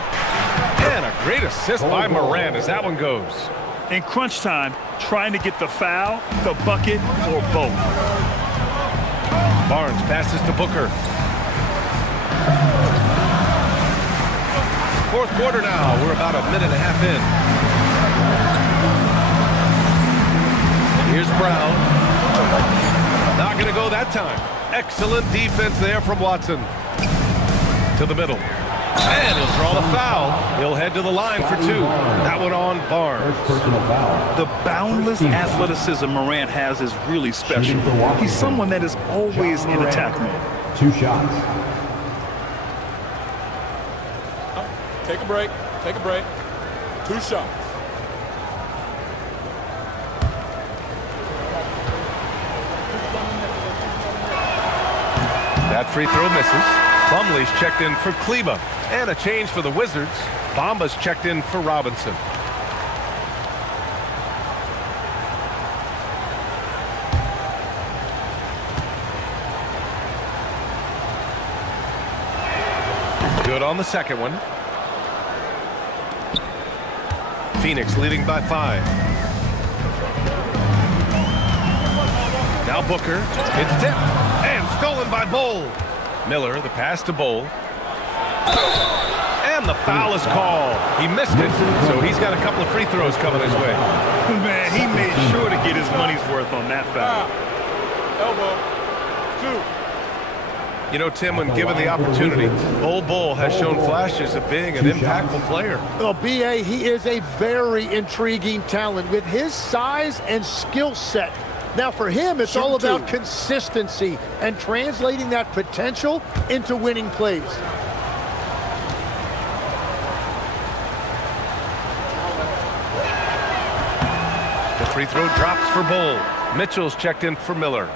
And a great assist by Morant as that one goes. In crunch time, trying to get the foul, the bucket, or both. Barnes passes to Booker. Fourth quarter now. We're about a minute and a half in. Here's Brown. Not going to go that time. Excellent defense there from Watson. To the middle. And he'll draw the foul. He'll head to the line for 2. That one on Barnes. The boundless athleticism Morant has is really special. He's someone that is always in attack mode. 2 shots. Take a break. Take a break. 2 shots. That free throw misses. Plumlee's checked in for Kleba. And a change for the Wizards. Bamba's checked in for Robinson. Good on the second one. Phoenix leading by 5. Now Booker. It's tipped. And stolen by Bol. Miller, the pass to Bol. And the foul is called. He missed it, so he's got a couple of free throws coming his way. Man, he made sure to get his money's worth on that foul. Elbow. 2. You know, Tim, when given the opportunity, Bol has shown flashes of being an impactful player. Well, B.A., he is a very intriguing talent with his size and skill set. Now, for him, it's all about consistency and translating that potential into winning plays. The free throw drops for Bol. Mitchell's checked in for Miller.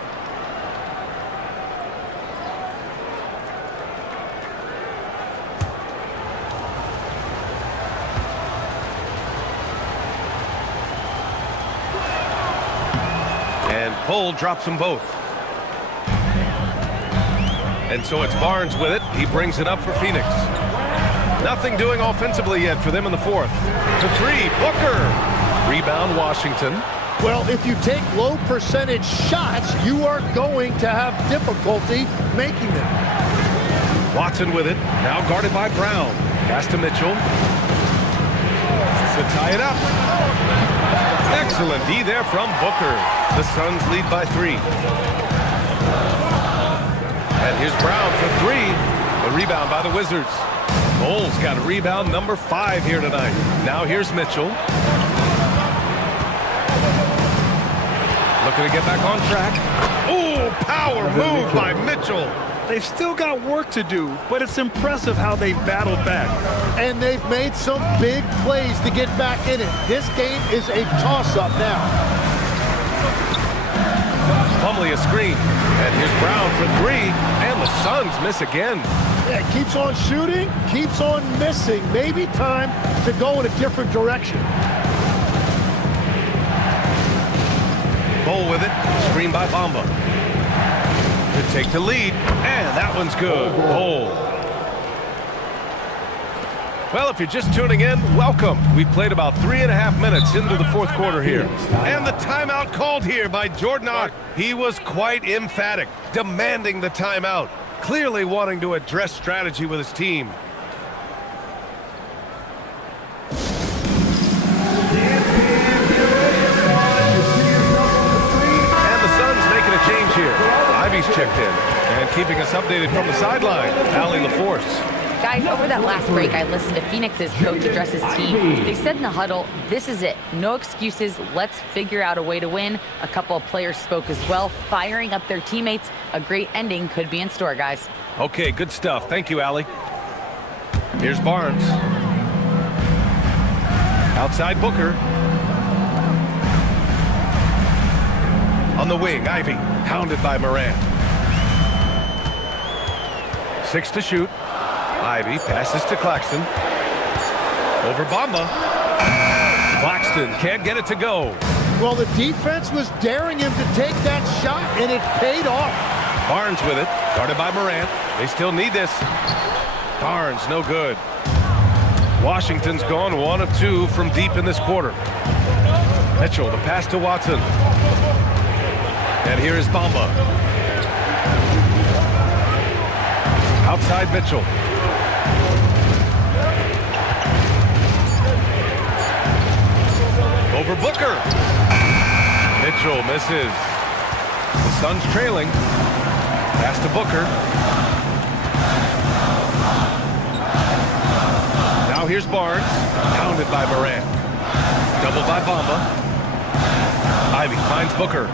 Bull drops them both. And so it's Barnes with it. He brings it up for Phoenix. Nothing doing offensively yet for them in the fourth. To three, Booker. Rebound, Washington. Well, if you take low percentage shots, you are going to have difficulty making them. Watson with it. Now guarded by Brown. Pass to Mitchell. To tie it up. Excellent D there from Booker. The Suns lead by 3. And here's Brown for 3. The rebound by the Wizards. Bulls got a rebound number 5 here tonight. Now here's Mitchell. Looking to get back on track. Oh, power move by Mitchell. They've still got work to do, but it's impressive how they've battled back. And they've made some big plays to get back in it. This game is a toss-up now. Plumlee a screen. And here's Brown for 3. And the Suns miss again. Yeah, keeps on shooting, keeps on missing. Maybe time to go in a different direction. Bull with it. Screen by Bamba. To take the lead. And that one's good. Bull. Well, if you're just tuning in, welcome. We've played about 3.5 minutes into the fourth quarter here. And the timeout called here by Jordan Ott. He was quite emphatic, demanding the timeout, clearly wanting to address strategy with his team. And the Suns making a change here. Ivy's checked in and keeping us updated from the sideline. Allie LaForce. Guys, over that last break, I listened to Phoenix's coach address his team. They said in the huddle, this is it. No excuses. Let's figure out a way to win. A couple of players spoke as well, firing up their teammates. A great ending could be in store, guys. Okay, good stuff. Thank you, Allie. Here's Barnes. Outside Booker. On the wing, Ivy, hounded by Morant. 6 to shoot. Ivy passes to Claxton. Over Bamba. Claxton can't get it to go. Well, the defense was daring him to take that shot, and it paid off. Barnes with it, guarded by Morant. They still need this. Barnes, no good. Washington's gone 1 of 2 from deep in this quarter. Mitchell, the pass to Watson. And here is Bamba. Outside Mitchell. Over Booker. Mitchell misses. The Suns trailing. Pass to Booker. Now here's Barnes. Pounded by Morant. Doubled by Bamba. Ivy finds Booker.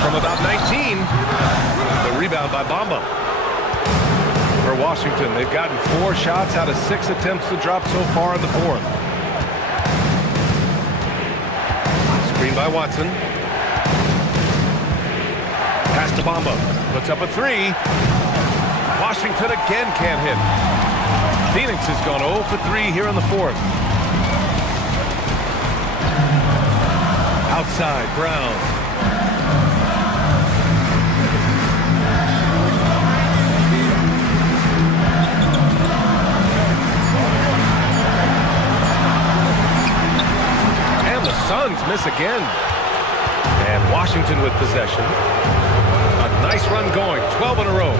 From about 19. The rebound by Bamba. For Washington, they've gotten 4 shots out of 6 attempts to drop so far in the fourth. Screen by Watson. Pass to Bamba. Puts up a 3. Washington again can't hit. Phoenix has gone 0 for 3 here in the fourth. Outside, Brown. Suns miss again. And Washington with possession. A nice run going, 12 in a row.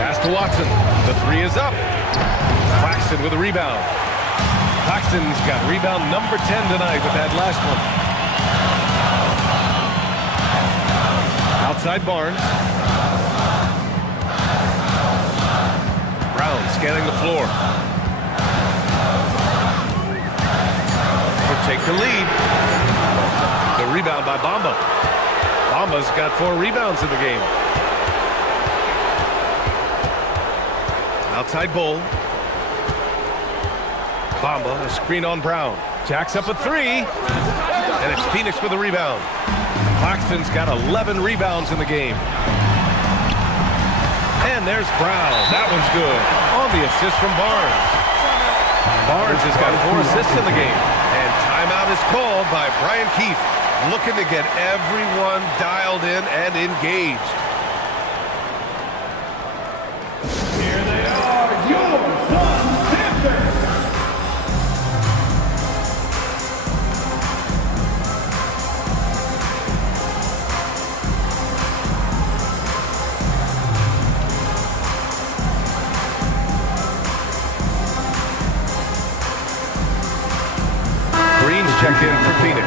Pass to Watson. The 3 is up. Claxton with a rebound. Claxton's got rebound number 10 tonight with that last one. Outside Barnes. Brown scanning the floor. Take the lead. The rebound by Bamba. Bamba's got 4 rebounds in the game. Outside Bull. Bamba, a screen on Brown. Jacks up a 3. And it's Phoenix with a rebound. Claxton's got 11 rebounds in the game. And there's Brown. That one's good. On the assist from Barnes. Barnes has got 4 assists in the game. And timeout is called by Brian Keefe, looking to get everyone dialed in and engaged. Here they are, your Sun Panthers. Green's checked in for Phoenix.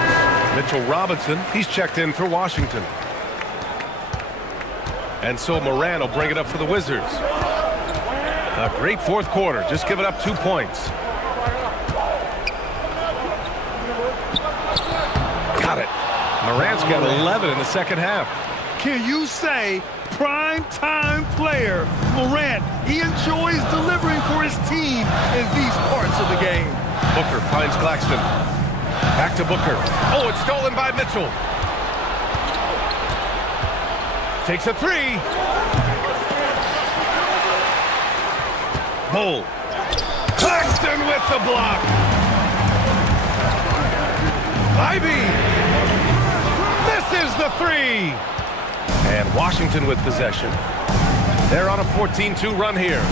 Mitchell Robinson, he's checked in for Washington. And so Moran will bring it up for the Wizards. A great fourth quarter, just giving up 2 points. Got it. Morant's got 11 in the second half. Can you say prime time player Morant? He enjoys delivering for his team in these parts of the game. Booker finds Claxton. Back to Booker. Oh, it's stolen by Mitchell. Takes a 3. Bull. Claxton with the block. Ivy. Misses the 3. And Washington with possession. They're on a 14-2 run here.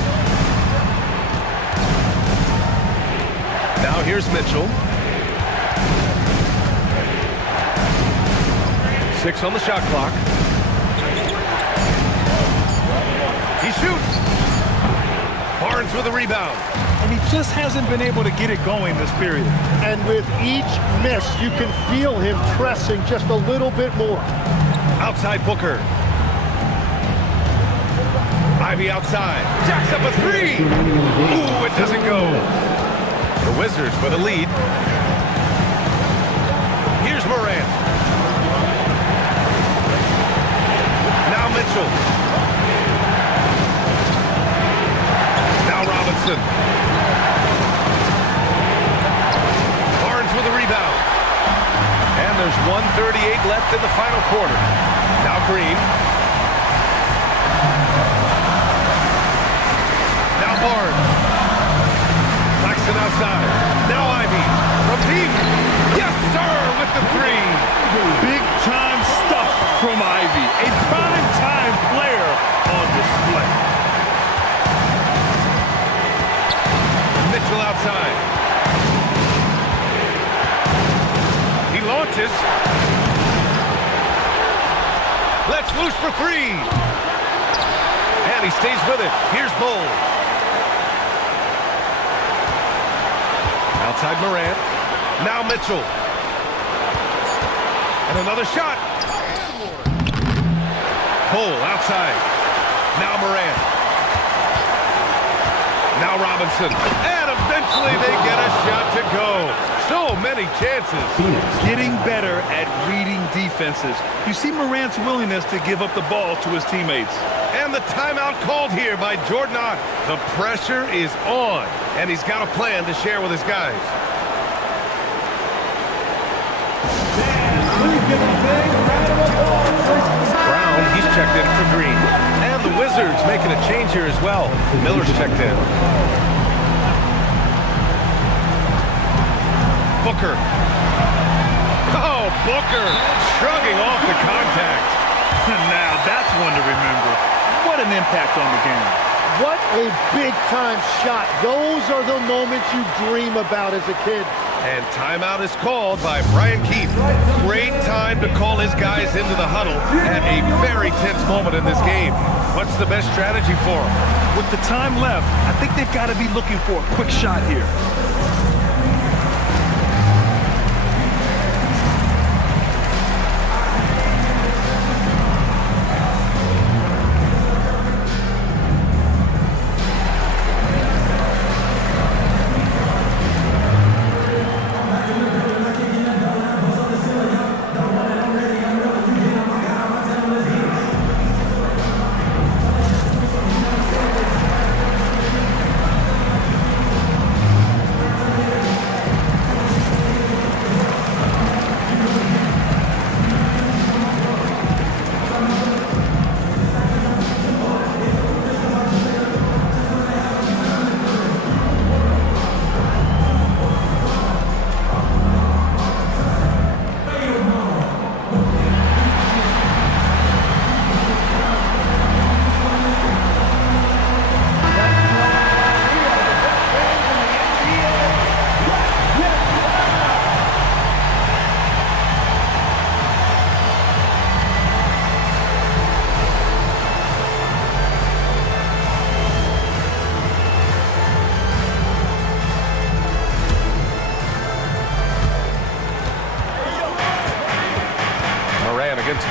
Now here's Mitchell. 6 on the shot clock. He shoots. Barnes with a rebound. And he just hasn't been able to get it going this period. And with each miss, you can feel him pressing just a little bit more. Outside Booker. Ivy outside. Jacks up a 3. Ooh, it doesn't go. The Wizards with a lead. Here's Morant. Now Mitchell. Now Robinson. Barnes with a rebound. And there's 1:38 left in the final quarter. Now Green. Now Barnes. Claxton outside. Now Ivy. From deep. Yes, sir, with the 3. Big time stuff from Ivy. A prime time player on display. Mitchell outside. He launches. Let's loose for 3. And he stays with it. Here's Bull. Outside Morant. Now Mitchell. And another shot. Bull outside. Now Morant. Now Robinson. And eventually they get a shot to go. So many chances. Getting better at reading defenses. You see Morant's willingness to give up the ball to his teammates. And the timeout called here by Jordan Ott. The pressure is on, and he's got a plan to share with his guys. Brown, he's checked in for Green. And the Wizards making a change here as well. Miller's checked in. Booker. Oh, Booker shrugging off the contact. Now that's one to remember. What an impact on the game. What a big-time shot. Those are the moments you dream about as a kid. And timeout is called by Brian Keefe. Great time to call his guys into the huddle at a very tense moment in this game. What's the best strategy for him? With the time left, I think they've got to be looking for a quick shot here.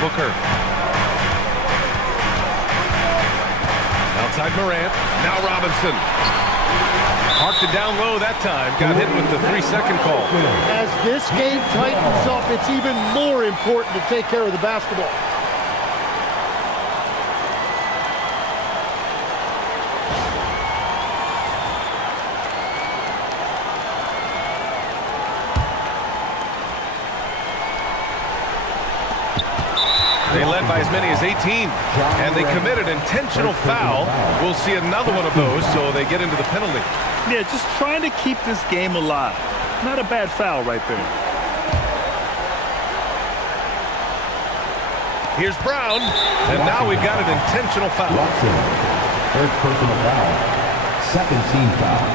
Booker. Outside Morant. Now Robinson. Parked it down low that time. Got hit with the 3-second call. As this game tightens up, it's even more important to take care of the basketball. They led by as many as 18, and they committed intentional foul. We'll see another one of those, so they get into the penalty. Yeah, just trying to keep this game alive. Not a bad foul right there. Here's Brown, and now we've got an intentional foul. Watson, first personal foul. Second team foul.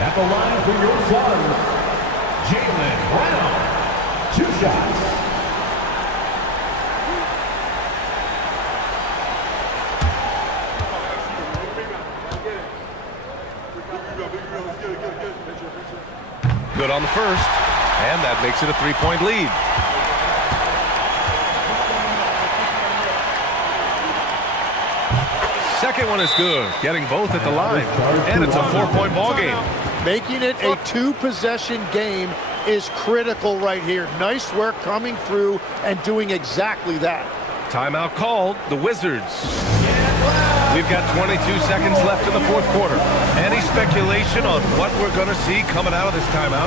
At the line for your Suns, Jaylen Brown. 2 shots. Good on the first, and that makes it a 3-point lead. Second one is good, getting both at the line, and it's a 4-point ball game. Making it a 2-possession game is critical right here. Nice work coming through and doing exactly that. Timeout called, the Wizards. We've got 22 seconds left in the fourth quarter. Any speculation on what we're going to see coming out of this timeout?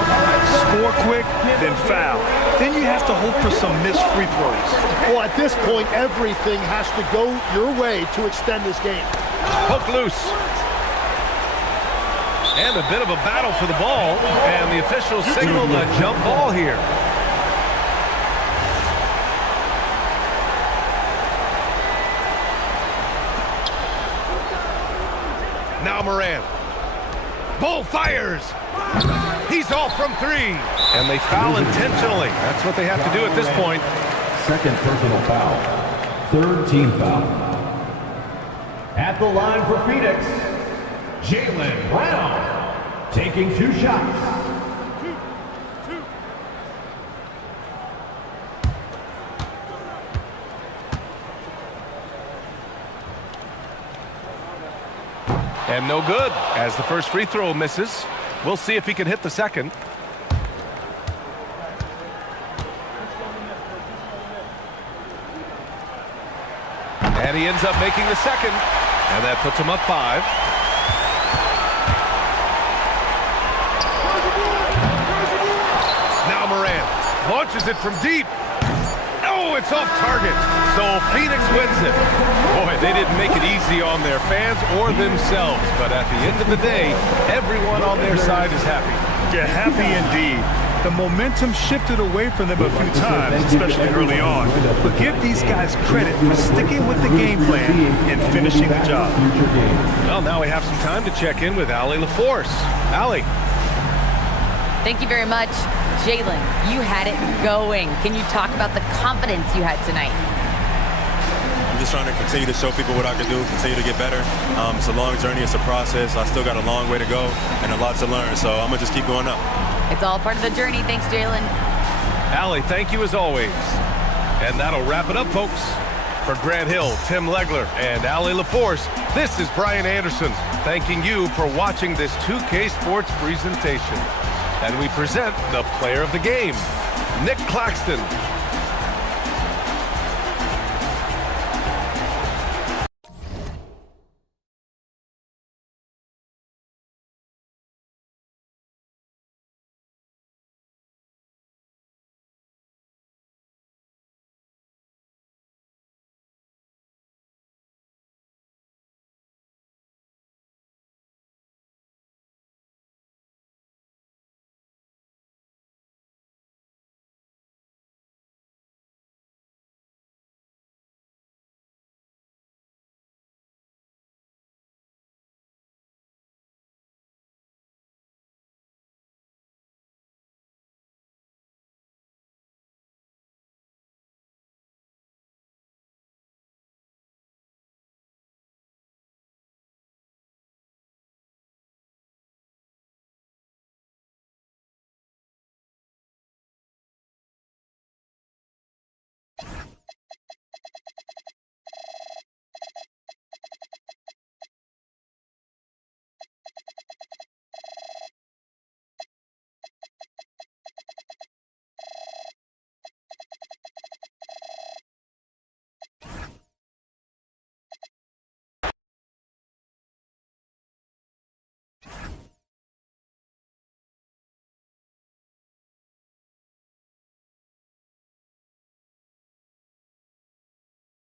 Score quick, then foul. Then you have to hope for some missed free throws. Well, at this point, everything has to go your way to extend this game. Poke loose. And a bit of a battle for the ball, and the officials signaled a jump ball here. Now Morant. Bull fires. He's off from 3. And they foul intentionally. That's what they have to do at this point. Second personal foul. Third team foul. At the line for Phoenix, Jaylen Brown. Taking 2 shots. And no good, as the first free throw misses. We'll see if he can hit the second. And he ends up making the second, and that puts him up 5. Now Morant launches it from deep. Oh, it's off target. So Phoenix wins it. Boy, they didn't make it easy on their fans or themselves. But at the end of the day, everyone on their side is happy. Yeah, happy indeed. The momentum shifted away from them a few times, especially early on. But give these guys credit for sticking with the game plan and finishing the job. Well, now we have some time to check in with Allie LaForce. Allie. Thank you very much. Jaylen, you had it going. Can you talk about the confidence you had tonight? I'm just trying to continue to show people what I can do, continue to get better. It's a long journey. It's a process. I still got a long way to go and a lot to learn, so I'm going to just keep going up. It's all part of the journey. Thanks, Jaylen. Allie, thank you as always. And that'll wrap it up, folks. For Grant Hill, Tim Legler, and Allie LaForce, this is Brian Anderson, thanking you for watching this 2K Sports presentation. And we present the player of the game, Nick Claxton.